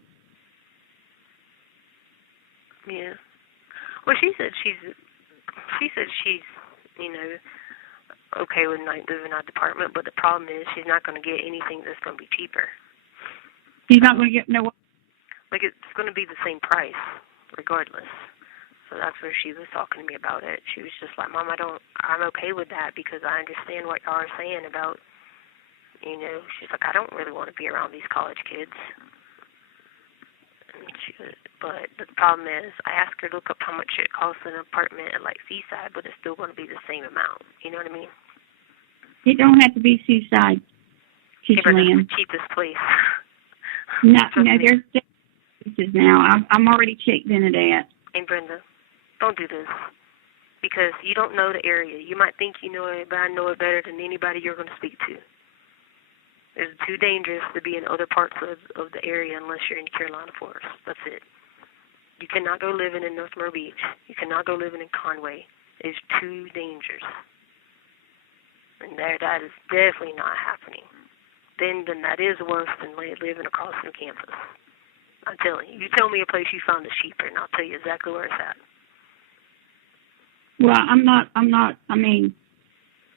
yeah. Well, she said she's, you know, okay with not moving out the apartment, but the problem is she's not going to get anything that's going to be cheaper. She's not going to get no. Like, it's going to be the same price, regardless. So that's where she was talking to me about it. She was just like, Mom, I'm okay with that because I understand what y'all are saying about, you know, she's like, I don't really want to be around these college kids. And but the problem is, I asked her to look up how much it costs an apartment at, like, Seaside, but it's still going to be the same amount. You know what I mean? It don't have to be Seaside. That's the cheapest place. No, there's places now. I'm already checked into that. Hey, Brenda. don't do this. Because you don't know the area. You might think you know it, but I know it better than anybody you're going to speak to. It's too dangerous to be in other parts of the area unless you're in Carolina forest. That's it. You cannot go living in North Myrtle Beach. You cannot go living in Conway. It's too dangerous. And that is definitely not happening. Then that is worse than living across from Kansas. I'm telling you. You tell me a place you found that's cheaper, and I'll tell you exactly where it's at. Well, I mean,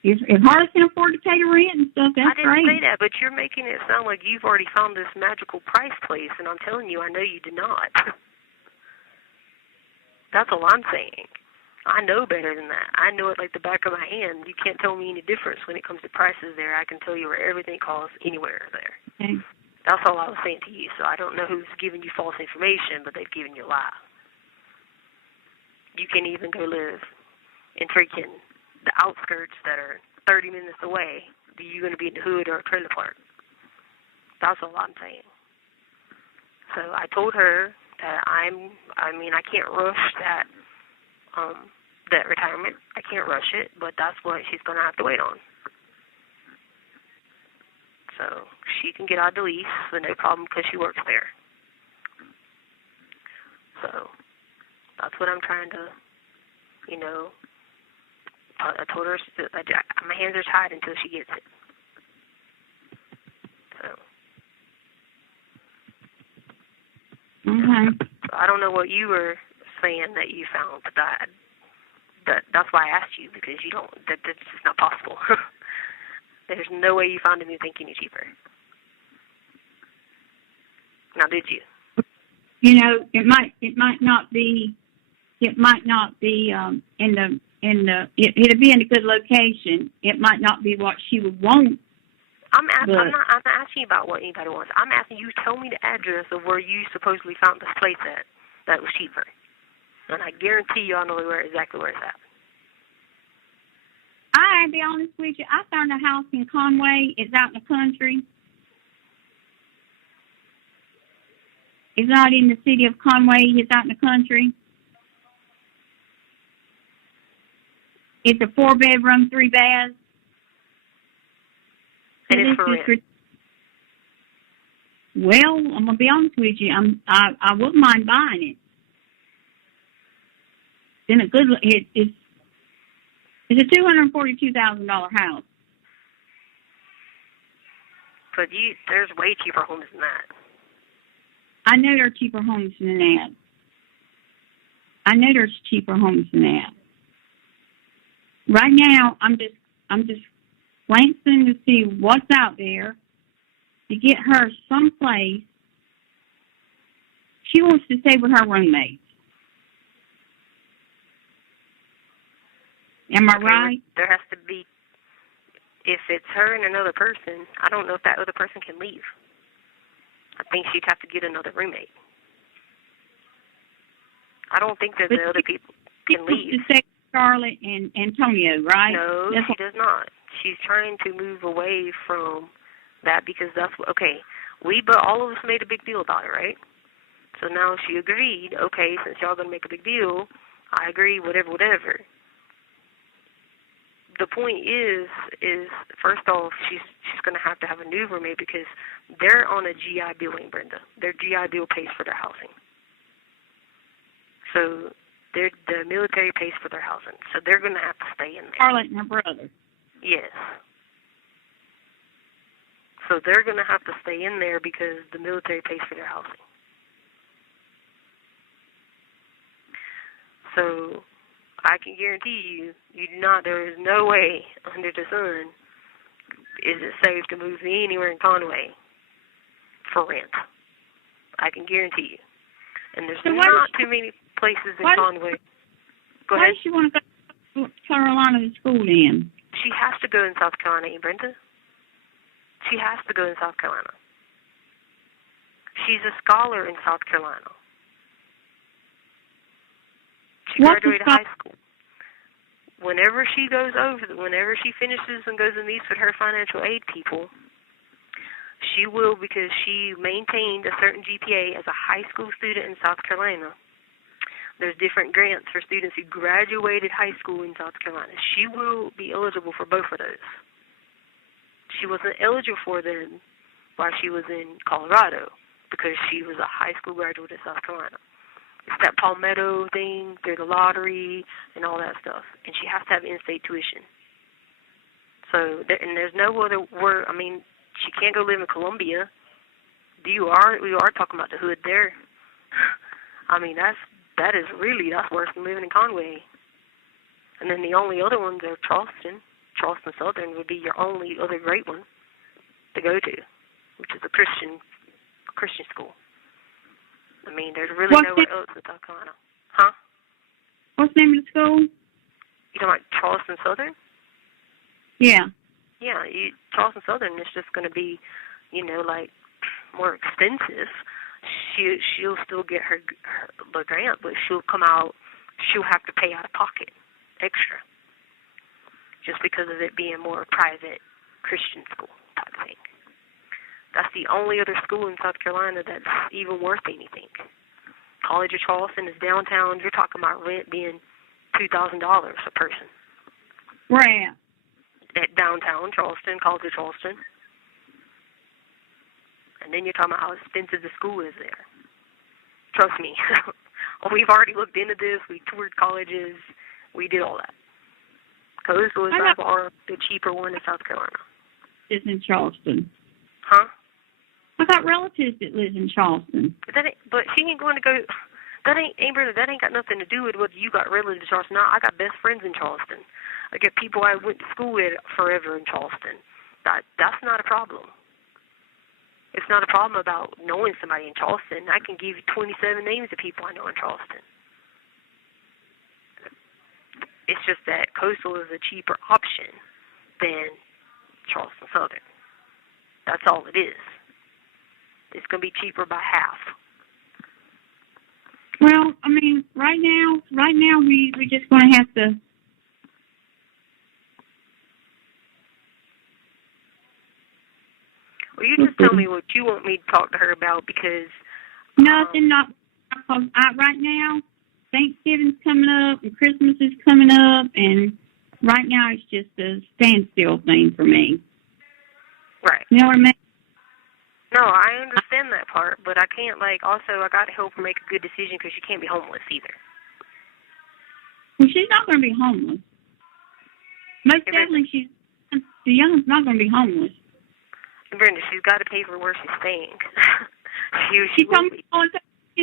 if Harley can afford to pay the rent and stuff, that's great. I didn't say that, but you're making it sound like you've already found this magical price place, and I'm telling you, I know you did not. That's all I'm saying. I know better than that. I know it like the back of my hand. You can't tell me any difference when it comes to prices there. I can tell you where everything costs anywhere there. Okay. That's all I was saying to you, so I don't know who's giving you false information, but they've given you a lie. You can even go live in freaking the outskirts that are 30 minutes away. Are you going to be in the hood or a trailer park? That's all I'm saying. So I told her that I can't rush that retirement. I can't rush it, but that's what she's going to have to wait on. So she can get out of the lease with no problem because she works there. So that's what I'm trying to, I told her my hands are tied until she gets it. So. Okay. So I don't know what you were saying that you found, but that's why I asked you, because that's just not possible. There's no way you found anything any cheaper. Now, did you? It might not be it'll be in a good location. It might not be what she would want. I'm not asking about what anybody wants. I'm asking you, tell me the address of where you supposedly found this place at that was cheaper. And I guarantee you I know exactly where it's at. I'll be honest with you. I found a house in Conway. It's out in the country. It's not in the city of Conway. It's out in the country. It's a 4-bedroom, 3 baths. And it's for rent. Well, I'm gonna be honest with you. I wouldn't mind buying it. It's in a good. It's a $242,000 house. But there's way cheaper homes than that. I know there are cheaper homes than that. Right now, I'm just glancing to see what's out there to get her someplace. She wants to stay with her roommates. Am I right? There has to be, if it's her and another person, I don't know if that other person can leave. I think she'd have to get another roommate. I don't think that the other people can leave. She wants to stay with Charlotte and Antonio, right? No, she does not. She's trying to move away from that because that's what, but all of us made a big deal about it, right? So now she agreed, since y'all going to make a big deal, I agree, whatever. The point is first off, she's going to have a new roommate because they're on a GI billing, Brenda. Their GI bill pays for their housing. So the military pays for their housing. So they're going to have to stay in there. Charlotte and her brother. Yes. So they're going to have to stay in there because the military pays for their housing. So I can guarantee there is no way under the sun is it safe to move anywhere in Conway for rent. I can guarantee you. And there's not too many places in Conway. Go ahead. Why does she want to go to Carolina to school then? She has to go in South Carolina, Brenda. She has to go in South Carolina. She's a scholar in South Carolina. She graduated high school. Whenever she finishes and goes and meets with her financial aid people, she will, because she maintained a certain GPA as a high school student in South Carolina. There's different grants for students who graduated high school in South Carolina. She will be eligible for both of those. She wasn't eligible for them while she was in Colorado because she was a high school graduate in South Carolina. It's that Palmetto thing through the lottery and all that stuff. And she has to have in-state tuition. So, and there's no other word. I mean, she can't go live in Columbia. We are talking about the hood there. I mean, that's worse than living in Conway. And then the only other ones are Charleston. Charleston Southern would be your only other great one to go to, which is a Christian school. I mean, there's really nowhere else in South Carolina. Huh? What's the name of the school? You talking about Charleston Southern? Yeah. Yeah, Charleston Southern is just going to be, like more expensive. She'll still get the grant, but she'll have to pay out of pocket extra, just because of it being more private Christian school type thing. That's the only other school in South Carolina that's even worth anything. College of Charleston is downtown. You're talking about rent being $2,000 a person. Where at? At downtown Charleston, College of Charleston. And then you're talking about how expensive the school is there. Trust me. We've already looked into this. We toured colleges. We did all that. Coastal is by far the cheaper one in South Carolina. It's in Charleston. Huh? I got relatives that live in Charleston. But she ain't going to go. That ain't got nothing to do with whether you got relatives in Charleston. No, I got best friends in Charleston. I get people I went to school with forever in Charleston. That's not a problem. It's not a problem about knowing somebody in Charleston. I can give you 27 names of people I know in Charleston. It's just that Coastal is a cheaper option than Charleston Southern. That's all it is. It's going to be cheaper by half. Well, I mean, right now, we're just going to have to. Well, you just tell me what you want me to talk to her about because... Nothing, right now, Thanksgiving's coming up and Christmas is coming up, and right now it's just a standstill thing for me. Right. You know what I mean? No, I understand that part, but I can't, also, I got to help her make a good decision because she can't be homeless either. Well, she's not going to be homeless. Most definitely, the young's not going to be homeless. Brenda, she's got to pay for where she's staying. She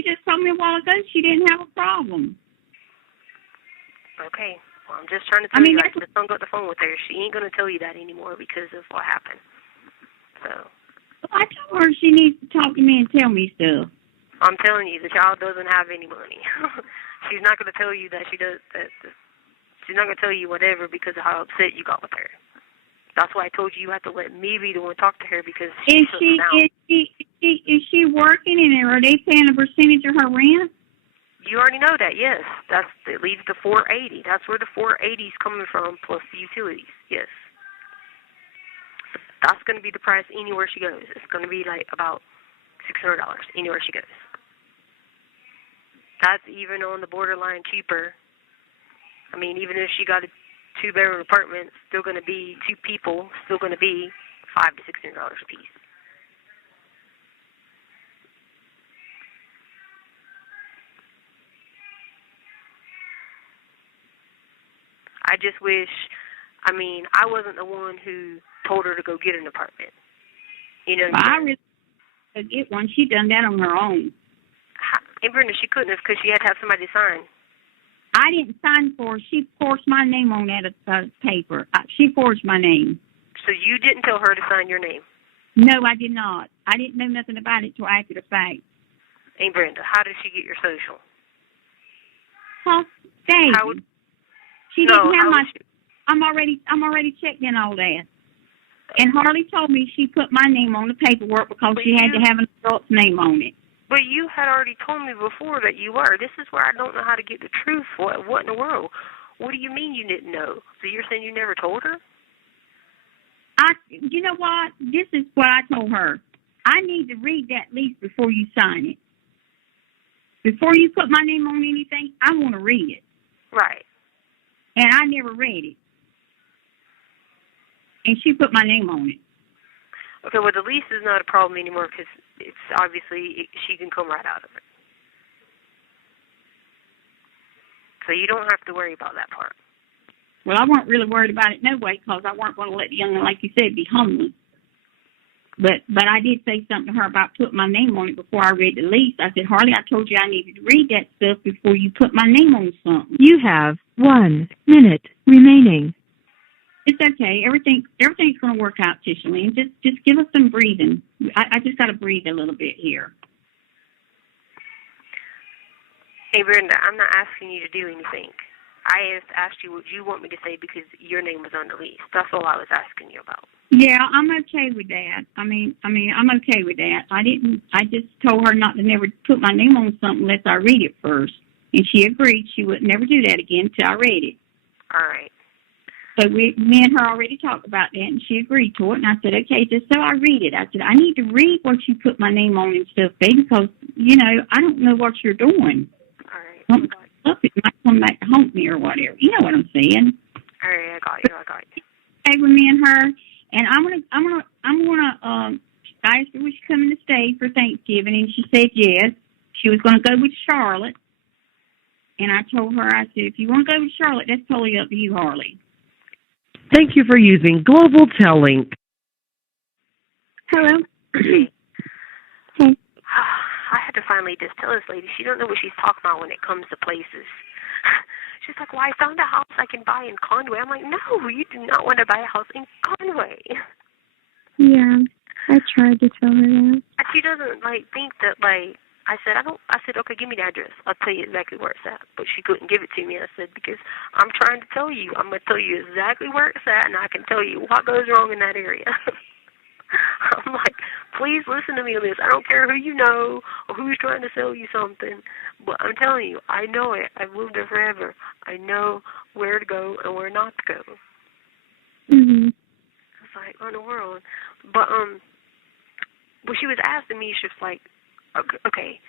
just told me a while ago she didn't have a problem. Okay. Well, I'm just trying to tell you, I just hung up the phone with her. She ain't going to tell you that anymore because of what happened. So. Well, I told her she needs to talk to me and tell me stuff. I'm telling you, the child doesn't have any money. She's not going to tell you that she does. She's not going to tell you whatever because of how upset you got with her. That's why I told you have to let me be the one to talk to her because is she working and are they paying a percentage of her rent? You already know that, yes. It leaves the $480. That's where the $480 is coming from plus the utilities. Yes. That's going to be the price anywhere she goes. It's going to be about $600 anywhere she goes. That's even on the borderline cheaper. I mean, even if she got a 2-bedroom apartment, still going to be 2 people, still going to be $500 to $600 a piece. I just wish, I wasn't the one who told her to go get an apartment. You know. Well, I really didn't get one. She done that on her own. And Brenda, she couldn't have because she had to have somebody to sign. I didn't sign for her. She forged my name on that paper. She forged my name. So you didn't tell her to sign your name? No, I did not. I didn't know nothing about it till after the fact. Hey, Brenda, how did she get your social? Huh? Dang. She didn't have my... I'm already checked in all that. And Harley told me she put my name on the paperwork because she had to have an adult's name on it. But you had already told me before that you were. This is where I don't know how to get the truth. What in the world? What do you mean you didn't know? So you're saying you never told her? You know what? This is what I told her. I need to read that lease before you sign it. before you put my name on anything, I want to read it. Right. And I never read it. And she put my name on it. Okay, well, the lease is not a problem anymore because it's obviously she can come right out of it. So you don't have to worry about that part. Well, I weren't really worried about it no way because I weren't going to let the young man, like you said, be homeless. But I did say something to her about putting my name on it before I read the lease. I said, Harley, I told you I needed to read that stuff before you put my name on something. You have 1 minute remaining. It's okay. Everything's going to work out, Tishaline. Just give us some breathing. I just got to breathe a little bit here. Hey, Brenda, I'm not asking you to do anything. I just asked you what you want me to say because your name was on the lease. That's all I was asking you about. Yeah, I'm okay with that. I mean, I'm okay with that. I just told her not to never put my name on something unless I read it first. And she agreed she would never do that again until I read it. All right. So me and her already talked about that, and she agreed to it. And I said, okay, just so I read it. I said, I need to read what you put my name on and stuff, baby, because, I don't know what you're doing. All right. It might come back to haunt me or whatever. You know what I'm saying? All right, I got you. Okay, with me and her, and I'm gonna I asked her was she coming to stay for Thanksgiving, and she said yes. She was gonna go with Charlotte, and I told her, I said, if you want to go with Charlotte, that's totally up to you, Harley. Thank you for using Global Tellink. Hello. Hey. Hey. I had to finally just tell this lady she don't know what she's talking about when it comes to places. She's like, well, I found a house I can buy in Conway. I'm like, no, you do not want to buy a house in Conway. Yeah, I tried to tell her that. She doesn't, think that, I said, okay, give me the address. I'll tell you exactly where it's at. But she couldn't give it to me. I said, because I'm trying to tell you. I'm going to tell you exactly where it's at, and I can tell you what goes wrong in that area. I'm like, please listen to me on this. I don't care who you know or who's trying to sell you something, but I'm telling you, I know it. I've lived there forever. I know where to go and where not to go. Mhm. It's like, what in the world? But when she was asking me, she was like, okay,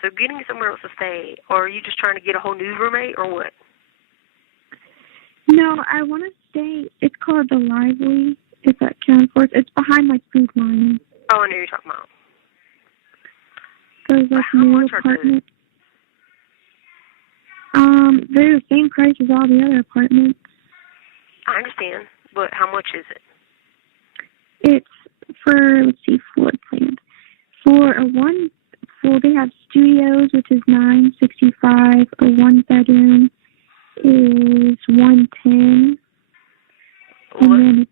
so getting somewhere else to stay, or are you just trying to get a whole new roommate, or what? No, I want to stay. It's called the Lively. It's at County Forest. It's behind my food line. Oh, I know you're talking about. There's new apartments. They're the same price as all the other apartments. I understand, but how much is it? It's for, let's see, floor plan. For a they have studios, which is $965. A 1-bedroom is $110. And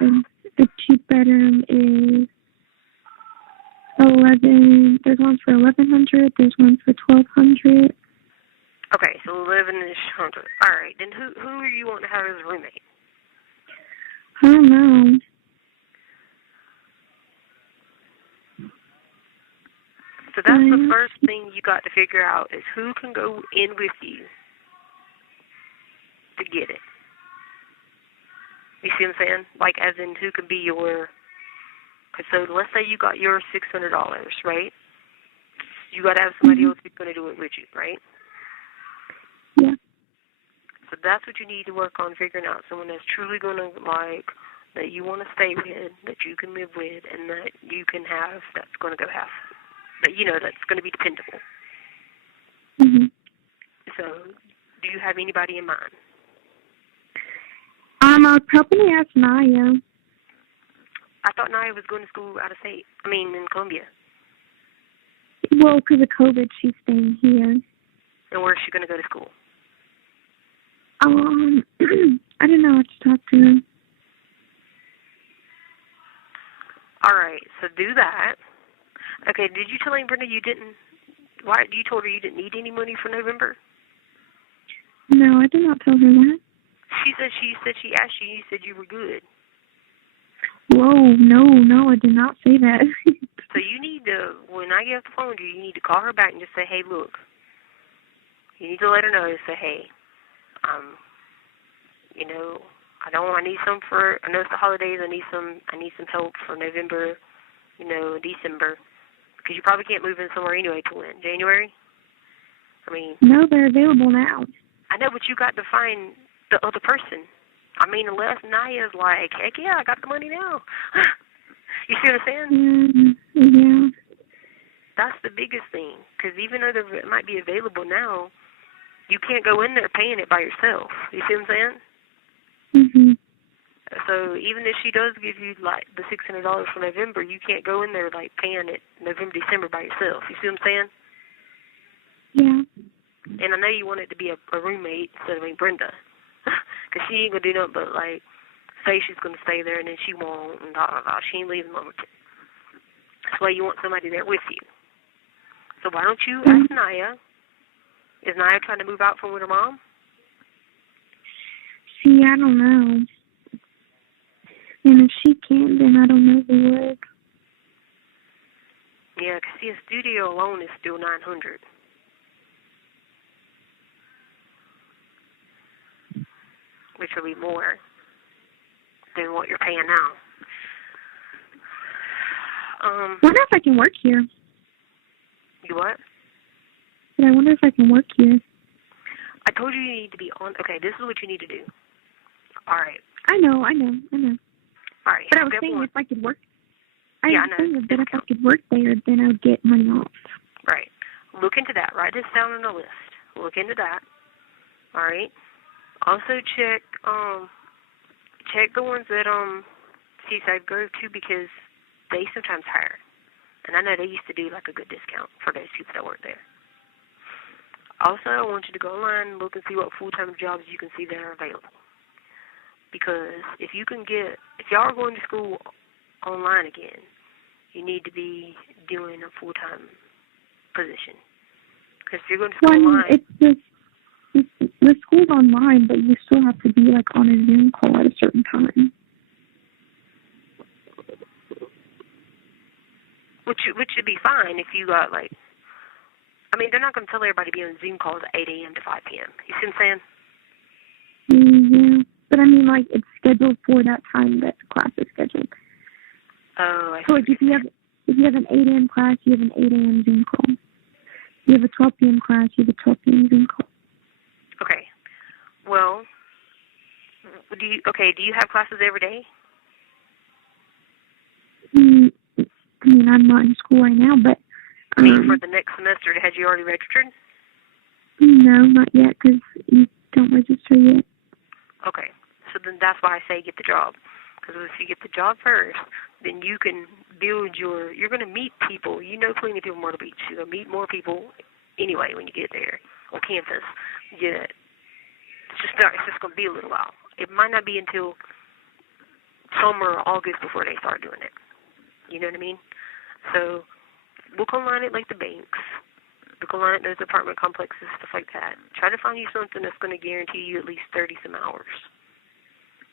then a two-bedroom is $11. There's ones for $1,100. There's ones for $1,200. Okay, so $1,100. All right, then who are you wanting to have as a roommate? I don't know. So that's the first thing you got to figure out is who can go in with you to get it. You see what I'm saying? Like, as in, who can be your... So let's say you got your $600, right? You got to have somebody else who's going to do it with you, right? Yeah. So that's what you need to work on, figuring out someone that's truly going to like, that you want to stay with, that you can live with, and that you can have, that's going to go have, that that's going to be dependable. Mhm. So, do you have anybody in mind? I'll probably ask Naya. I thought Naya was going to school out of state. In Columbia. Well, because of COVID, she's staying here. And where's she going to go to school? I don't know what to talk to her. All right, so do that. Okay, did you tell Brenda you didn't? Why? You told her you didn't need any money for November? No, I did not tell her that. She said she asked you. You said you were good. Whoa, no, I did not say that. So you need to, when I get off the phone with you need to call her back and just say, hey, look. You need to let her know. Say, hey, I need some for. I know it's the holidays. I need some help for November. December, because you probably can't move in somewhere anyway till when? January. I mean... No, they're available now. I know, but you got to find the other person. I mean, unless Naya's like, heck yeah, I got the money now. You see what I'm saying? Yeah. That's the biggest thing. Because even though it might be available now, you can't go in there paying it by yourself. You see what I'm saying? Mm-hmm. So even if she does give you, like, the $600 for November, you can't go in there, like, paying it November, December by yourself. You see what I'm saying? Yeah. And I know you want it to be a roommate instead of Brenda. Because she ain't going to do nothing but, like, say she's going to stay there and then she won't and da-da-da. She ain't leaving over. That's why you want somebody there with you. So why don't you ask Naya? Is Naya trying to move out from with her mom? See, I don't know. And if she can't, then I don't know who would. Yeah, because see, a studio alone is still $900. Which will be more than what you're paying now. Wonder if I can work here. You what? I wonder if I can work here. I told you you need to be on. Okay, this is what you need to do. All right. I know. All right. But I was saying if I could work. I know. But if I could work there, then I would get money off. Right. Look into that. Write this down on the list. Look into that. All right. Also check the ones that Seaside go to because they sometimes hire. And I know they used to do like a good discount for those people that work there. Also, I want you to go online and look and see what full-time jobs you can see that are available. Because if y'all are going to school online again, you need to be doing a full-time position. Because if you're going to school online... The school's online, but you still have to be like on a Zoom call at a certain time. Which should be fine if you got like... I mean, they're not going to tell everybody to be on Zoom calls at 8 a.m. to 5 p.m. You see what I'm saying? Yeah, but I mean, like, it's scheduled for that time that the class is scheduled. Oh, I see. So, like, if you have an 8 a.m. class, you have an 8 a.m. Zoom call. If you have a 12 p.m. class, you have a 12 p.m. Zoom call. Okay. Well, do you have classes every day? I mean, I'm not in school right now, but... I mean, for the next semester, had you already registered? No, not yet, because you don't register yet. Okay. So then that's why I say get the job. Because if you get the job first, then you can build you're going to meet people. You know plenty of people in Myrtle Beach. You're going to meet more people anyway when you get there on campus. Yeah. It's just going to be a little while. It might not be until summer or August before they start doing it. You know what I mean? So look online at like the banks. Look online at those apartment complexes, stuff like that. Try to find you something that's going to guarantee you at least 30-some hours.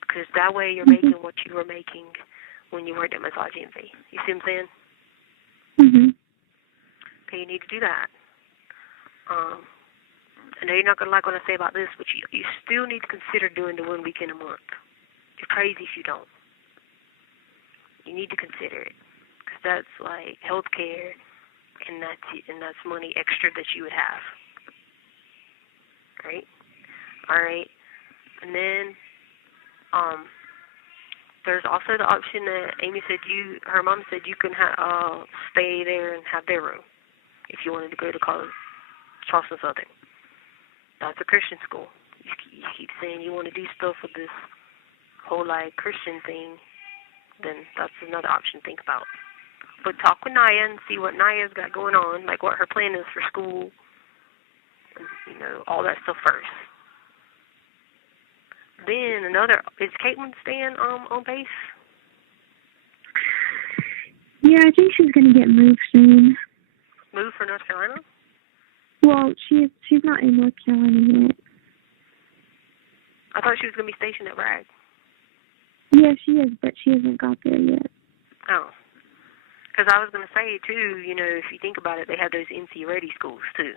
Because that way you're making what you were making when you worked at Massage Envy. You see what I'm saying? Mm-hmm. Okay, you need to do that. I know you're not going to like what I say about this, but you still need to consider doing the 1 weekend a month. You're crazy if you don't. You need to consider it. Because that's like health care, and that's money extra that you would have. Right? All right. And then there's also the option that Amy said her mom said you can stay there and have their room if you wanted to go to college, Charleston Southern. That's a Christian school. You keep saying you want to do stuff with this whole like Christian thing, then that's another option to think about. But talk with Naya and see what Naya's got going on, like what her plan is for school, and, all that stuff first. Then is Caitlin staying on base? Yeah, I think she's going to get moved soon. Moved for North Carolina? Well, she's not in North Carolina yet. I thought she was going to be stationed at Bragg. Yeah, she is, but she hasn't got there yet. Oh. Because I was going to say, too, if you think about it, they have those NC-ready schools, too.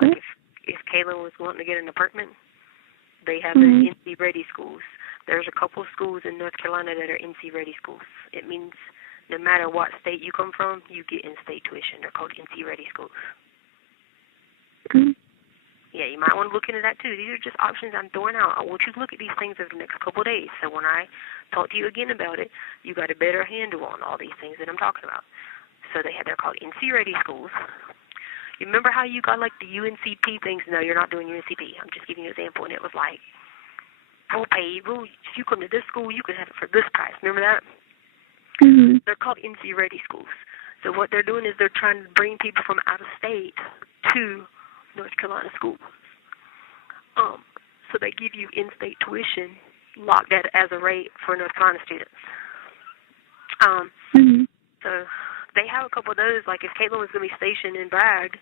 Like if Caitlin was wanting to get an apartment, they have those NC-ready schools. There's a couple of schools in North Carolina that are NC-ready schools. It means no matter what state you come from, you get in-state tuition. They're called NC-ready schools. yeah, you might want to look into that too. These are just options I'm throwing out. I want you to look at these things over the next couple of days. So when I talk to you again about it, you got a better handle on all these things that I'm talking about. So they're called NC Ready schools. You remember how you got like the UNCP things? No, you're not doing UNCP. I'm just giving you an example, and it was like full paid. Well, if you come to this school, you can have it for this price. Remember that? Mm-hmm. They're called NC Ready schools. So what they're doing is they're trying to bring people from out of state to North Carolina schools. So they give you in-state tuition locked at as a rate for North Carolina students. So they have a couple of those. Like if Caitlin was going to be stationed in Bragg,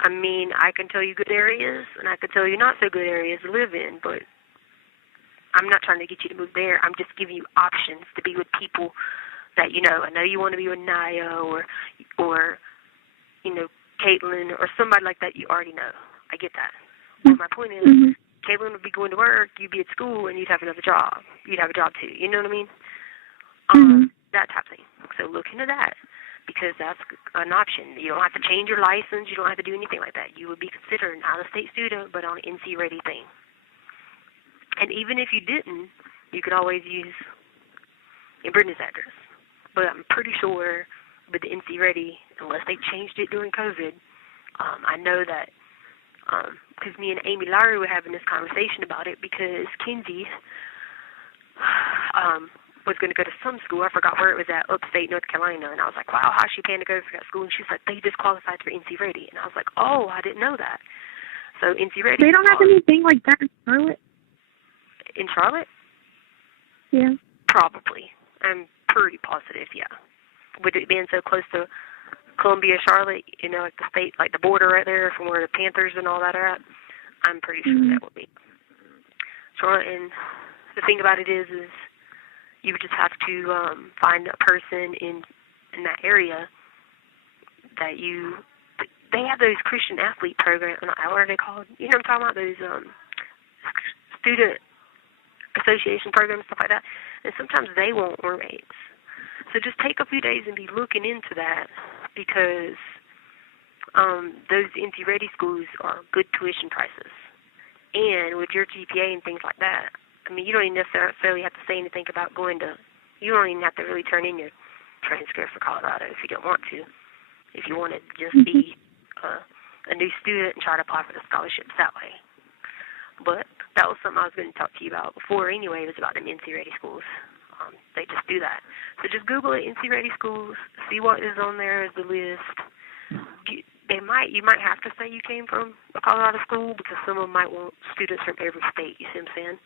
I mean, I can tell you good areas and I can tell you not so good areas to live in, but I'm not trying to get you to move there. I'm just giving you options to be with people that you know. I know you want to be with Naya or you know, Caitlin or somebody like that you already know. I get that. But my point is, Caitlin would be going to work, you'd be at school, and you'd have another job. You'd have a job too. You know what I mean? That type of thing. So look into that because that's an option. You don't have to change your license. You don't have to do anything like that. You would be considered an out-of-state student, but on an NC-ready thing. And even if you didn't, you could always use Brenda's address. But I'm pretty sure with the NC-ready, unless they changed it during COVID, I know that because me and Amy Lowry were having this conversation about it because Kinsey was going to go to some school. I forgot where it was at, upstate North Carolina. And I was like, wow, how's she paying to go for that school? And she's like, they just qualified for NC-ready. And I was like, oh, I didn't know that. So NC-ready. They don't have anything like that in Charlotte? In Charlotte? Yeah. Probably. I'm pretty positive, yeah. With it being so close to Columbia, Charlotte, you know, like the state, like the border right there from where the Panthers and all that are at, I'm pretty sure that would be. Charlotte, and the thing about it is you would just have to find a person in that area that they have those Christian athlete programs, what are they called? You know what I'm talking about? Those student association programs, stuff like that. And sometimes they want roommates. So just take a few days and be looking into that because those NC-ready schools are good tuition prices. And with your GPA and things like that, I mean, you don't even necessarily have to say anything about you don't even have to really turn in your transcript for Colorado if you don't want to. If you want to just be a new student and try to apply for the scholarships that way. But that was something I was going to talk to you about before anyway, was about the NC-ready schools. They just do that. So just Google it, NC-ready schools, see what is on there as the list. You might have to say you came from a Colorado school because some of them might want students from every state, you see what I'm saying?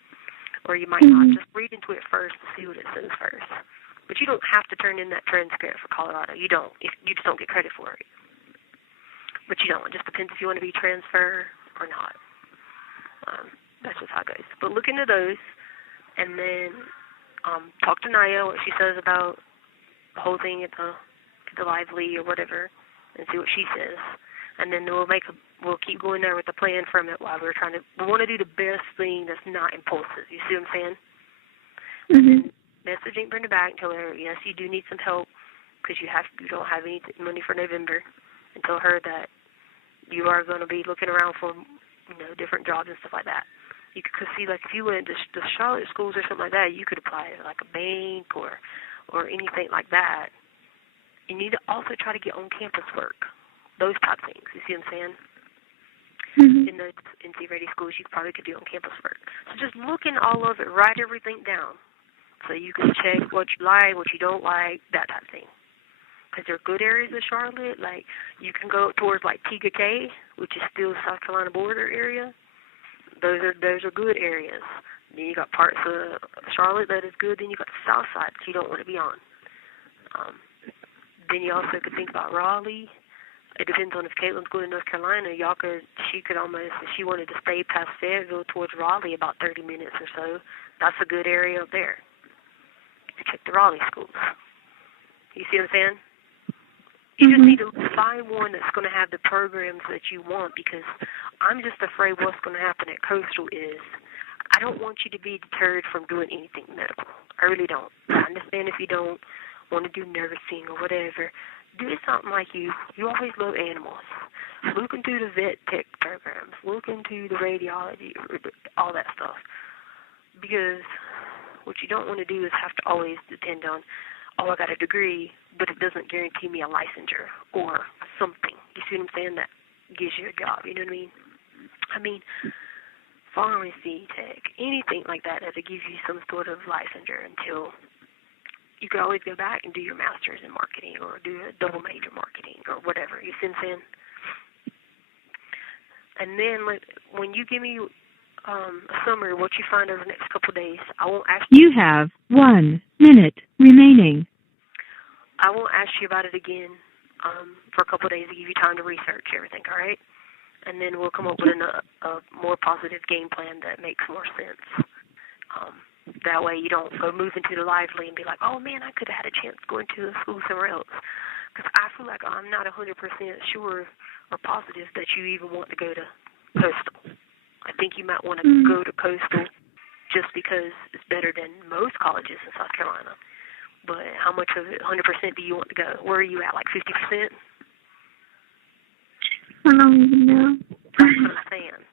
Or you might not. Just read into it first to see what it says first. But you don't have to turn in that transcript for Colorado. You don't. You just don't get credit for it. But you don't. It just depends if you want to be transferred or not. That's just how it goes. But look into those and then talk to Naya, what she says about the whole thing at the Lively or whatever, and see what she says. And then we'll keep going there with the plan from it while we want to do the best thing that's not impulsive. You see what I'm saying? And then message Brenda back and tell her, yes, you do need some help because you don't have any money for November, and tell her that you are going to be looking around for different jobs and stuff like that. You could see, like, if you went to the Charlotte schools or something like that, you could apply to, like, a bank or anything like that. You need to also try to get on-campus work, those type of things. You see what I'm saying? In those NC-ready schools, you probably could do on-campus work. So just look in all of it, write everything down so you can check what you like, what you don't like, that type of thing. Because there are good areas of Charlotte. Like, you can go towards, like, Tega Cay, which is still South Carolina border area. Those are good areas. Then you got parts of Charlotte that is good. Then you got the south side that you don't want to be on. Then you also could think about Raleigh. It depends on if Caitlin's going to North Carolina. She could almost, if she wanted to stay past Fayetteville towards Raleigh, about 30 minutes or so. That's a good area up there. Check the Raleigh schools. You see what I'm saying? You just need to find one that's going to have the programs that you want, because I'm just afraid what's going to happen at Coastal is I don't want you to be deterred from doing anything medical. I really don't. I understand if you don't want to do nursing or whatever. Do something like you always love animals. Look into the vet tech programs. Look into the radiology, all that stuff. Because what you don't want to do is have to always depend on, oh, I got a degree, but it doesn't guarantee me a licensure or something. You see what I'm saying? That gives you a job, you know what I mean? I mean, pharmacy tech, anything like that that'll give you some sort of licensure until you can always go back and do your master's in marketing or do a double major marketing or whatever. You see what I'm saying? And then when you give me a summary of what you find over the next couple of days, I won't ask you. You have 1 minute remaining. I won't ask you about it again for a couple of days to give you time to research everything, all right? And then we'll come up with a more positive game plan that makes more sense. That way you don't go move into the lively and be like, oh, man, I could have had a chance going to a school somewhere else. Because I feel like I'm not 100% sure or positive that you even want to go to Coastal. I think you might want to go to Coastal just because it's better than most colleges in South Carolina. But how much of it, 100% do you want to go? Where are you at, like 50%? I don't even know. That's what I'm saying.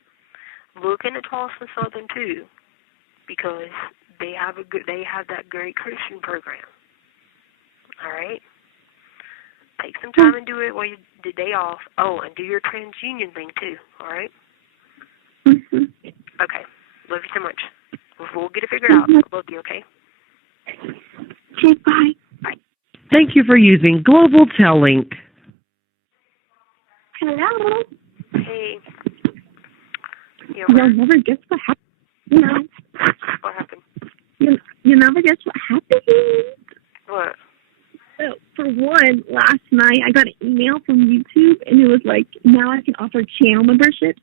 Look into Charleston Southern, too, because they have that great Christian program. All right? Take some time and do it while you the day off. Oh, and do your TransUnion thing, too. All right? Mm-hmm. Okay. Love you so much. We'll get it figured out. I love you, okay? Okay, bye. Bye. Thank you for using Global Tellink. Hello. Hey. You'll never guess what happened. You know. What happened? You never guess what happened. What? So, for one, last night I got an email from YouTube, and it was like, now I can offer channel memberships.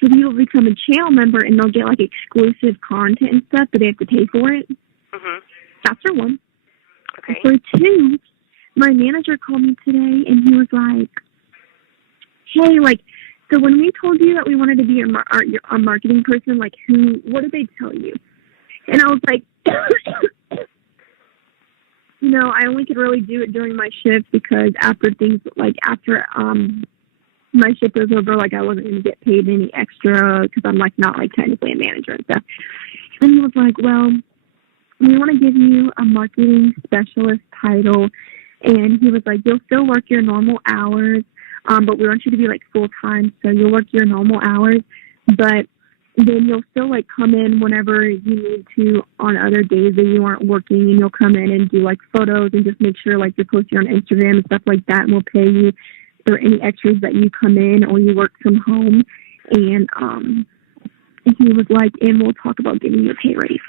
So people become a channel member, and they'll get, like, exclusive content and stuff, but they have to pay for it. Mm-hmm. That's for one. Okay. For two, my manager called me today, and he was like, hey, like, so when we told you that we wanted to be a marketing person, like, what did they tell you? And I was like, you know, I only could really do it during my shift because after my shift was over, like, I wasn't going to get paid any extra because I'm, like, not, like, technically a manager and stuff. And he was like, well, we want to give you a marketing specialist title. And he was like, you'll still work your normal hours, but we want you to be, like, full-time, so you'll work your normal hours, but then you'll still, like, come in whenever you need to on other days that you aren't working, and you'll come in and do, like, photos and just make sure, like, you're posting on Instagram and stuff like that, and we'll pay you for any extras that you come in or you work from home. And he was like, and we'll talk about giving you a pay raise.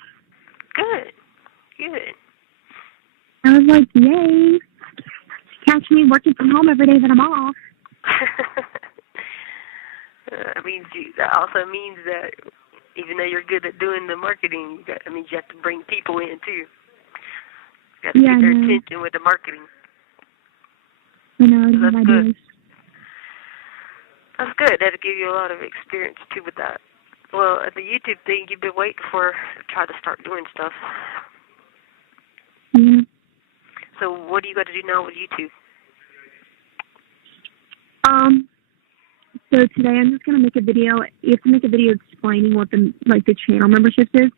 Good. Good. I was like, yay. Catch me working from home every day that I'm off. That also means that even though you're good at doing the marketing, that means you have to bring people in too. You have to get their attention with the marketing. I know, so that's good. Ideas. That's good. That'll give you a lot of experience too with that. Well, at the YouTube thing, you've been waiting for try to start doing stuff. Yeah. So what do you got to do now with YouTube? So today I'm just going to make a video. You have to make a video explaining what the channel membership is.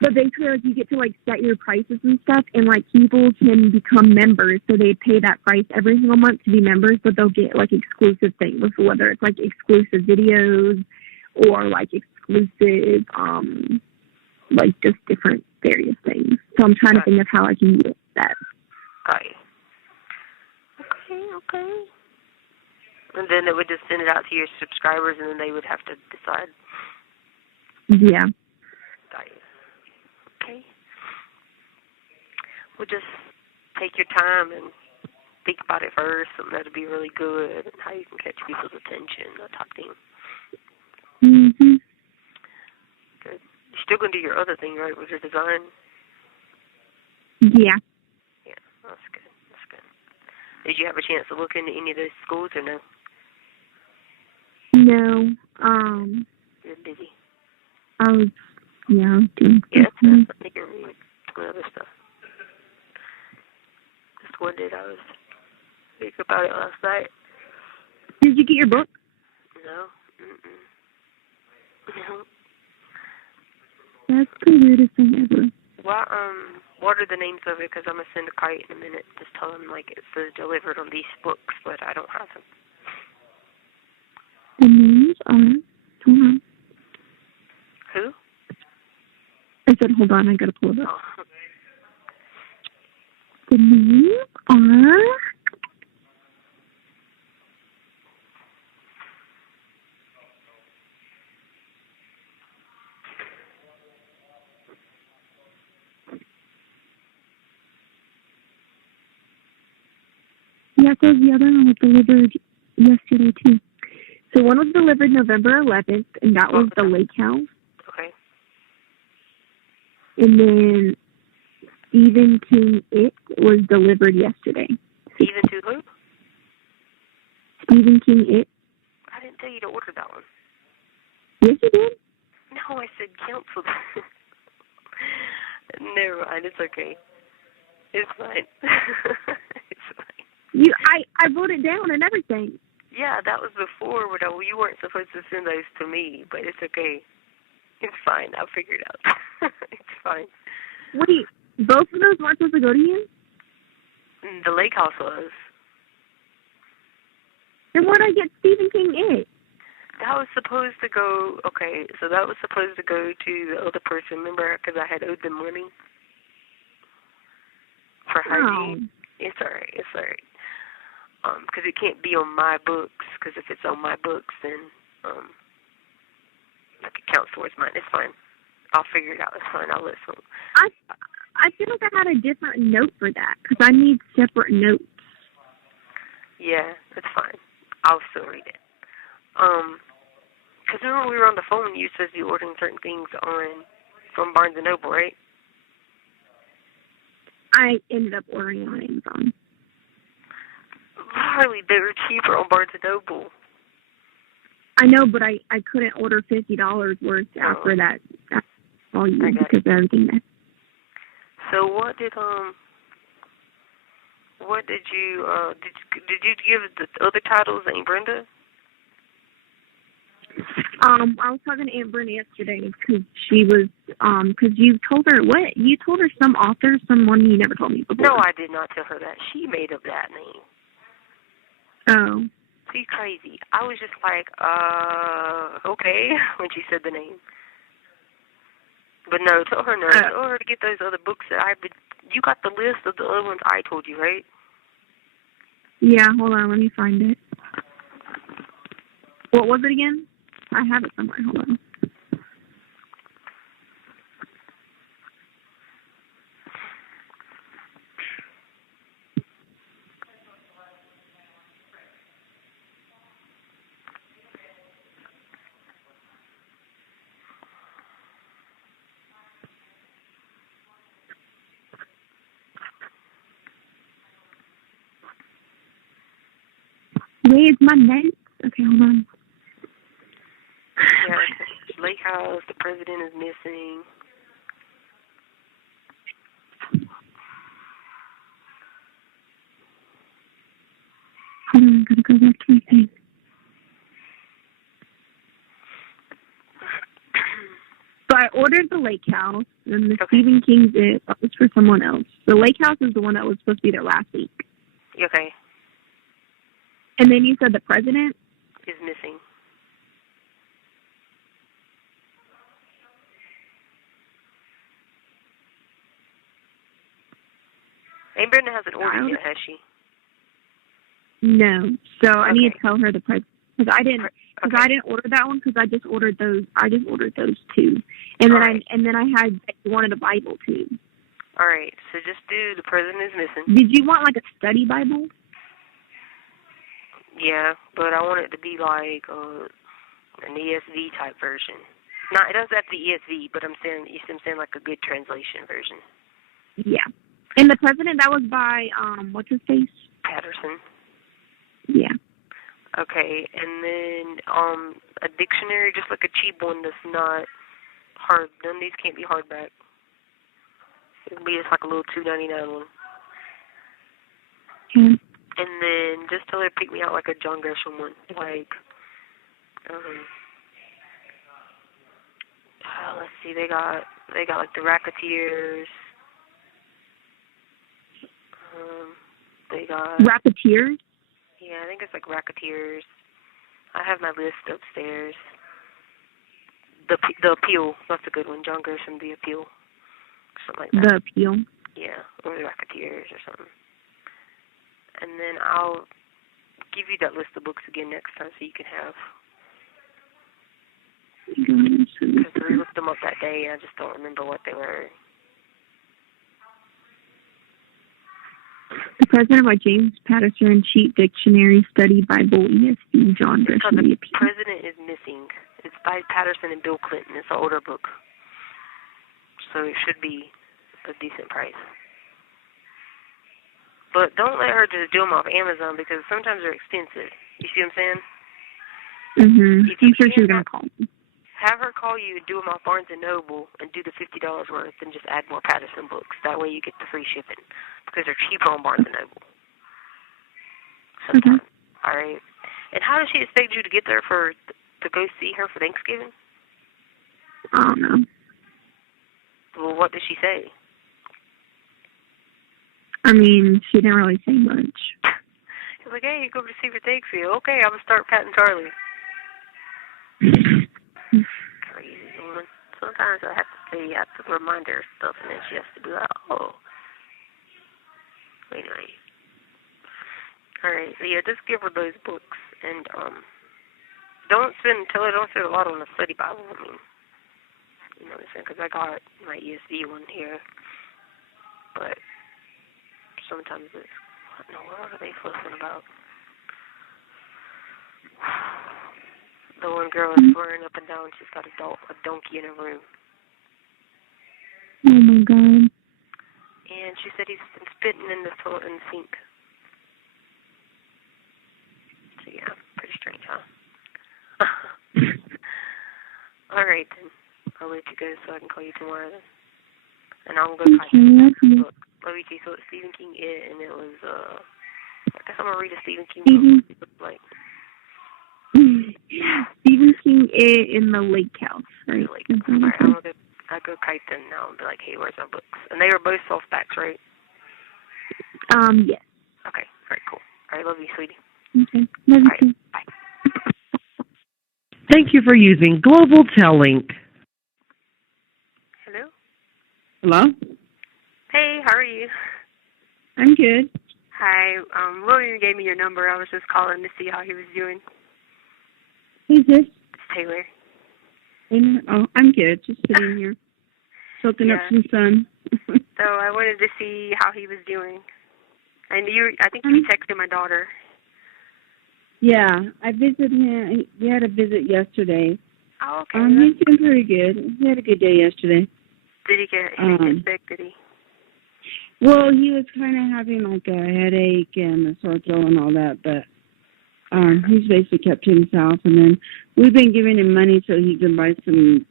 But basically, like, you get to, like, set your prices and stuff, and, like, people can become members. So they pay that price every single month to be members, but they'll get, like, exclusive things, whether it's, like, exclusive videos or, like, exclusive, like, just different various things. So I'm trying to think of how I can use that. Got you. Okay. And then they would just send it out to your subscribers, and then they would have to decide. Yeah. Got you. Okay. Well, just take your time and think about it first, something that'll be really good, and how you can catch people's attention, that type of thing. Mm-hmm. Good. You're still going to do your other thing, right, with your design? Yeah. Yeah, that's good. That's good. Did you have a chance to look into any of those schools or no? No. You're busy. I was, doing stuff. I think you're reading some other stuff. Just wondered, I was thinking about it last night. Did you get your book? No. Mm-mm. No. That's the weirdest thing ever. Well, what are the names of it? Because I'm going to send a kite in a minute. Just tell them, like, it says delivered on these books, but I don't have them. The names are... Hold on. Who? I said, hold on, I got to pull it up. Oh. The names are... Yeah, so the other one was delivered yesterday, too. So one was delivered November 11th, and that was the Lake House. Okay. And then Stephen King It was delivered yesterday. Stephen to who? Stephen King It. I didn't tell you to order that one. Yes, you did. No, I said cancel. Never mind, it's okay. It's fine. It's fine. I wrote it down and everything. Yeah, that was before when you weren't supposed to send those to me, but it's okay. It's fine. I'll figure it out. It's fine. Wait, both of those weren't supposed to go to you? The Lake House was. Then why did I get Stephen King It? That was supposed to go, okay, so that was supposed to go to the other person, remember, because I had owed them money for hygiene. It's all right, it's all right. Because it can't be on my books, because if it's on my books, then like it counts towards mine. It's fine. I'll figure it out. It's fine. I'll listen. I feel like I had a different note for that, because I need separate notes. Yeah, that's fine. I'll still read it. Because remember we were on the phone, you said you ordering certain things from Barnes & Noble, right? I ended up ordering on Amazon. Harley, they were cheaper on Barnes & Noble. I know, but I couldn't order $50 worth after that volume because of everything that. So what did you give the other titles to Aunt Brenda? I was talking to Aunt Brenda yesterday because she was because you told her what? You told her some author, someone you never told me before. No, I did not tell her that. She made up that name. Oh. She's crazy. I was just like, okay, when she said the name. But no, tell her no. Tell her to get those other books that you got the list of the other ones I told you, right? Yeah, hold on, let me find it. What was it again? I have it somewhere, hold on. Where's my notes? Okay, hold on. Yeah, Lake House, the president is missing. Hold on, I'm gonna go back to my thing. So I ordered the Lake House, and the Stephen King's that was for someone else. The Lake House is the one that was supposed to be there last week. Okay. And then you said the president is missing. Aunt Brenda hasn't ordered yet, has she? No. So I need to tell her the president because I didn't order that one because I just ordered those. I just ordered those two, and then I had wanted a Bible too. All right. So just do the president is missing. Did you want like a study Bible? Yeah, but I want it to be like an ESV type version. No, it doesn't have to be ESV, but I'm saying like a good translation version. Yeah. And the president, that was by what's his face? Patterson. Yeah. Okay, and then a dictionary, just like a cheap one that's not hard. None of these can't be hardback. It'll be just like a little $2.99 one. Yeah. And then just tell her to pick me out like a John Grisham one. Like, let's see, they got like the Racketeers. They got Racketeers? Yeah, I think it's like Racketeers. I have my list upstairs. The Appeal, that's a good one. John Grisham, The Appeal. Something like that. The Appeal? Yeah, or the Racketeers or something. And then I'll give you that list of books again next time so you can have. Because I looked them up that day and I just don't remember what they were. The President by James Patterson, Cheat Dictionary, Study Bible, ESV, John Grisham, The Appeal. The President is Missing. It's by Patterson and Bill Clinton. It's an older book. So it should be a decent price. But don't let her just do them off Amazon because sometimes they're expensive. You see what I'm saying? Mm-hmm. I'm sure she's going to call me. Have her call you and do them off Barnes & Noble and do the $50 worth and just add more Patterson books. That way you get the free shipping because they're cheaper on Barnes & Noble. Sometimes. Mm-hmm. All right. And how does she expect you to get there to go see her for Thanksgiving? I don't know. Well, what did she say? I mean, she didn't really say much. She's like, hey, you go to see for Thanksgiving. Okay, I'm going to start patting Charlie. Crazy woman. Sometimes I have to say, I have to remind her of stuff, and then she has to be like, oh. Anyway. All right, so yeah, just give her those books, and tell her don't spend a lot on the study Bible. I mean, you know what I'm saying? Because I got my ESV one here, but sometimes it's, what in the world are they fussing about? The one girl is swearing up and down she's got a donkey in her room. Oh my God. And she said he's been spitting in the toilet in the sink. So yeah, pretty strange, huh? All right, then. I'll let you go so I can call you tomorrow then. And I'm going to call you. Love you, so it's Stephen King, and it was, I guess I'm going to read a Stephen King book. Like, Stephen King in the lake house, right? Alright, I'll go kite them now and be like, hey, where's my books? And they are both softbacks, right? Yes. Okay, alright, cool. Alright, love you, sweetie. Okay, love you too. Bye. Thank you for using Global Tellink. Hello? Hello? Hey, how are you? I'm good. Hi, William gave me your number. I was just calling to see how he was doing. Who's this? It's Taylor. Oh, I'm good. Just sitting here, soaking up some sun. So I wanted to see how he was doing. And I think you texted my daughter. Yeah, I visited him. We had a visit yesterday. Oh, okay. He's doing pretty good. He had a good day yesterday. Did he get sick? Did he? Well, he was kind of having like a headache and a sore throat and all that, but he's basically kept to himself. And then we've been giving him money so he can buy some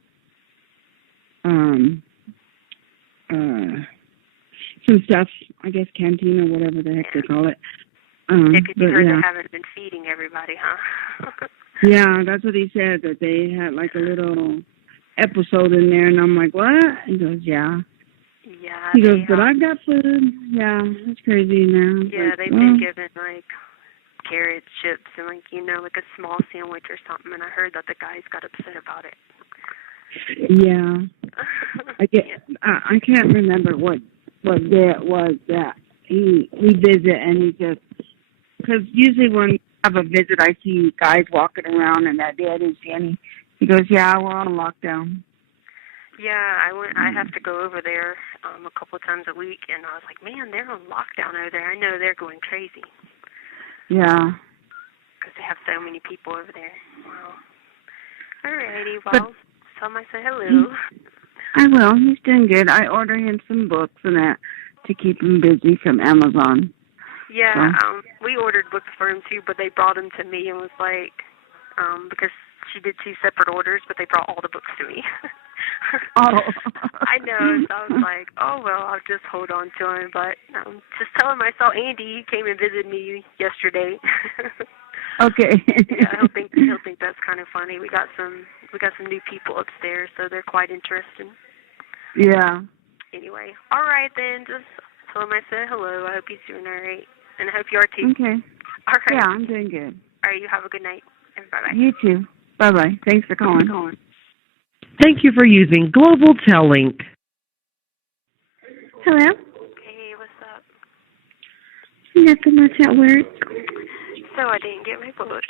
stuff, I guess canteen or whatever the heck they call it. Because you heard they haven't been feeding everybody, huh? Yeah, that's what he said, that they had like a little episode in there, and I'm like, what? He goes, yeah. Yeah. He goes, but I've got food. Yeah, it's crazy now. Yeah, they've been given like carrot chips and like, like a small sandwich or something, and I heard that the guys got upset about it. Yeah. I can't remember what day it was that we visit, and he just, because usually when we have a visit, I see guys walking around, and that day I didn't see any. He goes, yeah, we're on lockdown. Yeah, I have to go over there a couple of times a week, and I was like, man, they're on lockdown over there. I know they're going crazy. Yeah. Because they have so many people over there. Wow. Alrighty, well, tell him I say hello. I will. He's doing good. I ordered him some books and that to keep him busy from Amazon. Yeah, so. We ordered books for him too, but they brought them to me and was like, because she did 2 separate orders, but they brought all the books to me. Oh. I know. So I was like, oh, well, I'll just hold on to him. But I'm just telling him I saw Andy. He came and visited me yesterday. Okay. Yeah, he'll think that's kind of funny. We got some new people upstairs, so they're quite interesting. Yeah. Anyway, all right then. Just tell him I said hello. I hope he's doing all right, and I hope you are too. Okay. All right. Yeah, I'm doing good. All right. You have a good night. And bye bye. You too. Bye bye. Thanks for calling. Thank you for using Global Tellink. Hello? Hey, what's up? Nothing much at work. So I didn't get my book.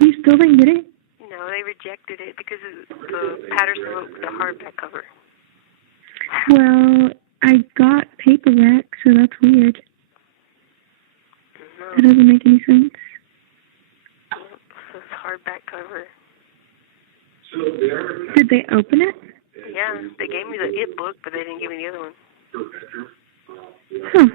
You still didn't get it? No, they rejected it because of the Patterson wrote the hardback cover. Well, I got paperback, so that's weird. No. That doesn't make any sense. It's hardback cover. Did they open it? Yeah, they gave me the It book, but they didn't give me the other one. Huh.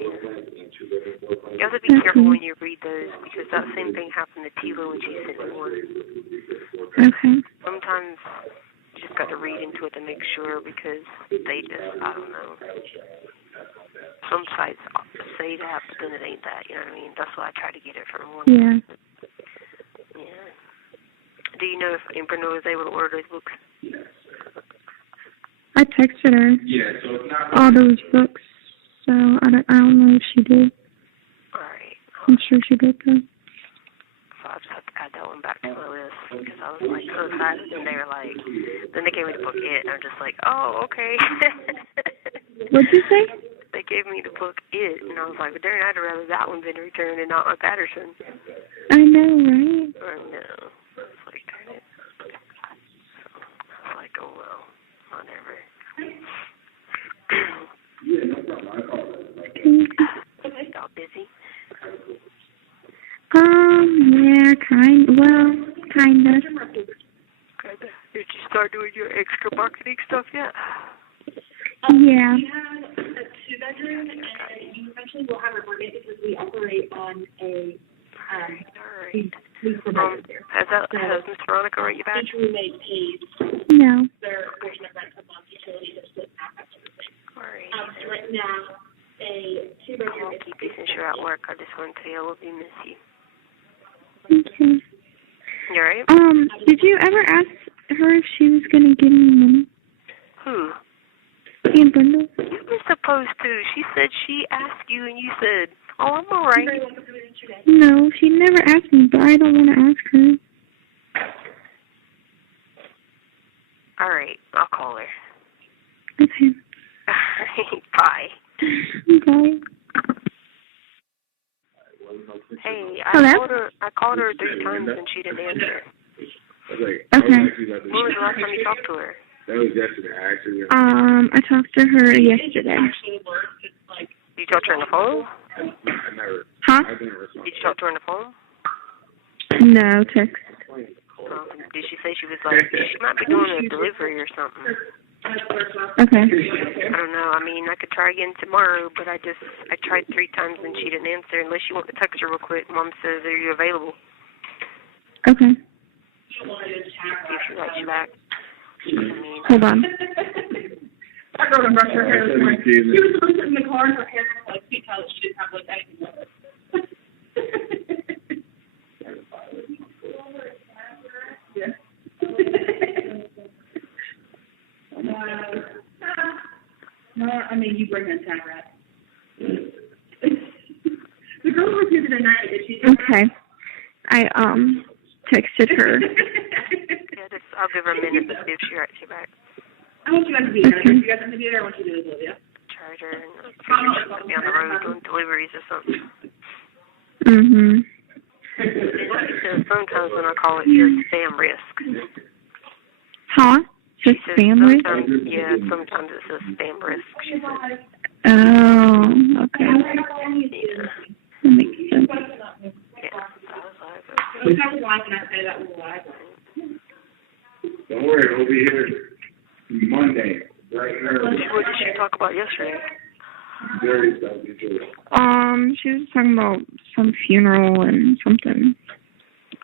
You have to be careful when you read those, because that same thing happened to Tila when she sent me one. Okay. Sometimes you just got to read into it to make sure, because they just, I don't know. Some sites say that, but then it ain't that, you know what I mean? That's why I try to get it from one. Yeah. Yeah. Do you know if Brenda was able to order those books? I texted her all those books, so I don't know if she did. All right. I'm sure she did, though. So I'll just have to add that one back to my list, because I was like so excited, and they were like, then they gave me the book It, and I'm just like, oh, okay. What'd you say? They gave me the book It, and I was like, but darn, I'd rather that one been returned and not my Patterson. I know, right? I know. I was like, darn it. So I was like, oh well, whatever. Okay. Y'all busy? Yeah, kinda. Did you start doing your extra marketing stuff yet? Yeah. We have a 2-bedroom, and you eventually will have a roommate because we operate on a Has Miss Veronica write you back? each roommate pays No. their portion of rent per month, utilities, and split half, that sort of thing. All right. So right now, a 2-bedroom is Keep you since you're at work. I just want to tell you I love you, miss you. Okay. You alright? Did you ever ask her if she was gonna give me money? Who? Aunt Brenda? You were supposed to. She said she asked you, and you said, oh, I'm alright. No, she never asked me, but I don't want to ask her. Alright, I'll call her. Okay. Alright, bye. Bye. Hey, Hello? I called her 3 times and she didn't answer. Okay. When was the last time you talked to her? That was yesterday, actually. I talked to her yesterday. You talked to her on the phone? Huh? Did you talk to her on the phone? No, text. Did she say she was like, she might be doing a delivery or something? Okay. I don't know. I mean, I could try again tomorrow, but I tried 3 times and she didn't answer. Unless you want to text her real quick. Mom says, are you available? Okay. See if she writes you back. Hold on. I go to brush her hair this morning. She was supposed to sit in the car and her hair was like sweet how she didn't have like anything with it. Yeah. No, I mean you bring that time, right? The girl was here tonight. Did she? Okay. I texted her. I'll give her a minute to see if she writes you back. I want you guys to be there. If you guys have to be there, I want you to do it, yeah? Tried her and I figured she might be on the road doing deliveries or something. Mhm. Sometimes when I call it just spam risk. Huh? Just spam risk? Yeah, sometimes it says spam risk. She says. Oh, okay. Yeah. That makes sense. Yeah. I was like, okay. Don't worry, we'll be here Monday, right there. What did she talk about yesterday? Very stuff. She was talking about some funeral and something.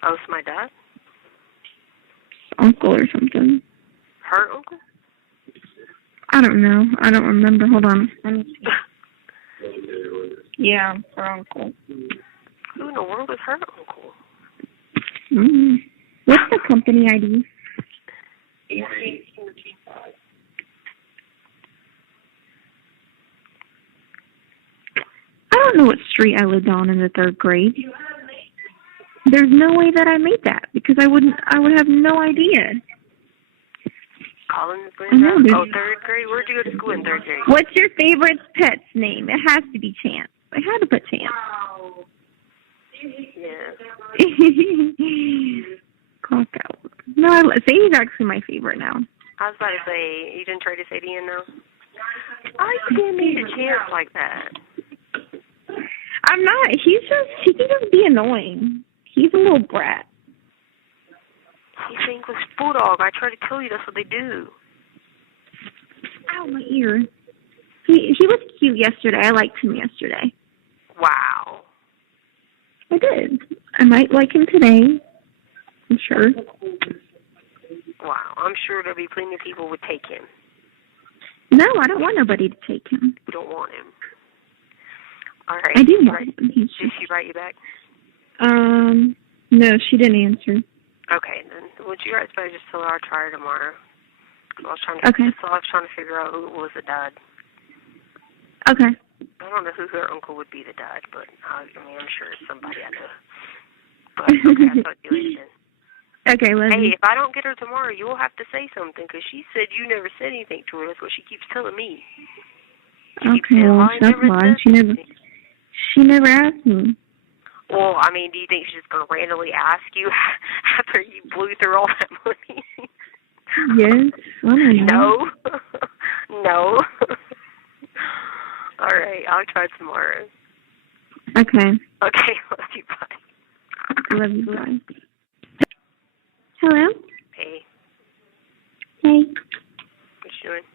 Oh, it's my dad? uncle or something. Her uncle? I don't know. I don't remember. Hold on. Let me see. Yeah, her uncle. Who in the world is her uncle? What's the company ID? 18145. I don't know what street I lived on in the 3rd grade. There's no way that I made that because I would have no idea. Collins, Brenda? Oh, 3rd grade? Where'd you go to school in 3rd grade? What's your favorite pet's name? It has to be Chance. I had to put Chance. Yeah. Clock out. No, Sadie's actually my favorite now. I was about to say, you didn't try to say Ian now? I can't make a Chance like that. I'm not. He can just be annoying. He's a little brat. He's an English bulldog. I try to tell you that's what they do. Ow, my ear. He was cute yesterday. I liked him yesterday. Wow. I did. I might like him today. I'm sure. Wow. I'm sure there'll be plenty of people who would take him. No, I don't want nobody to take him. You don't want him. All right. I do want him. Did she write you back? No, she didn't answer. Okay, then would you guys better just tell her I'll try her tomorrow? I was trying to figure out who was the dad. Okay. I don't know who her uncle would be the dad, but I mean, I'm sure it's somebody I know. But okay, I'll talk to you later then. Okay, Leslie. Hey, if I don't get her tomorrow, you'll have to say something, because she said you never said anything to her. That's what she keeps telling me. Okay, well, that's fine. She never asked me. Well, I mean, do you think she's just going to randomly ask you after you blew through all that money? Yes. I don't know. No. No. All right, I'll try tomorrow. Okay. Okay, love you, bye. Love you, bye. Hello? Hey. Hey. What you doing?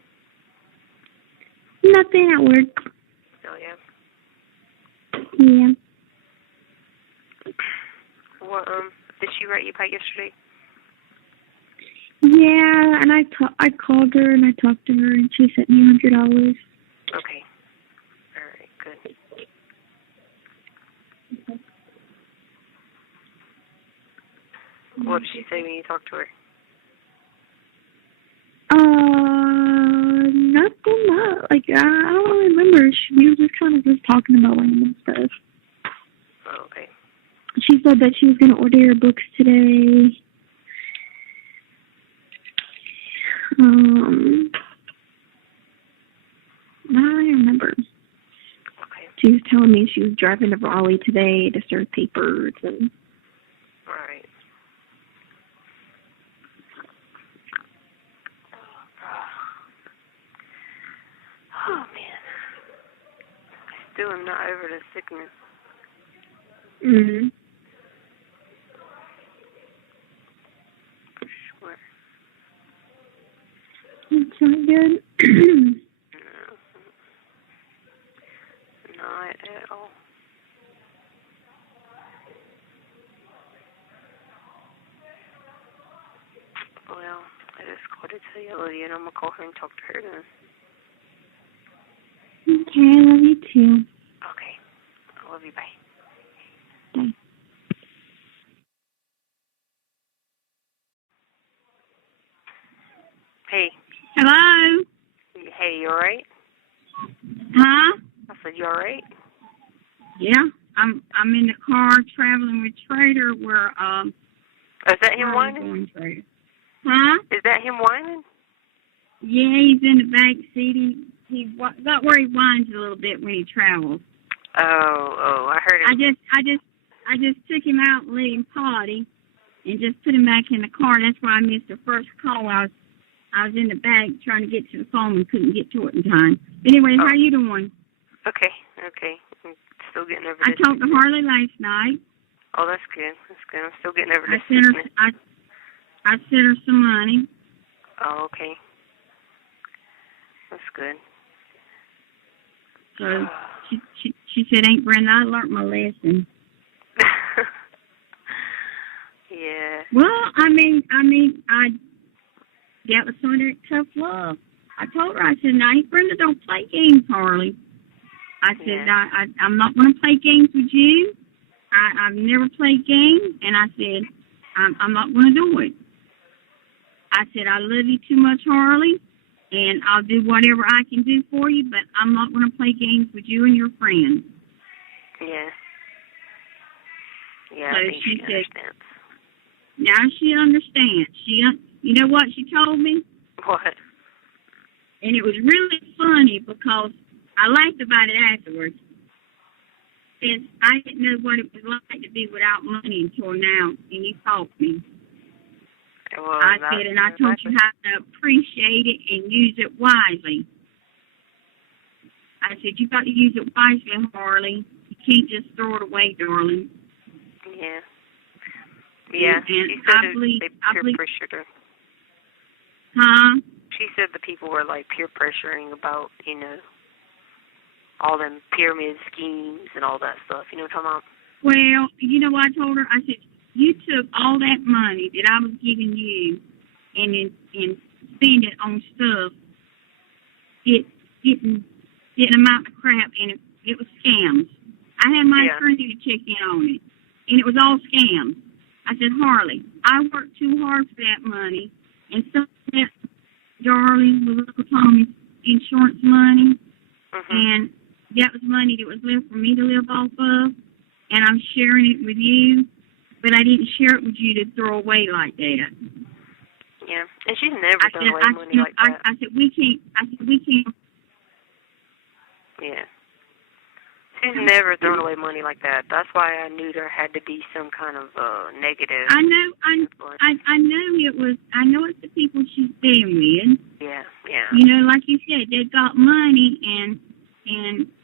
Nothing at work. Oh, yeah? Yeah. Well, did she write you back yesterday? Yeah, and I called her and I talked to her and she sent me $100. Okay. All right, good. What did she say when you talked to her? Nothing much. Like, I don't remember. We were just kind of just talking about random stuff. Oh, okay. She said that she was going to order her books today. I don't remember. Okay. She was telling me she was driving to Raleigh today to serve papers and. All right. Oh man, still am not over the sickness. Mhm. Sure. It's not good. No, not at all. Well, I just called to tell you, Lydia, and I'm gonna call her and talk to her then. Okay, I love you too. Okay. I love you. Bye. Bye. Hey. Hello? Hey, you alright? Huh? I said, you alright? Yeah. I'm in the car traveling with Trader where Is that him whining? Huh? Is that him whining? Yeah, he's in the back seat. He got where he whines a little bit when he travels. Oh, I heard him. I just took him out and let him potty, and just put him back in the car. That's why I missed the first call. I was in the back trying to get to the phone and couldn't get to it in time. Anyway, how you doing? Okay. I'm still getting over I this. talked to Harley last night. Oh, that's good. I'm still getting over this. I sent her some money. Oh, okay. That's good. So she said, "Ain't Brenda, I learned my lesson." Yeah. Well, I mean, that was some of that tough love. I told her, I said, now, Brenda, don't play games, Harley. I said, I'm not going to play games with you. I've never played games, and I said, I'm not going to do it. I said, I love you too much, Harley, and I'll do whatever I can do for you, but I'm not going to play games with you and your friends. Yeah. Yeah, So I think she said, understands. Now she understands. You know what she told me? What? And it was really funny because I laughed about it afterwards. Since I didn't know what it was like to be without money until now, and you taught me. Well, I said, and I told you how to appreciate it and use it wisely. I said, you got to use it wisely, Harley. You can't just throw it away, darling. Yeah. Yeah, and she said I believe, peer pressured her. Huh? She said the people were, like, peer pressuring about, you know, all them pyramid schemes and all that stuff. You know what I'm talking about? Well, you know what I told her? I said, you took all that money that I was giving you and spend it on stuff. It didn't amount to crap, and it was scams. I had my attorney to check in on it, and it was all scams. I said, Harley, I worked too hard for that money, and some of that, darling, was Uncle Tommy's insurance money, and that was money that was left for me to live off of, and I'm sharing it with you, but I didn't share it with you to throw away like that. Yeah, and she's never thrown away money like that. I said, we can't. Yeah. She's never thrown away money like that. That's why I knew there had to be some kind of negative. I know it was. I know it's the people she's been with. Yeah, yeah. You know, like you said, they got money and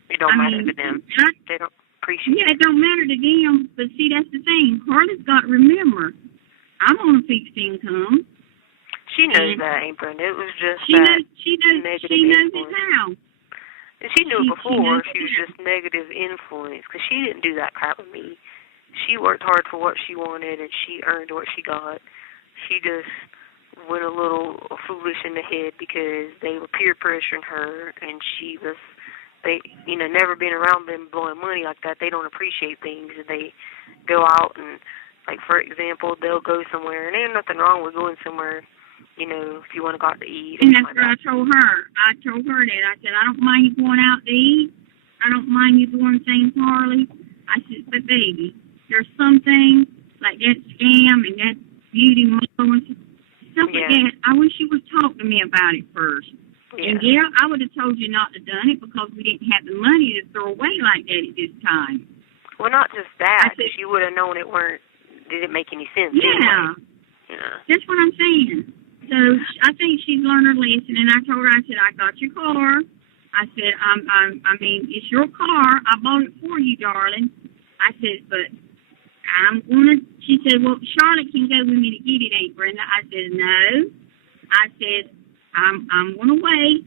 it don't matter to them. They don't appreciate. Yeah, it don't matter to them. But see, that's the thing. Harley's got to remember, I'm on a fixed income. She knows that, ain't Brenda? It was just she knows negative it influence. how. And she knew it before. She was just negative influence because she didn't do that crap with me. She worked hard for what she wanted and she earned what she got. She just went a little foolish in the head because they were peer pressuring her, and she was, never been around them blowing money like that. They don't appreciate things. They go out and, like, for example, they'll go somewhere, and there's nothing wrong with going somewhere, you know, if you want to go out to eat. And that's what I told her. I told her that. I said, I don't mind you going out to eat. I don't mind you doing things, Harley. I said, but baby, there's some things like that scam and that beauty model and stuff like that. I wish you would talk to me about it first. Yeah. And I would have told you not to done it because we didn't have the money to throw away like that at this time. Well, not just that. She would have known didn't make any sense. Yeah. Anyway. Yeah. That's what I'm saying. So I think she's learned her lesson, and I told her, I said, I got your car. I said, I mean, it's your car. I bought it for you, darling. I said, but she said, well, Charlotte can go with me to get it, ain't Brenda? I said, no. I said, I'm going to wait.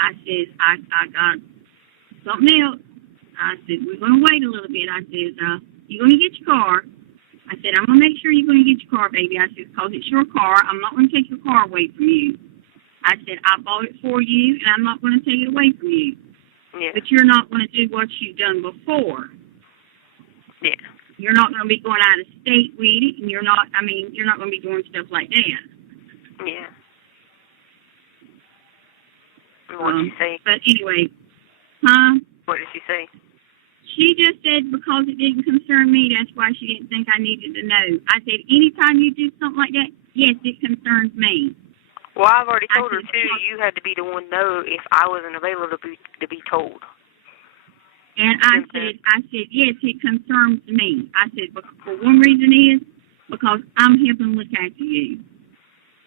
I said, I got something else. I said, we're going to wait a little bit. I said, you're going to get your car. I said, I'm going to make sure you're going to get your car, baby. I said, because it's your car. I'm not going to take your car away from you. I said, I bought it for you, and I'm not going to take it away from you. Yeah. But you're not going to do what you've done before. Yeah. You're not going to be going out of state with it, and you're not going to be doing stuff like that. Yeah. What did she say? But anyway, huh? What did she say? She just said because it didn't concern me, that's why she didn't think I needed to know. I said, anytime you do something like that, yes, it concerns me. Well, I've already told her, too, you had to be the one to know if I wasn't available to be told. And I said, yes, it concerns me. I said, but for one reason is because I'm helping look after you.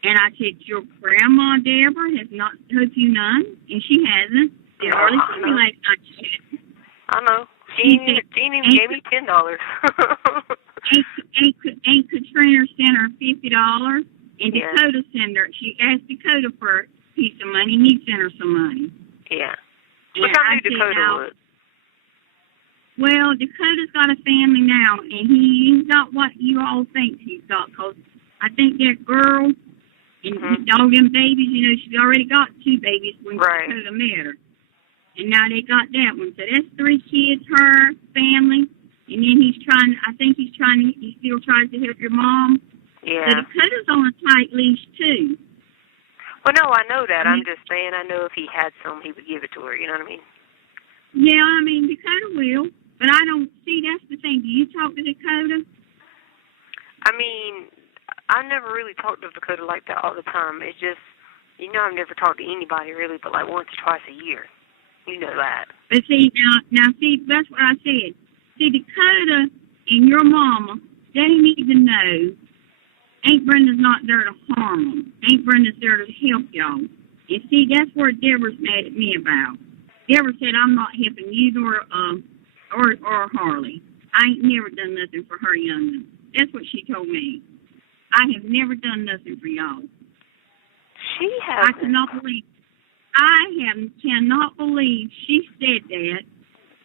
And I said, your grandma, Deborah, has not helped you none, and she hasn't. I know. She even gave me $10. Ain't Katrina sent her $50, and Dakota sent her. She asked Dakota for a piece of money, and he sent her some money. Yeah. Which I knew Dakota would. Well, Dakota's got a family now, and he's got what you all think he's got, because I think that girl and all them babies, you know, she's already got 2 babies when Dakota met her. And now they got that one. So that's 3 kids, her, family, and then he still tries to help your mom. Yeah. So Dakota's on a tight leash, too. Well, no, I know that. I'm just saying, I know if he had some, he would give it to her, you know what I mean? Yeah, I mean, Dakota will. But I don't see, that's the thing. Do you talk to Dakota? I mean, I never really talked to Dakota like that all the time. It's just, you know, I've never talked to anybody really but like once or twice a year. You know that. But see, now see, that's what I said. See, Dakota and your mama, they need to know Aunt Brenda's not there to harm them. Aunt Brenda's there to help y'all. And see, that's where Deborah's mad at me about. Deborah said, I'm not helping you or Harley. I ain't never done nothing for her young'un. That's what she told me. I have never done nothing for y'all. She has. I cannot believe she said that.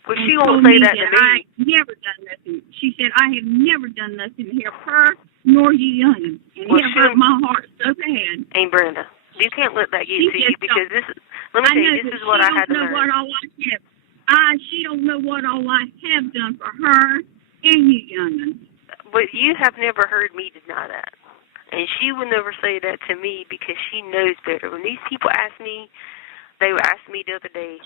Well, she won't say that to me. I never done nothing. She said, I have never done nothing to help her nor you young'un. And it hurt my heart so bad. Ain't Brenda. You can't let that get to you because this is, let me tell you, this is what I had to learn. She don't know what all I have done for her and you young'un. But you have never heard me deny that. And she would never say that to me because she knows better. When these people ask me, they were asking me the other day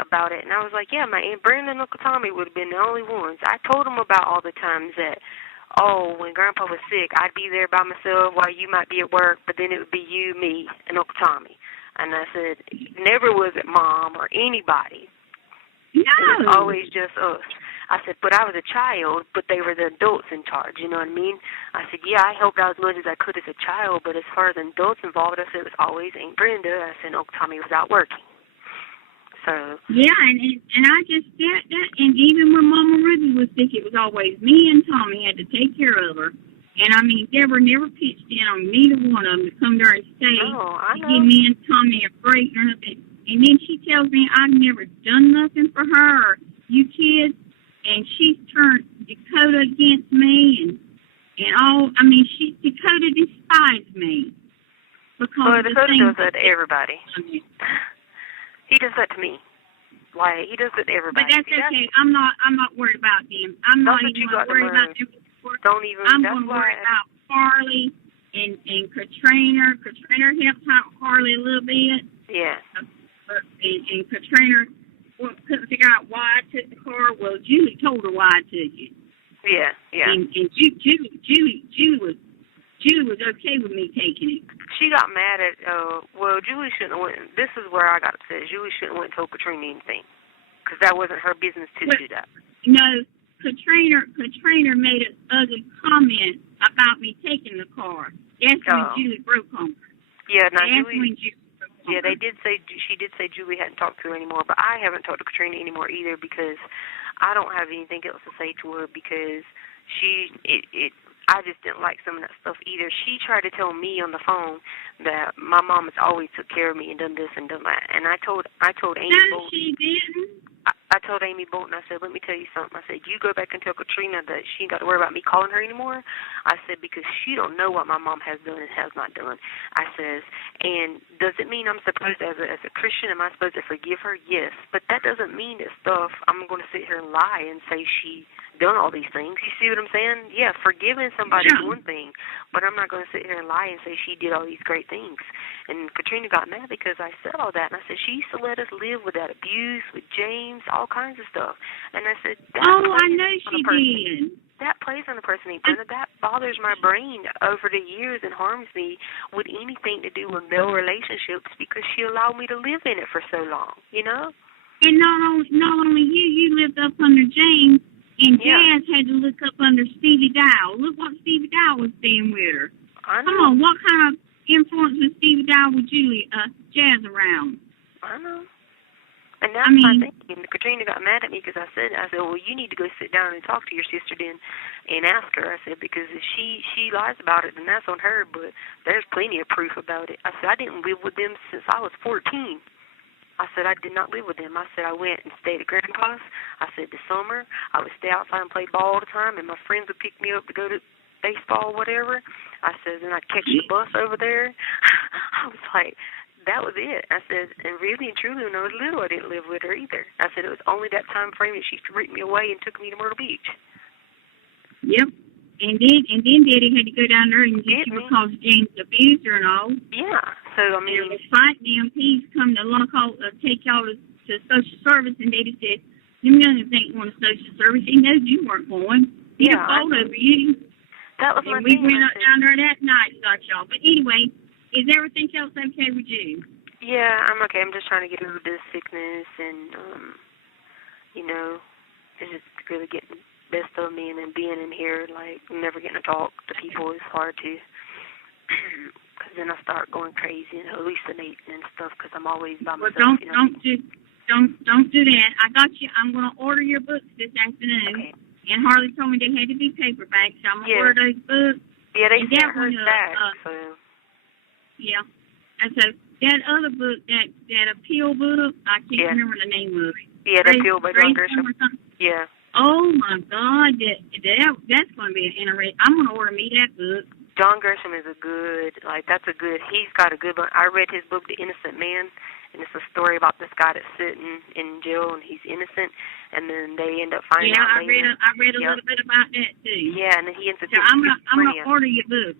about it, and I was like, yeah, my Aunt Brenda and Uncle Tommy would have been the only ones. I told them about all the times that, when Grandpa was sick, I'd be there by myself while you might be at work, but then it would be you, me, and Uncle Tommy. And I said, never was it Mom or anybody. No. It was always just us. I said, but I was a child, but they were the adults in charge, you know what I mean? I said, yeah, I helped out as much as I could as a child, but as far as adults involved, I said it was always Aunt Brenda. I said Uncle Tommy was out working. So. Yeah, and I just said that, and even when Mama Ruby was sick, it was always me and Tommy had to take care of her. And, I mean, Deborah never pitched in on neither one of them to come there and stay to give me and Tommy a break or nothing. And then she tells me I've never done nothing for her or you kids. And she's turned Dakota against me, and all. I mean, Dakota despised me because of the Dakota things does that to everybody. He does that to me. Like he does it to everybody. But that's okay. I'm not worried about them. I'm not even worried about them. Don't even. I'm going to worry about Harley and Katrina. Katrina helped out Harley a little bit. Yeah. And Katrina couldn't figure out why I took the car. Well, Julie told her why I took it. Yeah. And Julie was okay with me taking it. She got mad at, Julie shouldn't have went, this is where I got upset. Julie shouldn't have went and told Katrina anything. Because that wasn't her business to do that. No, Katrina made an ugly comment about me taking the car. That's when Julie broke on her. Yeah, now Julie... Yeah, she did say Julie hadn't talked to her anymore, but I haven't talked to Katrina anymore either because I don't have anything else to say to her because I just didn't like some of that stuff either. She tried to tell me on the phone that my mom has always took care of me and done this and done that. And I told Amy Bolton. No, she didn't. I told Amy Bolton, I said, let me tell you something. I said, you go back and tell Katrina that she ain't got to worry about me calling her anymore. I said, because she don't know what my mom has done and has not done. I says, and does it mean I'm supposed to, as a Christian, am I supposed to forgive her? Yes. But that doesn't mean that stuff, I'm going to sit here and lie and say she done all these things. You see what I'm saying? Yeah, forgiving somebody is one thing, but I'm not going to sit here and lie and say she did all these great things. And Katrina got mad because I said all that, and I said she used to let us live with that abuse, with James, all kinds of stuff. And I said, I know she did. That plays on a person, Brenda. That bothers my brain over the years and harms me with anything to do with male relationships because she allowed me to live in it for so long, you know? And not only you lived up under James, and Jazz had to look up under Stevie Dow. Look what Stevie Dow was doing with her. I know. Come on, what kind of influence was Stevie Dow with Jazz around? I know. And that's my thing. Katrina got mad at me because I said, well, you need to go sit down and talk to your sister then and ask her. I said, because if she lies about it, then that's on her, but there's plenty of proof about it. I said, I didn't live with them since I was 14. I said, I did not live with them. I said, I went and stayed at Grandpa's. I said, this summer, I would stay outside and play ball all the time, and my friends would pick me up to go to baseball or whatever. I said, then I'd catch the bus over there. I was like, that was it. I said, and really and truly, when I was little, I didn't live with her either. I said, it was only that time frame that she ripped me away and took me to Myrtle Beach. Yep. And then Daddy had to go down there and get you because James abused her and all. Yeah. So, I mean... And despite the MPs come to take y'all to social service, and Daddy said, them youngins ain't going to social service. He knows you weren't going. He fought over you. That was and my we thing. went up down there that night, got y'all. But anyway, is everything else okay with you? Yeah, I'm okay. I'm just trying to get over this sickness and, it's just really getting best of me, and then being in here, like, never getting to talk to people is hard too. Because then I start going crazy and hallucinating and stuff because I'm always by myself. Well, don't do that. I got you. I'm going to order your books this afternoon. Okay. And Harley told me they had to be paperbacks, so I'm going to order those books. Yeah, they sent her back, so... Yeah. And so that other book, that appeal book, I can't remember the name of it. Yeah, the appeal by John Grisham. Yeah. Oh, my God. That's going to be an interesting... I'm going to order me that book. John Grisham is he's got a good one. I read his book, The Innocent Man, and it's a story about this guy that's sitting in jail, and he's innocent, and then they end up finding out later. I read a little bit about that, too. Yeah, and then he ends up I'm going to order your books.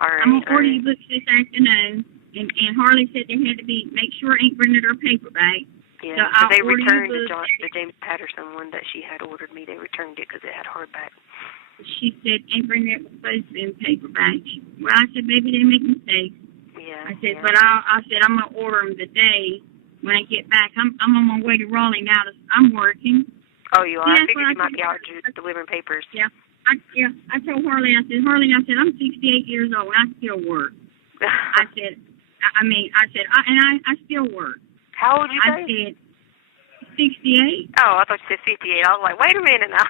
All right. I'm going to order your books this afternoon, and Harley said they had to make sure Aunt Brenda her paperback. Yeah, so they returned the James Patterson one that she had ordered me. They returned it because it had hardback. She said, Aunt Brenda was supposed to be in paperback. Well, I said, maybe they make mistakes. Yeah. I said, but I said, I'm going to order them today when I get back. I'm on my way to Raleigh now. I'm working. Oh, you are? I figured you might be out delivering papers. Yeah. I told Harley, I said, I'm 68 years old, and I still work. I said, I still work. How old you say? I said, 68. Oh, I thought you said 58. I was like, wait a minute now.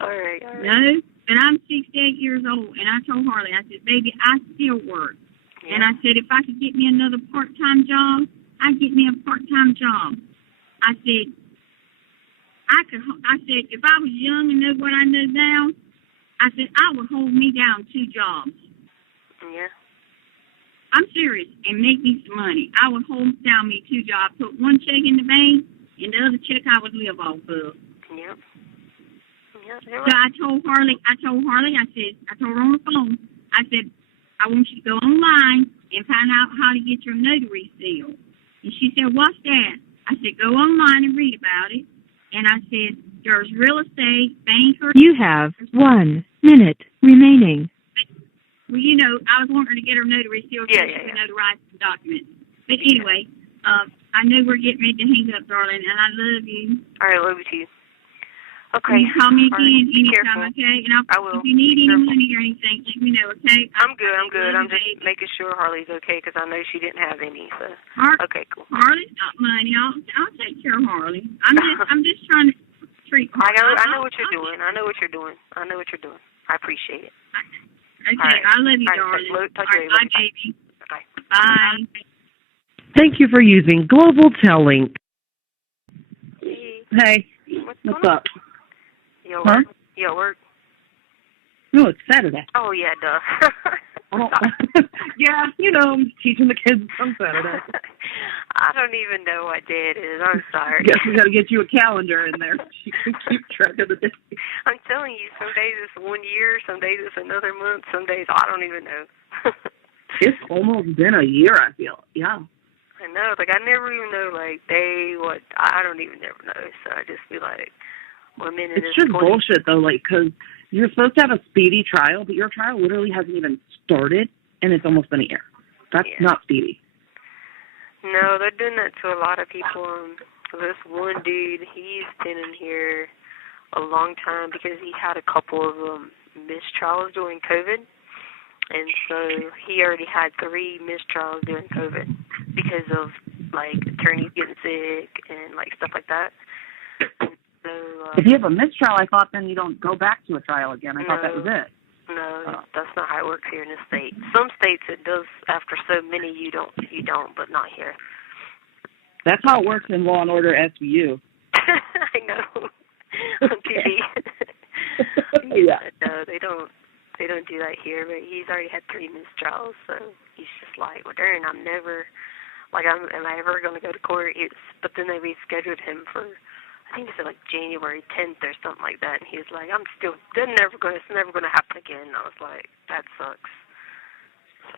All right. No, and I'm 68 years old, and I told Harley, I said, baby, I still work. Yeah. And I said, if I could get me another part-time job, I'd get me a part-time job. I said, if I was young and knew what I know now, I said, I would hold me down 2 jobs. Yeah. I'm serious, and make me some money. I would hold down me 2 jobs, put one check in the bank, and the other check I would live off of. Yep. So I told Harley, I told her on the phone, I said, I want you to go online and find out how to get your notary seal. And she said, what's that? I said, go online and read about it. And I said, there's real estate, banker. You have 1 minute remaining. Well, I was wanting her to get her notary seal so she could notarize the documents. But anyway, I know we're getting ready to hang up, darling, and I love you. All right, love you too. Okay. You call me again anytime, careful. Okay? And I will. If you need any money or anything, let me know, okay? I'm good. I'm just making sure Harley's okay because I know she didn't have any. So. Okay, cool. Harley's got money. I'll take care of Harley. I'm just trying to treat her. I know what you're doing. I know what you're doing. I appreciate it. Okay, right. I love you, darling. All right, bye, baby. Bye. Bye. Thank you for using Global Telling. Hey, what's up? You at work? No, it's Saturday. Oh, yeah, duh. Yeah, I'm teaching the kids on Saturday. I don't even know what day it is. I'm sorry. Guess we got to get you a calendar in there. You can keep track of the days. I'm telling you, some days it's 1 year, some days it's another month, some days I don't even know. It's almost been a year, I feel. Yeah. I know. Like, I never even know, I don't even never know. So I just be like, 1 minute it's just bullshit, though, because you're supposed to have a speedy trial, but your trial literally hasn't even started, and it's almost been a year. That's not speedy. No, they're doing that to a lot of people. This one dude, he's been in here a long time because he had a couple of mistrials during COVID. And so he already had 3 mistrials during COVID because of, attorneys getting sick and, stuff like that. So, if you have a mistrial, I thought then you don't go back to a trial again. I thought that was it. No, that's not how it works here in this state. Some states it does. After so many, you don't, but not here. That's how it works in Law and Order SVU. I know. On TV. Yeah. No, they don't do that here, but he's already had 3 mistrials, so he's just like, well, Darren, I'm never, like, am I ever going to go to court? But then they rescheduled him for, I think they said, like, January 10th or something like that, and he was like, it's never going to happen again. And I was like, that sucks.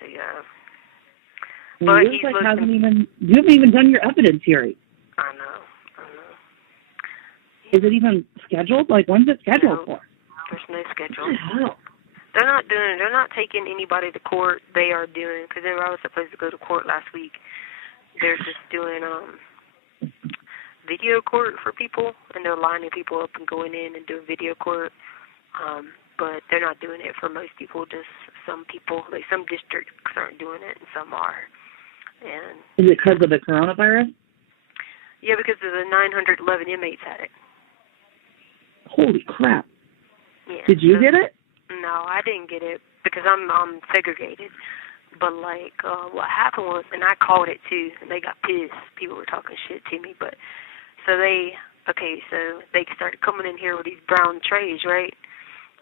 So, yeah. But he's like, you haven't even done your evidence hearing. I know. Is it even scheduled? Like, when's it scheduled for? There's no schedule. They're not taking anybody to court. They are doing, because I was supposed to go to court last week. They're just doing video court for people, and they're lining people up and going in and doing video court. But they're not doing it for most people, just some people. Like, some districts aren't doing it, and some are. And is it because of the coronavirus? Yeah, because of the 911 inmates had it. Holy crap. Yeah. Did you get it? No, I didn't get it because I'm segregated. But, like, what happened was, and I called it, too, and they got pissed. People were talking shit to me. But so they started coming in here with these brown trays, right?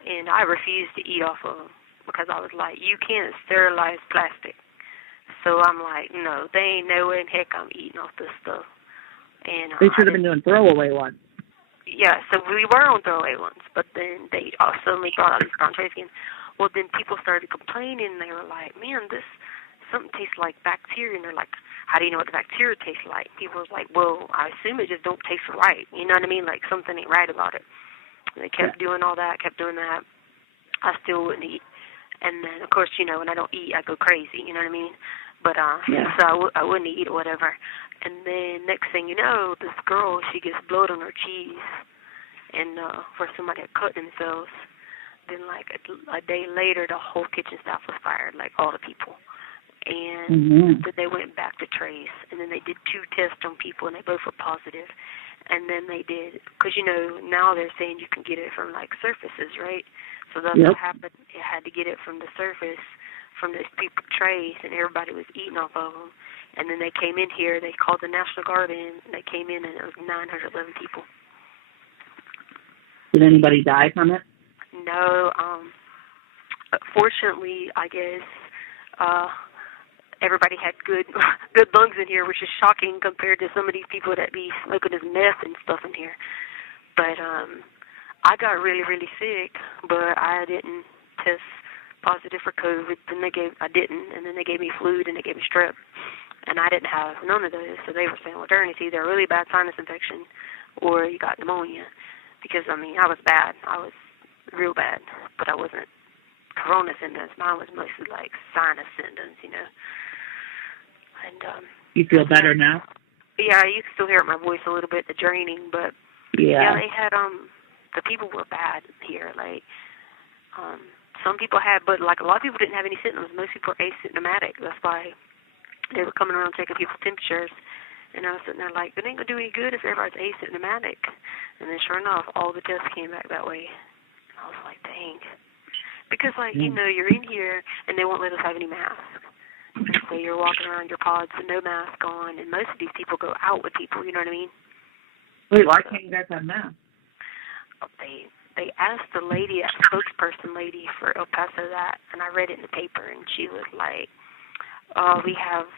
And I refused to eat off of them because I was like, you can't sterilize plastic. So I'm like, no, they ain't no way in heck I'm eating off this stuff. And they should have been doing throwaway ones. Yeah, so we were on throwaway ones, but then they suddenly brought out these brown trays again. Well, then people started complaining, and they were like, man, something tastes like bacteria. And they're like, how do you know what the bacteria tastes like? People was like, well, I assume it just don't taste right. You know what I mean? Like, something ain't right about it. And they kept doing all that, kept doing that. I still wouldn't eat. And then, of course, you know, when I don't eat, I go crazy. You know what I mean? But, so I wouldn't eat or whatever. And then next thing you know, this girl, she gets blood on her cheese. And for somebody that cut themselves. Then, like, a day later, the whole kitchen staff was fired, like all the people. And then they went back to trace. And then they did 2 tests on people, and they both were positive. And then they did, because, you know, now they're saying you can get it from, like, surfaces, right? So that's what happened. It had to get it from the surface, from these people trays, and everybody was eating off of them. And then they came in here, they called the National Guard in, and they came in, and it was 911 people. Did anybody die from it? No. Fortunately, I guess, everybody had good lungs in here, which is shocking compared to some of these people that be smoking this meth and stuff in here. But I got really, really sick, but I didn't test positive for COVID. Then I didn't, and then they gave me flu, and they gave me strep, and I didn't have none of those. So they were saying, well, Darren, it's either a really bad sinus infection or you got pneumonia. Because, I mean, I was bad. I was real bad, but I wasn't corona symptoms. Mine was mostly like sinus symptoms, you know. And you feel better now? Yeah, you can still hear it in my voice a little bit, the draining, but yeah, they had the people were bad here. Like some people had, but like a lot of people didn't have any symptoms. Most people are asymptomatic. That's why they were coming around taking people's temperatures. And I was sitting there like, it ain't gonna do any good if everybody's asymptomatic. And then sure enough, all the tests came back that way. And I was like, dang. Because, like, you know, you're in here, and they won't let us have any masks. And so you're walking around your pods with no mask on, and most of these people go out with people, you know what I mean? Wait, why can't you guys have masks? They asked the lady, a spokesperson lady for El Paso that, and I read it in the paper, and she was like, we have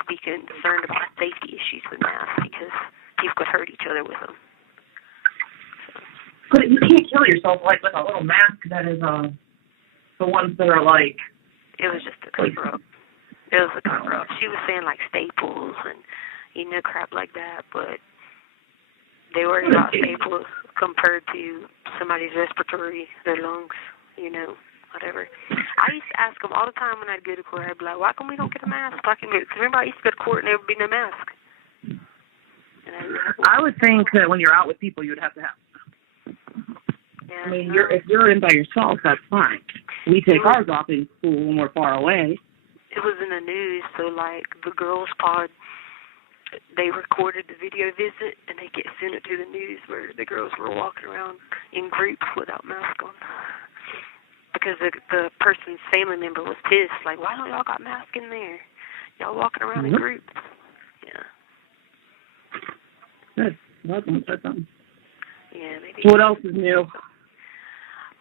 to be concerned about safety issues with masks because people could hurt each other with them. So. But you can't kill yourself like with a little mask that is the ones that are like. It was just a cover up. It was a cover up. She was saying like staples and crap like that, but they were not staples compared to somebody's respiratory, their lungs, whatever. I used to ask them all the time when I'd go to court. I'd be like, why come we don't get a mask? Because remember, I used to go to court and there would be no mask. I would think that when you're out with people, you would have to have. Yeah, I mean, if you're in by yourself, that's fine. We take ours off in school when we're far away. It was in the news, so like the girls' pod, they recorded the video visit and they sent it to the news where the girls were walking around in groups without masks on. Because the person's family member was pissed, like, why don't y'all got masks in there? Y'all walking around in groups. Yeah. Good. Well, someone said something. Yeah, maybe. So what else is new?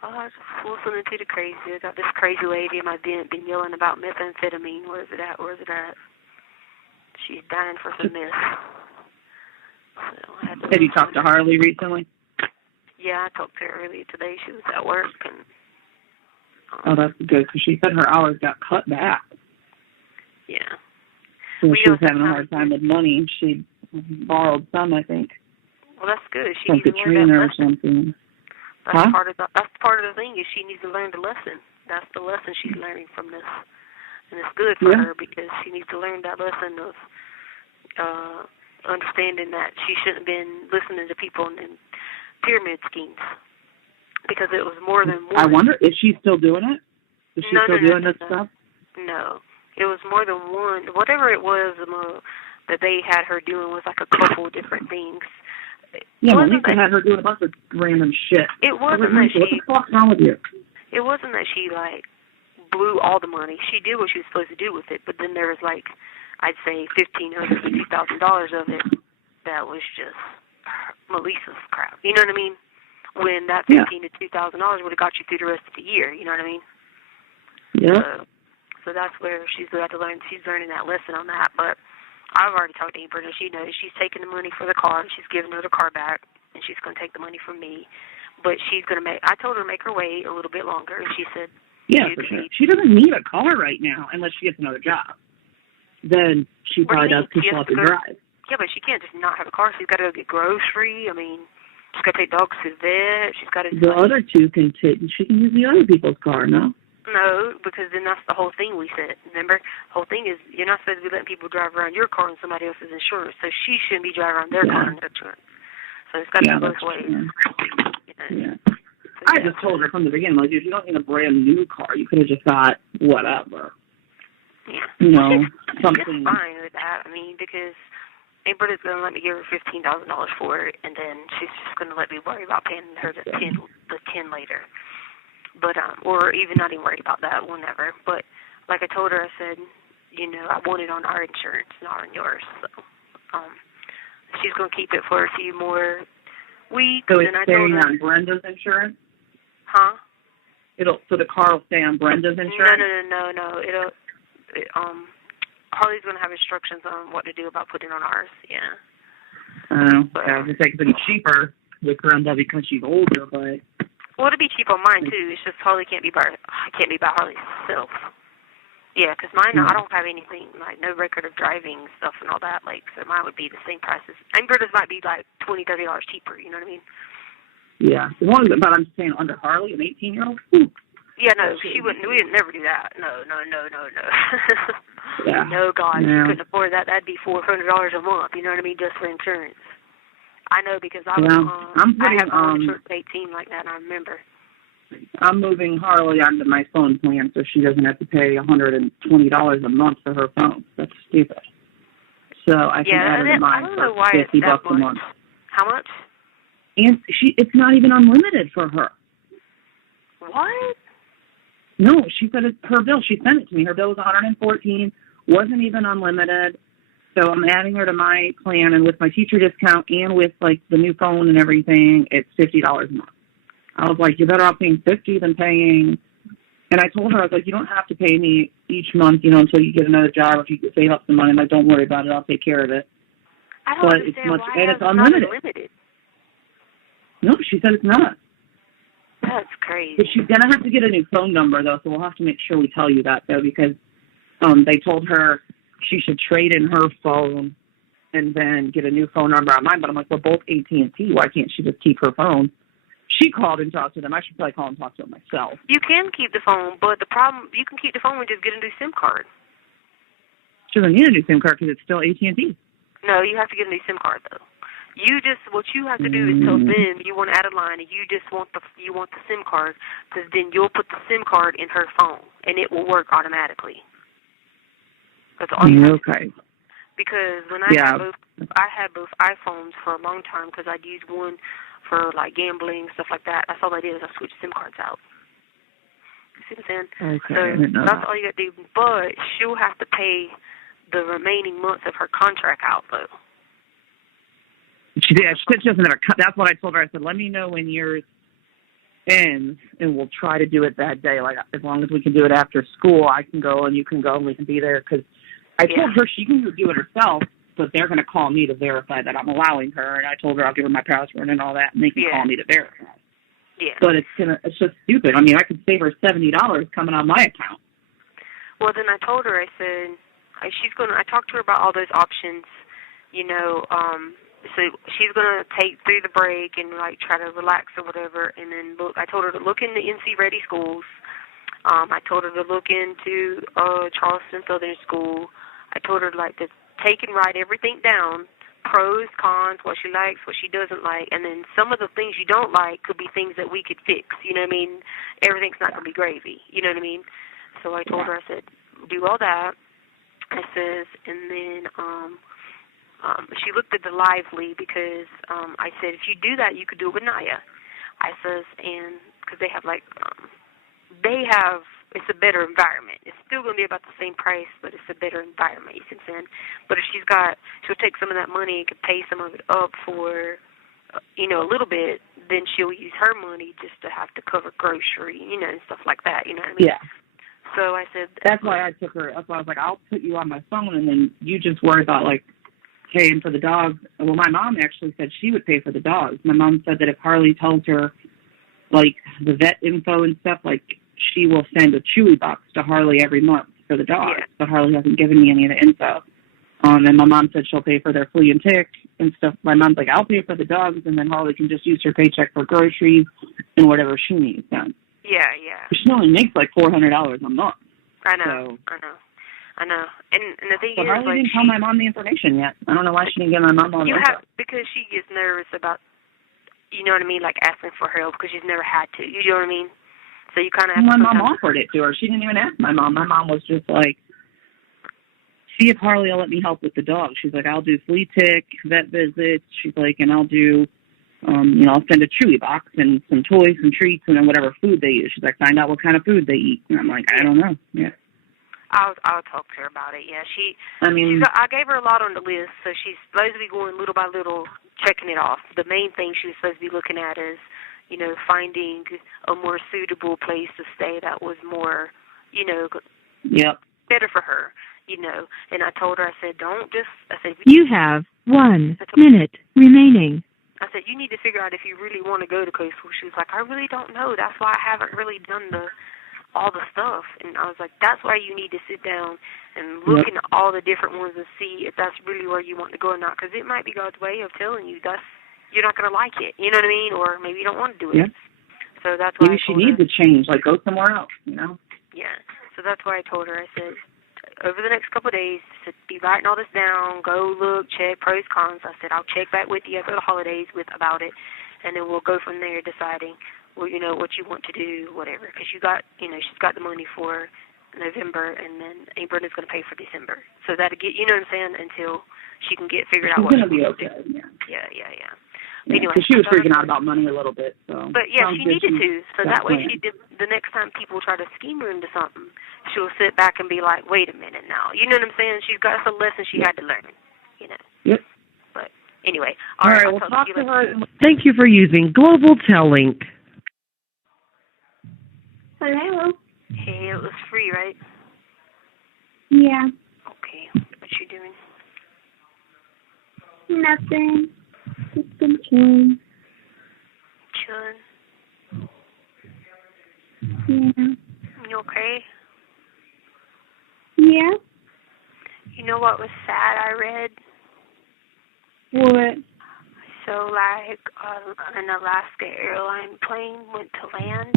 Oh, I was just listening to the crazy. I got this crazy lady in my den been yelling about methamphetamine. Where's it at? Where's it at? She's dying for some meth. So have you talked to Harley recently? Yeah, I talked to her earlier today. She was at work. And oh, that's good, because she said her hours got cut back. Yeah. So she was having a hard time with money. She borrowed some, I think. Well, that's good. She from needs to learn Katrina that or lesson. something. That's part of the thing is she needs to learn the lesson. That's the lesson she's learning from this, and it's good for her because she needs to learn that lesson of understanding that she shouldn't have been listening to people in pyramid schemes because it was more than one. I wonder, is she still doing it? Is she still doing this stuff? No, it was more than one. Whatever it was that they had her doing was like a couple of different things. Yeah, Lisa had her doing a bunch of random shit. It wasn't that she... What the fuck's wrong with you? It wasn't that she, blew all the money. She did what she was supposed to do with it, but then there was, I'd say $1,500 to $2,000 of it that was just Melissa's crap. You know what I mean? When that $1,500 to $2,000 would have got you through the rest of the year. You know what I mean? Yeah. So that's where she's got to learn. She's learning that lesson on that, but... I've already talked to Brenda. She knows she's taking the money for the car, and she's giving her the car back, and she's going to take the money from me. But she's going to I told her to make her wait a little bit longer, and she said... Yeah, for sure. She doesn't need a car right now unless she gets another job. Then she probably does because she'll have to drive. Yeah, but she can't just not have a car. She's got to go get grocery. I mean, she's got to take dogs to the vet. She's got to... The other two can take... She can use the other people's car, no? No, because then that's the whole thing we said. Remember? The whole thing is you're not supposed to be letting people drive around your car and somebody else's insurance, so she shouldn't be driving around their car and their insurance. So it's got to be both ways. Yeah. I just told her from the beginning, if you don't need a brand new car, you could have just got whatever. Yeah. You know, something. It's fine with that. I mean, because Brita's going to let me give her $15,000 for it, and then she's just going to let me worry about paying her the 10 later. But, or even not even worried about that, whenever. But, like I told her, I said, I want it on our insurance, not on yours. So, she's going to keep it for a few more weeks. So it's staying on Brenda's insurance? Huh? So the car will stay on Brenda's insurance? No. Harley's going to have instructions on what to do about putting on ours, yeah. I was going to say, it's cheaper with Brenda because she's older, but... Well, it'll be cheap on mine too. It's just Harley can't be by Harley's self. Yeah, because mine, I don't have anything no record of driving stuff and all that. So mine would be the same price as. And Britta's might be $20, $30 cheaper. You know what I mean? Yeah, but I'm just saying under Harley, an 18-year-old. Yeah, no, she wouldn't. We would never do that. No. Yeah. No, God, she couldn't afford that. That'd be $400 a month. You know what I mean? Just for insurance. I know because I have insurance at 18 like that, and I remember. I'm moving Harley onto my phone plan so she doesn't have to pay $120 a month for her phone. That's stupid. So I can add her to mine for $50 a month. How much? And it's not even unlimited for her. What? No, she said it's her bill. She sent it to me. Her bill was $114, wasn't even unlimited. So I'm adding her to my plan, and with my teacher discount and with, the new phone and everything, it's $50 a month. I was like, you're better off paying $50 than paying... And I told her, I was like, you don't have to pay me each month, until you get another job. If you could save up some money, don't worry about it. I'll take care of it. I don't understand why it's unlimited. No, she said it's not. That's crazy. But she's going to have to get a new phone number, though, so we'll have to make sure we tell you that, though, because they told her she should trade in her phone and then get a new phone number on mine. But I'm like, we're both AT&T. Why can't she just keep her phone? She called and talked to them. I should probably call and talk to them myself. You can keep the phone, but the problem, you can keep the phone and just get a new SIM card. She doesn't need a new SIM card because it's still AT&T. No, you have to get a new SIM card, though. What you have to do is tell them you want to add a line and you want the SIM card, because then you'll put the SIM card in her phone and it will work automatically. That's all you have to do. Because when I had both iPhones for a long time because I'd use one for gambling, stuff like that. That's all I did is I switched SIM cards out. You see what I'm saying? Okay. So that's all you got to do. But she'll have to pay the remaining months of her contract out, though. She did. She said she doesn't have a cut. That's what I told her. I said, let me know when yours ends, and we'll try to do it that day. Like, as long as we can do it after school, I can go and you can go and we can be there. Because I told her she can do it herself, but they're going to call me to verify that I'm allowing her. And I told her I'll give her my password and all that, and they can call me to verify. Yeah. But it's just stupid. I mean, I could save her $70 coming on my account. Well, then I told her, I said, I talked to her about all those options, so she's going to take through the break and, like, try to relax or whatever, and then I told her to look in the NC-ready schools. I told her to look into Charleston Southern School. I told her, like, to take and write everything down, pros, cons, what she likes, what she doesn't like, and then some of the things you don't like could be things that we could fix, you know what I mean? Everything's not going to be gravy, you know what I mean? So I told her, I said, do all that. I says, and then she looked at the Lively because I said, if you do that, you could do it with Naya. I says, and because they have it's a better environment. It's still going to be about the same price, but it's a better environment you can send. But if she'll take some of that money and could pay some of it up for, a little bit, then she'll use her money just to have to cover grocery, and stuff like that, you know what I mean? Yeah. So I said... That's why I took her, that's why I was like, I'll put you on my phone, and then you just worry about, like, paying for the dogs. Well, my mom actually said she would pay for the dogs. My mom said that if Harley tells her, like, the vet info and stuff, like, she will send a Chewy box to Harley every month for the dogs. Yeah. But Harley hasn't given me any of the info. And my mom said she'll pay for their flea and tick and stuff. My mom's like, I'll pay for the dogs, and then Harley can just use her paycheck for groceries and whatever she needs done. Yeah. She only makes like $400 a month. I know. And the thing is, Harley didn't tell my mom the information yet. I don't know why she didn't get my mom all the info. Because she gets nervous about, you know what I mean, like asking for help because she's never had to. You know what I mean? So you kind of have to. My mom offered it to her. She didn't even ask my mom. My mom was just like, see if Harley will let me help with the dog. She's like, I'll do flea tick, vet visits. She's like, and I'll do, I'll send a Chewy box and some toys and treats and then whatever food they eat. She's like, find out what kind of food they eat. And I'm like, I don't know. Yeah. I'll talk to her about it. Yeah, I gave her a lot on the list, so she's supposed to be going little by little, checking it off. The main thing she's supposed to be looking at is, finding a more suitable place to stay that was more, better for her. And I told her, I said, you have 1 minute remaining. I said, you need to figure out if you really want to go to coastal. She was like, I really don't know. That's why I haven't really done all the stuff. And I was like, that's why you need to sit down and look into all the different ones and see if that's really where you want to go or not. Because it might be God's way of telling you you're not going to like it. You know what I mean? Or maybe you don't want to do it. Yeah. So that's why maybe she needs a change, like go somewhere else, Yeah. So that's why I told her, I said, over the next couple of days, to be writing all this down, go look, check, pros, cons. I said, I'll check back with you after the holidays about it, and then we'll go from there deciding, what you want to do, whatever. Because she's got the money for November, and then Brenda's going to pay for December. So that'll get, you know what I'm saying, until she can get figured out what she's going to be okay. Yeah. Anyway, she was freaking out about money a little bit. So. But yeah, she needed to. So that way, the next time people try to scheme her into something, she'll sit back and be like, "Wait a minute, now." You know what I'm saying? She's got some lesson she had to learn. Yep. But anyway, all right. We'll talk to her. Thank you for using Global Tellink. Hello. Hey, it was free, right? Yeah. Okay. What you doing? Nothing. Just been chilling. Yeah. You okay? Yeah. You know what was sad I read? What? So, like, an Alaska airline plane went to land,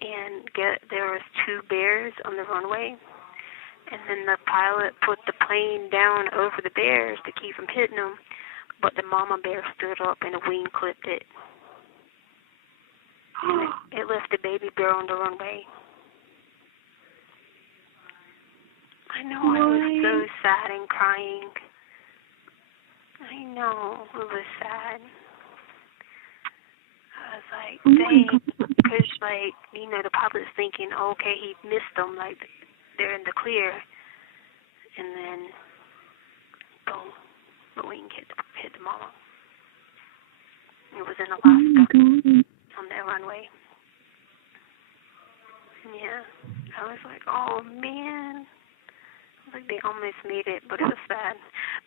and there was 2 bears on the runway, and then the pilot put the plane down over the bears to keep from hitting them, but the mama bear stood up and a wing clipped it. And it left the baby bear on the runway. I know, I was so sad and crying. I know, it was sad. I was like, dang, because, like, the pilot's thinking, okay, he missed them, like, they're in the clear, and then, boom, the wing hit the mama. It was in Alaska on that runway. Yeah, I was like, oh man. Like they almost made it, but it was sad.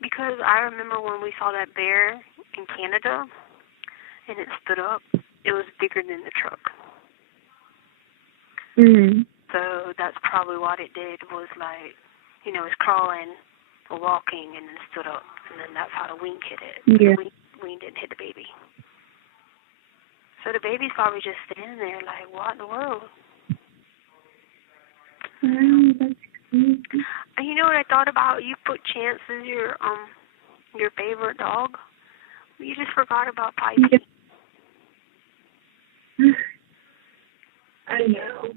Because I remember when we saw that bear in Canada and it stood up, it was bigger than the truck. So that's probably what it did was like, you know, it's crawling or walking and then stood up. And then that's how the wing hit it. Yeah. The wing didn't hit the baby. So the baby's probably just standing there like, what in the world? That's crazy. And you know what I thought about? You put Chance as your favorite dog. You just forgot about Pipey. I know.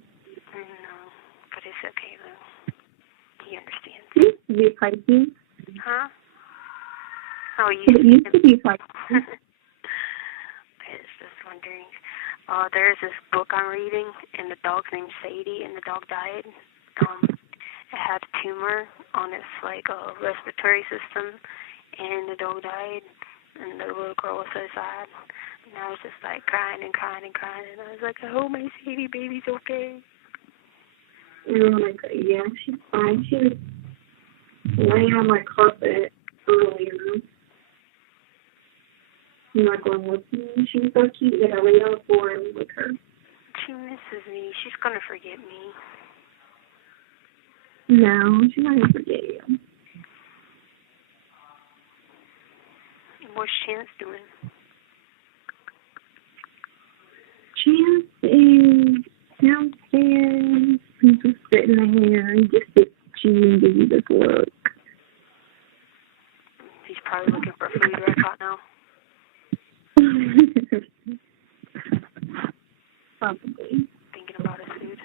But it's okay though. He understands. It used to be Pipey. Huh? Oh, It used to be Pipey. I was just wondering. There's this book I'm reading, and the dog's named Sadie, and the dog died. It had a tumor on its respiratory system, and the dog died, and the little girl was so sad. And I was just like crying and crying and crying, and I was like, I hope my Sadie baby's okay. Oh my God, yeah, she's fine. She was laying on my carpet earlier. I'm not going with me. She was so cute that I laid on the floor and was with her. She misses me. She's gonna forget me. No, she's not gonna forget you. What's Chance doing? Chance is downstairs. He's just sitting there. He just sits you and gives you this look. He's probably looking for food right about now. Probably. Thinking about his food.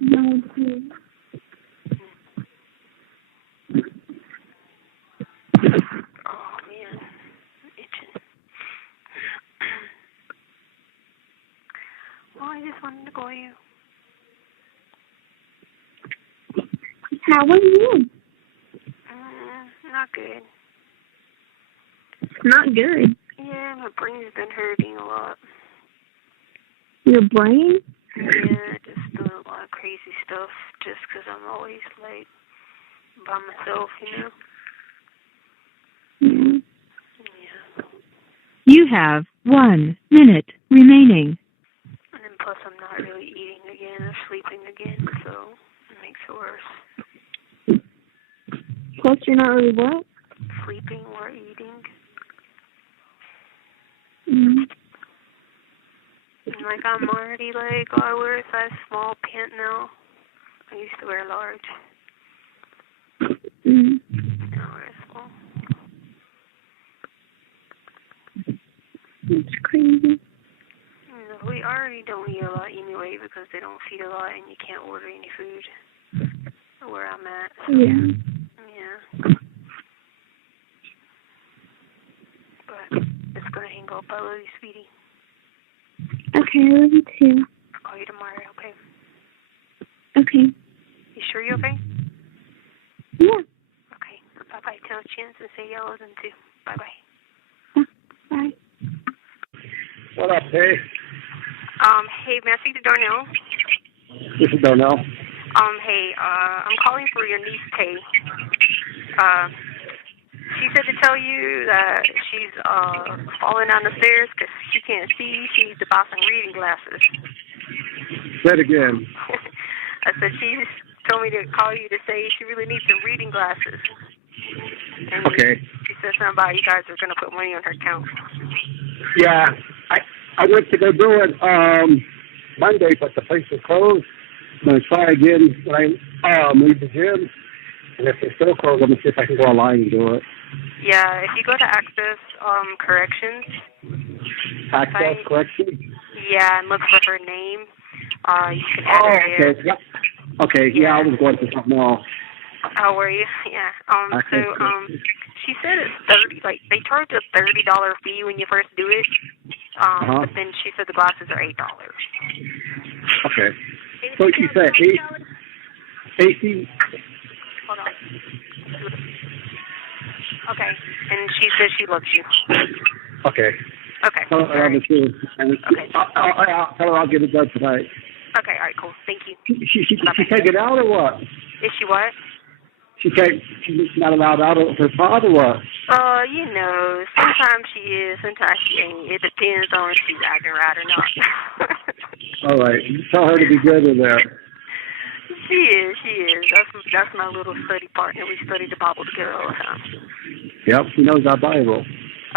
No food. Oh man, itching. Well, I just wanted to call you. How are you? Not good. Not good. Yeah, my brain's been hurting a lot. Your brain? Yeah, just doing a lot of crazy stuff just because I'm always, like, by myself, you know? Yeah. Yeah. You have 1 minute remaining. And then plus I'm not really eating again or sleeping again, so it makes it worse. Plus you're not really what? Sleeping or eating. Like, I'm already like, oh, I wear a size small pant now. I used to wear large. Now I wear small. It's crazy. We already don't eat a lot anyway because they don't feed a lot and you can't order any food where I'm at. So, yeah. Yeah. But it's going to hang up. I love you, sweetie. Okay, I love you too. I'll call you tomorrow, okay? Okay. You sure you're okay? Yeah. Okay. Bye-bye. Tell Chance and say y'all love him too. Bye-bye. Bye. What up, Tay? Hey, may I speak to Darnell? This is Darnell. Hey, I'm calling for your niece, Tay. She said to tell you that she's falling down the stairs because she can't see. She needs to buy some reading glasses. Say it again. I said she just told me to call you to say she really needs some reading glasses. And okay. She said something about you guys are going to put money on her account. Yeah, I went to go do it Monday, but the place was closed. I'm going to try again when I leave the gym. And if it's still closed, I'm going to see if I can go online and do it. Yeah, if you go to Access Corrections. Access Corrections? Yeah, and look for her name. You can add her there. Okay. Yeah. Okay, yeah, I was going to something else. Oh, were you? Yeah. She said it's $30. Like they charge a $30 fee when you first do it. But then she said the glasses are $8. Okay. So she said $8. Hold on. Okay. And she said she loves you. Okay. Okay. Tell her I'll be through. And Okay. I'll tell her I'll get it done tonight. Okay, all right, cool. Thank you. She take it out or what? Is she what? She's not allowed out of her pod or what? You know, sometimes she is, sometimes she ain't. It depends on if she's acting right or not. All right. Tell her to be good with that. She is. That's my little study partner. We study the Bible together all the time. Yep, she knows our Bible.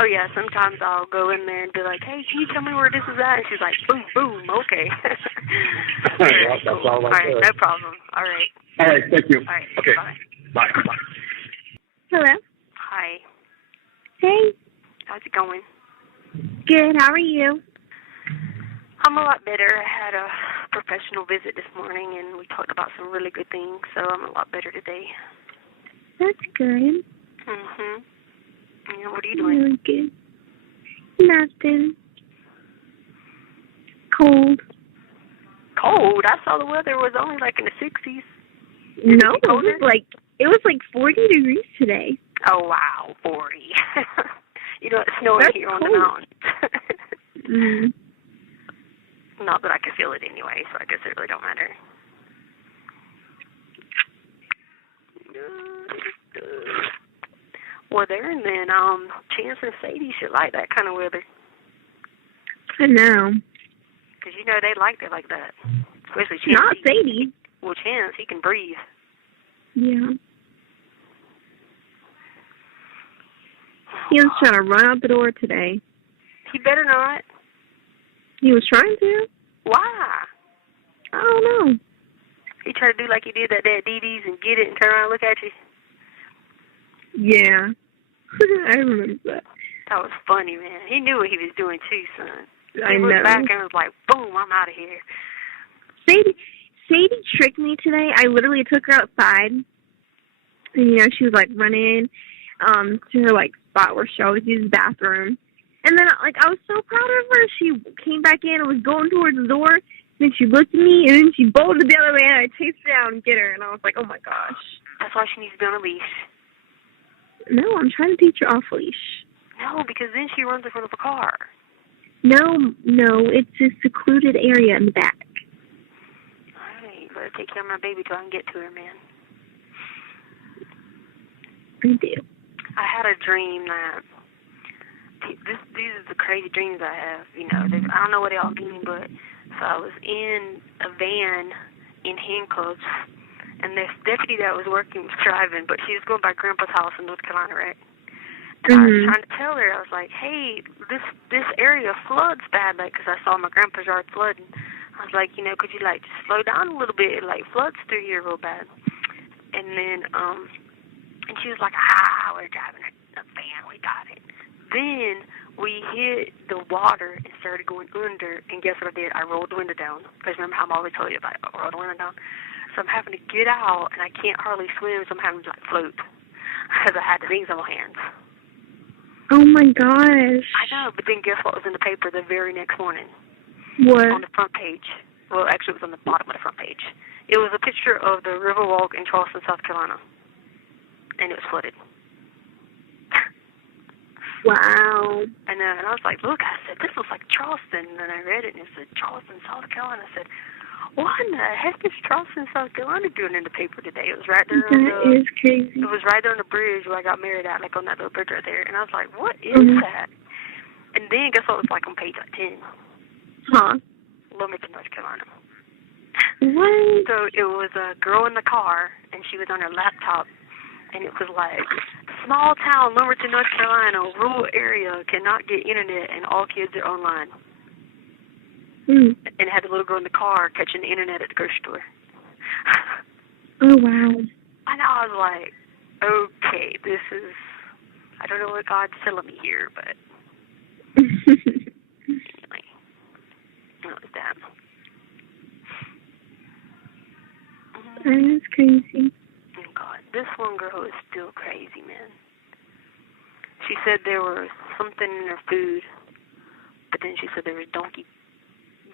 Oh, yeah, sometimes I'll go in there and be like, hey, can you tell me where this is at? And she's like, boom, boom, okay. Yeah, that's all all right, no problem. All right. All right, thank you. All right, okay. Bye. Bye. Hello. Hi. Hey. How's it going? Good. How are you? I'm a lot better. I had a professional visit this morning, and we talked about some really good things, so I'm a lot better today. That's good. Mm-hmm. Yeah, what are you doing? Really good. Nothing. Cold. Cold? I saw the weather was only like in the 60s. No, it was like 40 degrees today. Oh, wow, 40. You know, it's snowing That's here cold. on the mountain. Not that I can feel it anyway, so I guess it really don't matter. Well, there and then, Chance and Sadie should like that kind of weather. I know. Because, you know, they liked it like that. Especially Chance. Not Sadie. Well, Chance, he can breathe. Yeah. He was trying to run out the door today. He better not. He was trying to. Why? I don't know. He tried to do like he did that day at Dee Dee's and get it and turn around and look at you. Yeah. I remember that. That was funny, man. He knew what he was doing too, son. I He know. looked back and was like, boom, I'm out of here. Sadie tricked me today. I literally took her outside. And, you know, she was, like, running to her, like, spot where she always uses the bathroom. And then, like, I was so proud of her. She came back in and was going towards the door. And then she looked at me, and then she bolted the other way, and I chased her down and get her. And I was like, oh, my gosh. That's why she needs to be on a leash. No, I'm trying to teach her off leash. No, because then she runs in front of a car. No, it's a secluded area in the back. All right, better take care of my baby till I can get to her, man. I do. I had a dream that these are the crazy dreams I have. You know, I don't know what they all mean, but so I was in a van in handcuffs, and this deputy that was working was driving, but she was going by Grandpa's house in North Carolina, right? And I was trying to tell her, I was like, hey, this area floods bad, like, because I saw my grandpa's yard flooding. I was like, you know, could you, like, just slow down a little bit? It, like, floods through here real bad. And then, and she was like, we're driving a van, we got it. Then we hit the water and started going under, and guess what I did? I rolled the window down. Because remember how I'm always told you about it, I rolled the window down. So I'm having to get out, and I can't hardly swim, so I'm having to, like, float. Because I had the things on my hands. Oh, my gosh. I know, but then guess what was in the paper the very next morning? What? On the front page. Well, actually, it was on the bottom of the front page. It was a picture of the Riverwalk in Charleston, South Carolina. And it was flooded. Wow. And I was like, look, I said, this looks like Charleston. And then I read it, and it said, Charleston, South Carolina. I said, what in the heck is Charleston, South Carolina doing in the paper today? It was right there That is crazy. It was right there on the bridge where I got married at, like on that little bridge right there. And I was like, what is that? And then guess what was like on page like 10? Huh? Wilmington, North Carolina. What? So it was a girl in the car, and she was on her laptop, and it was like, small town, Wilmington, North Carolina, rural area, cannot get internet, and all kids are online. And had the little girl in the car catching the internet at the grocery store. Oh, wow. And I was like, okay, this is, I don't know what God's telling me here, but anyway, that was that. That is crazy. Oh, God, this one girl is still crazy, man. She said there was something in her food, but then she said there was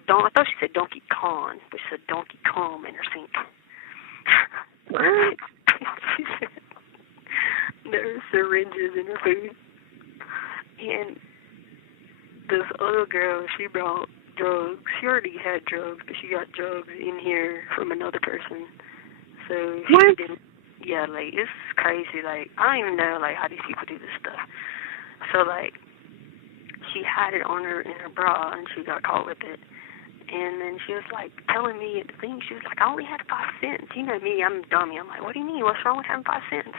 I thought she said Donkey Kong, but she said Donkey Kong in her sink. What? She said there were syringes in her food. And this other girl, she brought drugs. She already had drugs, but she got drugs in here from another person. So she didn't. Yeah, like, it's crazy. Like, I don't even know, like, how these people do this stuff. So, like, she had it on her in her bra, and she got caught with it. And then she was, like, telling me at the thing, she was like, I only had 5 cents. You know me, I'm a dummy. I'm like, what do you mean? What's wrong with having 5 cents?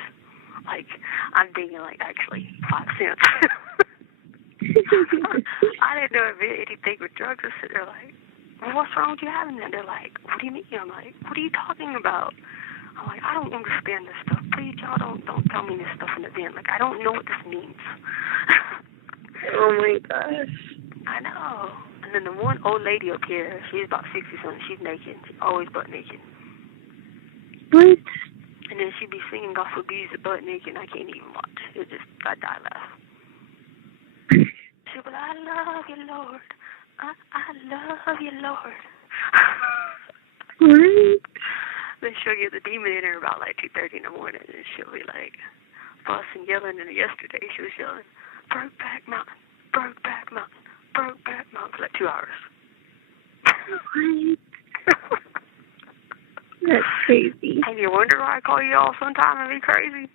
Like, I'm thinking, like, actually, 5 cents. I didn't know it meant anything with drugs. I sit there like, well, what's wrong with you having that? They're like, what do you mean? I'm like, what are you talking about? I'm like, I don't understand this stuff. Please, y'all don't tell me this stuff in advance. Like, I don't know what this means. Oh my gosh. I know. And then the one old lady up here, she's about 60-something. She's naked. She's always butt naked. What? And then she'd be singing gospel music butt naked, and I can't even watch. It just, I die laugh. She'd be like, I love you, Lord. I love you, Lord. What? Then she'll get the demon in her about like 2:30 in the morning, and she'll be like fussing, yelling. And yesterday she was yelling, Brokeback Mountain, Brokeback Mountain, Brokeback Mountain for like 2 hours. What? That's crazy. And you wonder why I call you all sometime and be crazy?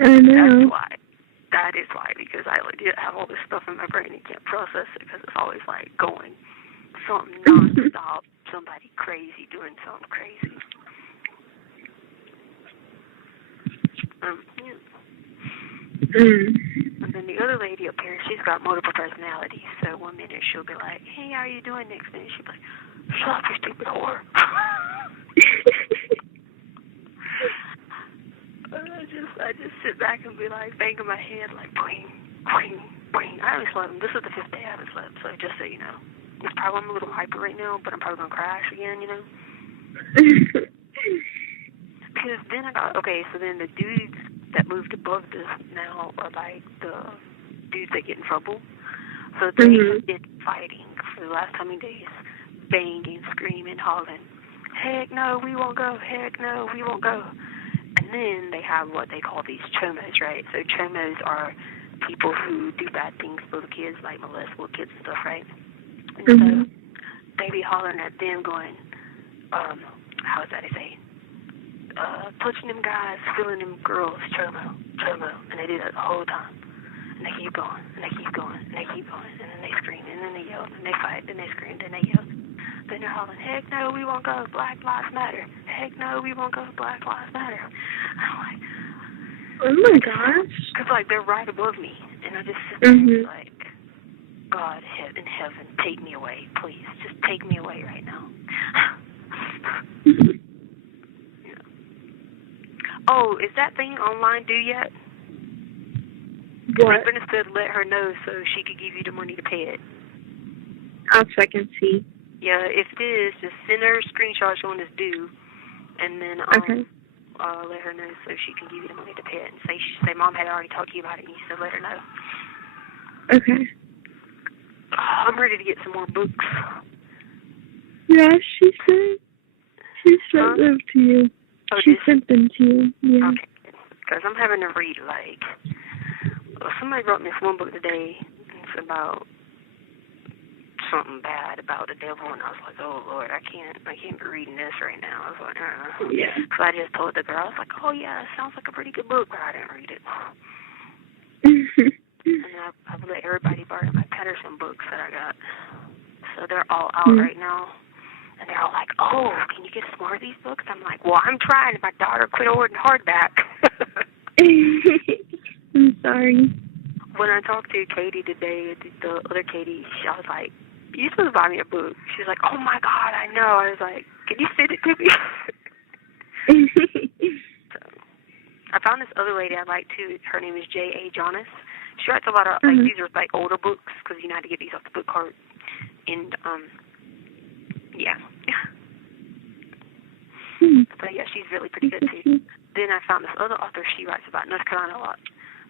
I know. That's why. That is why, because I legit have all this stuff in my brain and can't process it because it's always like going something non-stop, somebody crazy doing something crazy. And then the other lady up here, she's got multiple personalities. So one minute she'll be like, hey, how are you doing? Next minute she'll be like, shut up, you stupid whore. I just sit back and be like, banging my head like, boing, boing, boing. I haven't slept. This is the 5th day I haven't slept, so just so you know. It's probably, I'm a little hyper right now, but I'm probably going to crash again, you know? Because then so then the dudes that moved above this now are like the dudes that get in trouble. So they have been fighting for the last how many days, banging, screaming, hollering, heck no, we won't go, heck no, we won't go. And then they have what they call these chomos, right? So chomos are people who do bad things to little kids, like molest little kids and stuff, right? And so they be hollering at them going, how is that they say? Touching them guys, feeling them girls, chomo, chomo. And they do that the whole time. And they keep going, and they keep going, and they keep going. And then they scream, and then they yell, and they fight, then they scream, then they yell. Then they're hollering, heck no, we won't go, Black Lives Matter. Heck no, we won't go, Black Lives Matter. And I'm like, oh my gosh. Because, like, they're right above me. And I just sit there and be like, God in heaven, take me away, please. Just take me away right now. Yeah. Oh, is that thing online due yet? What? Brenda said let her know so she could give you the money to pay it. I'll check and see. Yeah, if it is, just send her a screenshot showing it's due, and then let her know so she can give you the money to pay it. And say Mom had already talked to you about it, and you said let her know. Okay. I'm ready to get some more books. Yeah, she said. She sent them to you. Oh, she sent them to you. Yeah. Okay. Because I'm having to read, like, somebody brought me this one book today. It's about something bad about the devil, and I was like, oh Lord, I can't be reading this right now. I was like, Yeah. So I just told the girl, I was like, oh yeah, it sounds like a pretty good book, but I didn't read it. And I've let everybody borrow my Patterson books that I got. So they're all out right now. And they're all like, oh, can you get some more of these books? I'm like, well, I'm trying. My daughter quit ordering hardback. I'm sorry. When I talked to Katie today, the other Katie, I was like, you supposed to buy me a book. She's like, oh my God, I know. I was like, can you send it to me? So, I found this other lady I like too. Her name is J.A. Jonas. She writes a lot of, like, these are like older books because you know how to get these off the book cart. And, yeah. But yeah, she's really pretty good too. Then I found this other author, she writes about North Carolina a lot.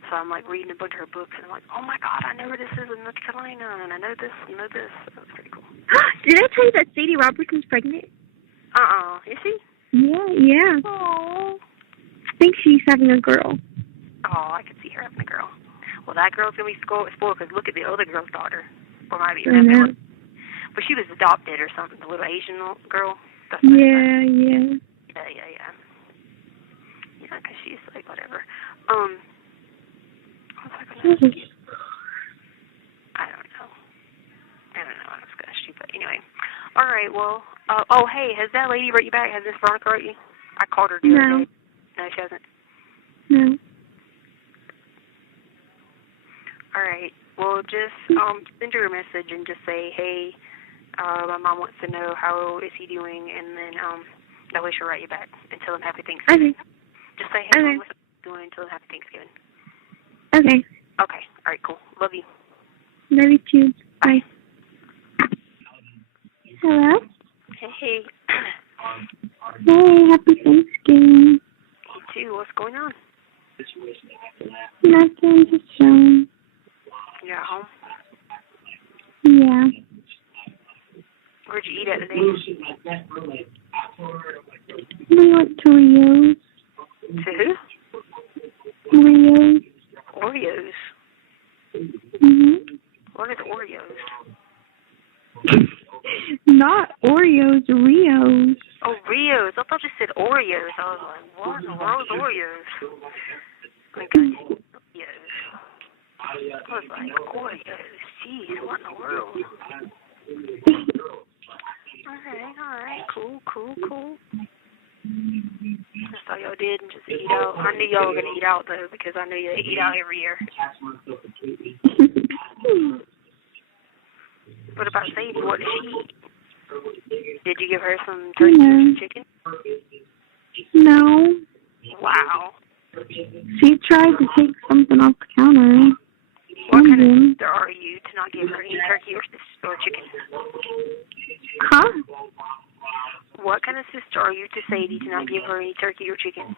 So I'm like reading a bunch of her books and I'm like, oh my God, I know where this is in North Carolina and I know this, you know this. So that's pretty cool. Did I tell you that Sadie Robertson's pregnant? Is she? Yeah. Aww. I think she's having a girl. Oh, I could see her having a girl. Well, that girl's going to be spoiled because look at the other girl's daughter. Or might be I know. but she was adopted or something, the little Asian girl. Yeah. Yeah, because she's like, whatever. What was I going to say? I don't know. I was going to shoot, but anyway. All right, well, hey, has that lady wrote you back? Has Miss Veronica wrote you? I called her the other day. No, she hasn't. No. All right. Well, just send her a message and just say, hey, my mom wants to know how is he doing, and then that way she'll write you back and tell him happy Thanksgiving. Okay. Just say, hey, Mom, what's doing and tell him happy Thanksgiving. Okay. Okay. All right, cool. Love you. Love you too. Bye. Hello? Hey. Hey, happy Thanksgiving. You too. What's going on? Nothing, just chilling. You're at home? Yeah. Where'd you eat at today? We went to Rio's. To who? Rio's. Oreos. Mhm. What is Oreos? Not Oreos, Rio's. Oh, Rio's. I thought you said Oreos. I was like, what in the world is Oreos? Like, Oreos. I was like, Oreos. Jeez, what in the world? All right. Cool. That's all y'all did and just eat out. I knew y'all were going to eat out, though, because I knew you eat out every year. What about Sadie? What did she eat? Did you give her some turkey or some chicken? No. Wow. She tried to take something off the counter. What kind of sister are you to not give her any turkey or chicken? Huh? What kind of sister are you to Sadie to not give her any turkey or chicken?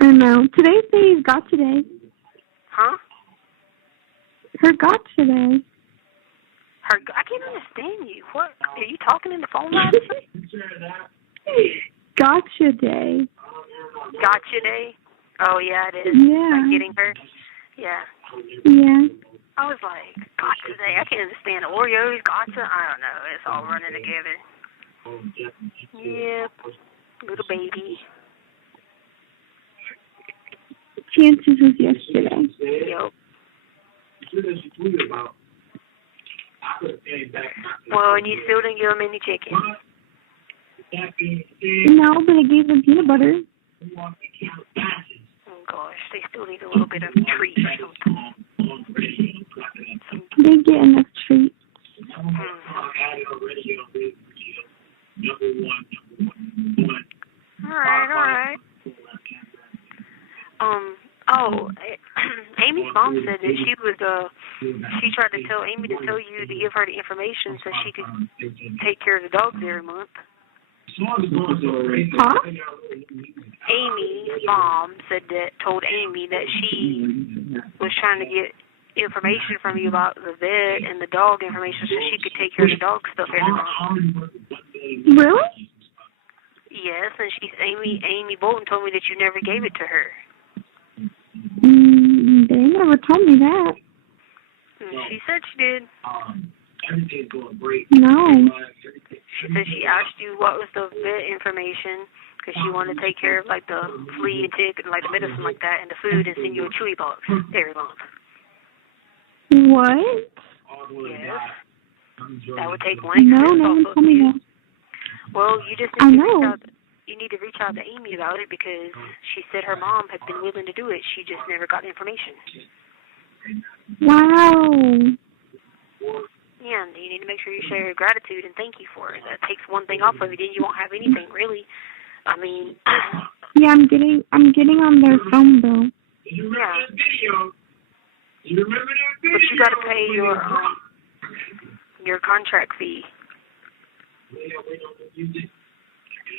I know. Today's Sadie's gotcha day. Huh? Her gotcha day. I can't understand you. What? Are you talking in the phone line? Gotcha day. Gotcha day? Oh, yeah, it is. Yeah. Like getting her? Yeah. Yeah. I was like, gotcha day. I can't understand Oreos, gotcha. I don't know. It's all running together. Yep. Little baby. Chances was yesterday. Yep. Well, and you still didn't give them any chicken? No, but I gave them peanut butter. Oh, gosh. They still need a little bit of treat or something. They get enough treats. All right. Amy's mom said that she tried to tell Amy to tell you to give her the information so she could take care of the dogs every month. Huh? Amy's mom told Amy that she was trying to get information from you about the vet and the dog information so she could take care of the dog stuff every month. Really? Yes, and Amy Bolton told me that you never gave it to her. They never told me that. She said she did. No. She said she asked you what was the vet information because she wanted to take care of like the flea and tick and like the medicine like that and the food and send you a chewy box every month. What? Yes. That would take one. No one told me that. Well, you just need to reach out. You need to reach out to Amy about it because she said her mom had been willing to do it. She just never got the information. Wow. Yeah, and you need to make sure you show your gratitude and thank you for it. That takes one thing off of you, then you won't have anything really. I mean. Yeah, I'm getting on their phone bill. Yeah. But you got to pay your contract fee.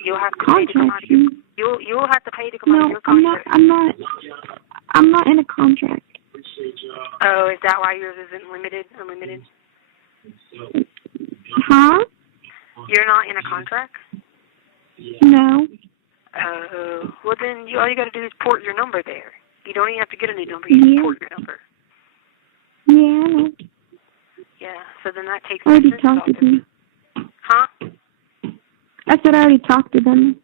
You'll have to pay to come out of your. You'll have to pay to come out of your contract. I'm not in a contract. Oh, is that why yours isn't unlimited? Huh? You're not in a contract? No. Well then all you got to do is port your number there. You don't even have to get a new number. You just port your number. Yeah. Yeah, so then that takes I already talked to them. Huh? I said I already talked to them.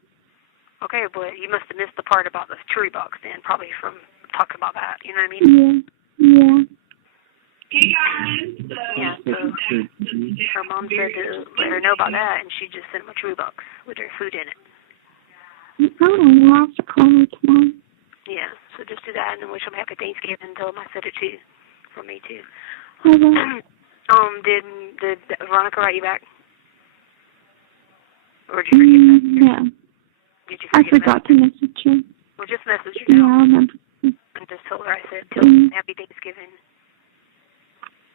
Okay, but you must have missed the part about the tree box then, probably from talking about that, you know what I mean? Yeah. Hey guys. Yeah, so her mom said to let her know about that, and she just sent him a tree box with her food in it. Oh, I'll have to call her tomorrow. Yeah, so just do that and then wish them happy Thanksgiving and tell them I said it too, from me too. Okay. Did Veronica write you back? Or did you forget that? No. Did you I forget forgot to message her. Well, just message her Yeah, now. I remember. And just tell her I said, tell them happy Thanksgiving.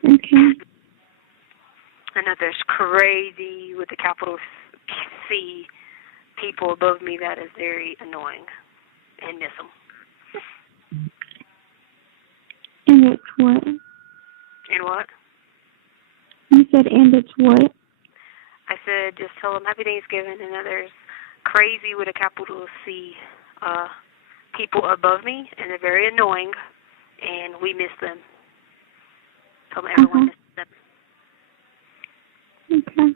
Okay. I know there's crazy, with the capital C, people above me that is very annoying. And miss them. And it's what? And what? You said, and it's what? I said, just tell them happy Thanksgiving, and that there's crazy with a capital C people above me, and they're very annoying, and we miss them. Tell them everyone misses them. Okay.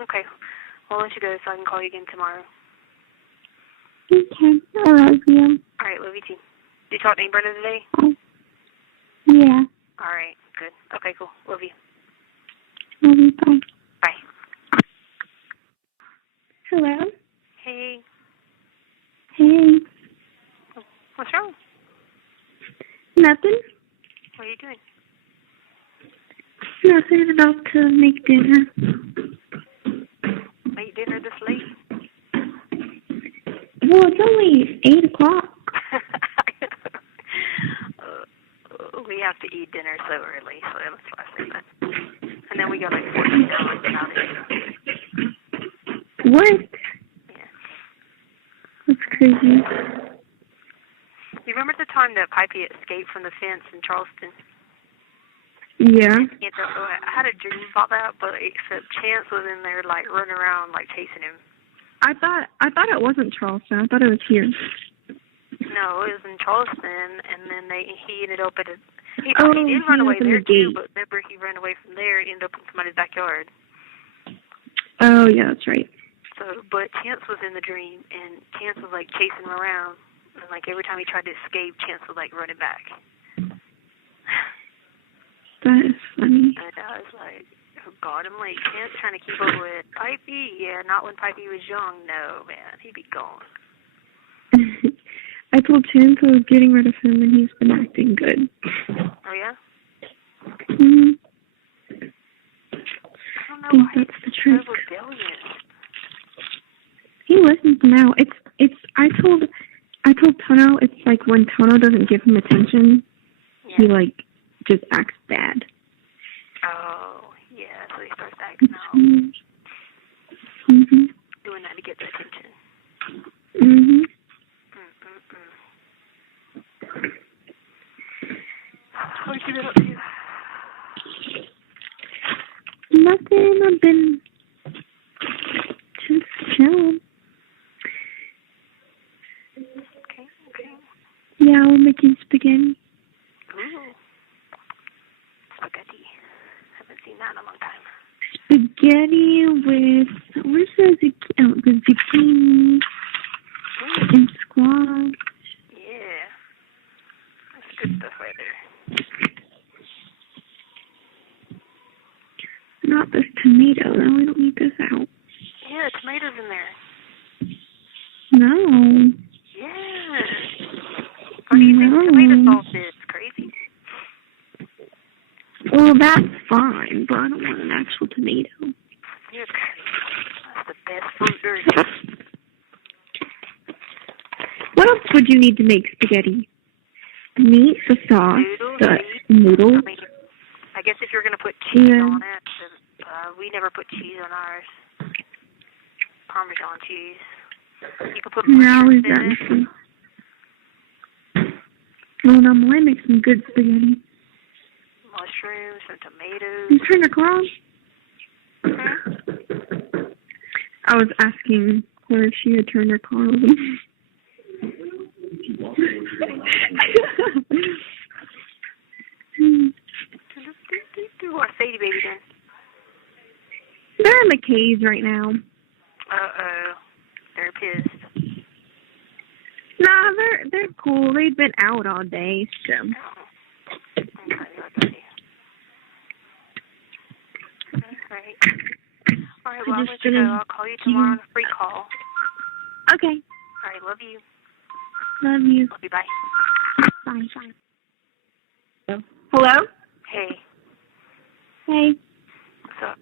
Okay. Well, I'll let you go so I can call you again tomorrow. Okay. I love you. All right, love you too. Did you talk to Brenda today? Yeah. All right, good. Okay, cool. Love you. Love you. Bye. Bye. Hello? Hey. Hey. What's wrong? Nothing. What are you doing? Nothing. About to make dinner. Make dinner this late? Well, it's only 8 o'clock. We have to eat dinner so early, so that's why I say that. And then we got like 14 hours without it. What? Yeah. That's crazy. You remember the time that Pipey escaped from the fence in Charleston? Yeah. I had a dream about that, but except Chance was in there, like, running around, like, chasing him. I thought it wasn't Charleston. I thought it was here. No, it was in Charleston, and then he ended up at a... He did run away there, too, but remember he ran away from there and ended up in somebody's backyard. Oh, yeah, that's right. So, but Chance was in the dream, and Chance was, like, chasing him around. And, like, every time he tried to escape, Chance was, like, running back. That is funny. And I was like, oh, God, I'm like, Chance trying to keep up with Pipey. Yeah, not when Pipey was young. No, man, he'd be gone. I told Chance I was getting rid of him, and he's been acting good. Oh, yeah? Mm-hmm. I don't know I think why that's the trick. So rebellious. He listens now. I told Tono it's like when Tono doesn't give him attention, he like just acts bad. Oh, yeah, so he starts acting out. Mm-hmm. Doing that to get the attention. Mm-hmm. What you been up to? Nothing. I've been just chilling. Okay. Yeah, we're making spaghetti. Ooh. Spaghetti. Haven't seen that in a long time. Spaghetti with, where's the zucchini and squash. Yeah. That's good stuff right there. Not this tomato, though. We don't need this out. Yeah, tomatoes in there. No. Yeah. What do you think tomato sauce is? Crazy? Well, that's fine, but I don't want an actual tomato. You're crazy. That's the best fruit there is. What else would you need to make spaghetti? Meat, the sauce, the noodles. I mean, I guess if you're going to put cheese on it, we never put cheese on ours. Parmesan cheese. You can put mushrooms in it. Well, no, I make some good spaghetti. Mushrooms, some tomatoes. You turn the car on? Hmm? I was asking or if she had turned her car on. What's Sadie baby doing? They're in the caves right now. Uh-oh. They're pissed. Nah, they're cool. They've been out all day, so. Alright, well, I'll let you go. I'll call you tomorrow on a free call. Okay. Alright, love you. Love you. Love you, bye. Bye. Hello? Hey. Hey. What's up?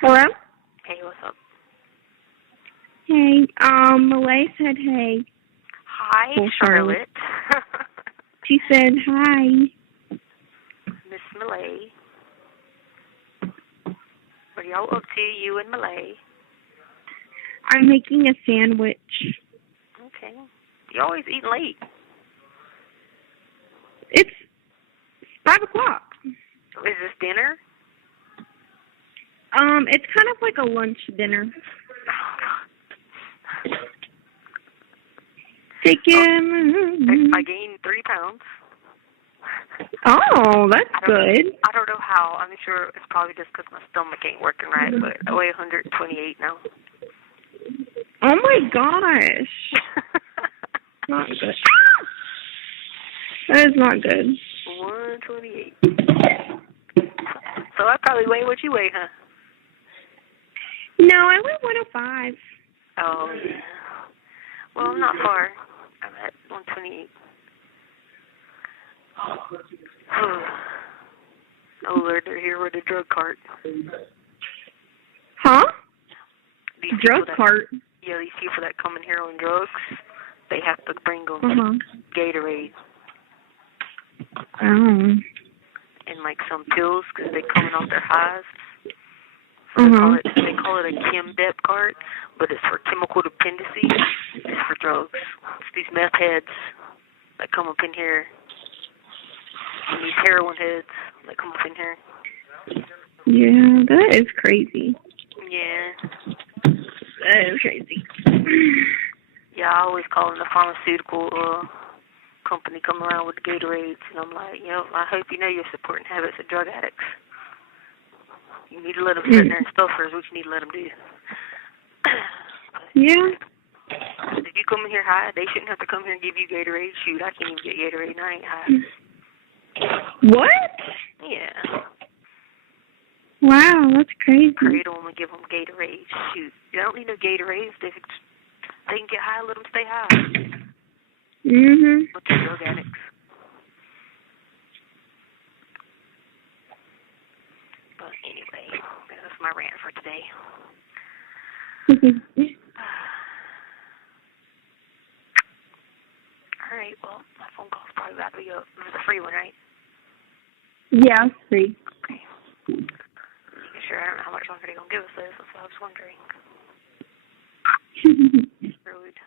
Hello? Hey, what's up? Hey, Malay said hey. Hi, Oh, Charlotte. She said hi. Miss Malay. What are y'all up to, you and Malay? I'm making a sandwich. Okay. You always eat late. It's 5 o'clock. Is this dinner? It's kind of like a lunch dinner. Chicken. I gained 3 pounds. Oh, that's good. I don't know how. I'm sure it's probably just because my stomach ain't working right, but I weigh 128 now. Oh my gosh. Not good. That is not good. 128. So I probably weigh what you weigh, huh? No, I weigh 105. Oh, yeah. Well, I'm not far. I'm at 128. Oh, Lord, they're here with a drug cart. Huh? Drug cart? Yeah, these people that come in here on drugs, they have to bring them Gatorade. Oh. And, like, some pills because they're coming off their highs. So they call it a Chem Dep cart, but it's for chemical dependency. It's for drugs. It's these meth heads that come up in here. And these heroin heads that come up in here. Yeah, that is crazy. Yeah. That is crazy. Yeah, I always call them the pharmaceutical company come around with the Gatorades, and I'm like, I hope you know you're supporting habits of drug addicts. You need to let them sit there and stuff is what you need to let them do. Yeah. If you come in here high, they shouldn't have to come here and give you Gatorade. Shoot, I can't even get Gatorade and I ain't high. What? Yeah. Wow, that's crazy. Cradle them and give them Gatorade. Shoot, you don't need no Gatorades. They can get high, let them stay high. Bunch of drug addicts. But anyway, that's my rant for today. All right, well, my phone call's probably about to be up. It was a free one, right? Yeah, free. Okay. Sure, I don't know how much longer they're going to give us this. That's what I was wondering. Rude.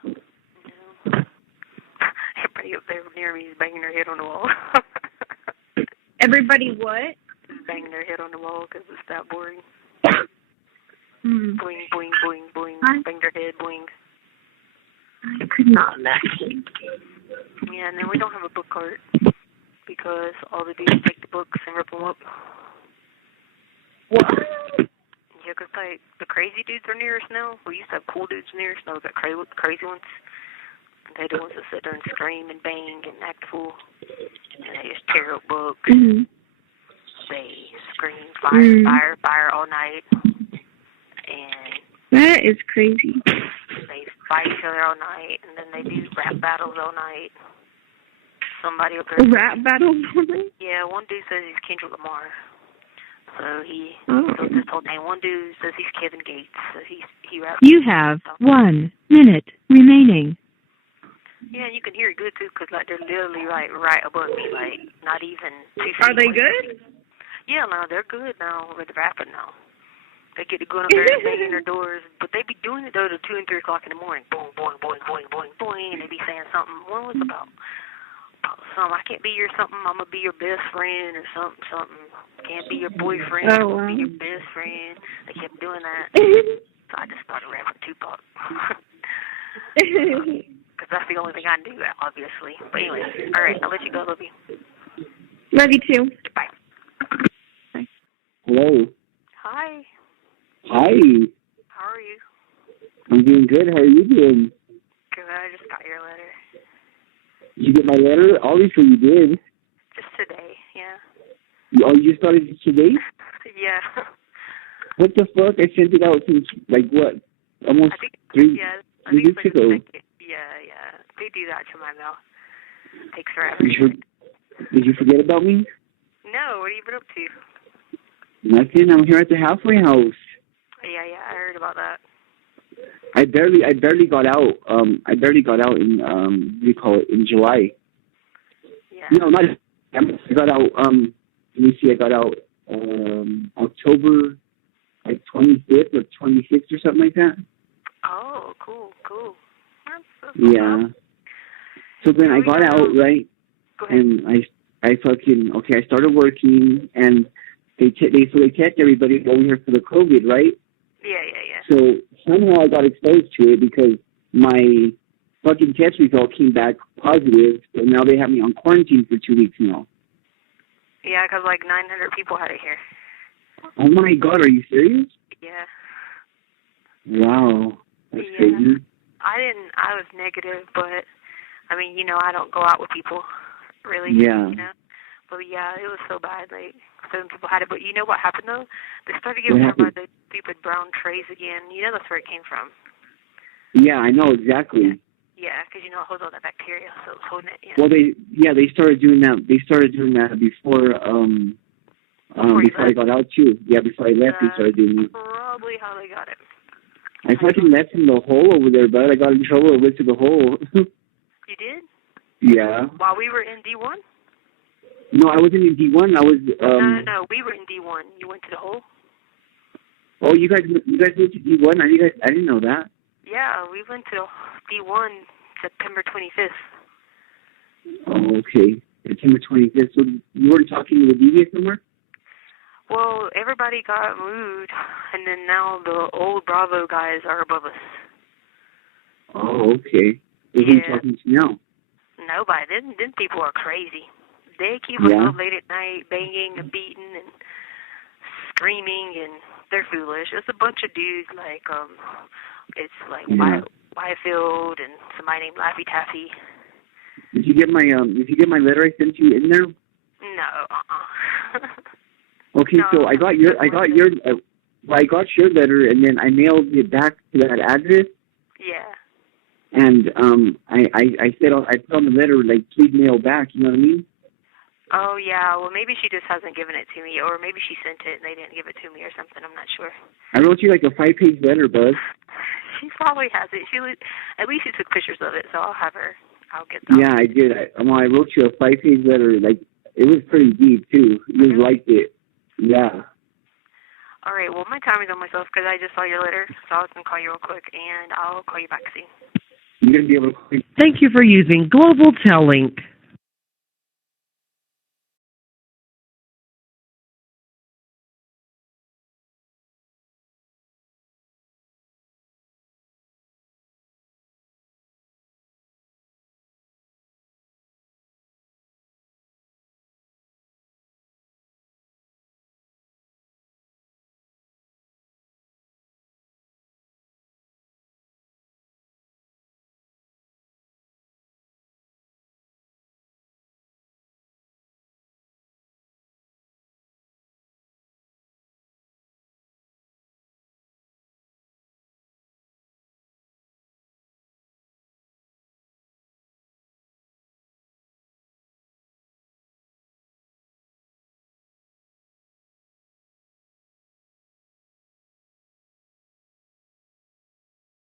Everybody up there near me is banging their head on the wall. Everybody what? Banging their head on the wall because it's that boring. Mm. Boing, boing, boing, boing. Bang their head, boing. I could not imagine. Yeah, and then we don't have a book cart because all they do is take the books and rip them up. What? Yeah, because like, the crazy dudes are near us now. We used to have cool dudes near us. Now we've got crazy ones. They're the ones that sit there and scream and bang and act fool. And they just tear up books. They scream fire all night. And that is crazy. They fight each other all night, and then they do rap battles all night. Somebody up there. Rap battles all night? Yeah, one dude says he's Kendrick Lamar. So he does this whole thing. One dude says he's Kevin Gates. So he raps. You have 1 minute remaining. Yeah, you can hear it good too, because like they're literally like right above me, like not even 2 feet. Are they good? Yeah, no, they're good now with rapping now. They get to go up there and banging their doors, but they be doing it though to 2 and 3 o'clock in the morning. Boing, boing, boing, boing, boing, boing, and they be saying something. One was about something. I can't be your something. I'm gonna be your best friend or something. Can't be your boyfriend. I'm gonna be your best friend. They kept doing that. So I just started rapping Tupac. Because that's the only thing I do, obviously. But anyway, all right, I'll let you go. Love you. Love you too. Bye. Bye. Hello. Hi. Hi. How are you? I'm doing good. How are you doing? Good. I just got your letter. Did you get my letter? Obviously you did. Just today, yeah. Oh, you just started it today? Yeah. What the fuck? I sent it out since, like, what? Almost I think, 3 like weeks ago. Yeah. They do that to my mail. Takes forever. Did you forget about me? No, what have you been up to? Nothing. I'm here at the halfway house. Yeah, I heard about that. I barely got out. I barely got out in what do you call it, in July. Yeah. No, not. I got out. Let me see. I got out October, like 25th or 26th or something like that. Oh, cool. That's Yeah. So then I got out, right? Go ahead. And I started working, and they checked everybody over here for the COVID, right? Yeah. So somehow I got exposed to it because my fucking test result came back positive, so now they have me on quarantine for 2 weeks now. Yeah, because like 900 people had it here. Oh my God, are you serious? Yeah. Wow, that's crazy. I was negative, but I mean, I don't go out with people, really. Yeah. But yeah, it was so bad. Like 7 people had it. But you know what happened though? They started giving everybody the stupid brown trays again. That's where it came from. Yeah, I know exactly. Yeah, because it holds all that bacteria, so it's holding it. Well, they started doing that. They started doing that before I got out too. Yeah, before I left, they started doing it. Probably how they got it. I fucking left in the hole over there, bud. I got in trouble. I went to the hole. You did? Yeah. While we were in D1? No, I wasn't in D1. I was. No. We were in D1. You went to the hole? Oh, you guys went to D1? I didn't know that. Yeah, we went to D1 September 25th. Oh, okay. September 25th. So you weren't talking to the DV somewhere? Well, everybody got moved, and then now the old Bravo guys are above us. Oh, okay. Who are you talking to now? Nobody. Then people are crazy. They keep us up late at night, banging and beating and screaming, and they're foolish. It's a bunch of dudes it's like Whitefield and somebody named Laffy Taffy. Did you get my letter I sent you in there? No. Okay, so I got your letter, and then I mailed it back to that address. Yeah. And I said I put on the letter like, please mail back. You know what I mean? Oh yeah. Well, maybe she just hasn't given it to me, or maybe she sent it and they didn't give it to me or something. I'm not sure. I wrote you like a 5-page letter, bud. She probably has it. At least she took pictures of it, so I'll have her. I'll get that. Yeah, I did. I wrote you a 5-page letter. Like, it was pretty deep too. You liked it. Yeah. All right. Well, my timing's on myself because I just saw your letter, so I was gonna call you real quick, and I'll call you back soon. You're gonna be able to. Thank you for using Global Tel Link.